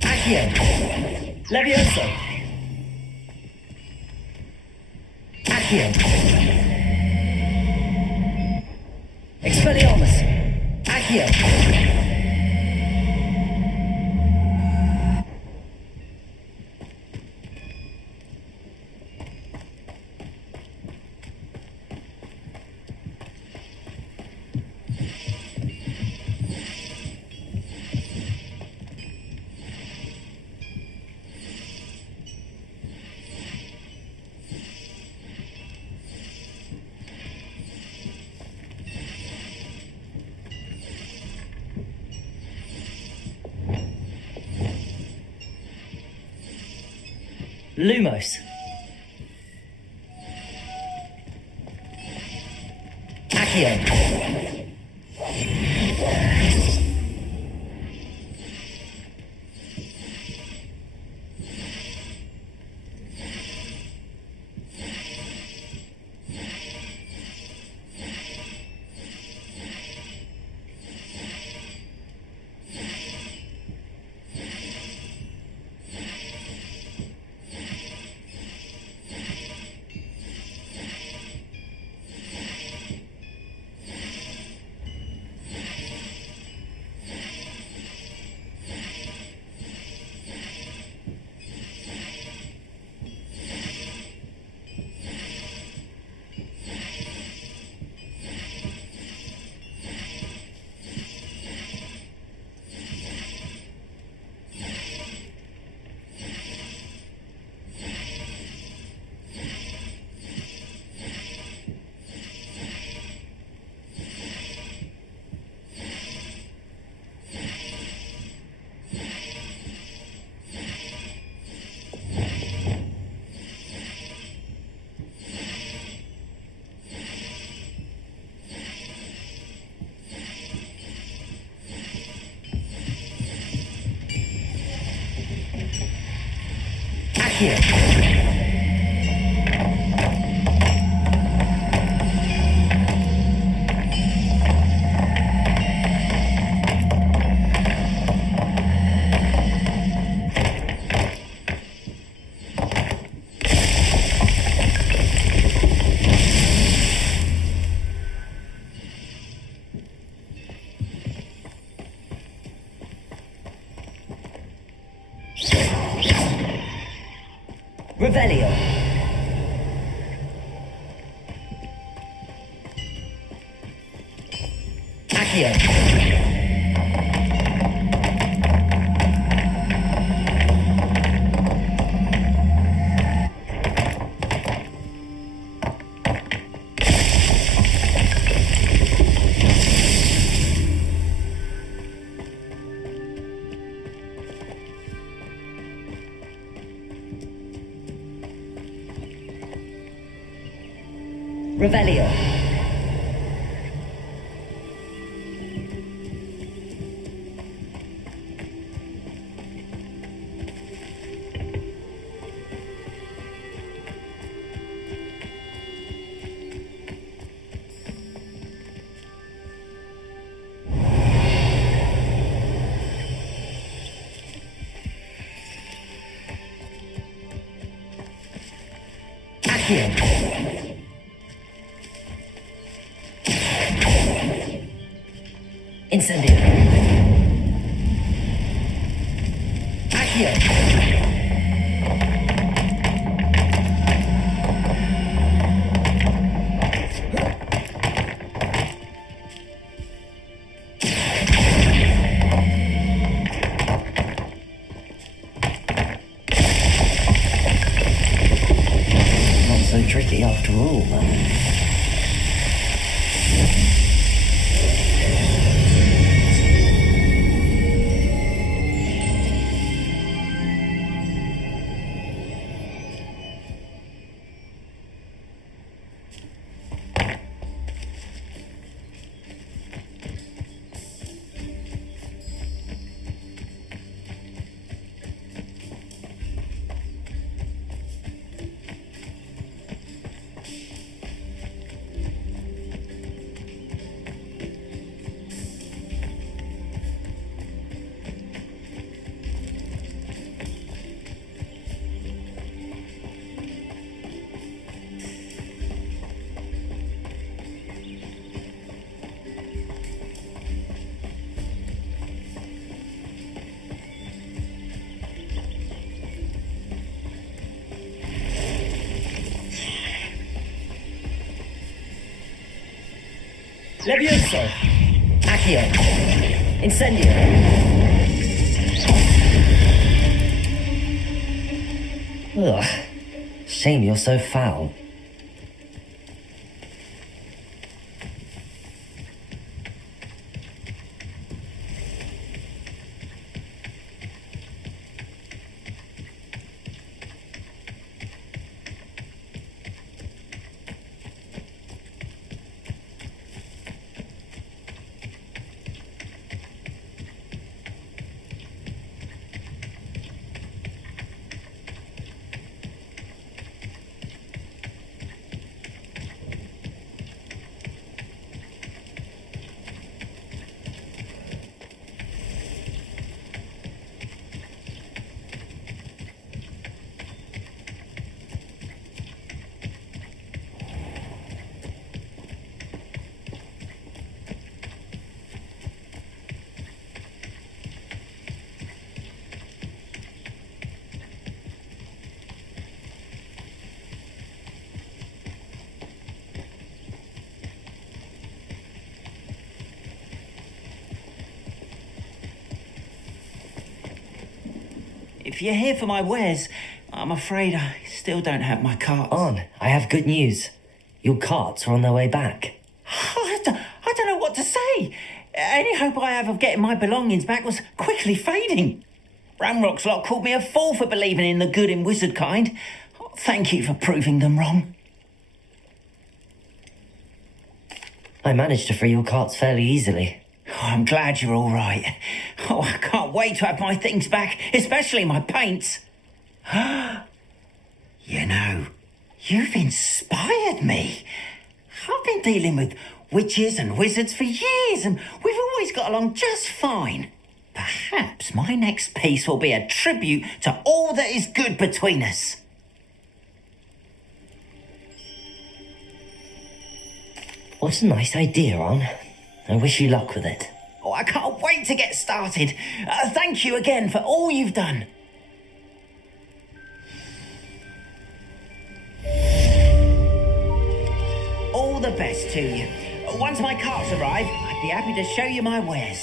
Accio! Levioso! Accio! Expelliarmus! Accio! Lumos. Accio. Revelio. Accio. Revelio. Accio. Incendio. Accio. Not so tricky after all, though. Levioso. Accio. Incendio. Ugh. Shame you're so foul. If you're here for my wares, I'm afraid I still don't have my carts. On, I have good news. Your carts are on their way back. I don't know what to say. Any hope I have of getting my belongings back was quickly fading. Ramrock's lot called me a fool for believing in the good in wizard kind. Thank you for proving them wrong. I managed to free your carts fairly easily. Oh, I'm glad you're all right. Oh, I can't wait to have my things back, especially my paints. You know, you've inspired me. I've been dealing with witches and wizards for years, and we've always got along just fine. Perhaps my next piece will be a tribute to all that is good between us. What a nice idea, Ron. I wish you luck with it. Oh, I can't wait to get started. Thank you again for all you've done. the best to you. Once my carts arrive, I'd be happy to show you my wares.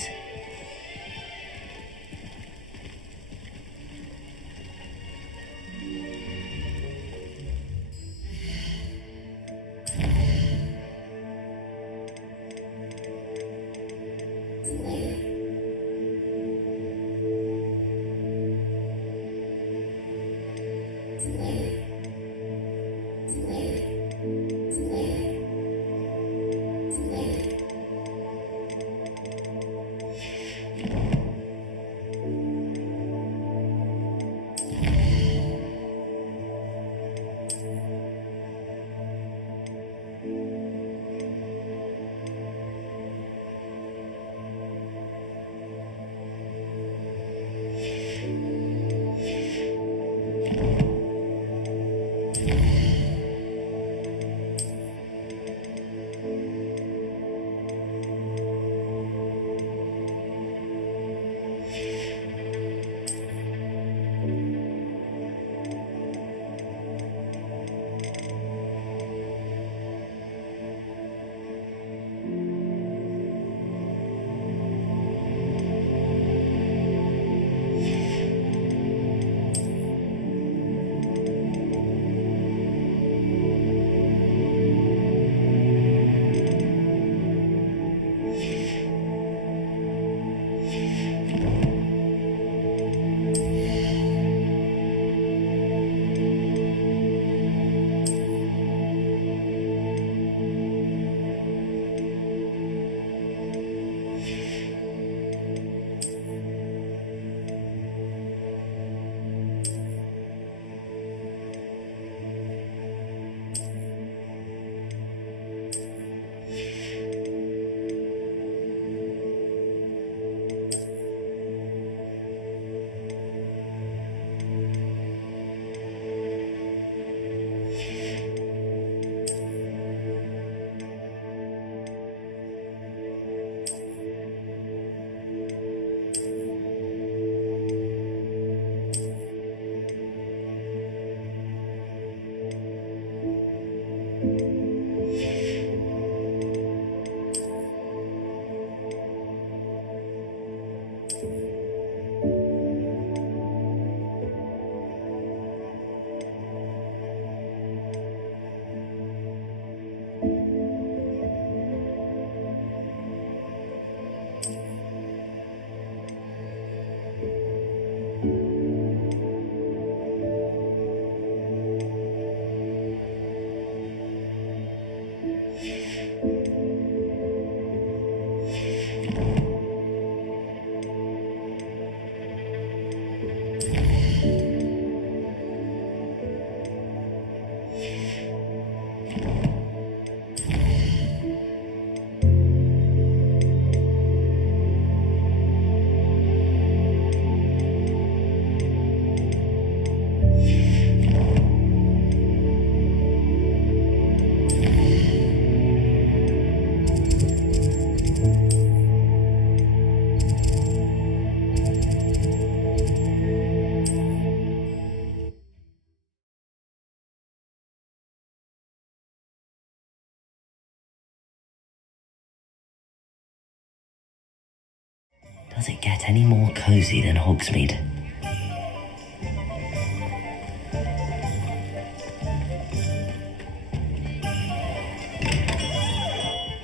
Does it get any more cozy than Hogsmeade?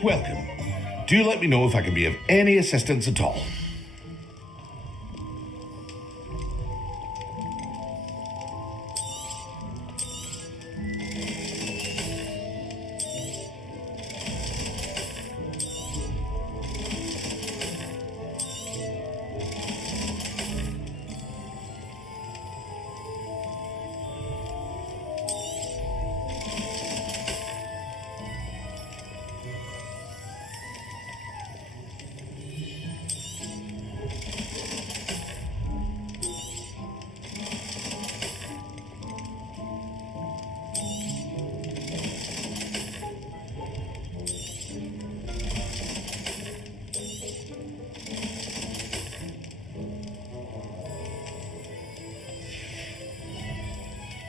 Welcome. Do let me know if I can be of any assistance at all.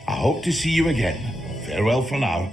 I hope to see you again. Farewell for now.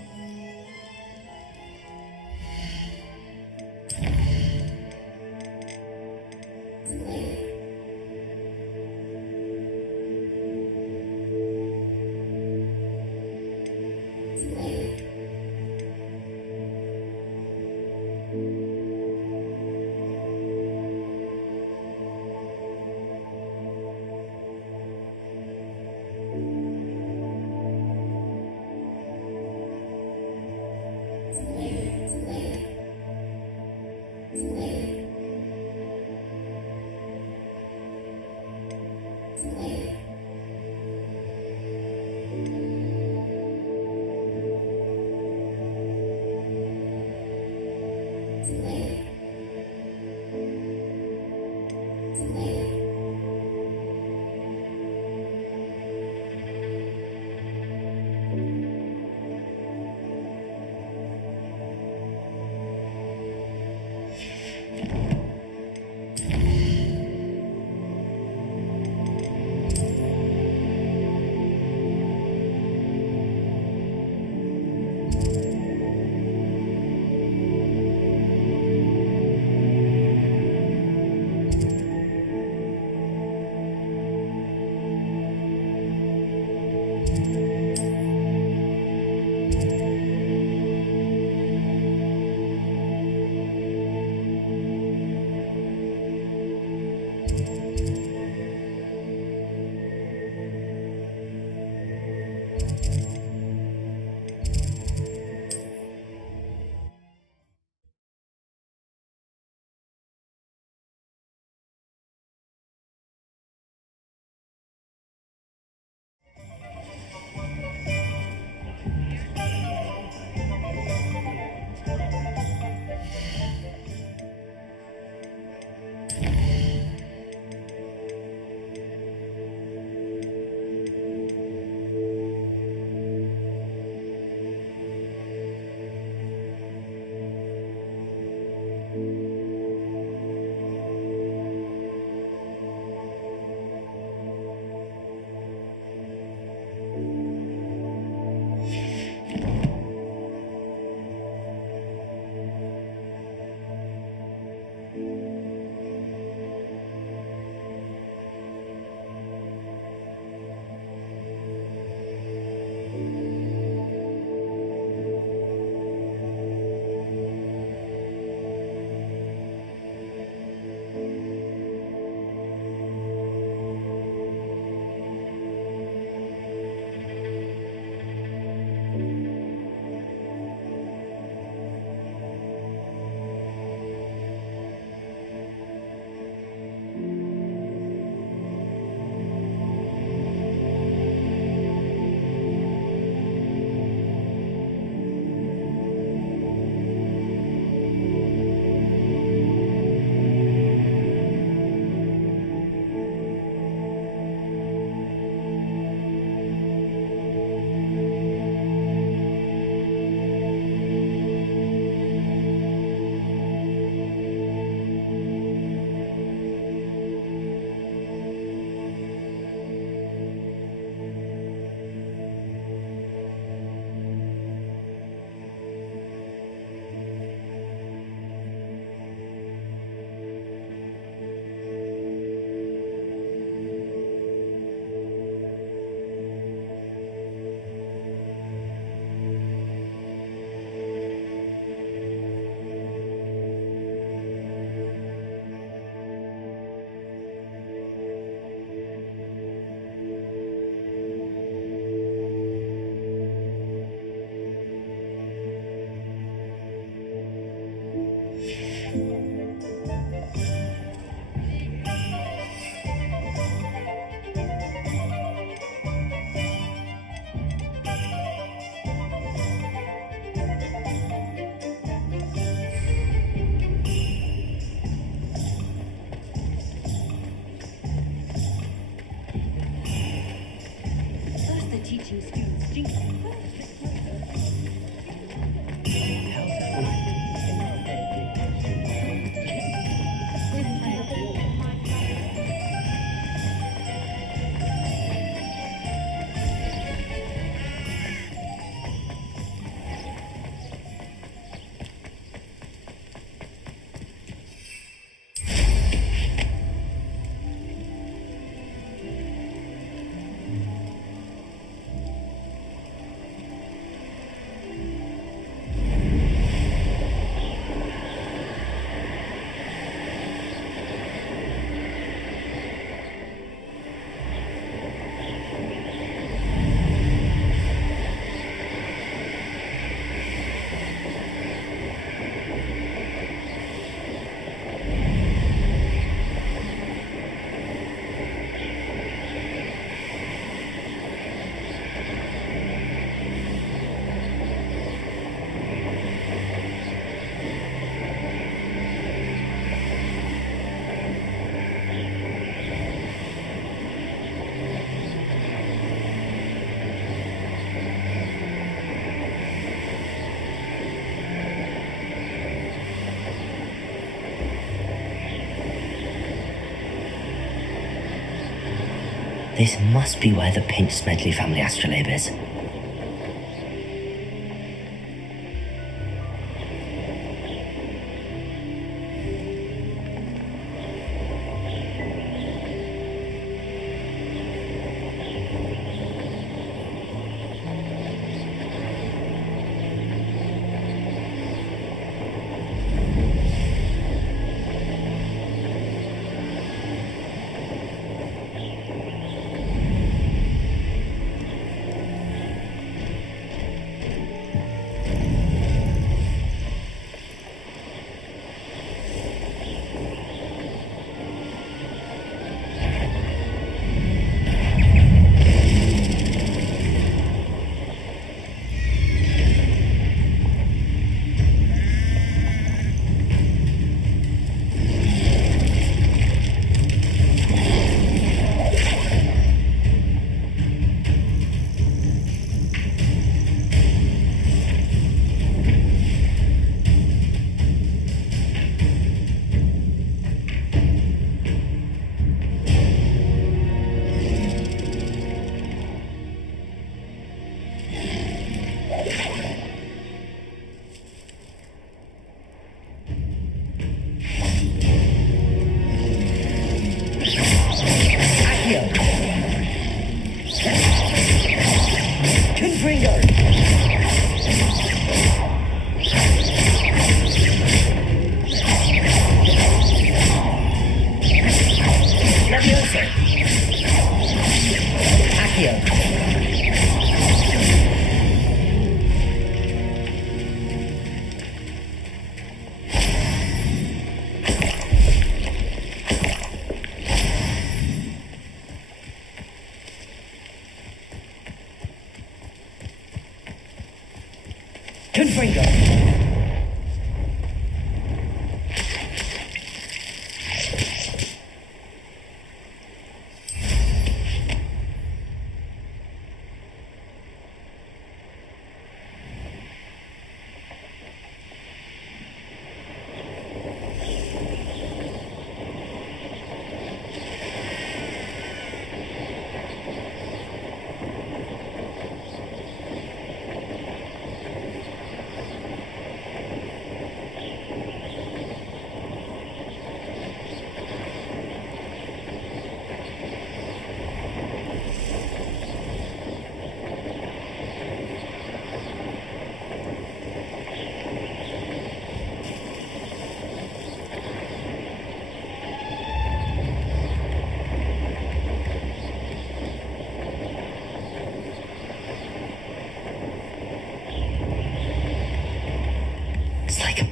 This must be where the Pinch Smedley family astrolabe is.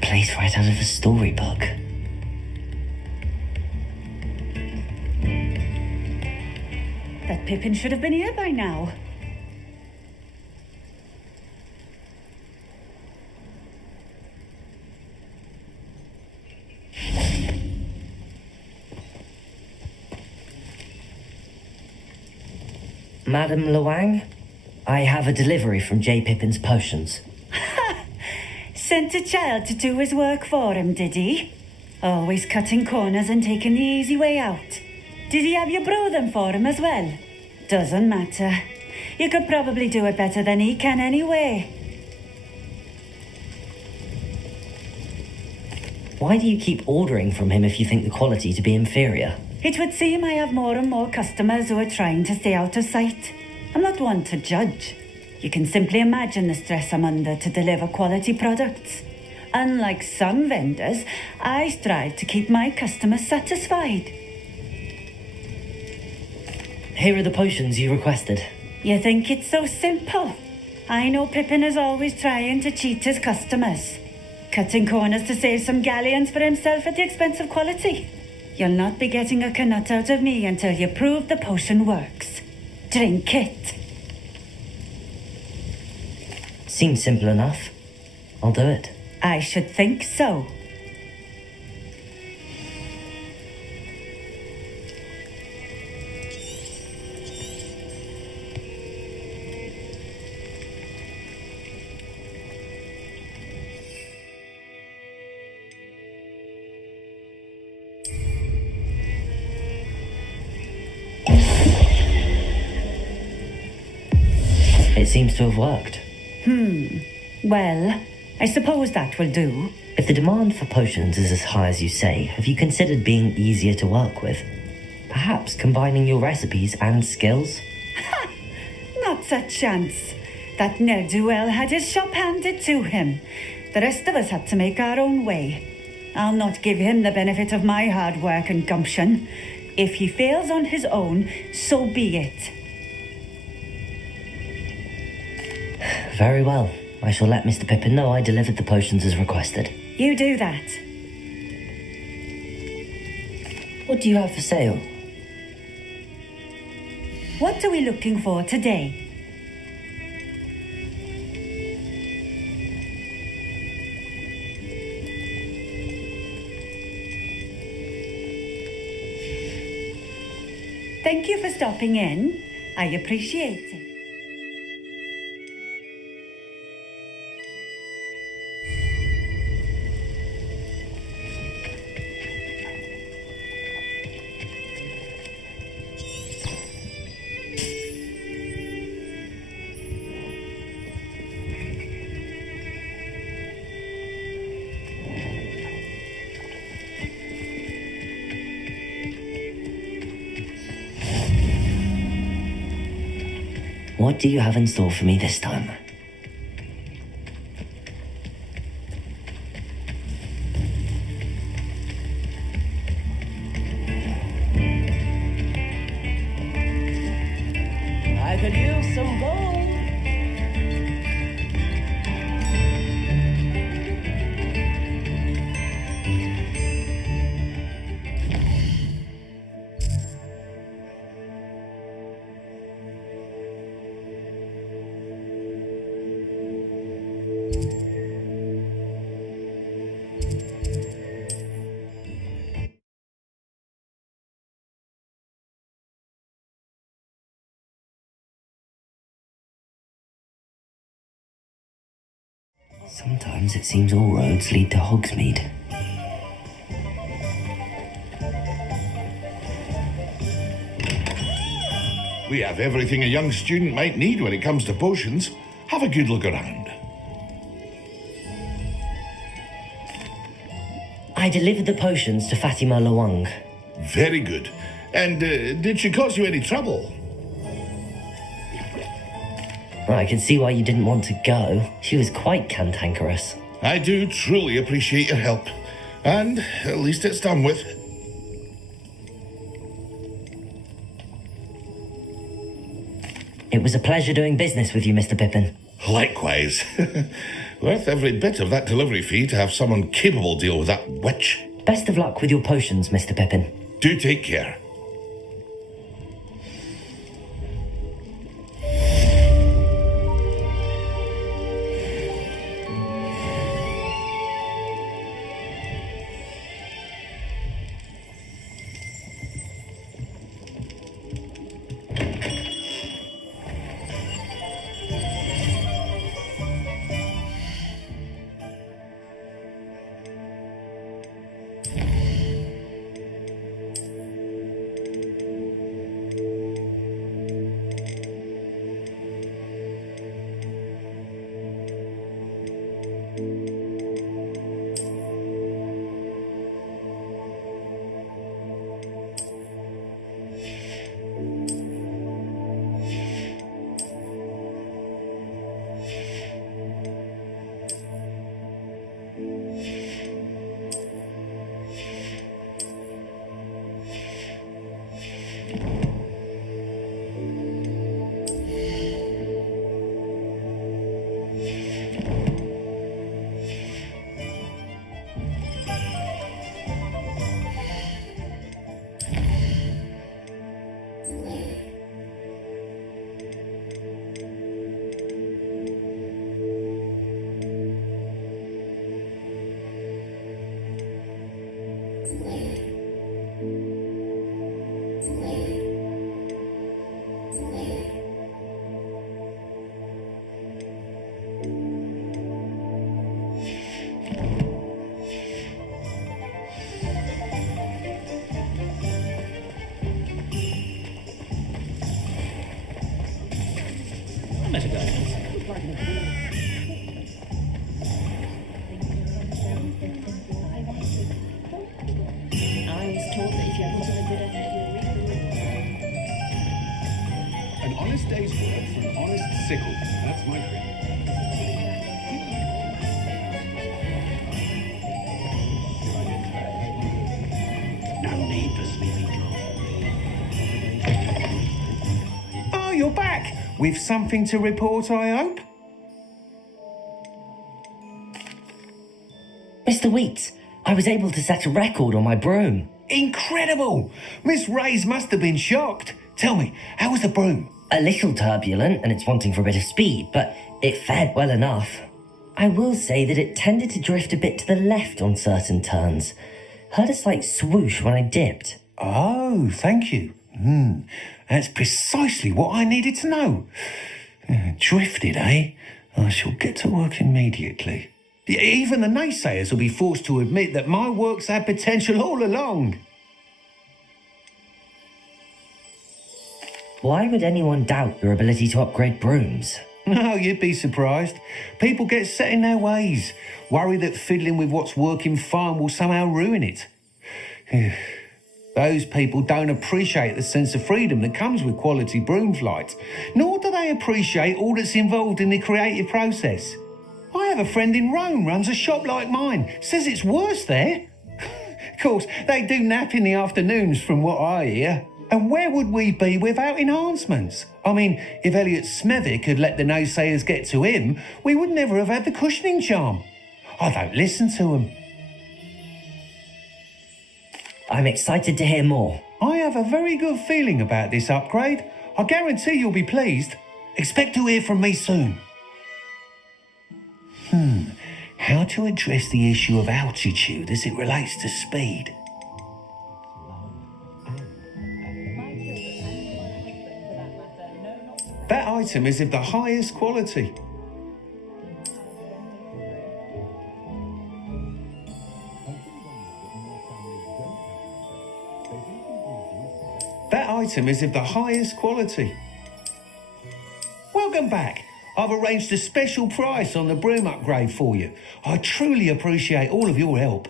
Place right out of a storybook. That Pippin should have been here by now. Madam Luang, I have a delivery from J. Pippin's Potions. Sent a child to do his work for him, did he? Always cutting corners and taking the easy way out. Did he have you brew them for him as well? Doesn't matter. You could probably do it better than he can anyway. Why do you keep ordering from him if you think the quality to be inferior? It would seem I have more and more customers who are trying to stay out of sight. I'm not one to judge. You can simply imagine the stress I'm under to deliver quality products. Unlike some vendors, I strive to keep my customers satisfied. Here are the potions you requested. You think it's so simple? I know Pippin is always trying to cheat his customers. Cutting corners to save some galleons for himself at the expense of quality. You'll not be getting a canut out of me until you prove the potion works. Drink it. Seems simple enough. I'll do it. I should think so. It seems to have worked. Well, I suppose that will do. If the demand for potions is as high as you say, have you considered being easier to work with? Perhaps combining your recipes and skills? Not a chance. That ne'er-do-well had his shop handed to him. The rest of us had to make our own way. I'll not give him the benefit of my hard work and gumption. If he fails on his own, so be it. Very well. I shall let Mr. Pippin know I delivered the potions as requested. You do that. What do you have for sale? What are we looking for today? Thank you for stopping in. I appreciate it. What do you have in store for me this time? I could use some gold. Sometimes it seems all roads lead to Hogsmeade. We have everything a young student might need when it comes to potions. Have a good look around. I delivered the potions to Fatima Lawang. Very good. And did she cause you any trouble? I can see why you didn't want to go. She was quite cantankerous. I do truly appreciate your help. And at least it's done with. It was a pleasure doing business with you, Mr. Pippin. Likewise. Worth every bit of that delivery fee to have someone capable deal with that witch. Best of luck with your potions, Mr. Pippin. Do take care. I was told that if you put in a good effort, An honest day's work for an honest sickle. That's my creed. No need for sleepy drop. Oh, you're back! With something to report, I hope? Mr. Weeks, I was able to set a record on my broom. Incredible! Miss Reyes must have been shocked. Tell me, how was the broom? A little turbulent and it's wanting for a bit of speed, but it fared well enough. I will say that it tended to drift a bit to the left on certain turns. Heard a slight swoosh when I dipped. Oh, thank you. That's precisely what I needed to know. Drifted, eh? I shall get to work immediately. Even the naysayers will be forced to admit that my work's had potential all along. Why would anyone doubt your ability to upgrade brooms? No, you'd be surprised. People get set in their ways, worry that fiddling with what's working fine will somehow ruin it. Those people don't appreciate the sense of freedom that comes with quality broom flight, nor do they appreciate all that's involved in the creative process. I have a friend in Rome runs a shop like mine, says it's worse there. Of course, they do nap in the afternoons from what I hear. And where would we be without enhancements? I mean, if Elliot Smethwick had let the naysayers get to him, we would never have had the cushioning charm. I don't listen to them. I'm excited to hear more. I have a very good feeling about this upgrade. I guarantee you'll be pleased. Expect to hear from me soon. How to address the issue of altitude as it relates to speed? That item is of the highest quality. That item is of the highest quality. Welcome back. I've arranged a special price on the broom upgrade for you. I truly appreciate all of your help.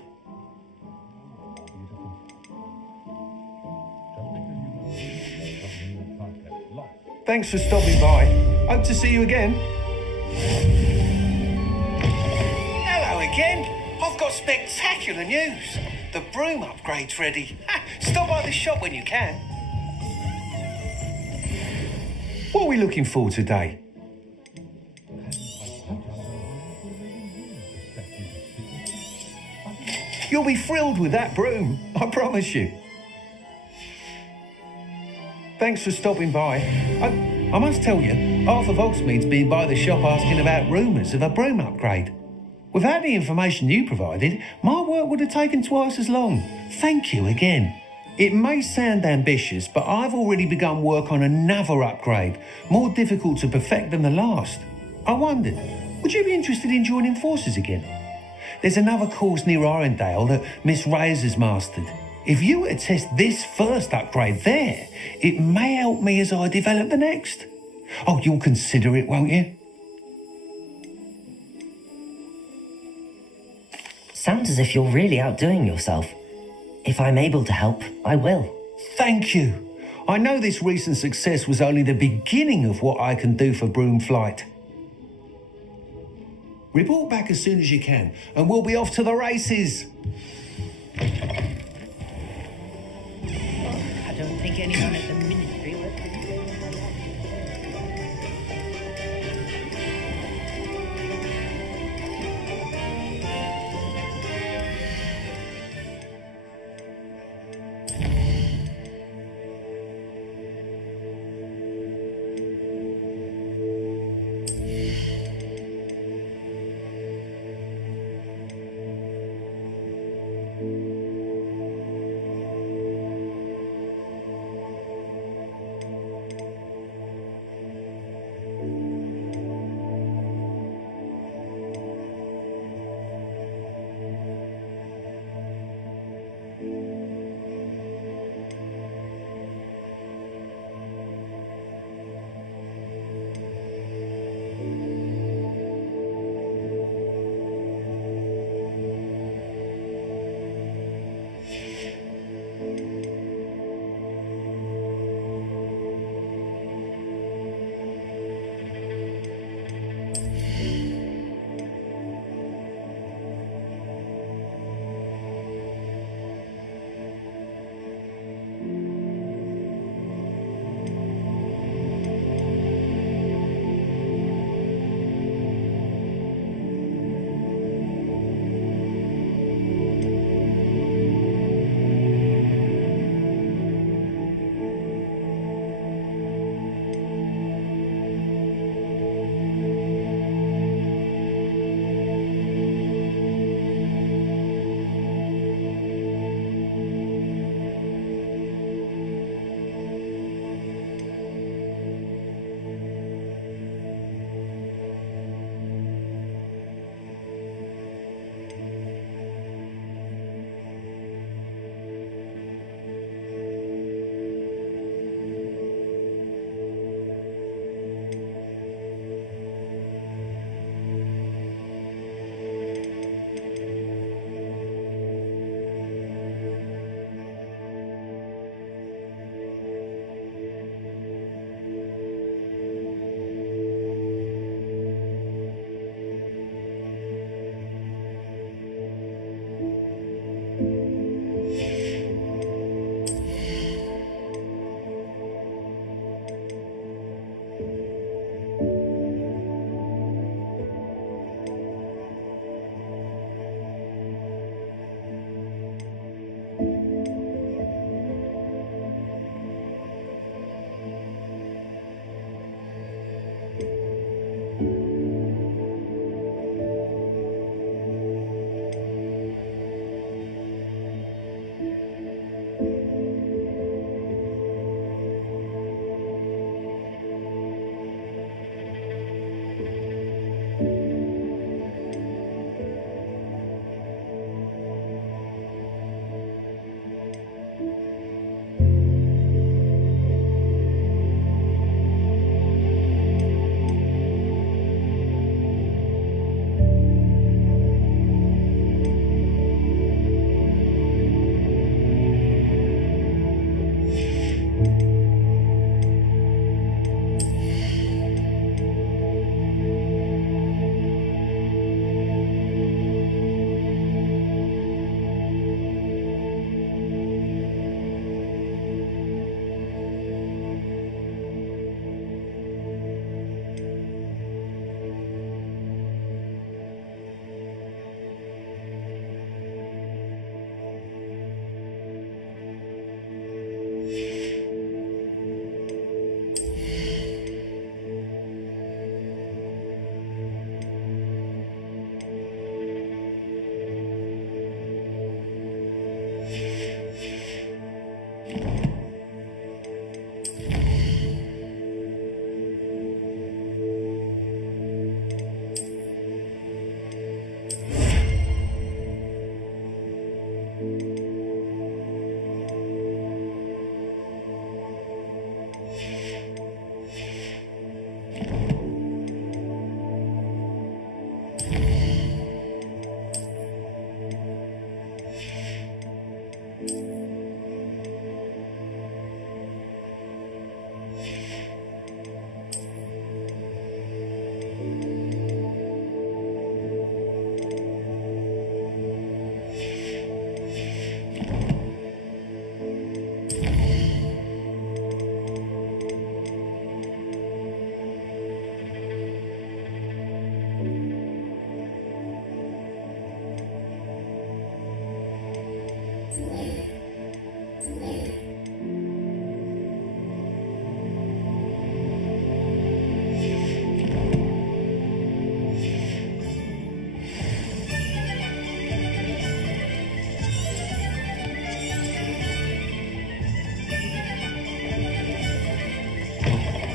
Thanks for stopping by. Hope to see you again. Hello again. I've got spectacular news. The broom upgrade's ready. Stop by the shop when you can. What are we looking for today? You'll be thrilled with that broom, I promise you. Thanks for stopping by. I must tell you, half of Hogsmeade's been by the shop asking about rumours of a broom upgrade. Without the information you provided, my work would have taken twice as long. Thank you again. It may sound ambitious, but I've already begun work on another upgrade, more difficult to perfect than the last. I wondered, would you be interested in joining forces again? There's another course near Arendelle that Miss Reyes has mastered. If you were to test this first upgrade there, it may help me as I develop the next. Oh, you'll consider it, won't you? Sounds as if you're really outdoing yourself. If I'm able to help, I will. Thank you. I know this recent success was only the beginning of what I can do for broom flight. Report back as soon as you can, and we'll be off to the races. I don't think anyone at the ministry will.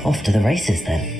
Off to the races then.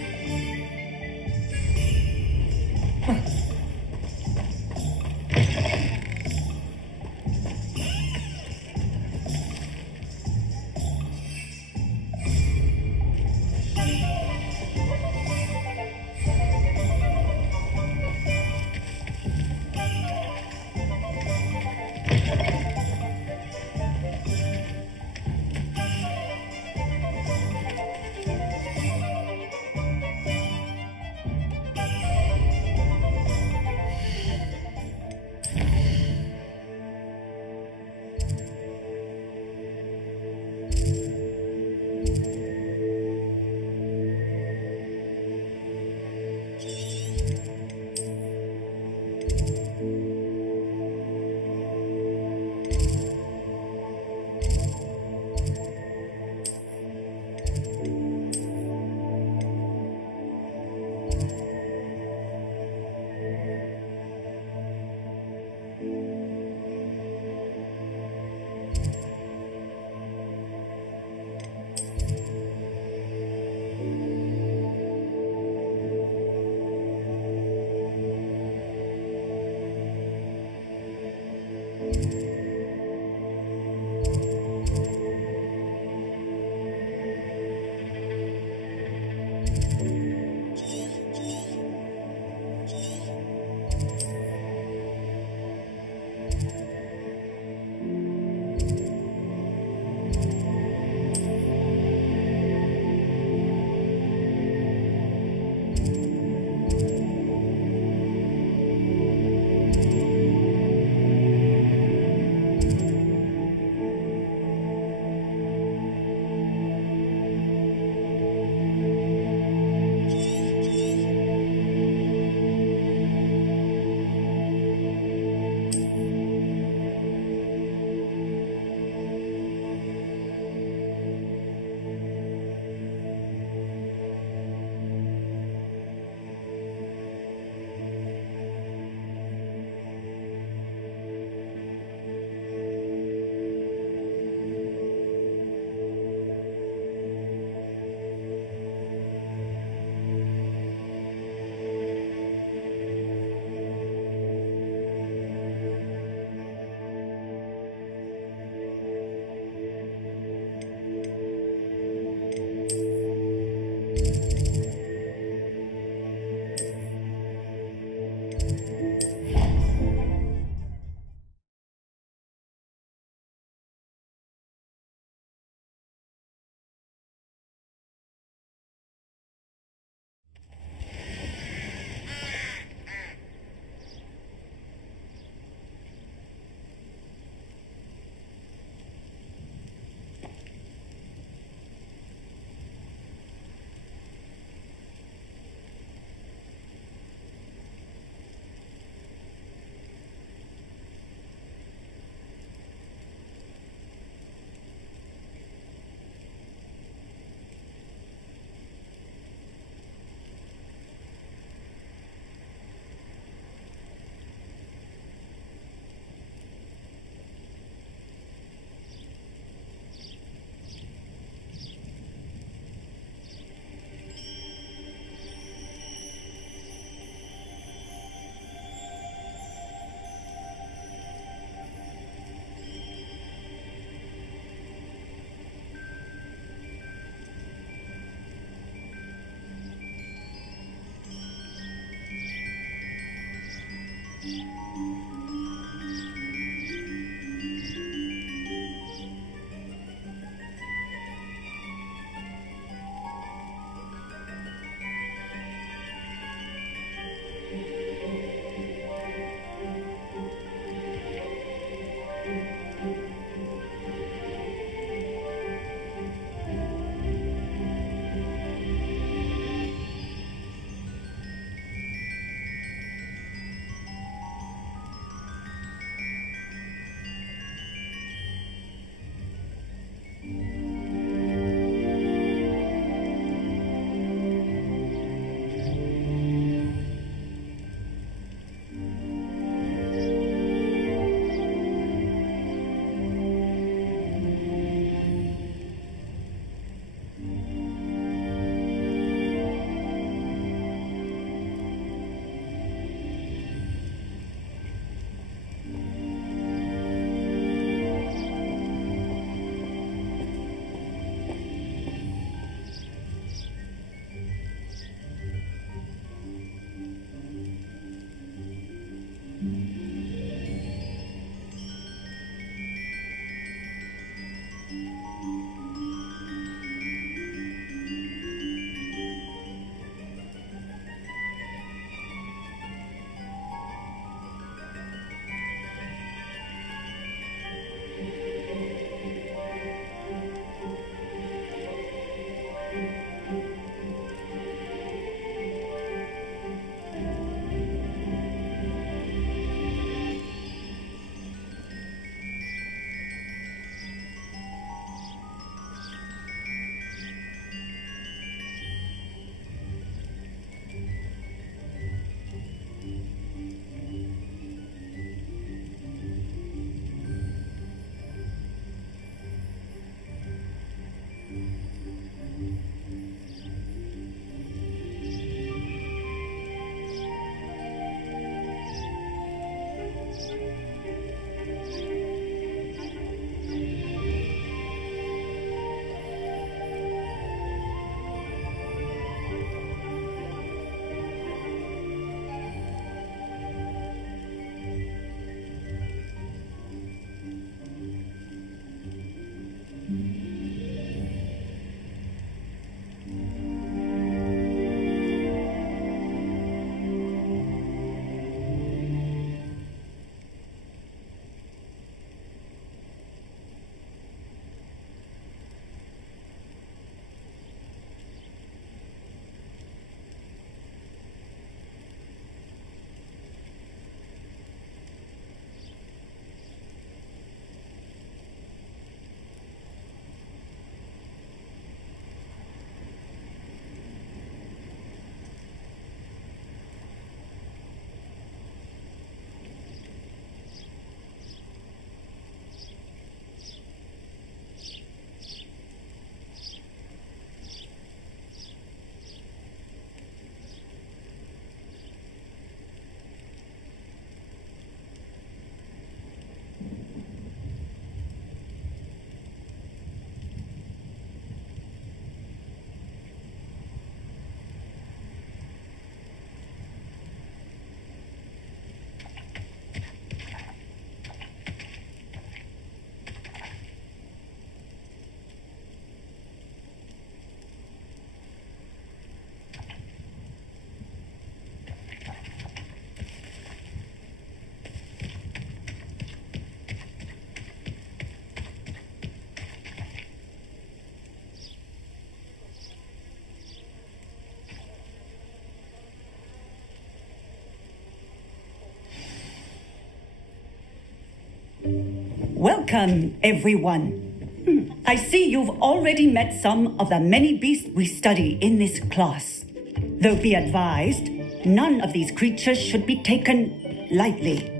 Welcome, everyone. I see you've already met some of the many beasts we study in this class. Though be advised, none of these creatures should be taken lightly.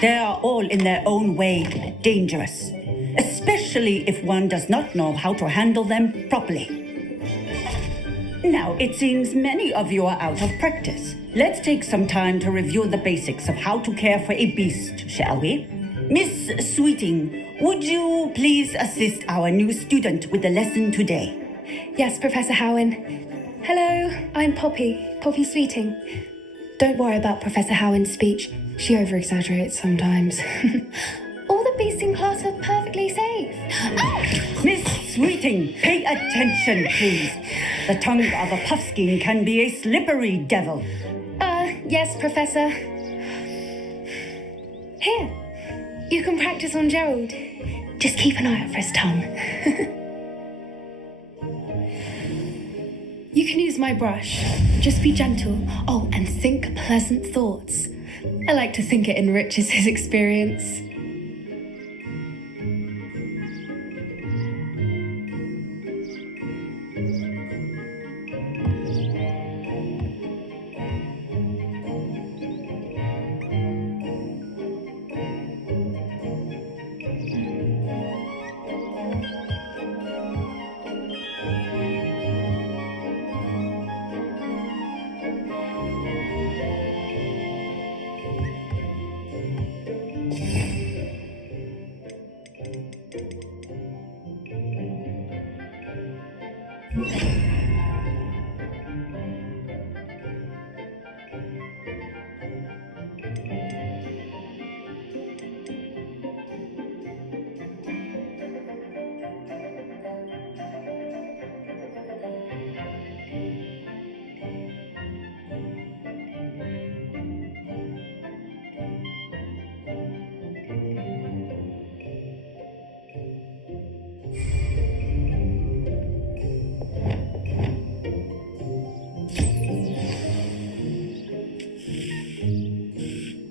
They are all in their own way dangerous, especially if one does not know how to handle them properly. Now, it seems many of you are out of practice. Let's take some time to review the basics of how to care for a beast, shall we? Miss Sweeting, would you please assist our new student with the lesson today? Yes, Professor Howen. Hello, I'm Poppy Sweeting. Don't worry about Professor Howen's speech. She over-exaggerates sometimes. All the beasts in class are perfectly safe. Miss Sweeting, pay attention, please. The tongue of a puffskein can be a slippery devil. Yes, Professor. Here, you can practice on Gerald. Just keep an eye out for his tongue. You can use my brush. Just be gentle. Oh, and think pleasant thoughts. I like to think it enriches his experience.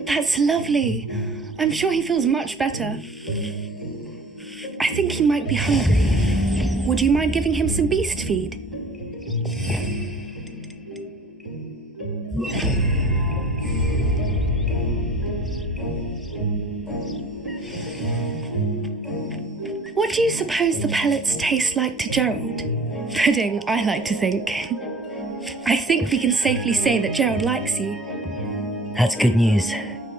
That's lovely. I'm sure he feels much better. I think he might be hungry. Would you mind giving him some beast feed? What do you suppose the pellets taste like to Gerald? Pudding, I like to think. I think we can safely say that Gerald likes you. That's good news.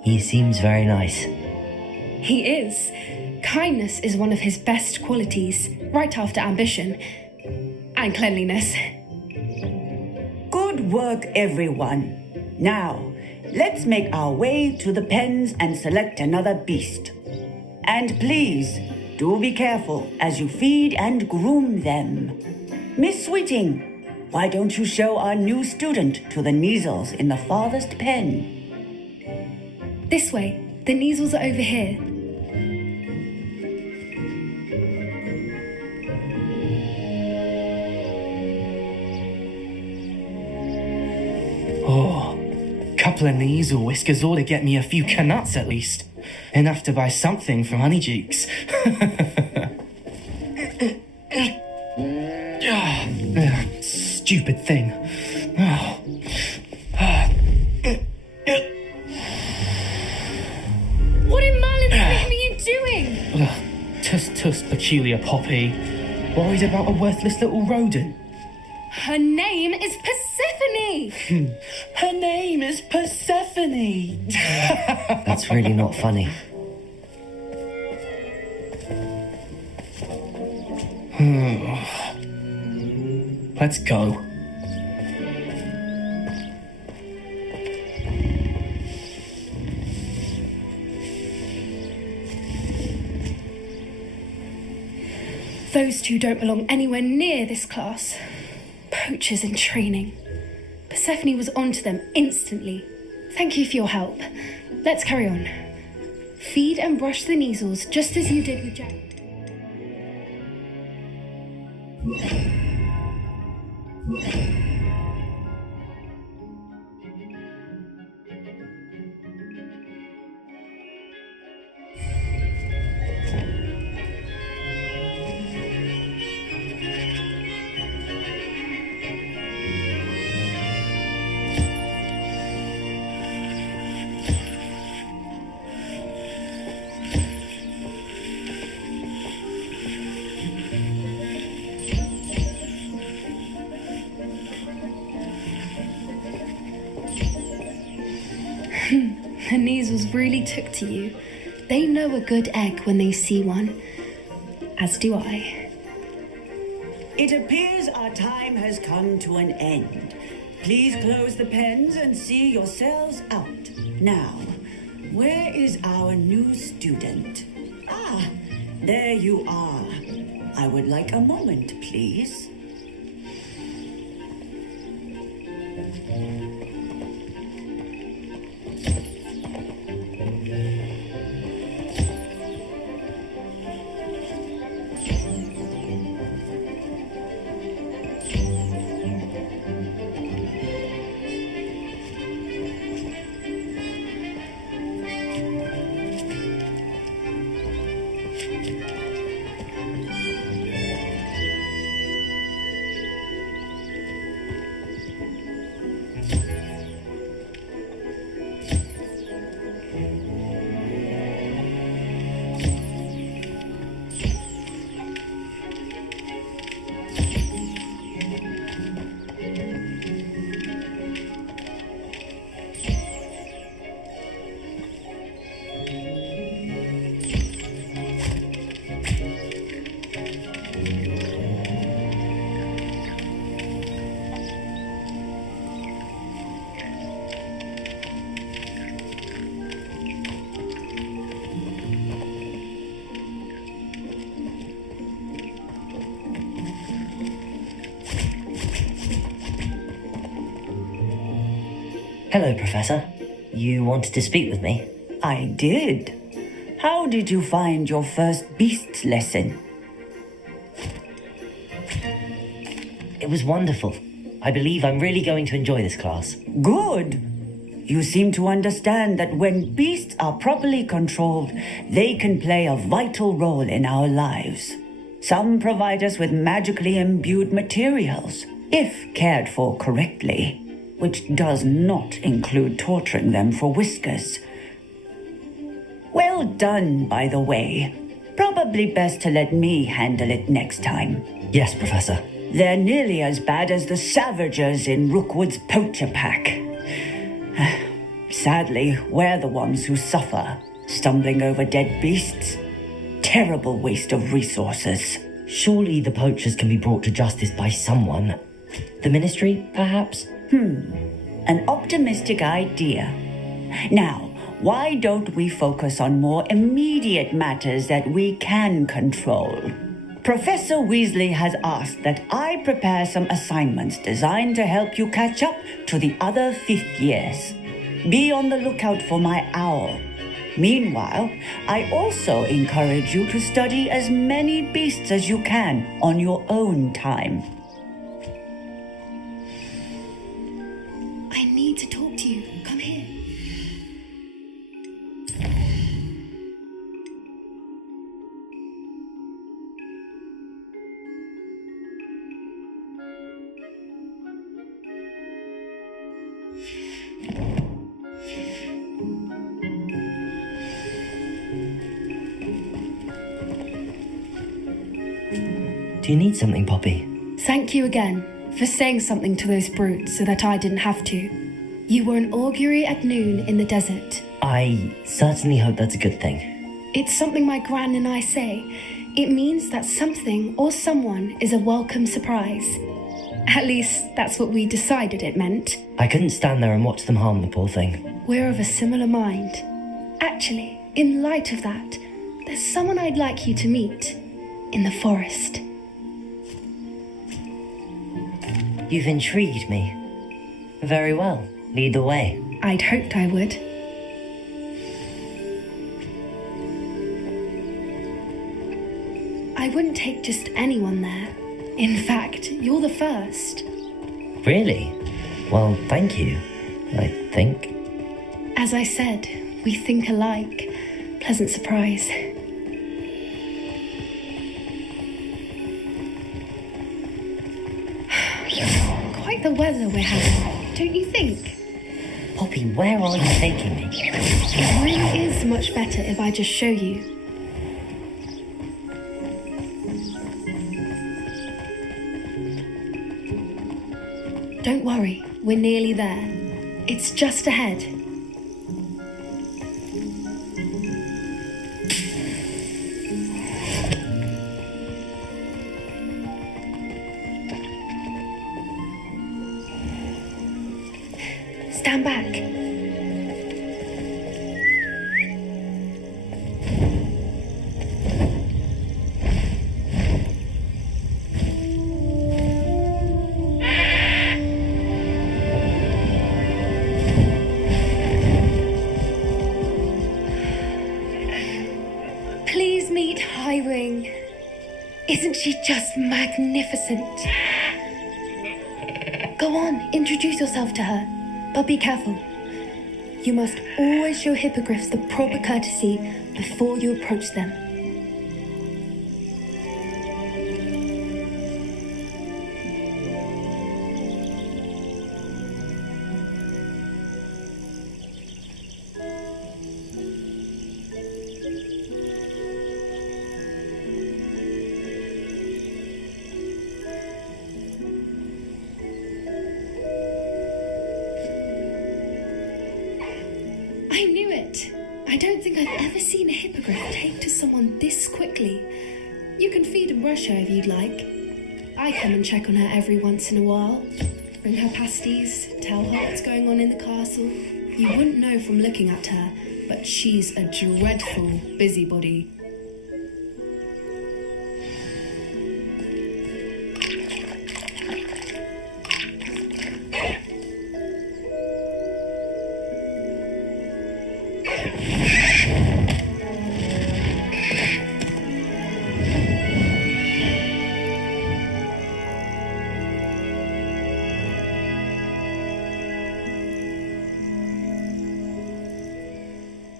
He seems very nice. He is. Kindness is one of his best qualities, right after ambition and cleanliness. Good work, everyone. Now, let's make our way to the pens and select another beast. And please, do be careful as you feed and groom them. Miss Sweeting, why don't you show our new student to the Neasels in the farthest pen? This way. The Neasels are over here. Oh, couple of Neasel whiskers ought to get me a few canuts at least. Enough to buy something from Honeydukes. Stupid thing. What in Merlin's name are you doing? Tuss, peculiar Poppy. Worried about a worthless little rodent. Her name is Persephone! Her name is Persephone! That's really not funny. Let's go. Those two don't belong anywhere near this class. Poachers in training. Persephone was onto them instantly. Thank you for your help. Let's carry on. Feed and brush the Neasels just as you did with Jack. The Neasels really took to you. They know a good egg when they see one. As do I. It appears our time has come to an end. Please close the pens and see yourselves out. Now, where is our new student? Ah, there you are. I would like a moment, please. Hello, Professor. You wanted to speak with me? I did. How did you find your first beasts lesson? It was wonderful. I believe I'm really going to enjoy this class. Good. You seem to understand that when beasts are properly controlled, they can play a vital role in our lives. Some provide us with magically imbued materials, if cared for correctly, which does not include torturing them for whiskers. Well done, by the way. Probably best to let me handle it next time. Yes, Professor. They're nearly as bad as the Savagers in Rookwood's poacher pack. Sadly, we're the ones who suffer, stumbling over dead beasts. Terrible waste of resources. Surely the poachers can be brought to justice by someone. The Ministry, perhaps? An optimistic idea. Now, why don't we focus on more immediate matters that we can control? Professor Weasley has asked that I prepare some assignments designed to help you catch up to the other fifth years. Be on the lookout for my owl. Meanwhile, I also encourage you to study as many beasts as you can on your own time. I need to talk to you. Come here. Do you need something, Poppy? Thank you again for saying something to those brutes so that I didn't have to. You were an augury at noon in the desert. I certainly hope that's a good thing. It's something my gran and I say. It means that something or someone is a welcome surprise. At least, that's what we decided it meant. I couldn't stand there and watch them harm the poor thing. We're of a similar mind. Actually, in light of that, there's someone I'd like you to meet. In the forest. You've intrigued me. Very well. Lead the way. I'd hoped I would. I wouldn't take just anyone there. In fact, you're the first. Really? Well, thank you, I think. As I said, we think alike. Pleasant surprise. Quite the weather we're having, don't you think? Poppy, where are you taking me? It really is much better if I just show you. Don't worry, we're nearly there. It's just ahead. Stand back. Please meet Highwing. Isn't she just magnificent? Go on, introduce yourself to her, but be careful. You must always show hippogriffs the proper courtesy before you approach them. I knew it. I don't think I've ever seen a hippogriff take to someone this quickly. You can feed and brush her if you'd like. I come and check on her every once in a while. Bring her pasties, tell her what's going on in the castle. You wouldn't know from looking at her, but she's a dreadful busybody.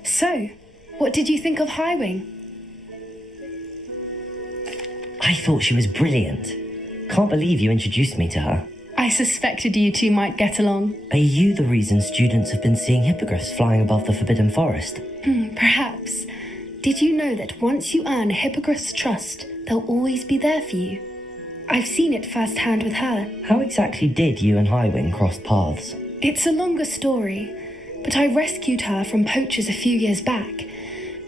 So, what did you think of Highwing? I thought she was brilliant. Can't believe you introduced me to her. I suspected you two might get along. Are you the reason students have been seeing hippogriffs flying above the Forbidden Forest? Perhaps. Did you know that once you earn a hippogriff's trust, they'll always be there for you? I've seen it firsthand with her. How exactly did you and Highwing cross paths? It's a longer story, but I rescued her from poachers a few years back.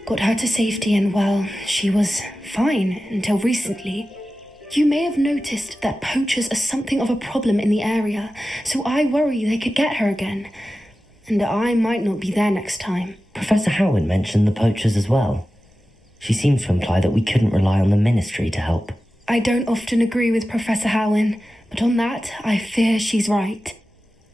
Got her to safety and, well, she was fine until recently. You may have noticed that poachers are something of a problem in the area, so I worry they could get her again. And I might not be there next time. Professor Howard mentioned the poachers as well. She seemed to imply that we couldn't rely on the ministry to help. I don't often agree with Professor Howin, but on that, I fear she's right.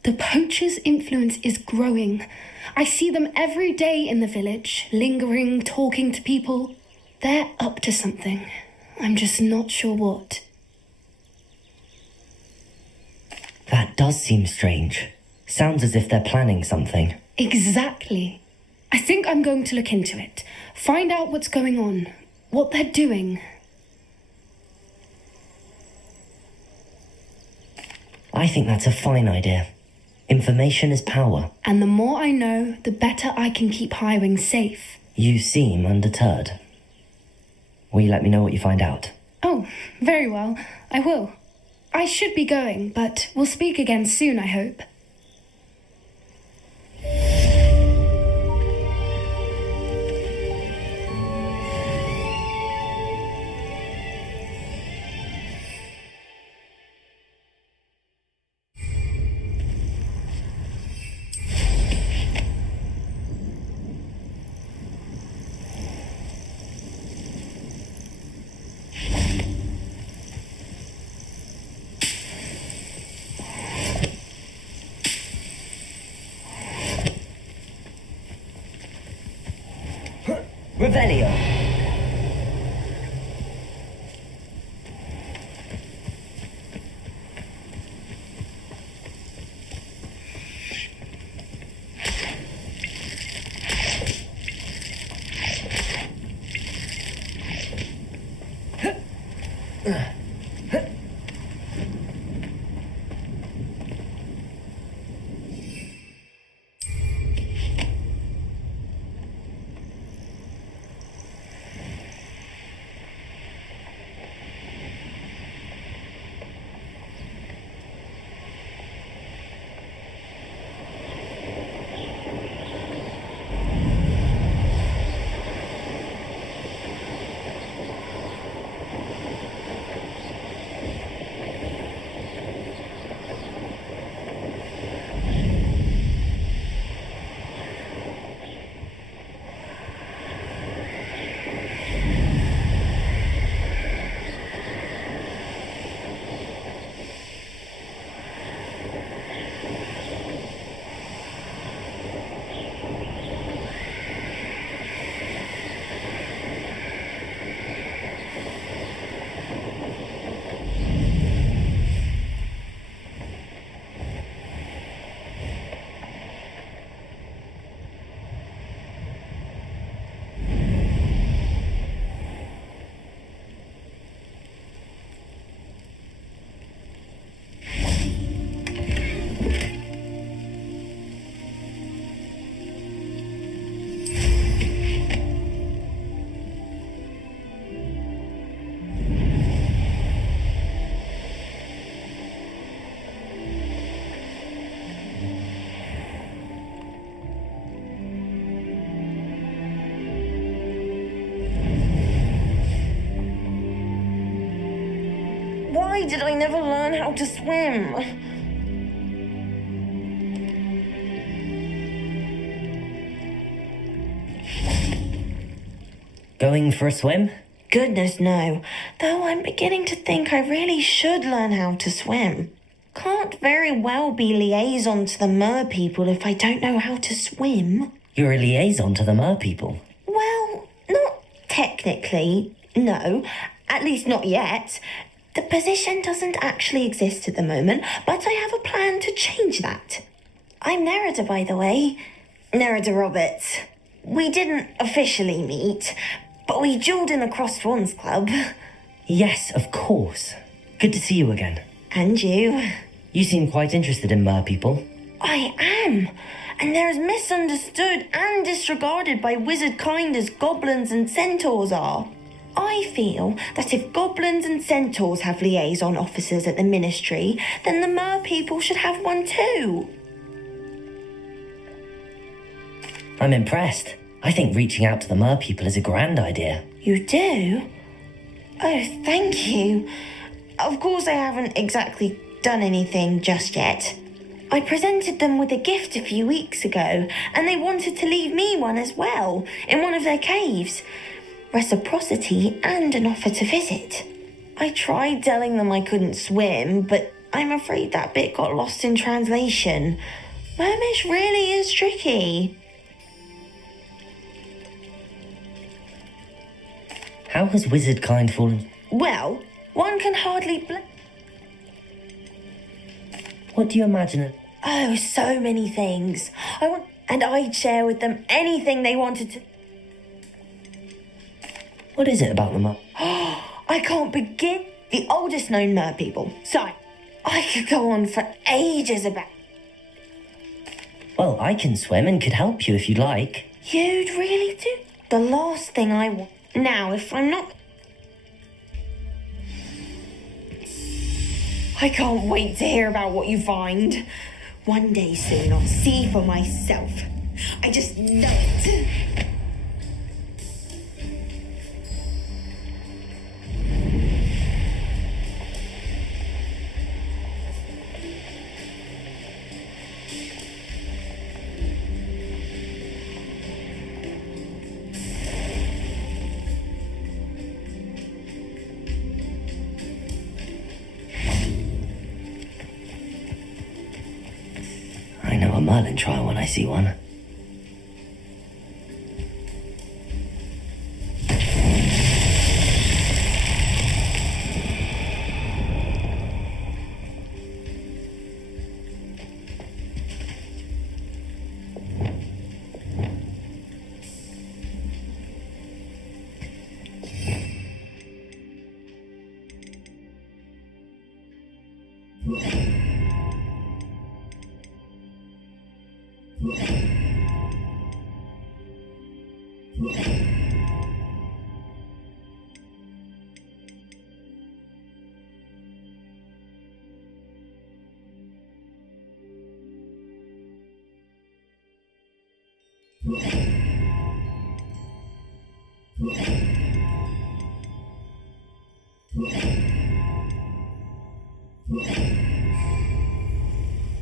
The poachers' influence is growing. I see them every day in the village, lingering, talking to people. They're up to something. I'm just not sure what. That does seem strange. Sounds as if they're planning something. Exactly. I think I'm going to look into it. Find out what's going on, what they're doing. I think that's a fine idea. Information is power. And the more I know, the better I can keep Highwing safe. You seem undeterred. Will you let me know what you find out? Oh, very well. I will. I should be going, but we'll speak again soon, I hope. Revelio! Why did I never learn how to swim? Going for a swim? Goodness, no. Though I'm beginning to think I really should learn how to swim. Can't very well be liaison to the mer people if I don't know how to swim. You're a liaison to the mer people. Well, not technically, no. At least not yet. The position doesn't actually exist at the moment, but I have a plan to change that. I'm Nerida, by the way. Nerida Roberts. We didn't officially meet, but we duelled in the Crossed Swans Club. Yes, of course. Good to see you again. And you. You seem quite interested in mer people. I am. And they're as misunderstood and disregarded by wizard kind as goblins and centaurs are. I feel that if goblins and centaurs have liaison officers at the ministry, then the mer people should have one too. I'm impressed. I think reaching out to the mer people is a grand idea. You do? Oh, thank you. Of course I haven't exactly done anything just yet. I presented them with a gift a few weeks ago, and they wanted to leave me one as well, in one of their caves. Reciprocity and an offer to visit. I tried telling them I couldn't swim, but I'm afraid that bit got lost in translation. Mermish really is tricky. How has wizard kind fallen? Well, one can hardly What do you imagine? Oh, so many things. And I'd share with them anything they wanted to. What is it about the mer? I can't begin. The oldest known mer people. So, I could go on for ages about. Well, I can swim and could help you if you'd like. You'd really do? The last thing I want. Now, if I'm not. I can't wait to hear about what you find. One day soon I'll see for myself. I just know it. I know a Merlin trial when I see one.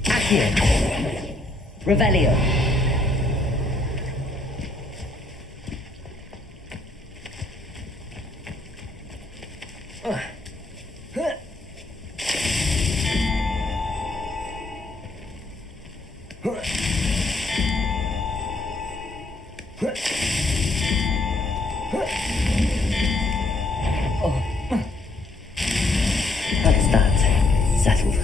Accio. Revelio. That's that. Settled.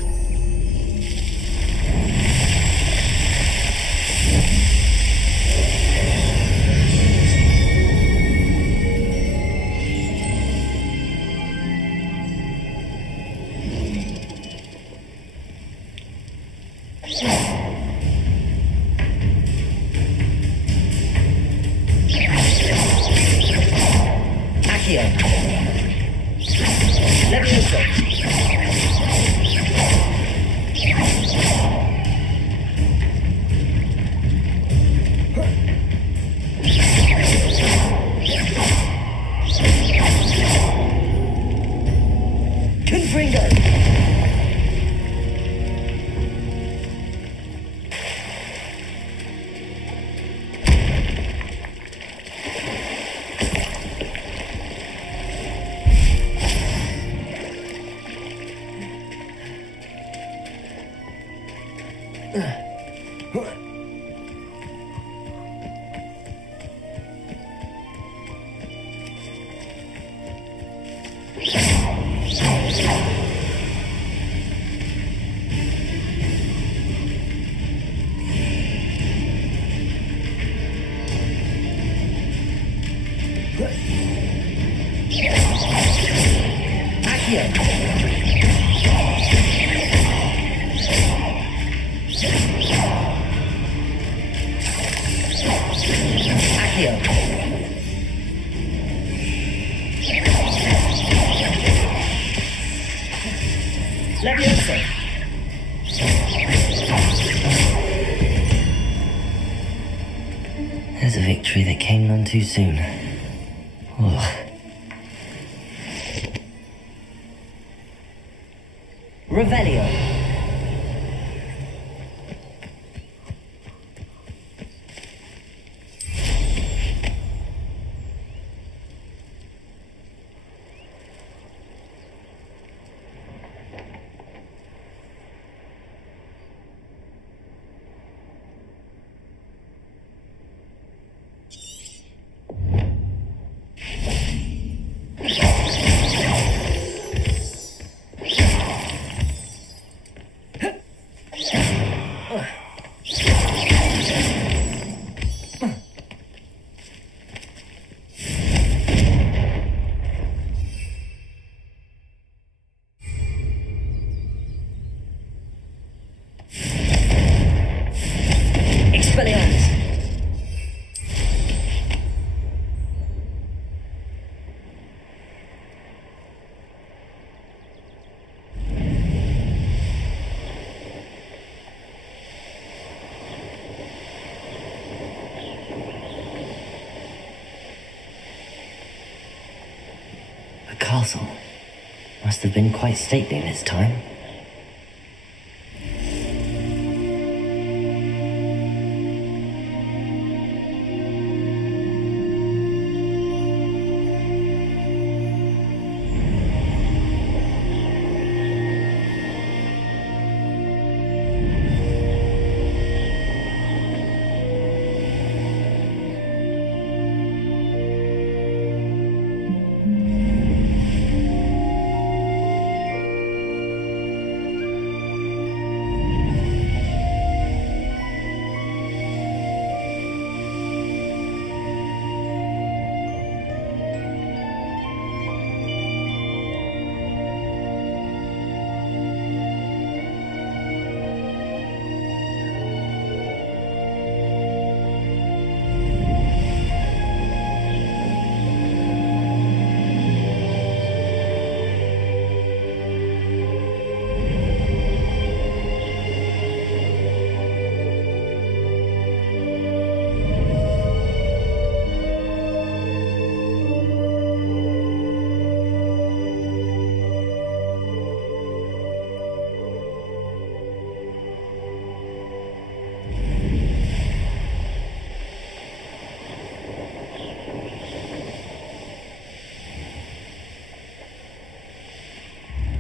Accio. Levioso. Confringo. There's a victory that came none too soon. Ugh. Revelio. The castle must have been quite stately in its time.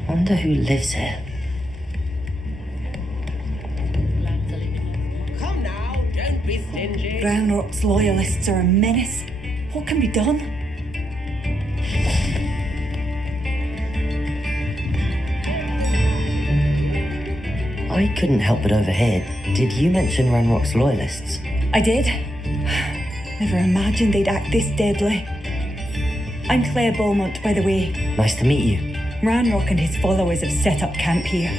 Wonder who lives here. Come now, don't be stingy. Ranrock's loyalists are a menace. What can be done? I couldn't help but overhear. Did you mention Ranrock's loyalists? I did. Never imagined they'd act this deadly. I'm Claire Beaumont, by the way. Nice to meet you. Ranrock and his followers have set up camp here.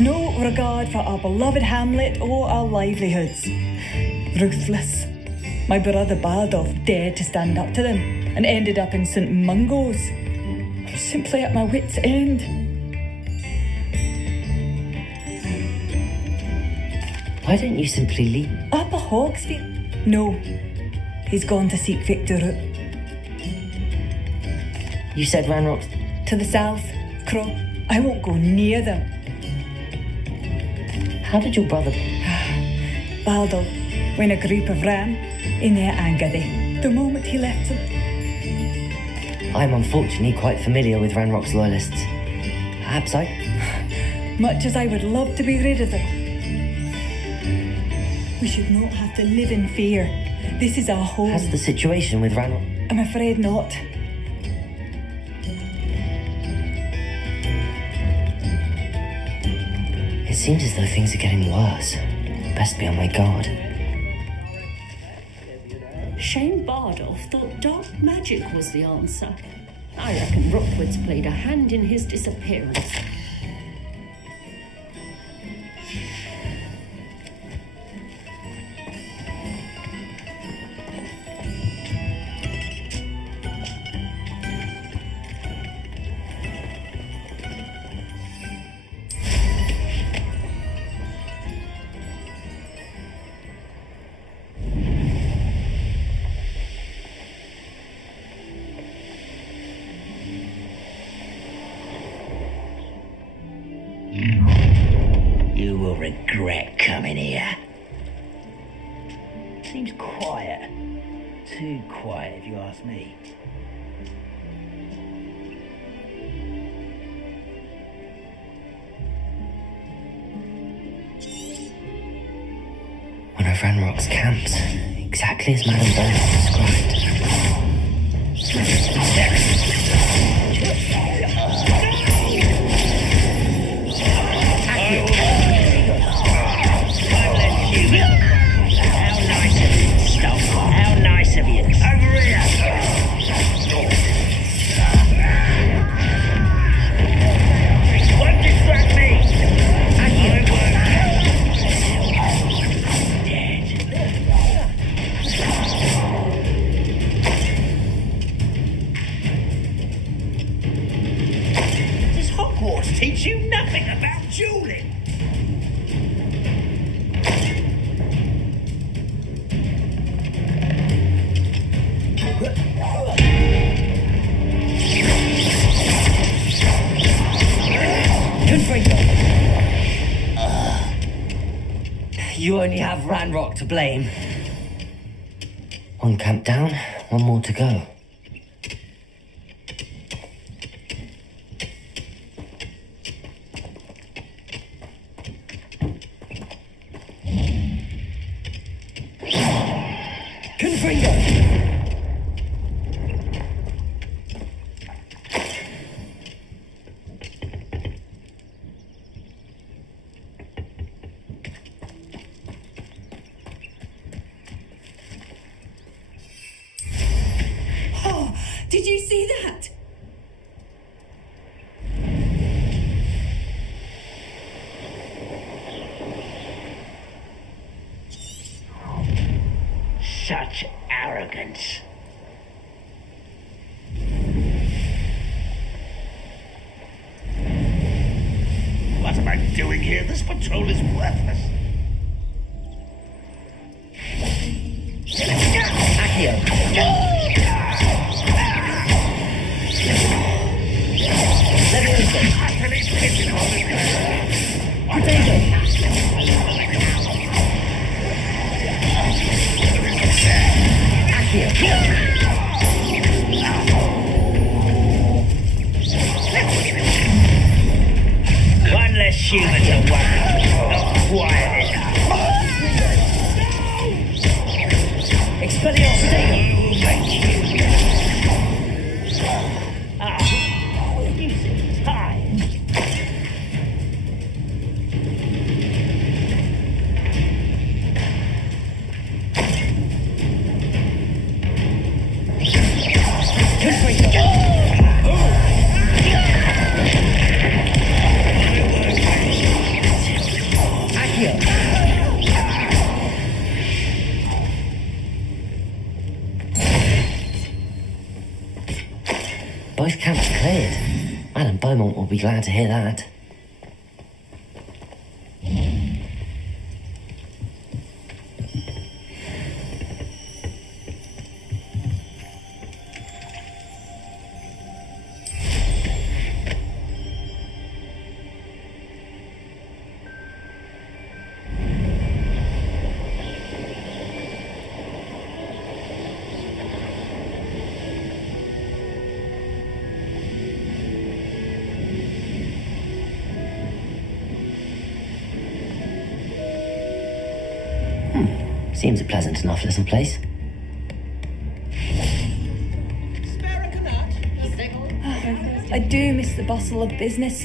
No regard for our beloved hamlet or our livelihoods. Ruthless. My brother Bardolph dared to stand up to them and ended up in St. Mungo's. I'm simply at my wit's end. Why don't you simply leave? Upper Hogsfield? No. He's gone to seek Victor out. You said Ranrock's... To the south, Crow. I won't go near them. How did your brother... Baldor, when a group of ran, in their anger the moment he left them. I'm unfortunately quite familiar with Ranrock's loyalists. Perhaps I... Much as I would love to be rid of them. We should not have to live in fear. This is our home. How's the situation with Ranrock? I'm afraid not. It seems as though things are getting worse. Best be on my guard. Shane Bardolph thought dark magic was the answer. I reckon Rookwood's played a hand in his disappearance. You will regret coming here. Seems quiet. Too quiet, if you ask me. One of Ranrock's camps, exactly as Madame Bernard described. How nice of you. Over here. Won't distract me. Does Hogwarts teach you nothing about dueling? You only have Ranrock to blame. One camp down, one more to go. Confringo! Oh, did you see that? Such arrogance. What am I doing here? This patrol is worthless. One less human to worry. Not quiet enough. Expelliarmus! Thank you. You seem tired. Both camps cleared. Madame Beaumont will be glad to hear that. Seems a pleasant enough little place. I do miss the bustle of business.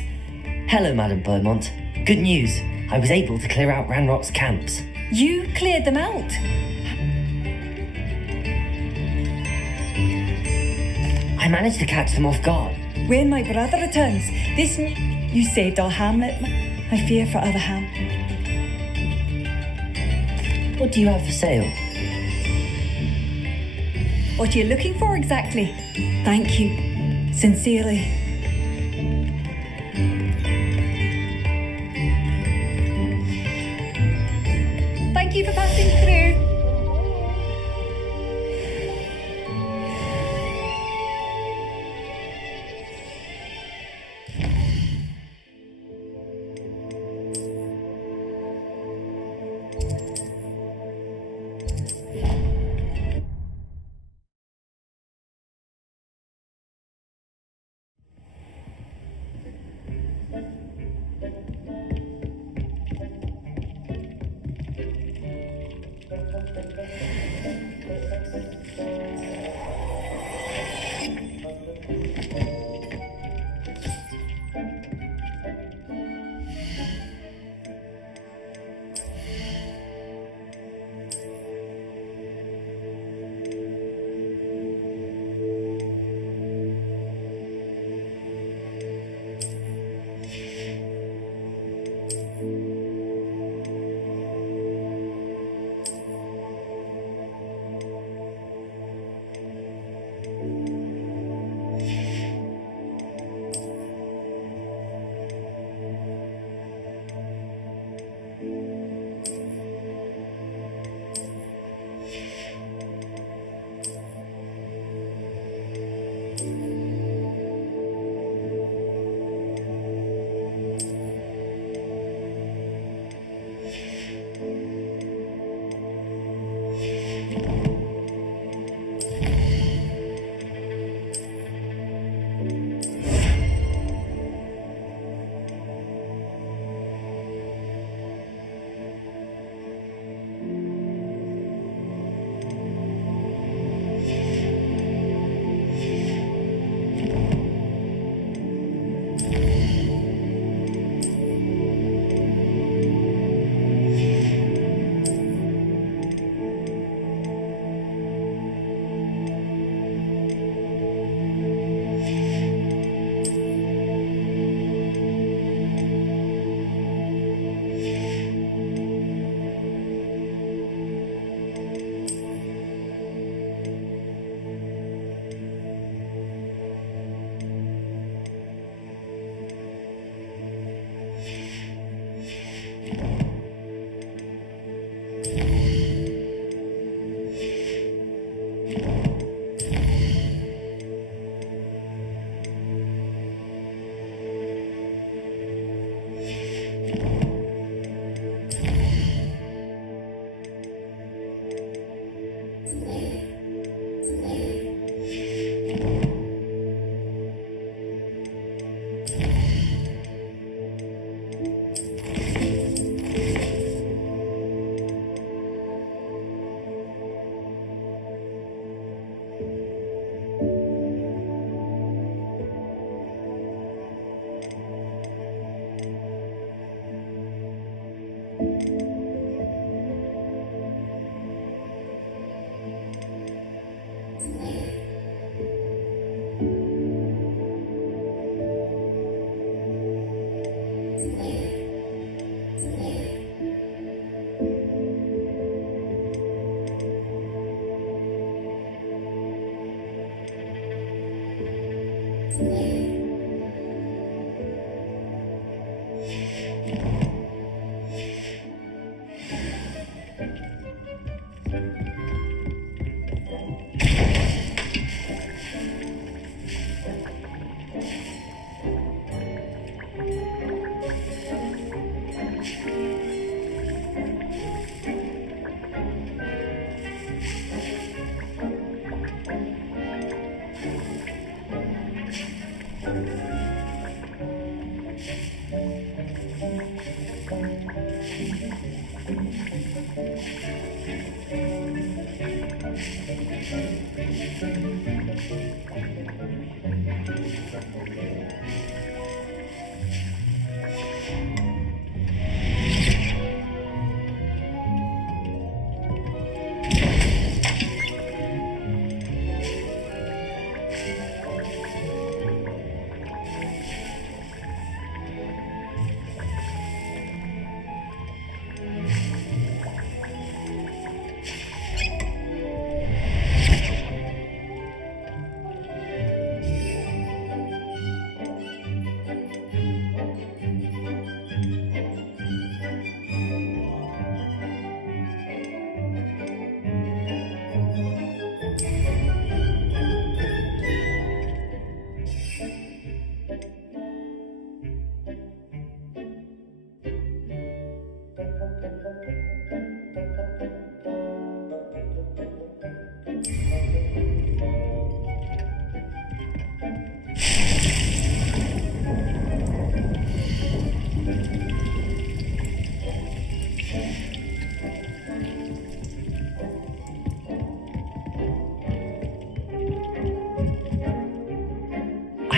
Hello, Madam Beaumont. Good news. I was able to clear out Ranrock's camps. You cleared them out? I managed to catch them off guard. When my brother returns, this... You saved our hamlet. I fear for other ham. What do you have for sale? What are you looking for exactly? Thank you. Sincerely. Thank you for passing through.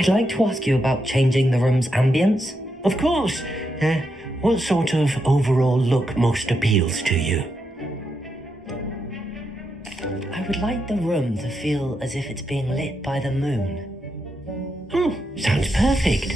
I'd like to ask you about changing the room's ambience. Of course. What sort of overall look most appeals to you? I would like the room to feel as if it's being lit by the moon. Oh, sounds perfect.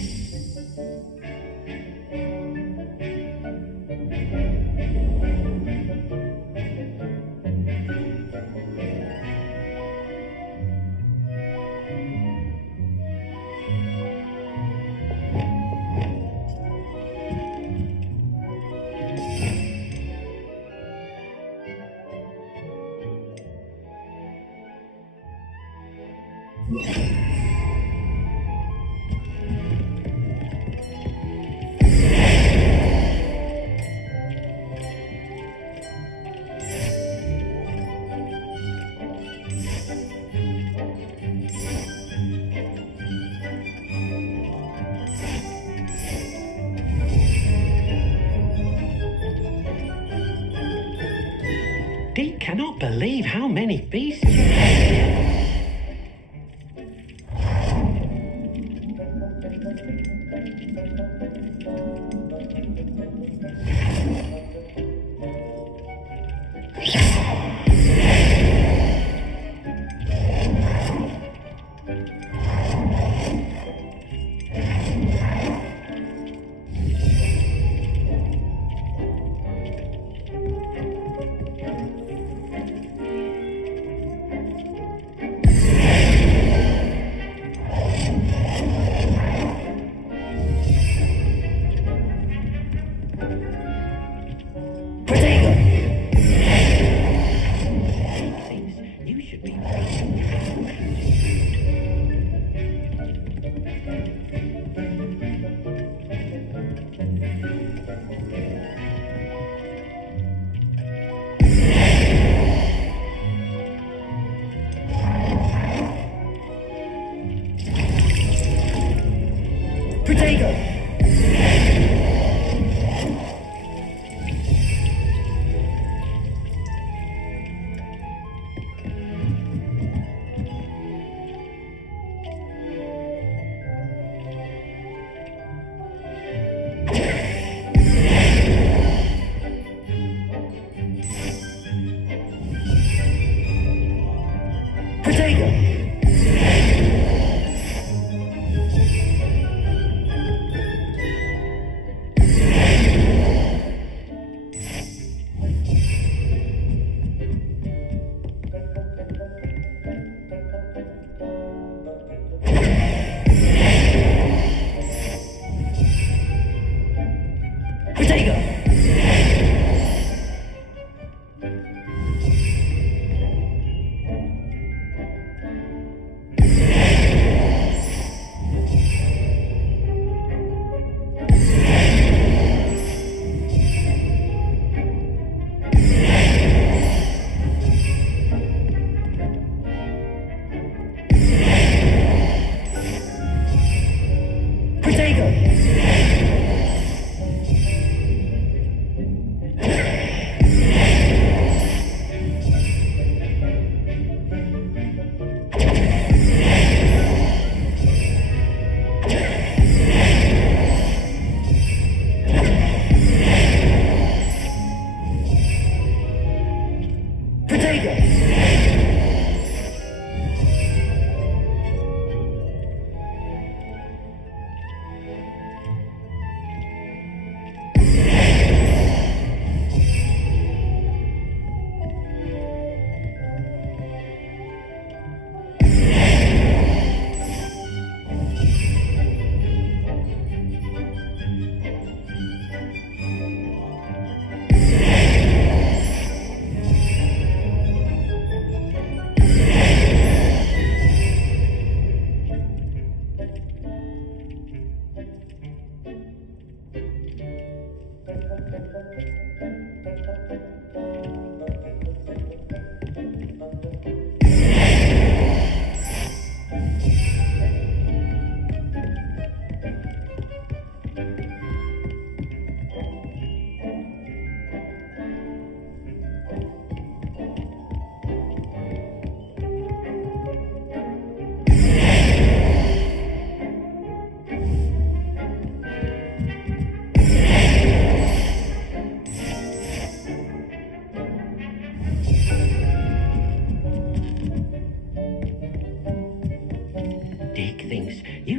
Deke cannot believe how many beasts you have.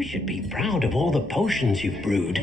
you should be proud of all the potions you've brewed.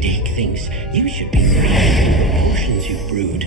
Dick thinks you should be proud of the potions you've brewed.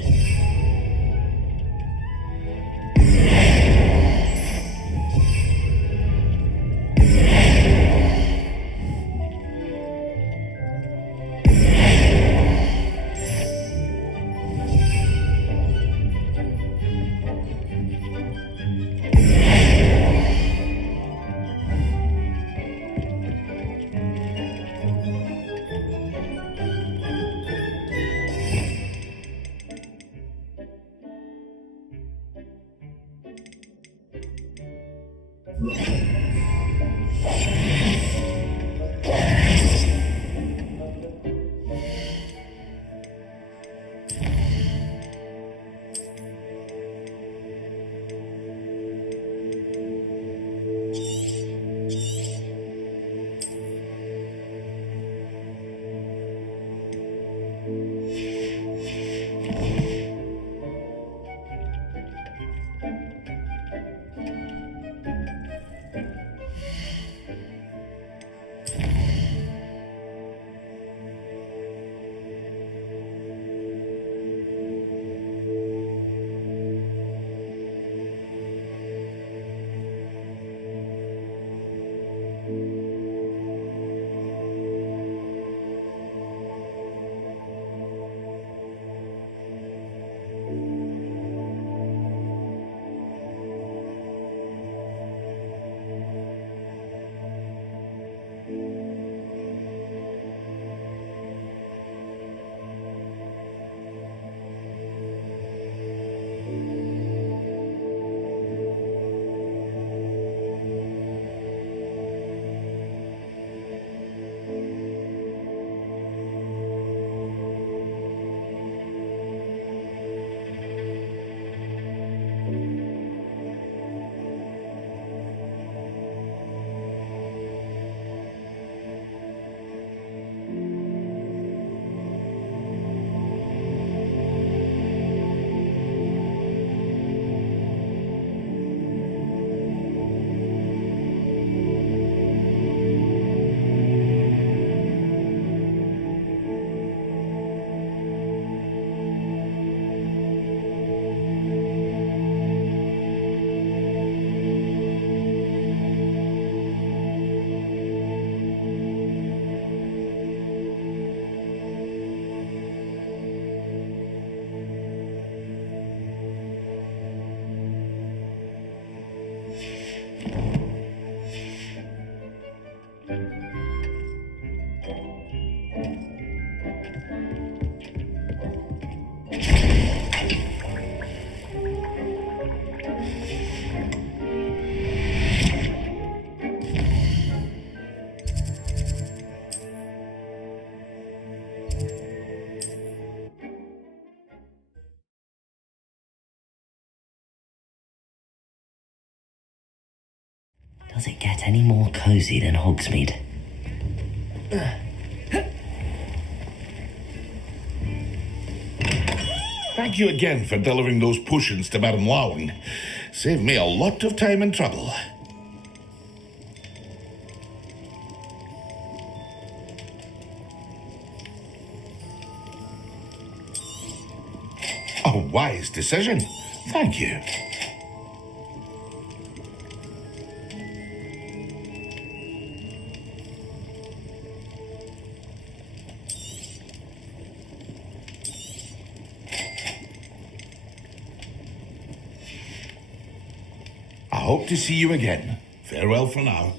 Does it get any more cozy than Hogsmeade? Thank you again for delivering those potions to Madame Lowing. Saved me a lot of time and trouble. A wise decision. Thank you. I hope to see you again. Farewell for now.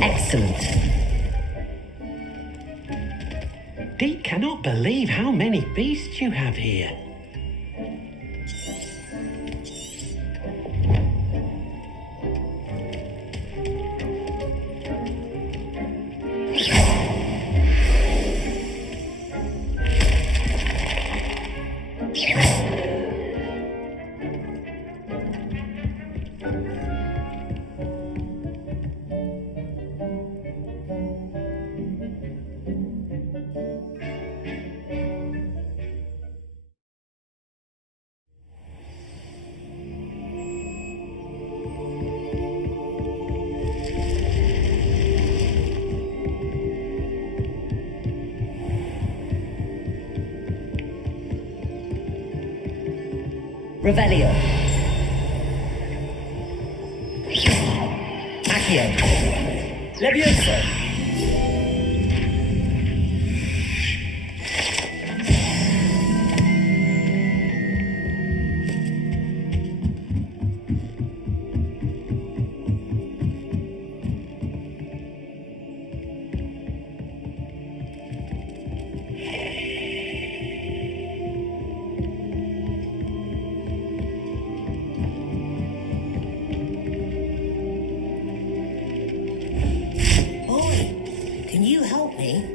Excellent. Deke cannot believe how many beasts you have here. Revelio. Accio. Levioso. help me?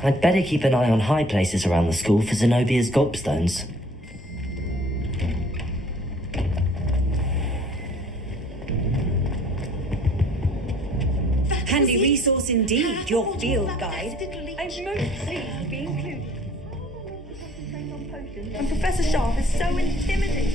I'd better keep an eye on high places around the school for Zenobia's gobstones. Handy resource indeed, your field guide. I'm most pleased to be included. And Professor Sharp is so intimidating.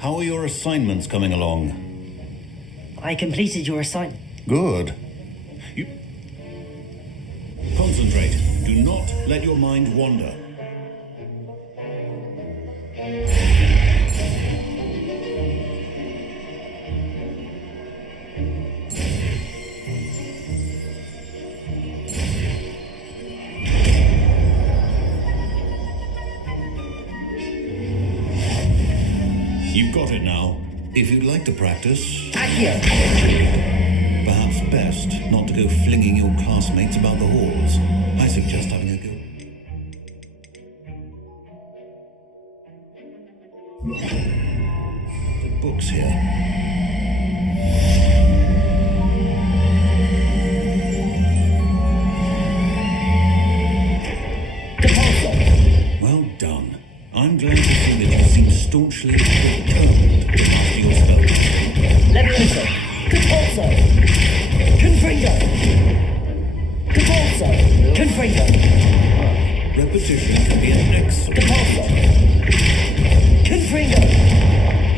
How are your assignments coming along? I completed your assignment. Good. You concentrate. Do not let your mind wander. You've got it now. If you'd like to practice, perhaps best not to go flinging your classmates about the halls. I suggest having a go. The books here. Well done. I'm glad to see that you seem staunchly determined to master your spells. Leviosa. Compulso. Confringo. Compulso. Confringo. Repetition can be an excellent... Compulso. Confringo.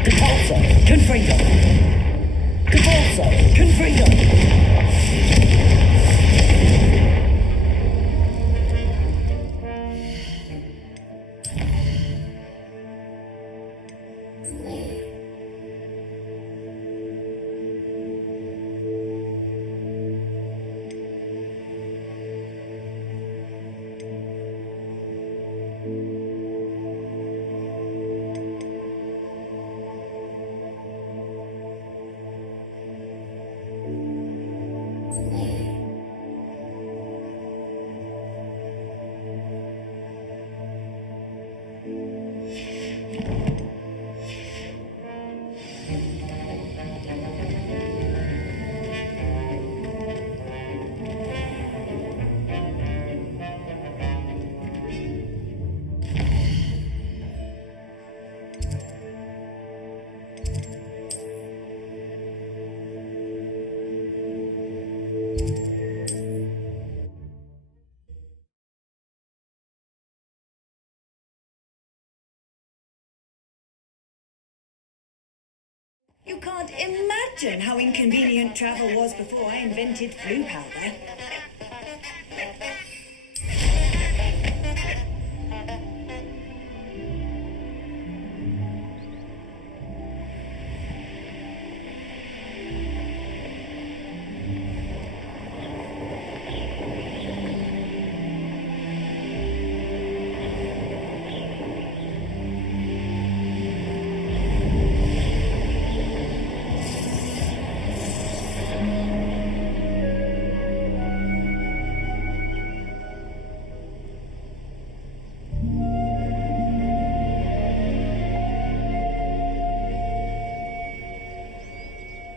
Compulso. Confringo. Compulso. Confringo. You can't imagine how inconvenient travel was before I invented flu powder.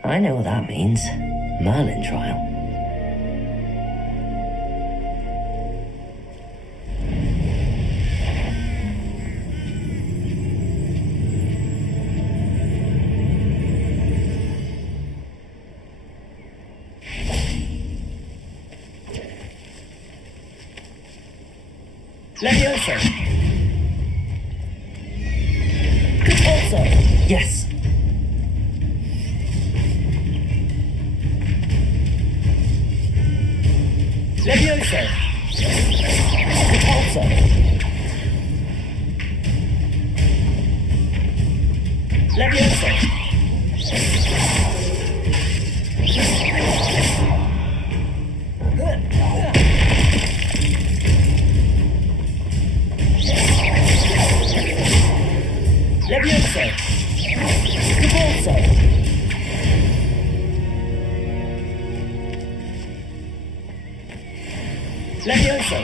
I know what that means. Merlin trial? Levioso. Also. Yes. Levioso. Also. Levioso. Levioso. Caporso. Levioso.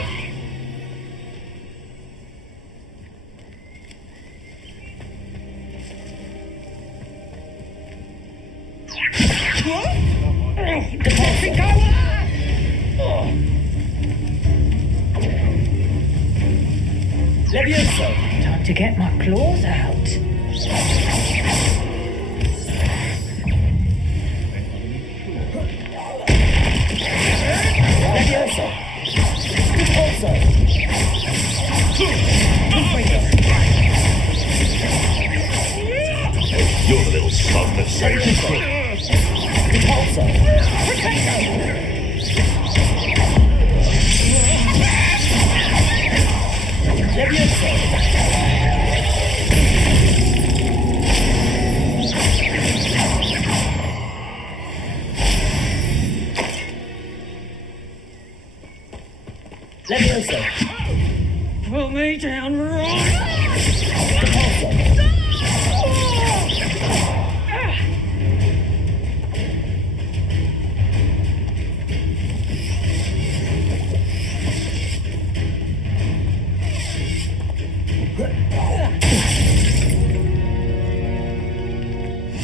Levioso. Time to get my claws out. Levioso. Also. You're the little son that saved the crew. Also. Levioso. Levioso. Put me down right.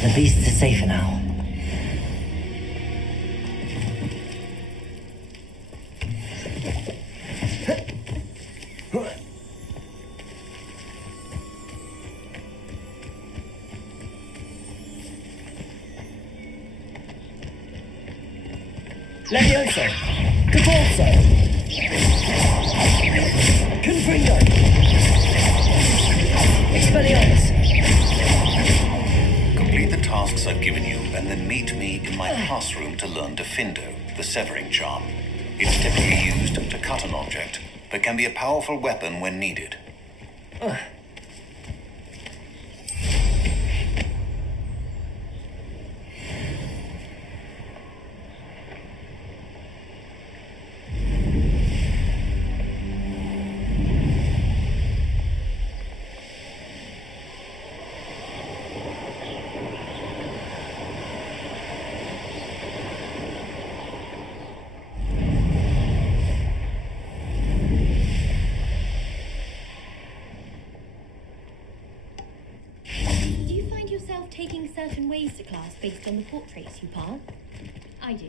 The beasts are safer now. Levioso. Caporso. Confringo. Expelliarmus. Complete the tasks I've given you, and then meet me in my classroom to learn Defindo, the severing charm. It's typically used to cut an object, but can be a powerful weapon when needed. Taking certain ways to class based on the portraits you pass? I do.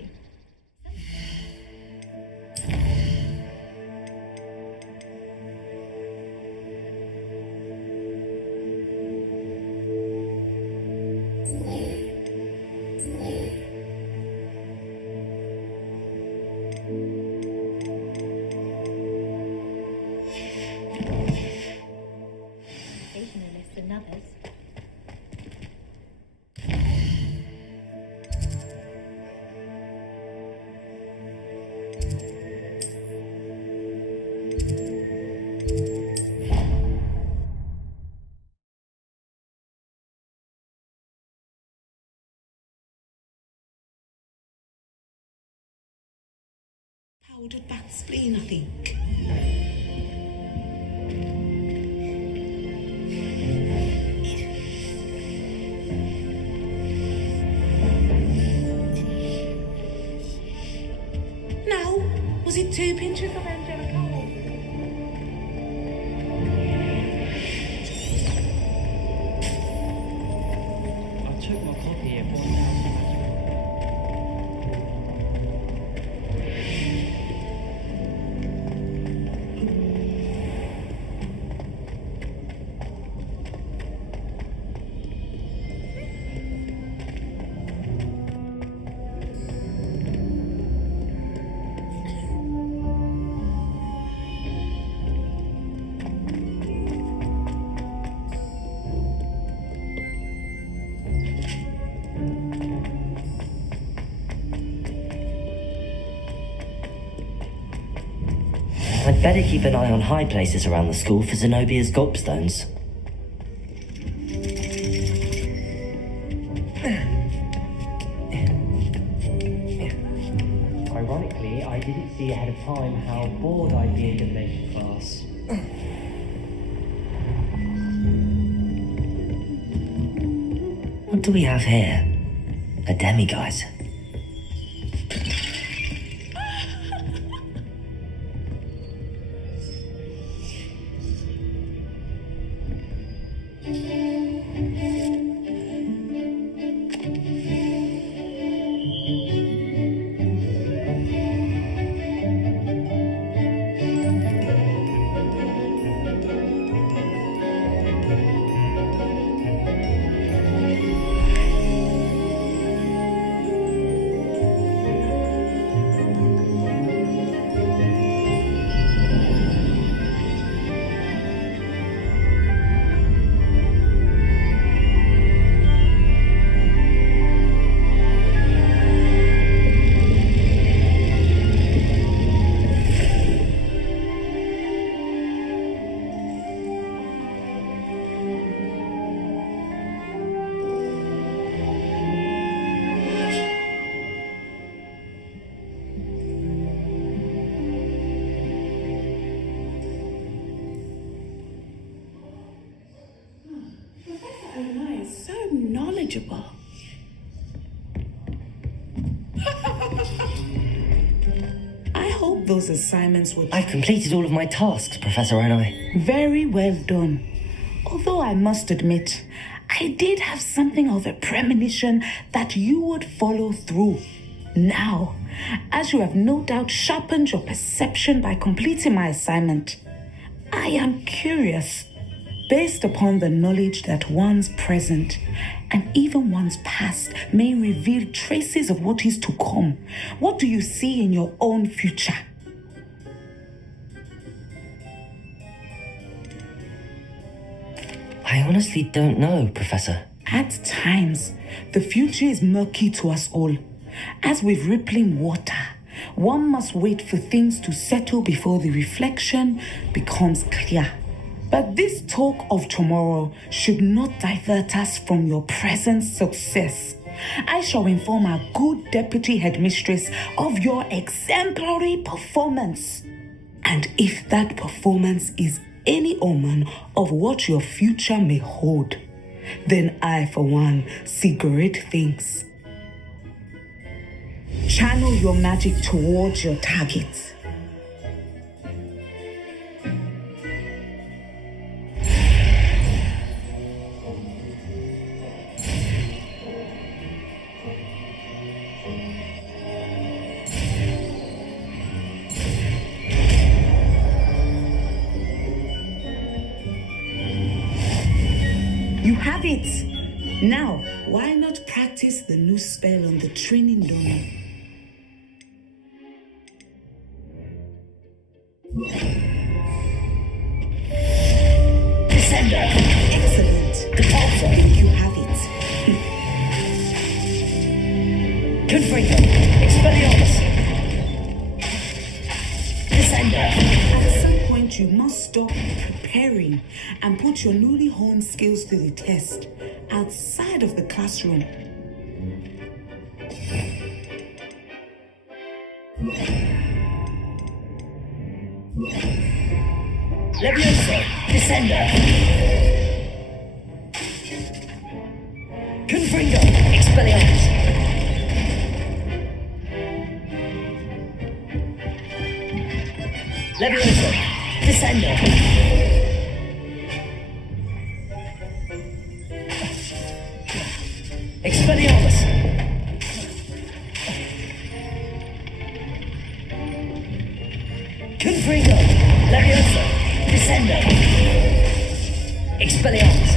Sensationalists and others. Powdered bat spleen, I think. No, was it 2 pinches of Angelica? I took my copy at 1,000. I'd better keep an eye on high places around the school for Zenobia's gobstones. Ironically, I didn't see ahead of time how bored I'd be in divination class. What do we have here? A demiguise. knowledgeable. I hope those assignments would... I've completed all of my tasks, Professor Onoi. Very well done. Although I must admit, I did have something of a premonition that you would follow through. Now, as you have no doubt sharpened your perception by completing my assignment, I am curious, based upon the knowledge that one's present and even one's past may reveal traces of what is to come. What do you see in your own future? I honestly don't know, Professor. At times, the future is murky to us all. As with rippling water, one must wait for things to settle before the reflection becomes clear. But this talk of tomorrow should not divert us from your present success. I shall inform our good deputy headmistress of your exemplary performance. And if that performance is any omen of what your future may hold, then I, for one, see great things. Channel your magic towards your target. You have it! Now, why not practice the new spell on the training donor? Descender! Excellent! Also, you have it. Confringo! Expelliarmus! Descender! At some point, you must stop preparing and put your newly honed skills to the test outside of the classroom. Levioso! Descender! Confringo! Expelliarmus! Levioso! Descender! Expelliarmus! Confringo! Levioso! Descender! Expelliarmus!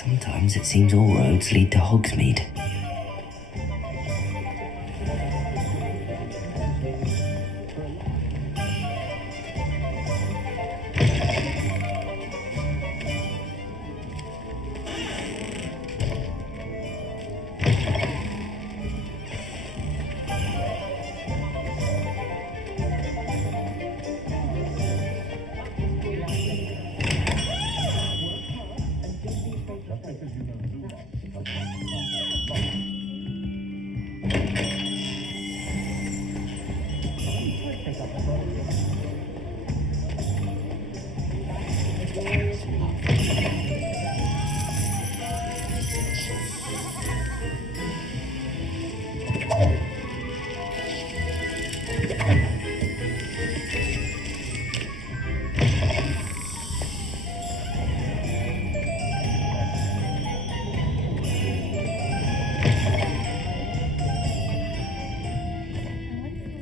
Sometimes it seems all roads lead to Hogsmeade.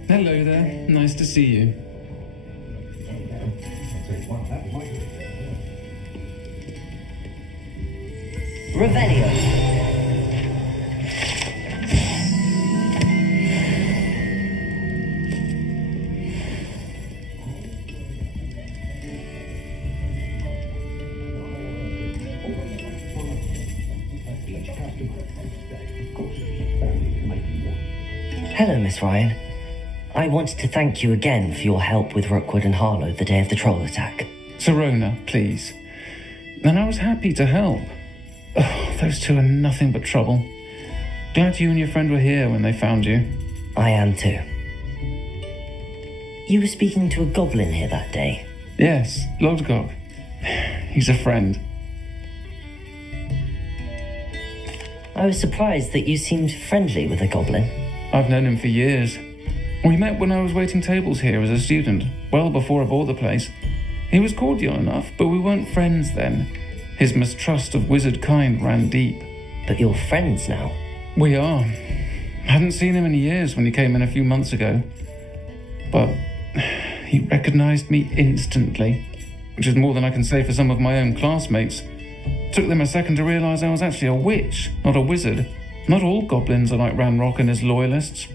Hello there. Nice to see you. Revelio. Hello, Miss Ryan. I wanted to thank you again for your help with Rookwood and Harlow the day of the troll attack. Serona, please. And I was happy to help. Oh, those two are nothing but trouble. Glad you and your friend were here when they found you. I am too. You were speaking to a goblin here that day. Yes, Lodgok. He's a friend. I was surprised that you seemed friendly with a goblin. I've known him for years. We met when I was waiting tables here as a student, well before I bought the place. He was cordial enough, but we weren't friends then. His mistrust of wizard kind ran deep. But you're friends now? We are. Hadn't seen him in years when he came in a few months ago. But he recognized me instantly, which is more than I can say for some of my own classmates. Took them a second to realize I was actually a witch, not a wizard. Not all goblins are like Ranrock and his loyalists.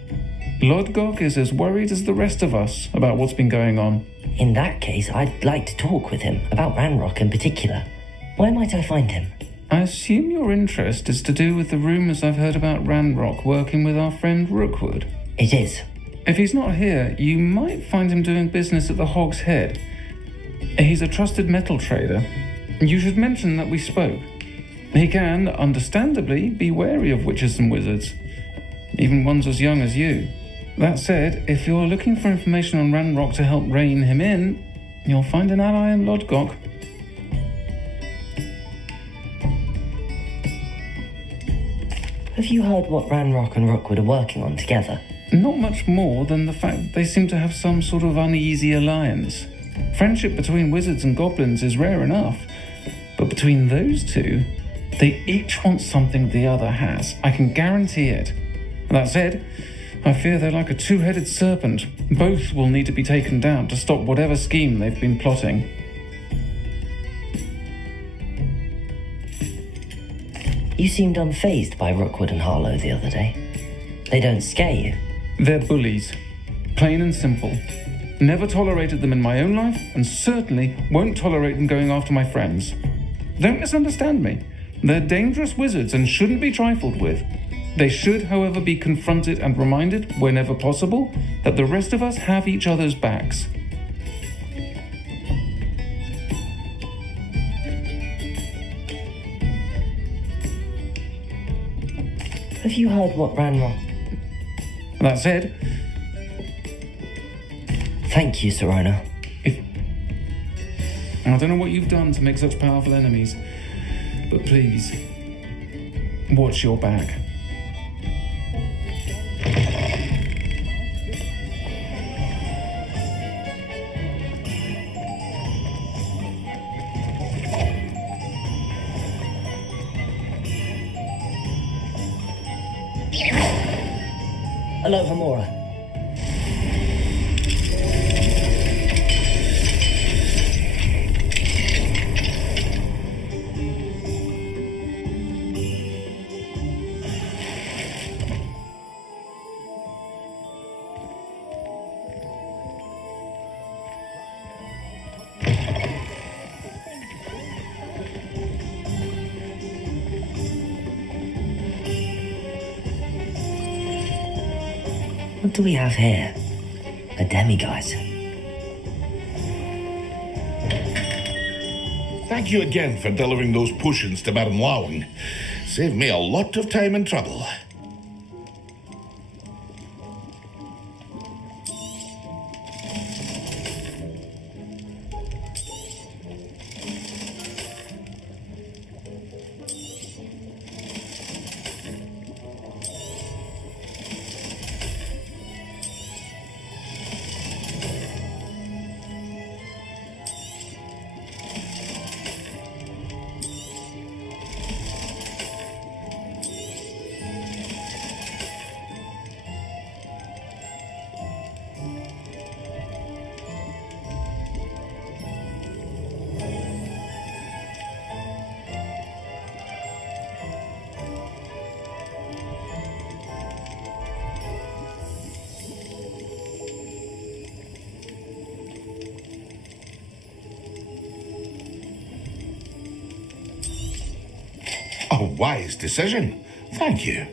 Lodgok is as worried as the rest of us about what's been going on. In that case, I'd like to talk with him, about Ranrock in particular. Where might I find him? I assume your interest is to do with the rumours I've heard about Ranrock working with our friend Rookwood. It is. If he's not here, you might find him doing business at the Hog's Head. He's a trusted metal trader. You should mention that we spoke. He can, understandably, be wary of witches and wizards, even ones as young as you. That said, if you're looking for information on Ranrock to help rein him in, you'll find an ally in Lodgok. Have you heard what Ranrock and Rookwood are working on together? Not much more than the fact that they seem to have some sort of uneasy alliance. Friendship between wizards and goblins is rare enough, but between those two, they each want something the other has. I can guarantee it. That said, I fear they're like a two-headed serpent. Both will need to be taken down to stop whatever scheme they've been plotting. You seemed unfazed by Rookwood and Harlow the other day. They don't scare you. They're bullies. Plain and simple. Never tolerated them in my own life, and certainly won't tolerate them going after my friends. Don't misunderstand me. They're dangerous wizards and shouldn't be trifled with. They should, however, be confronted and reminded, whenever possible, that the rest of us have each other's backs. Have you heard what Ranrock... That said... Thank you, Serona. I don't know what you've done to make such powerful enemies, but please, watch your back. Hello, Hamora. What do we have here? A demiguise. Thank you again for delivering those potions to Madame Lowing. Saved me a lot of time and trouble. A wise decision. Thank you.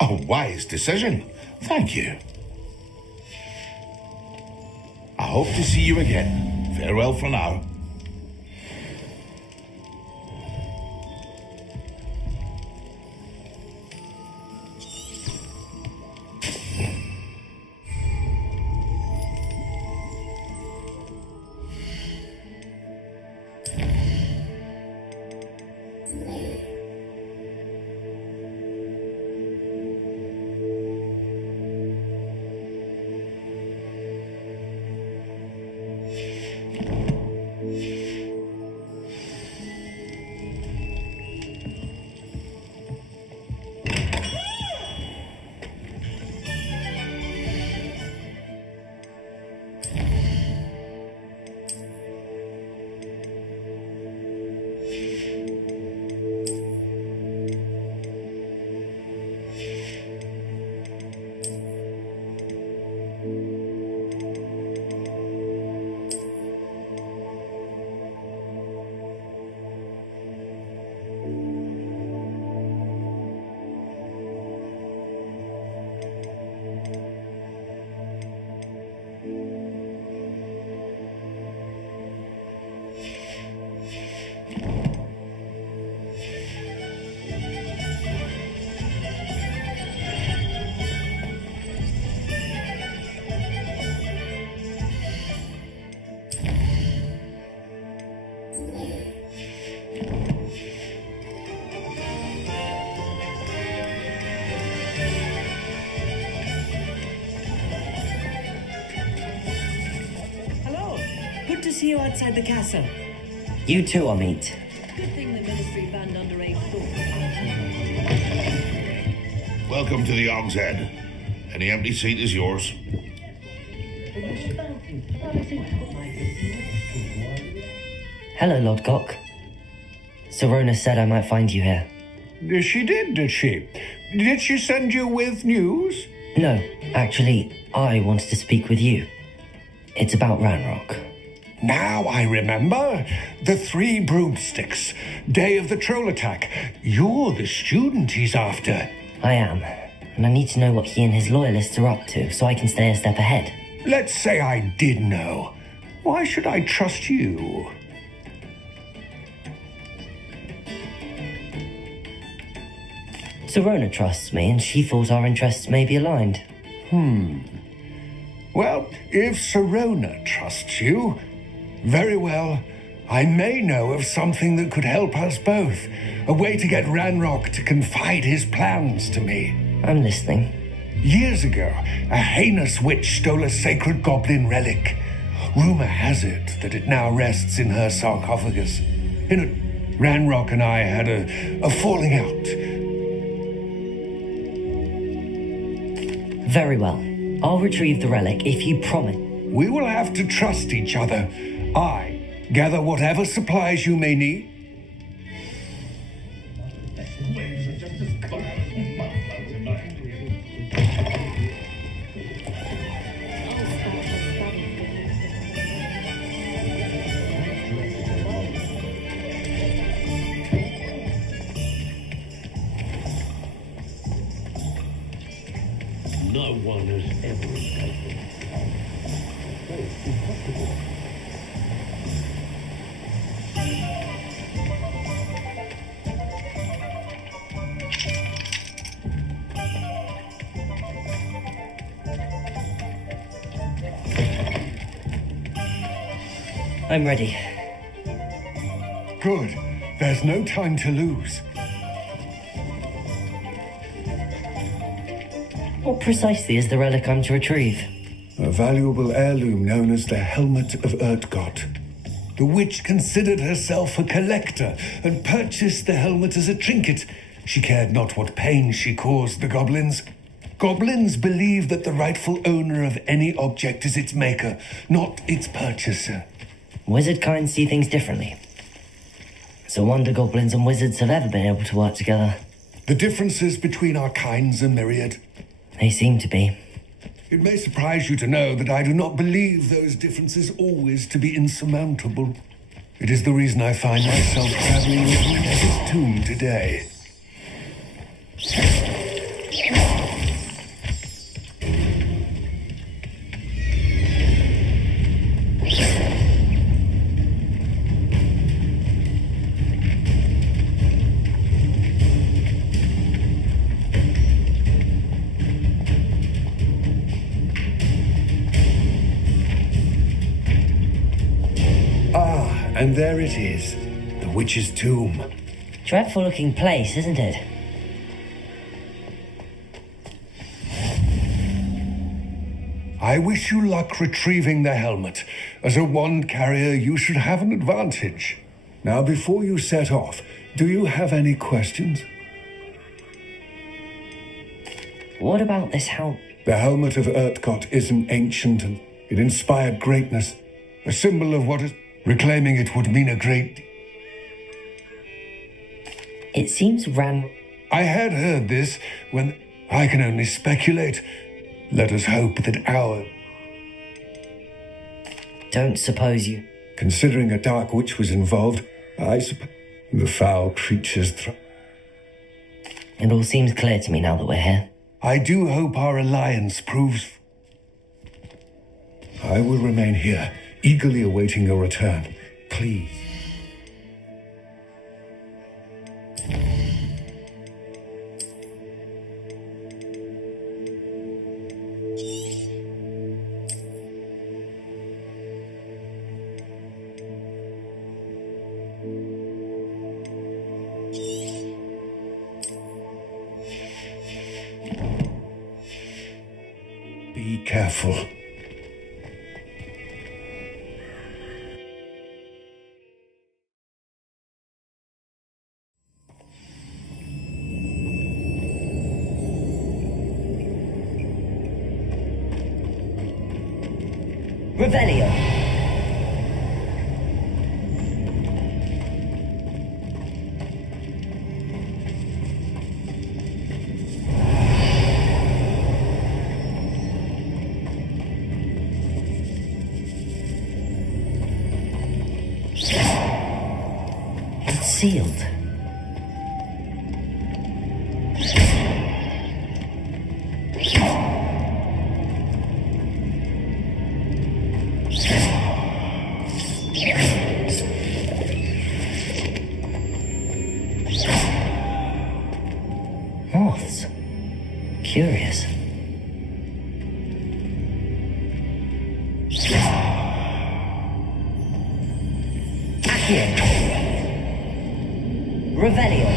A wise decision. Thank you. I hope to see you again. Farewell for now. To see you outside the castle. You too, Amit. Good thing the ministry banned underage thought. Welcome to the Og's Head. Any empty seat is yours. Hello, Lord Gok. Serona said I might find you here. She did she? Did she send you with news? No, actually, I wanted to speak with you. It's about Ranrock. Now I remember. The 3 broomsticks. Day of the troll attack. You're the student he's after. I am. And I need to know what he and his loyalists are up to so I can stay a step ahead. Let's say I did know. Why should I trust you? Serona trusts me and she thought our interests may be aligned. Well, if Serona trusts you, very well. I may know of something that could help us both. A way to get Ranrock to confide his plans to me. I'm listening. Years ago, a heinous witch stole a sacred goblin relic. Rumor has it that it now rests in her sarcophagus. Ranrock and I had a falling out. Very well. I'll retrieve the relic if you promise. We will have to trust each other. I gather whatever supplies you may need. No one has ever escaped. It's impossible. I'm ready. Good. There's no time to lose. What precisely is the relic I'm to retrieve? A valuable heirloom known as the Helmet of Urtgott. The witch considered herself a collector and purchased the helmet as a trinket. She cared not what pain she caused the goblins. Goblins believe that the rightful owner of any object is its maker, not its purchaser. Wizard kind see things differently. It's a wonder goblins and wizards have ever been able to work together. The differences between our kinds are myriad. They seem to be. It may surprise you to know that I do not believe those differences always to be insurmountable. It is the reason I find myself traveling with Never's tomb today. And there it is, the witch's tomb. Dreadful looking place, isn't it? I wish you luck retrieving the helmet. As a wand carrier, you should have an advantage. Now, before you set off, do you have any questions? What about this helmet? The Helmet of Urtgott isn't ancient, and it inspired greatness. A symbol of what is... Reclaiming it would mean a great... It seems I had heard this when... I can only speculate. Let us hope that our... Don't suppose you... Considering a dark witch was involved, I suppose... The foul creatures... It all seems clear to me now that we're here. I do hope our alliance proves... I will remain here, eagerly awaiting your return. Please. Be careful. Revelio. It's sealed. Moths. Curious. Accio. Revelio.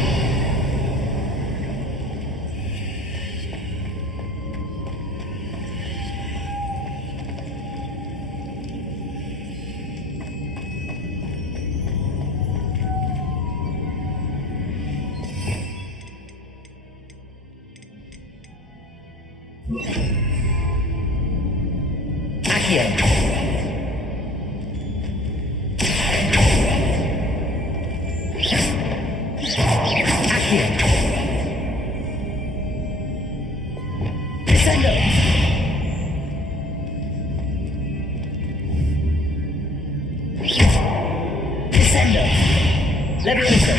Accio. Accio. Descendo. Descendo. Levioso.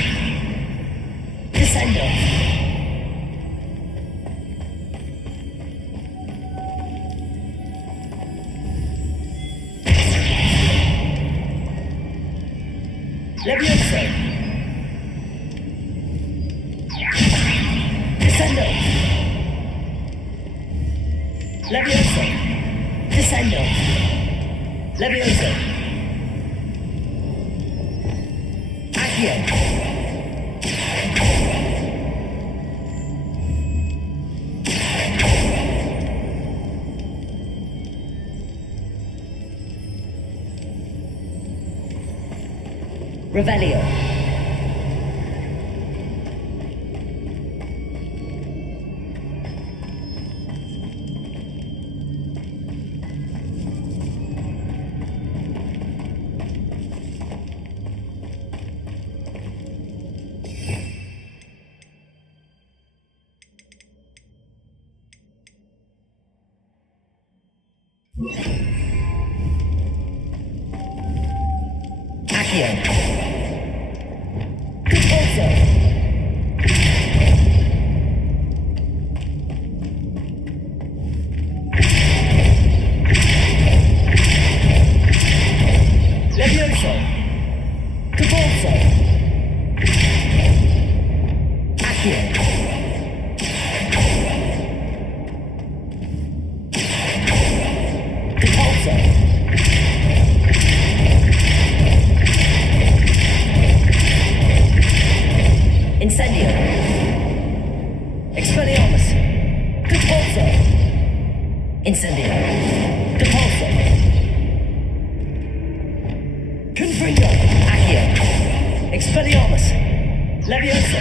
Descendo. Levioso. Descendo. Levioso. Descendo. Levioso. Accio. Revelio. Accio. Incendio. Expelliarmus. Depulso. Incendio. Depulso. Confringo. Accio. Expelliarmus. Levioso.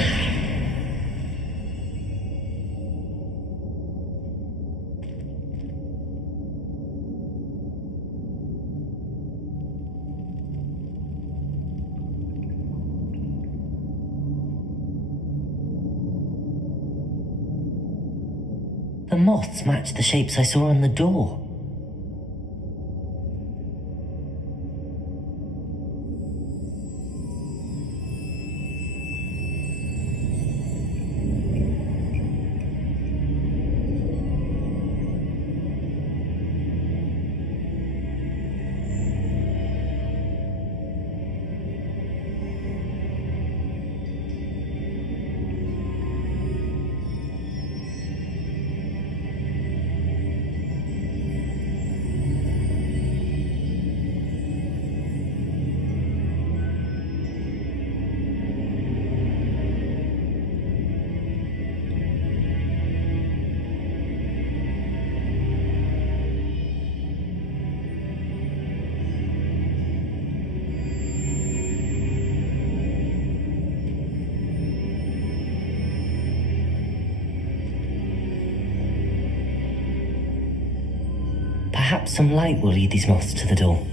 The moths match the shapes I saw on the door. Perhaps some light will lead these moths to the door.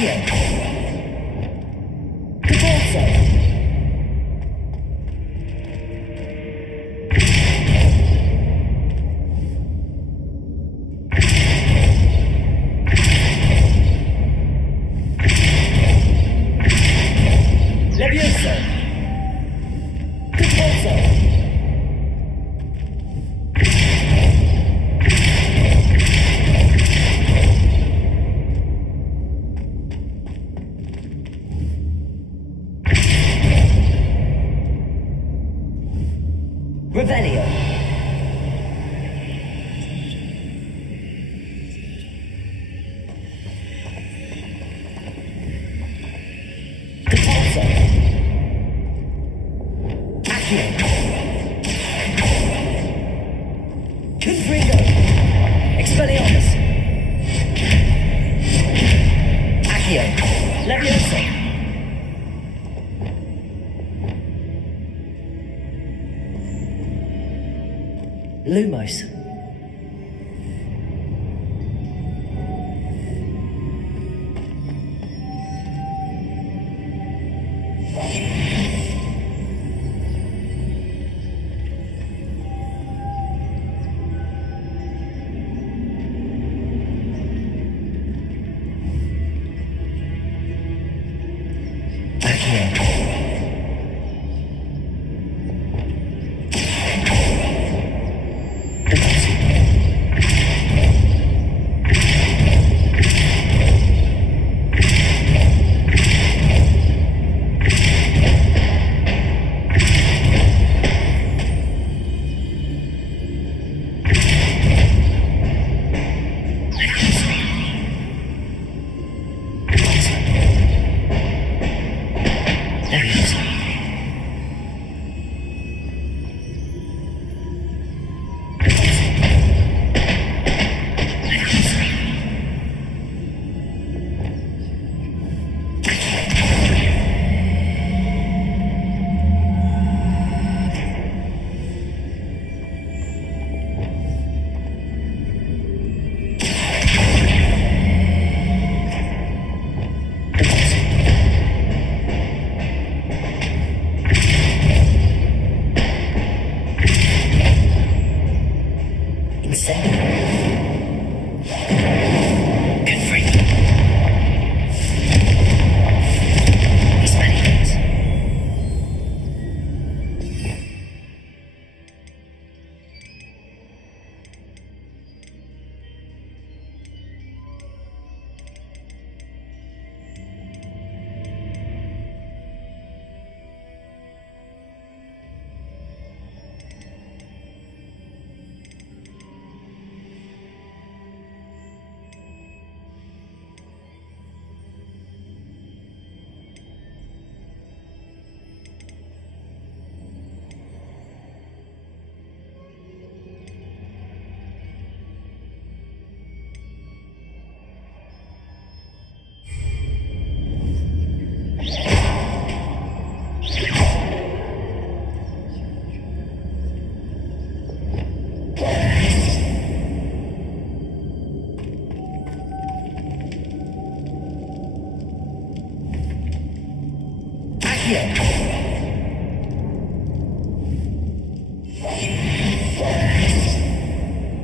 Accio. Divorzo. Levioso. Divorzo. Revelio. Divorzo. Accio. Confringo. Expelliarmus. Accio. Levioso. Lumos.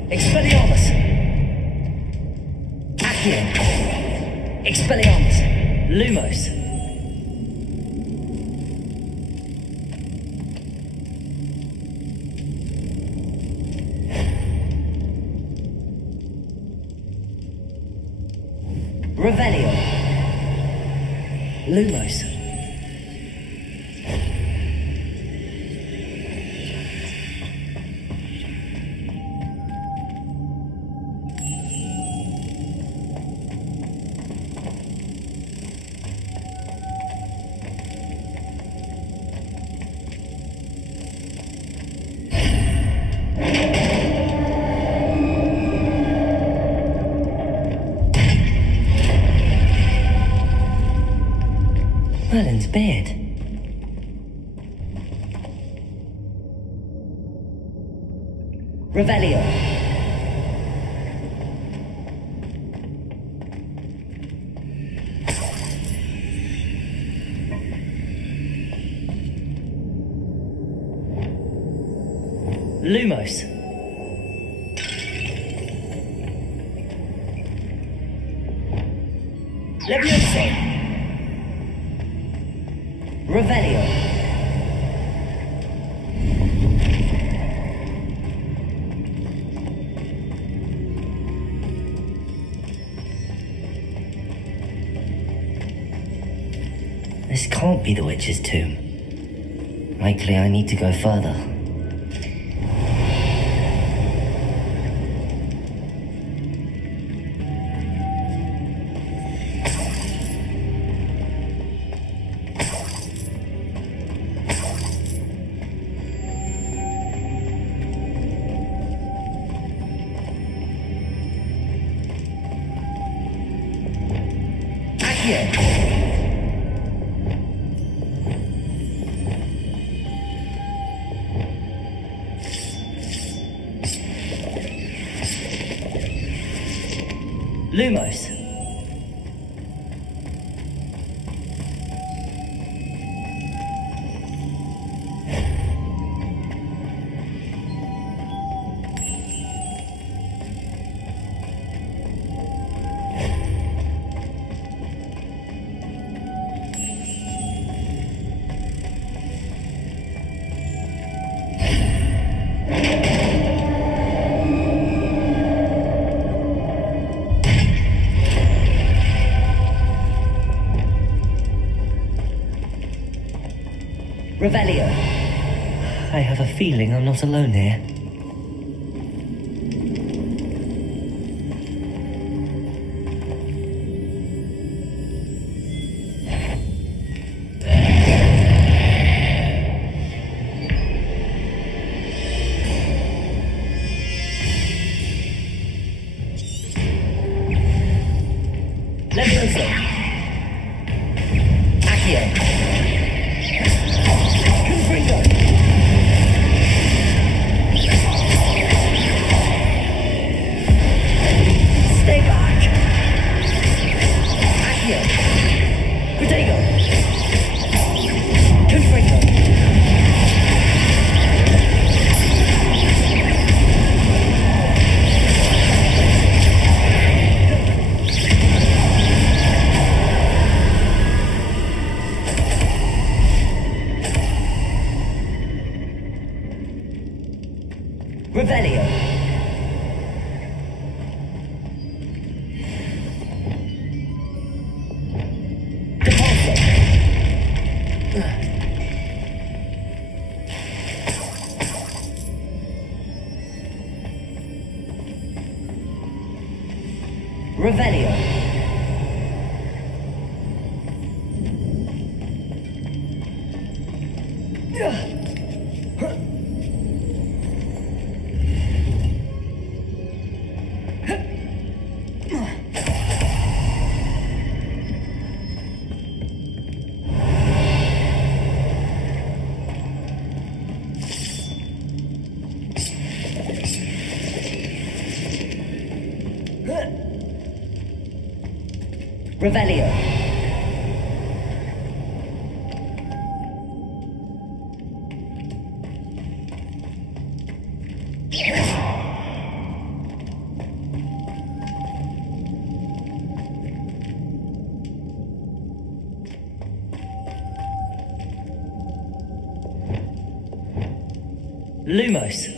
Expelliarmus. Accio. Expelliarmus. Lumos. Revelio. Lumos. Merlin's beard. Revelio. Lumos. Levioso. Revelio. This can't be the witch's tomb. Likely I need to go further. Lumos. Revelio. I have a feeling I'm not alone here. Levioso. Accio. Stay back! Accio! Protego! Confringo! Revelio! Revelio. Revelio. Lumos.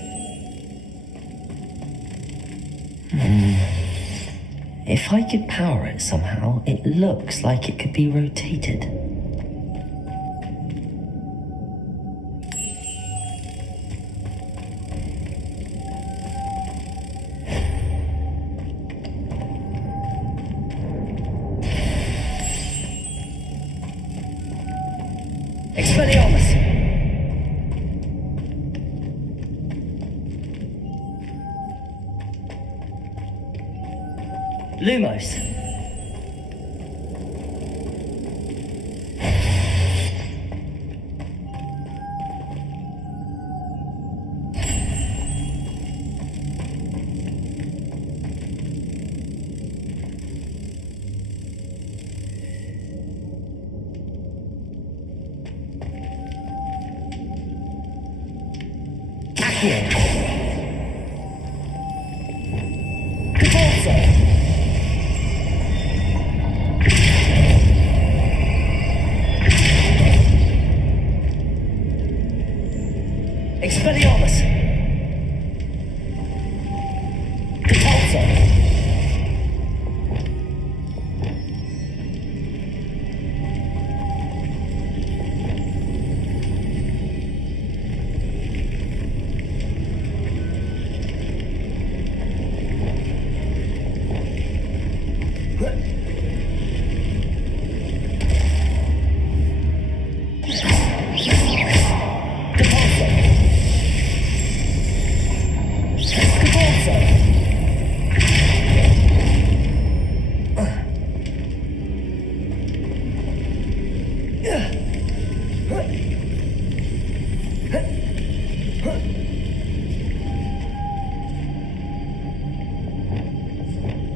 If I could power it somehow, it looks like it could be rotated. Expelliarmus! Lumos. Accio. GeForce. Expelliarmus. GeForce.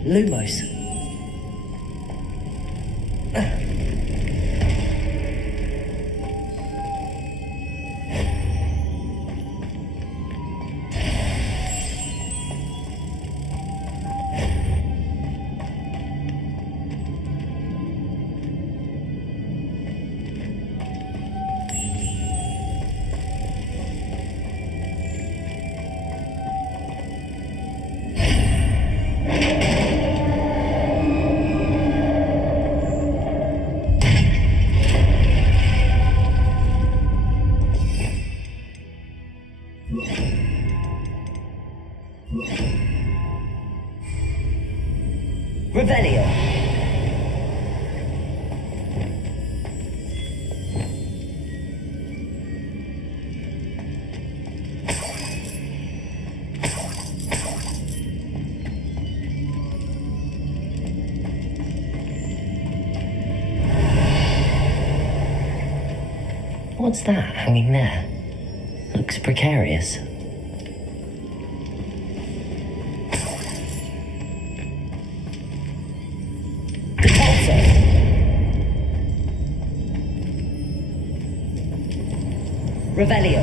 Lumos. Revelio. What's that hanging there? Looks precarious. Revelio.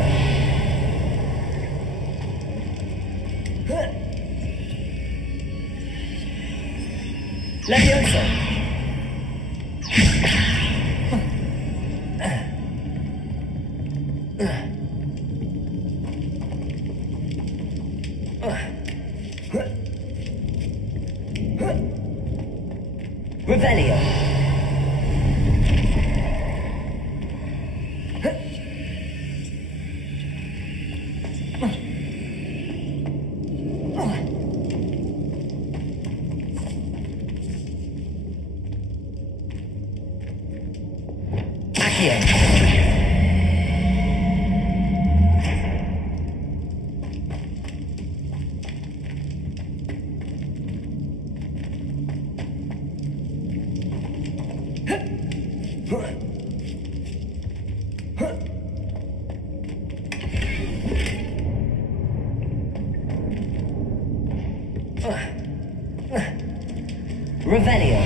Levioso. Revelio. Revelio.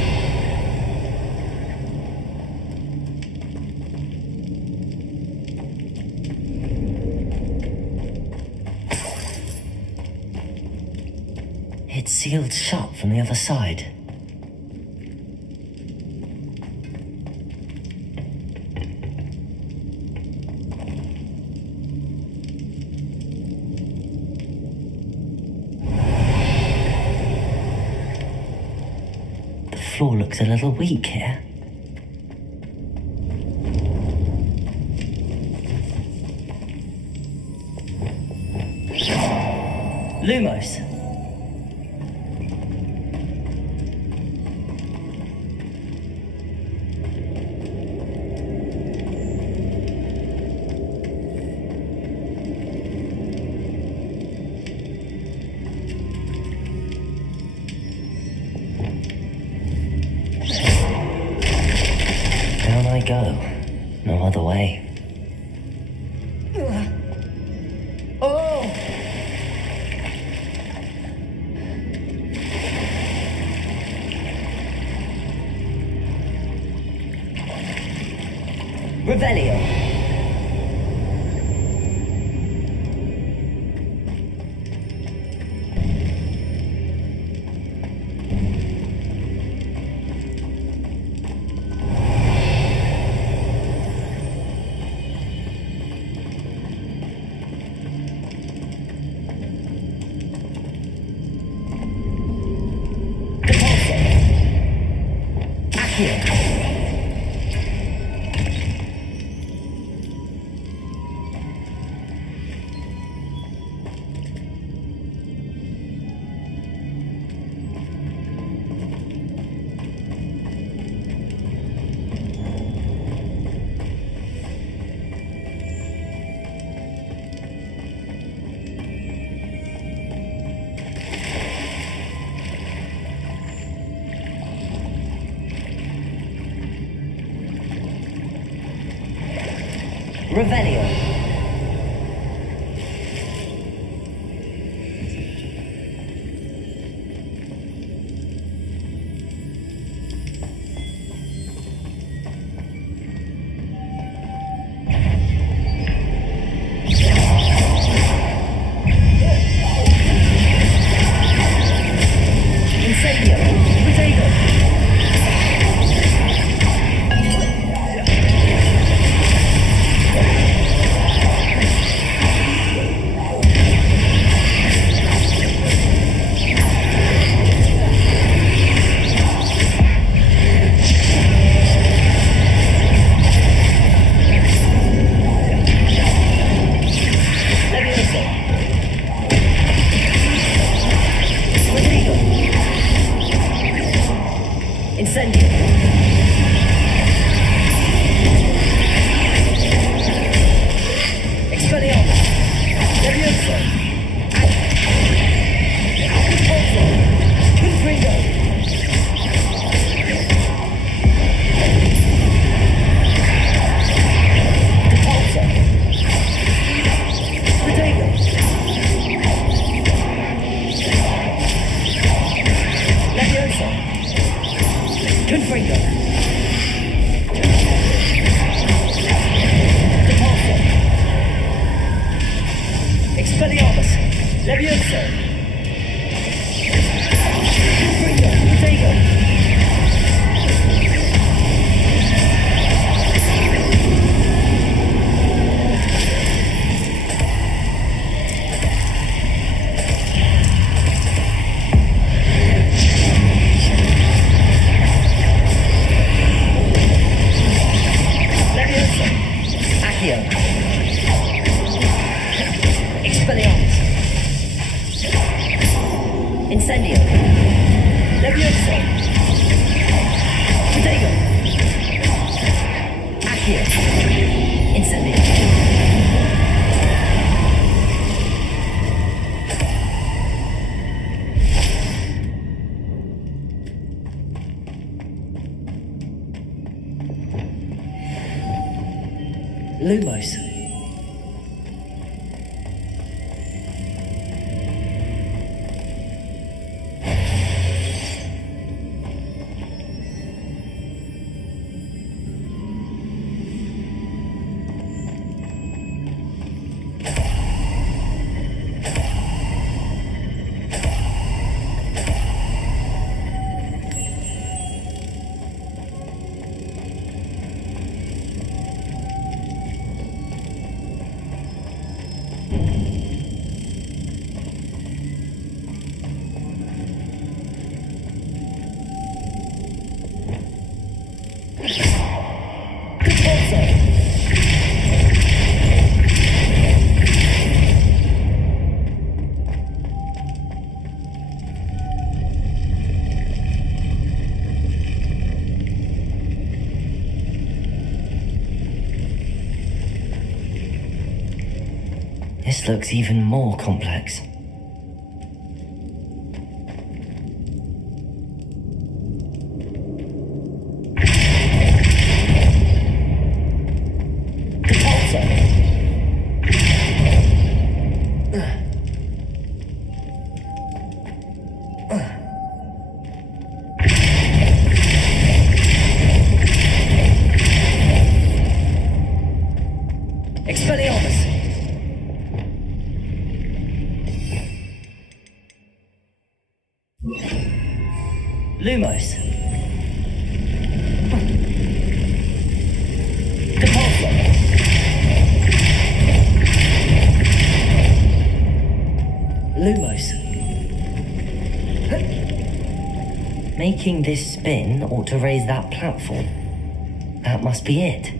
It's sealed shut from the other side. The floor looks a little weak here. Lumos. Down I go. No other way. Oh! Revelio. Accio. Revelio. Incendio. Potato. Incendio. Expelliarmus. Levioso. Repulsor. Confringo. Repulsor. Potato. Levioso. Confringo. Repulsor. Expelliarmus. Levioso. Confringo. Potato. Levioso. Accio. Expelliarmus. Incendio. Levioso. Potato. Accio. Incendio. Lumos. This looks even more complex. Expelliarmus. Lumos. Repulsor. Lumos. Making this spin ought to raise that platform. That must be it.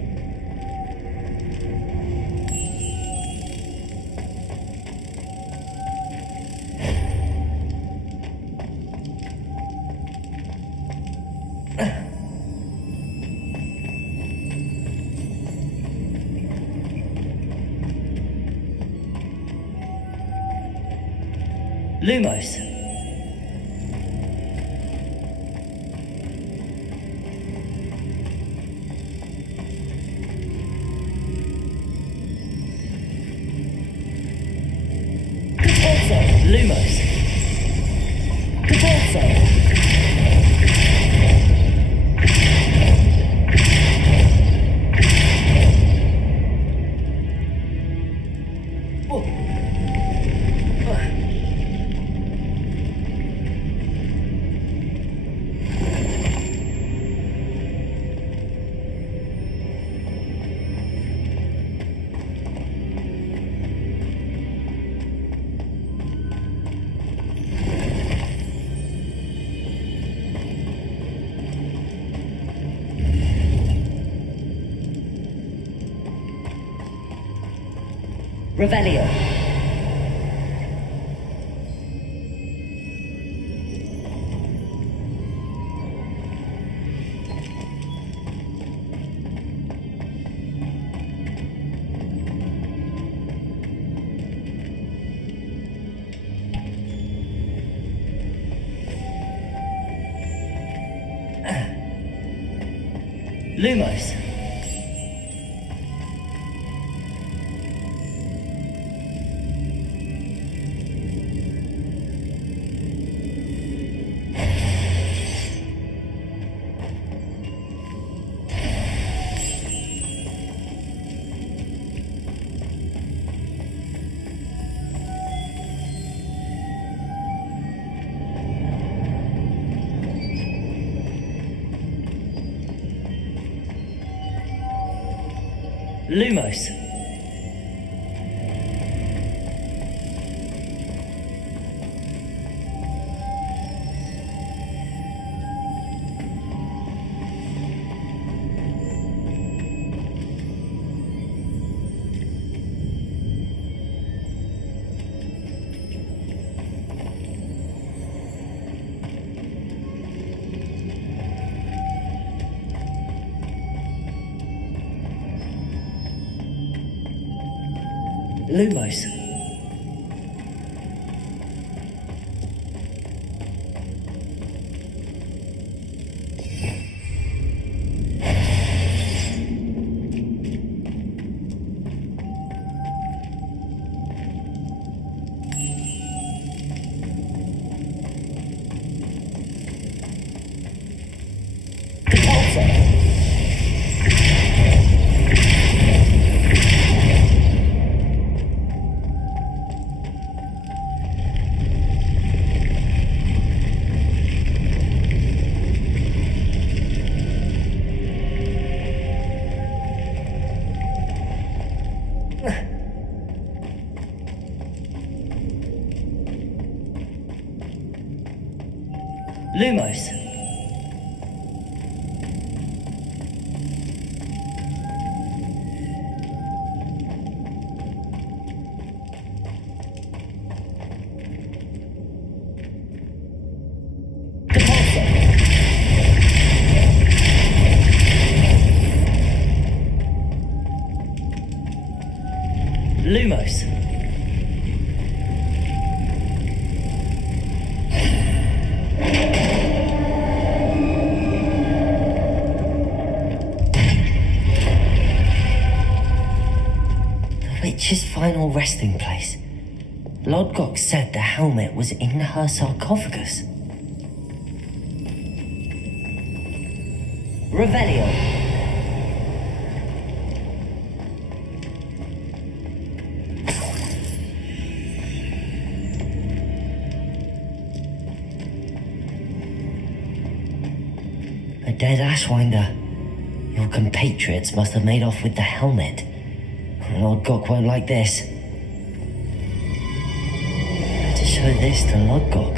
Lumos. Lumos. Revelio. Lumos. Lumos. Lumos. Lumos. Lumos. Witch's final resting place. Lodgok said the helmet was in her sarcophagus. Revelio. A dead Ashwinder. Your compatriots must have made off with the helmet. Lodgok won't like this. Better show this to Lodgok.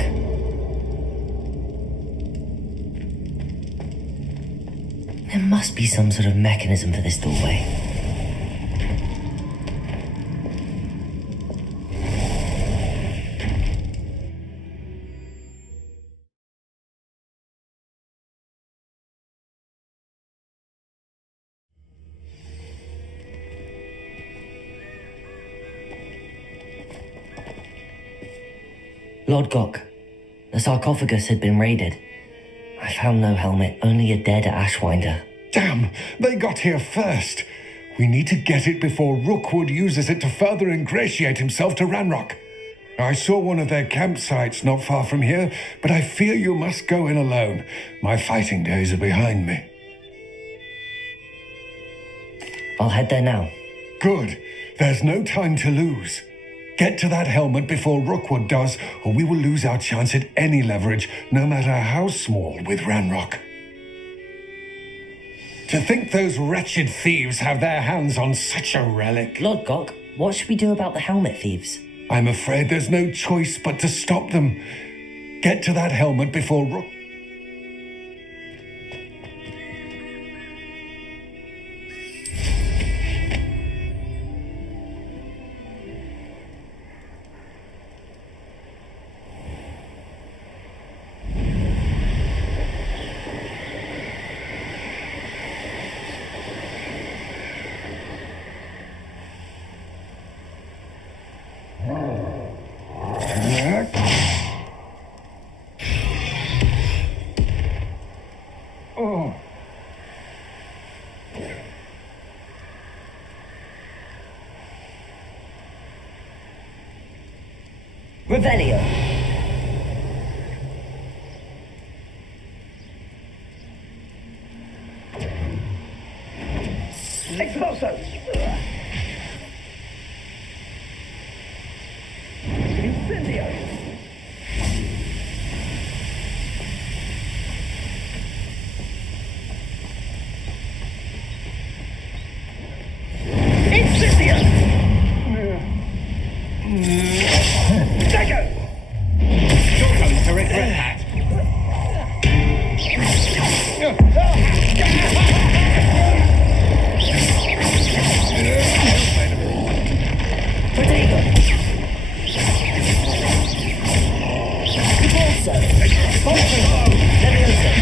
must be some sort of mechanism for this doorway. Lodgok, the sarcophagus had been raided. I found no helmet, only a dead Ashwinder. Damn! They got here first! We need to get it before Rookwood uses it to further ingratiate himself to Ranrock. I saw one of their campsites not far from here, but I fear you must go in alone. My fighting days are behind me. I'll head there now. Good. There's no time to lose. Get to that helmet before Rookwood does, or we will lose our chance at any leverage, no matter how small, with Ranrock. To think those wretched thieves have their hands on such a relic. Lodgok, what should we do about the helmet thieves? I'm afraid there's no choice but to stop them. Get to that helmet before Rook... Revelio. Exploso! Incendio! Incendio! Dagger! You're going to regret that. Potato. GeForce. Leviosa.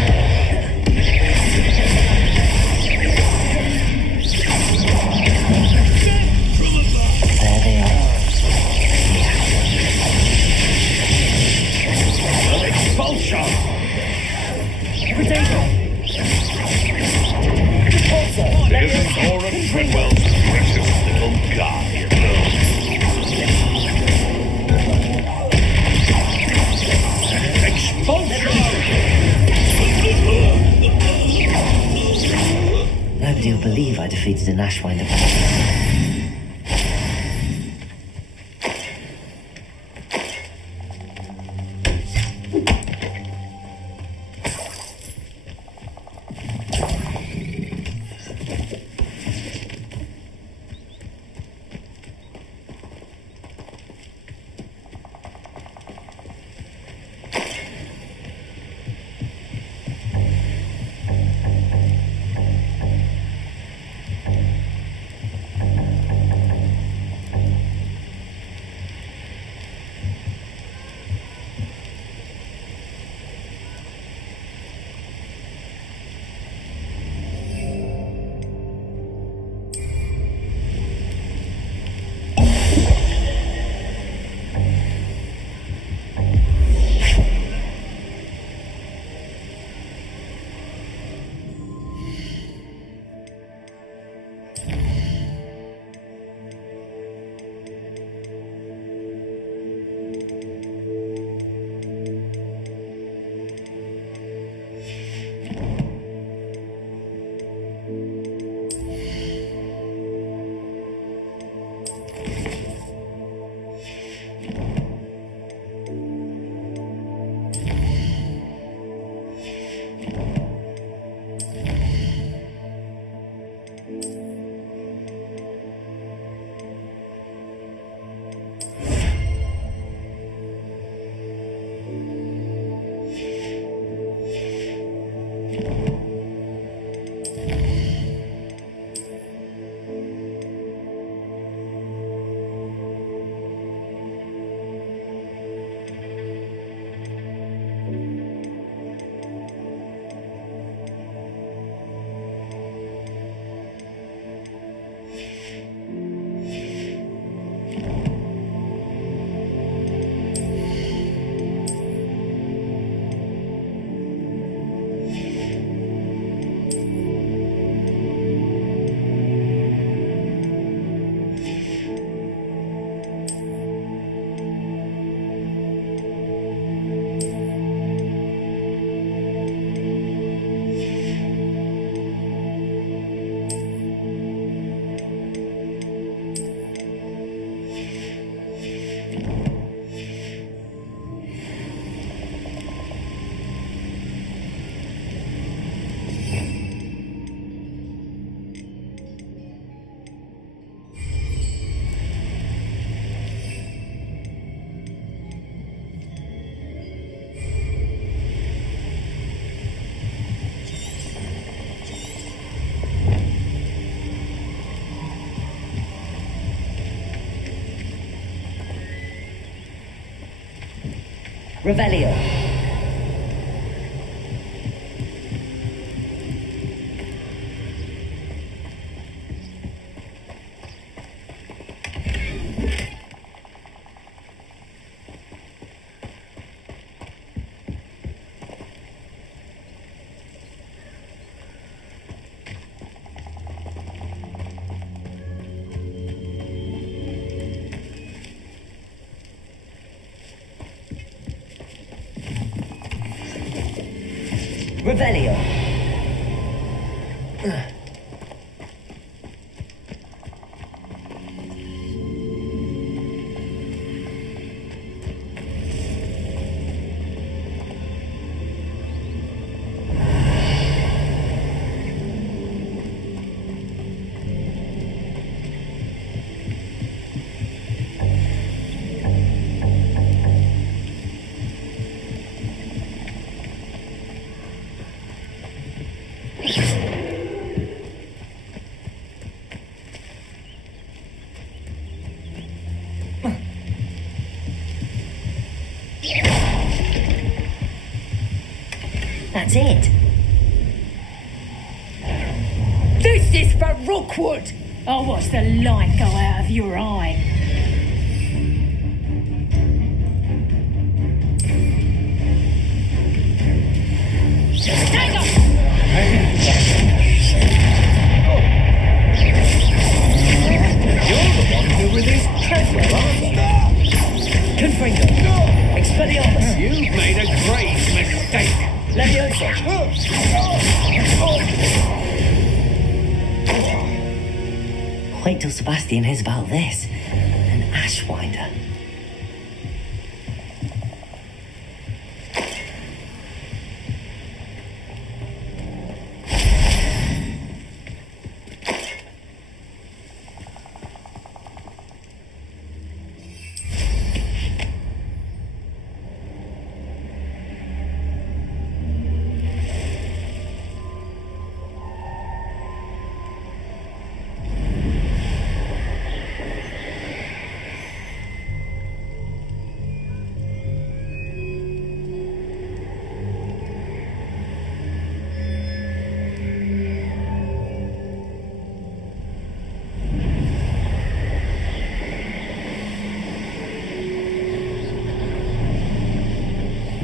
There they are. Expulsion! Potato. GeForce. Isn't Cora Treadwell's precious little guardian, Nobody will believe I defeated an Ashwinder. Revelio. Revelio. That's it. This is for Rookwood! I'll watch the light go out of your eye. Stand up! You're the one who released Treadwell, aren't you? Confringo. Expelliarmus. You've made a great mistake. Leviosa. Wait till Sebastian hears about this. An Ashwinder.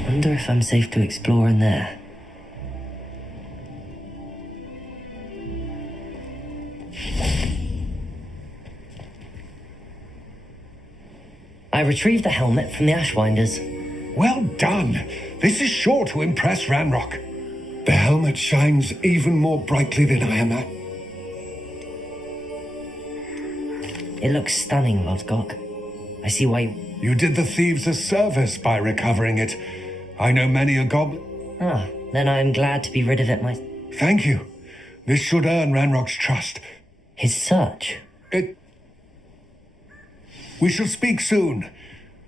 Wonder if I'm safe to explore in there. I retrieved the helmet from the Ashwinders. Well done. This is sure to impress Ranrock. The helmet shines even more brightly than I am at. It looks stunning, Lodgok. I see why You did the thieves a service by recovering it. I know many a goblin. Ah, then I'm glad to be rid of it myself. Thank you. This should earn Ranrock's trust. His search? We shall speak soon.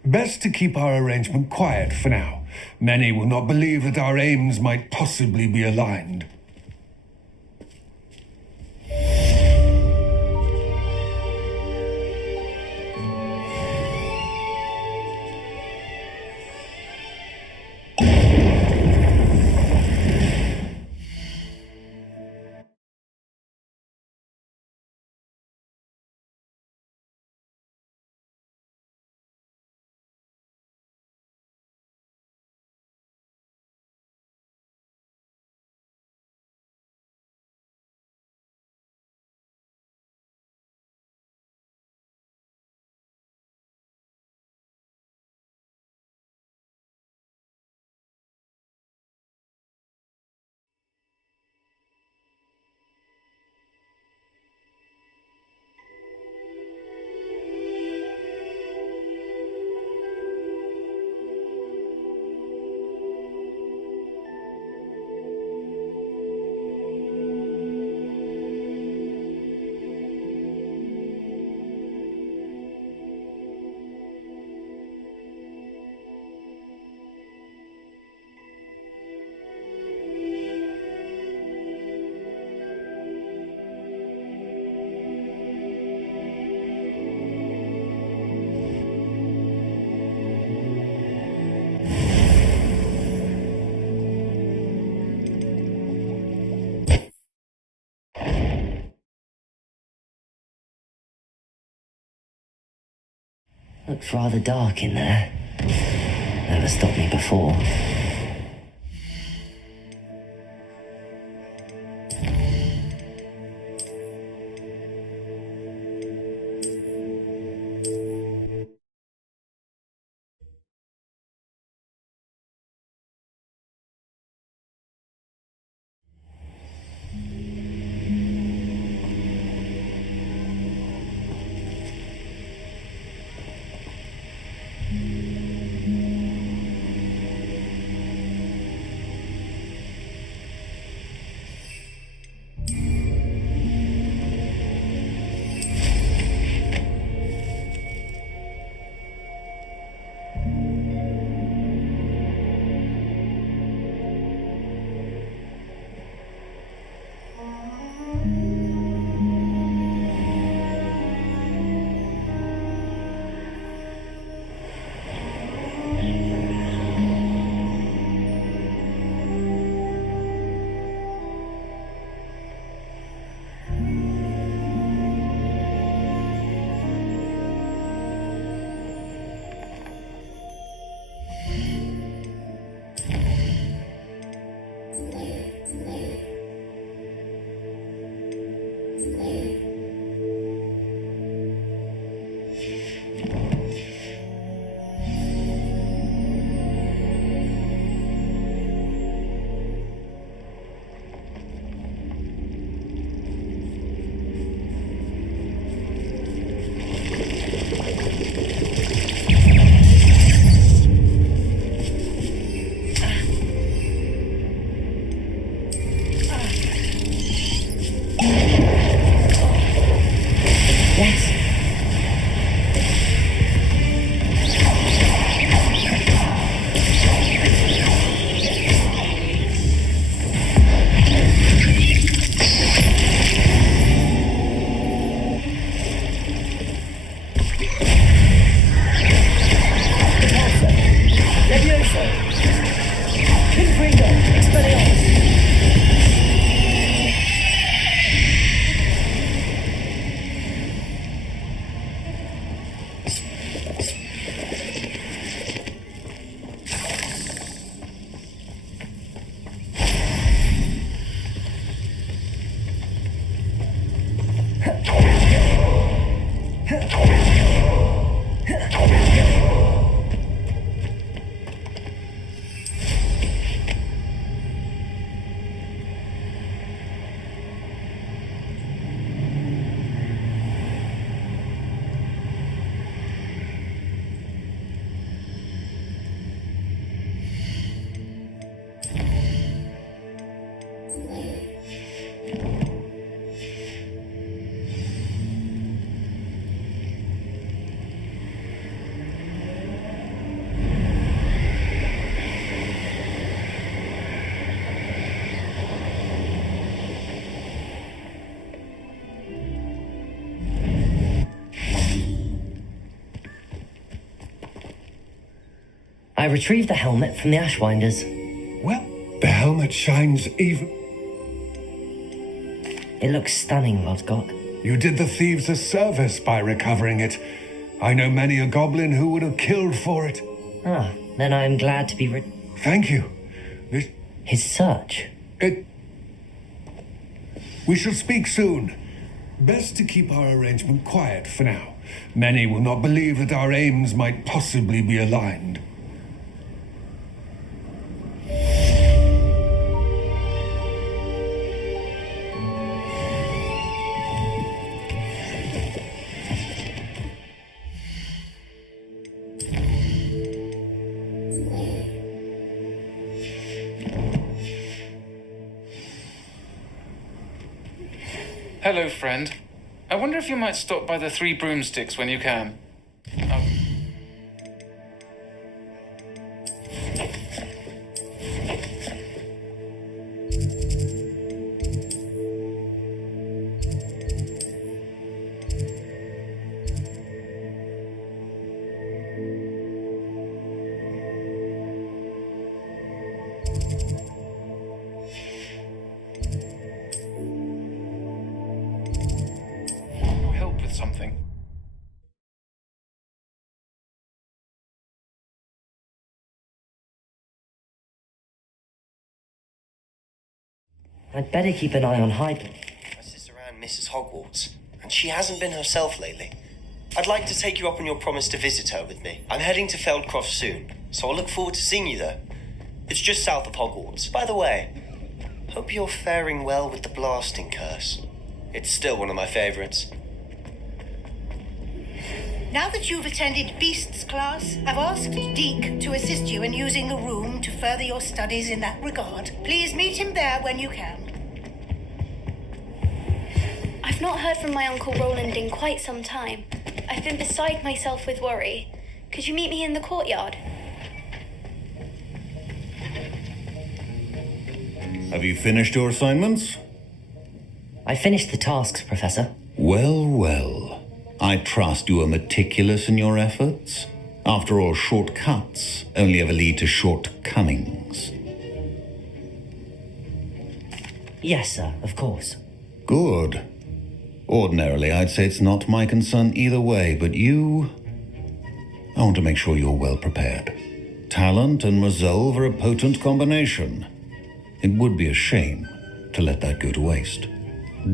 Best to keep our arrangement quiet for now. Many will not believe that our aims might possibly be aligned. Looks rather dark in there. Never stopped me before. I retrieved the helmet from the Ashwinders. Well, the helmet shines even... It looks stunning, Lodgok. You did the thieves a service by recovering it. I know many a goblin who would have killed for it. Ah, then I am glad to be Thank you. His search? We shall speak soon. Best to keep our arrangement quiet for now. Many will not believe that our aims might possibly be aligned. Hello, friend. I wonder if you might stop by the Three Broomsticks when you can. Help with something. I'd better keep an eye on Hyde. My sister Anne misses Hogwarts, and she hasn't been herself lately. I'd like to take you up on your promise to visit her with me. I'm heading to Feldcroft soon, so I'll look forward to seeing you there. It's just south of Hogwarts. By the way, hope you're faring well with the blasting curse. It's still one of my favorites. Now that you've attended Beasts class, I've asked Deke to assist you in using the room to further your studies in that regard. Please meet him there when you can. I've not heard from my Uncle Roland in quite some time. I've been beside myself with worry. Could you meet me in the courtyard? Have you finished your assignments? I finished the tasks, Professor. Well, well. I trust you are meticulous in your efforts. After all, shortcuts only ever lead to shortcomings. Yes, sir, of course. Good. Ordinarily, I'd say it's not my concern either way, but you... I want to make sure you're well prepared. Talent and resolve are a potent combination. It would be a shame to let that go to waste.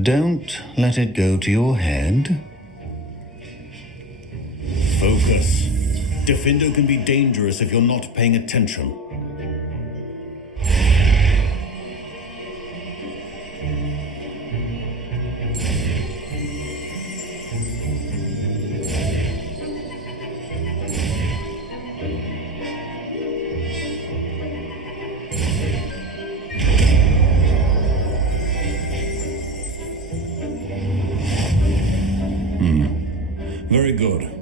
Don't let it go to your head. Focus. Diffindo can be dangerous if you're not paying attention. Very good.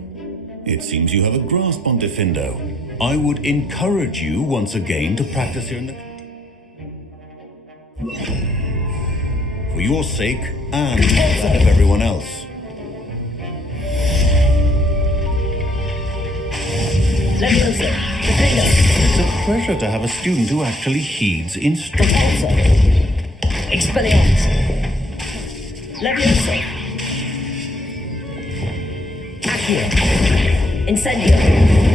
It seems you have a grasp on Diffindo. I would encourage you once again to practice here in the... For your sake and that of everyone else. It's a pleasure to have a student who actually heeds instructions. Expelliarmus. Leviosa. Accio. Incendio.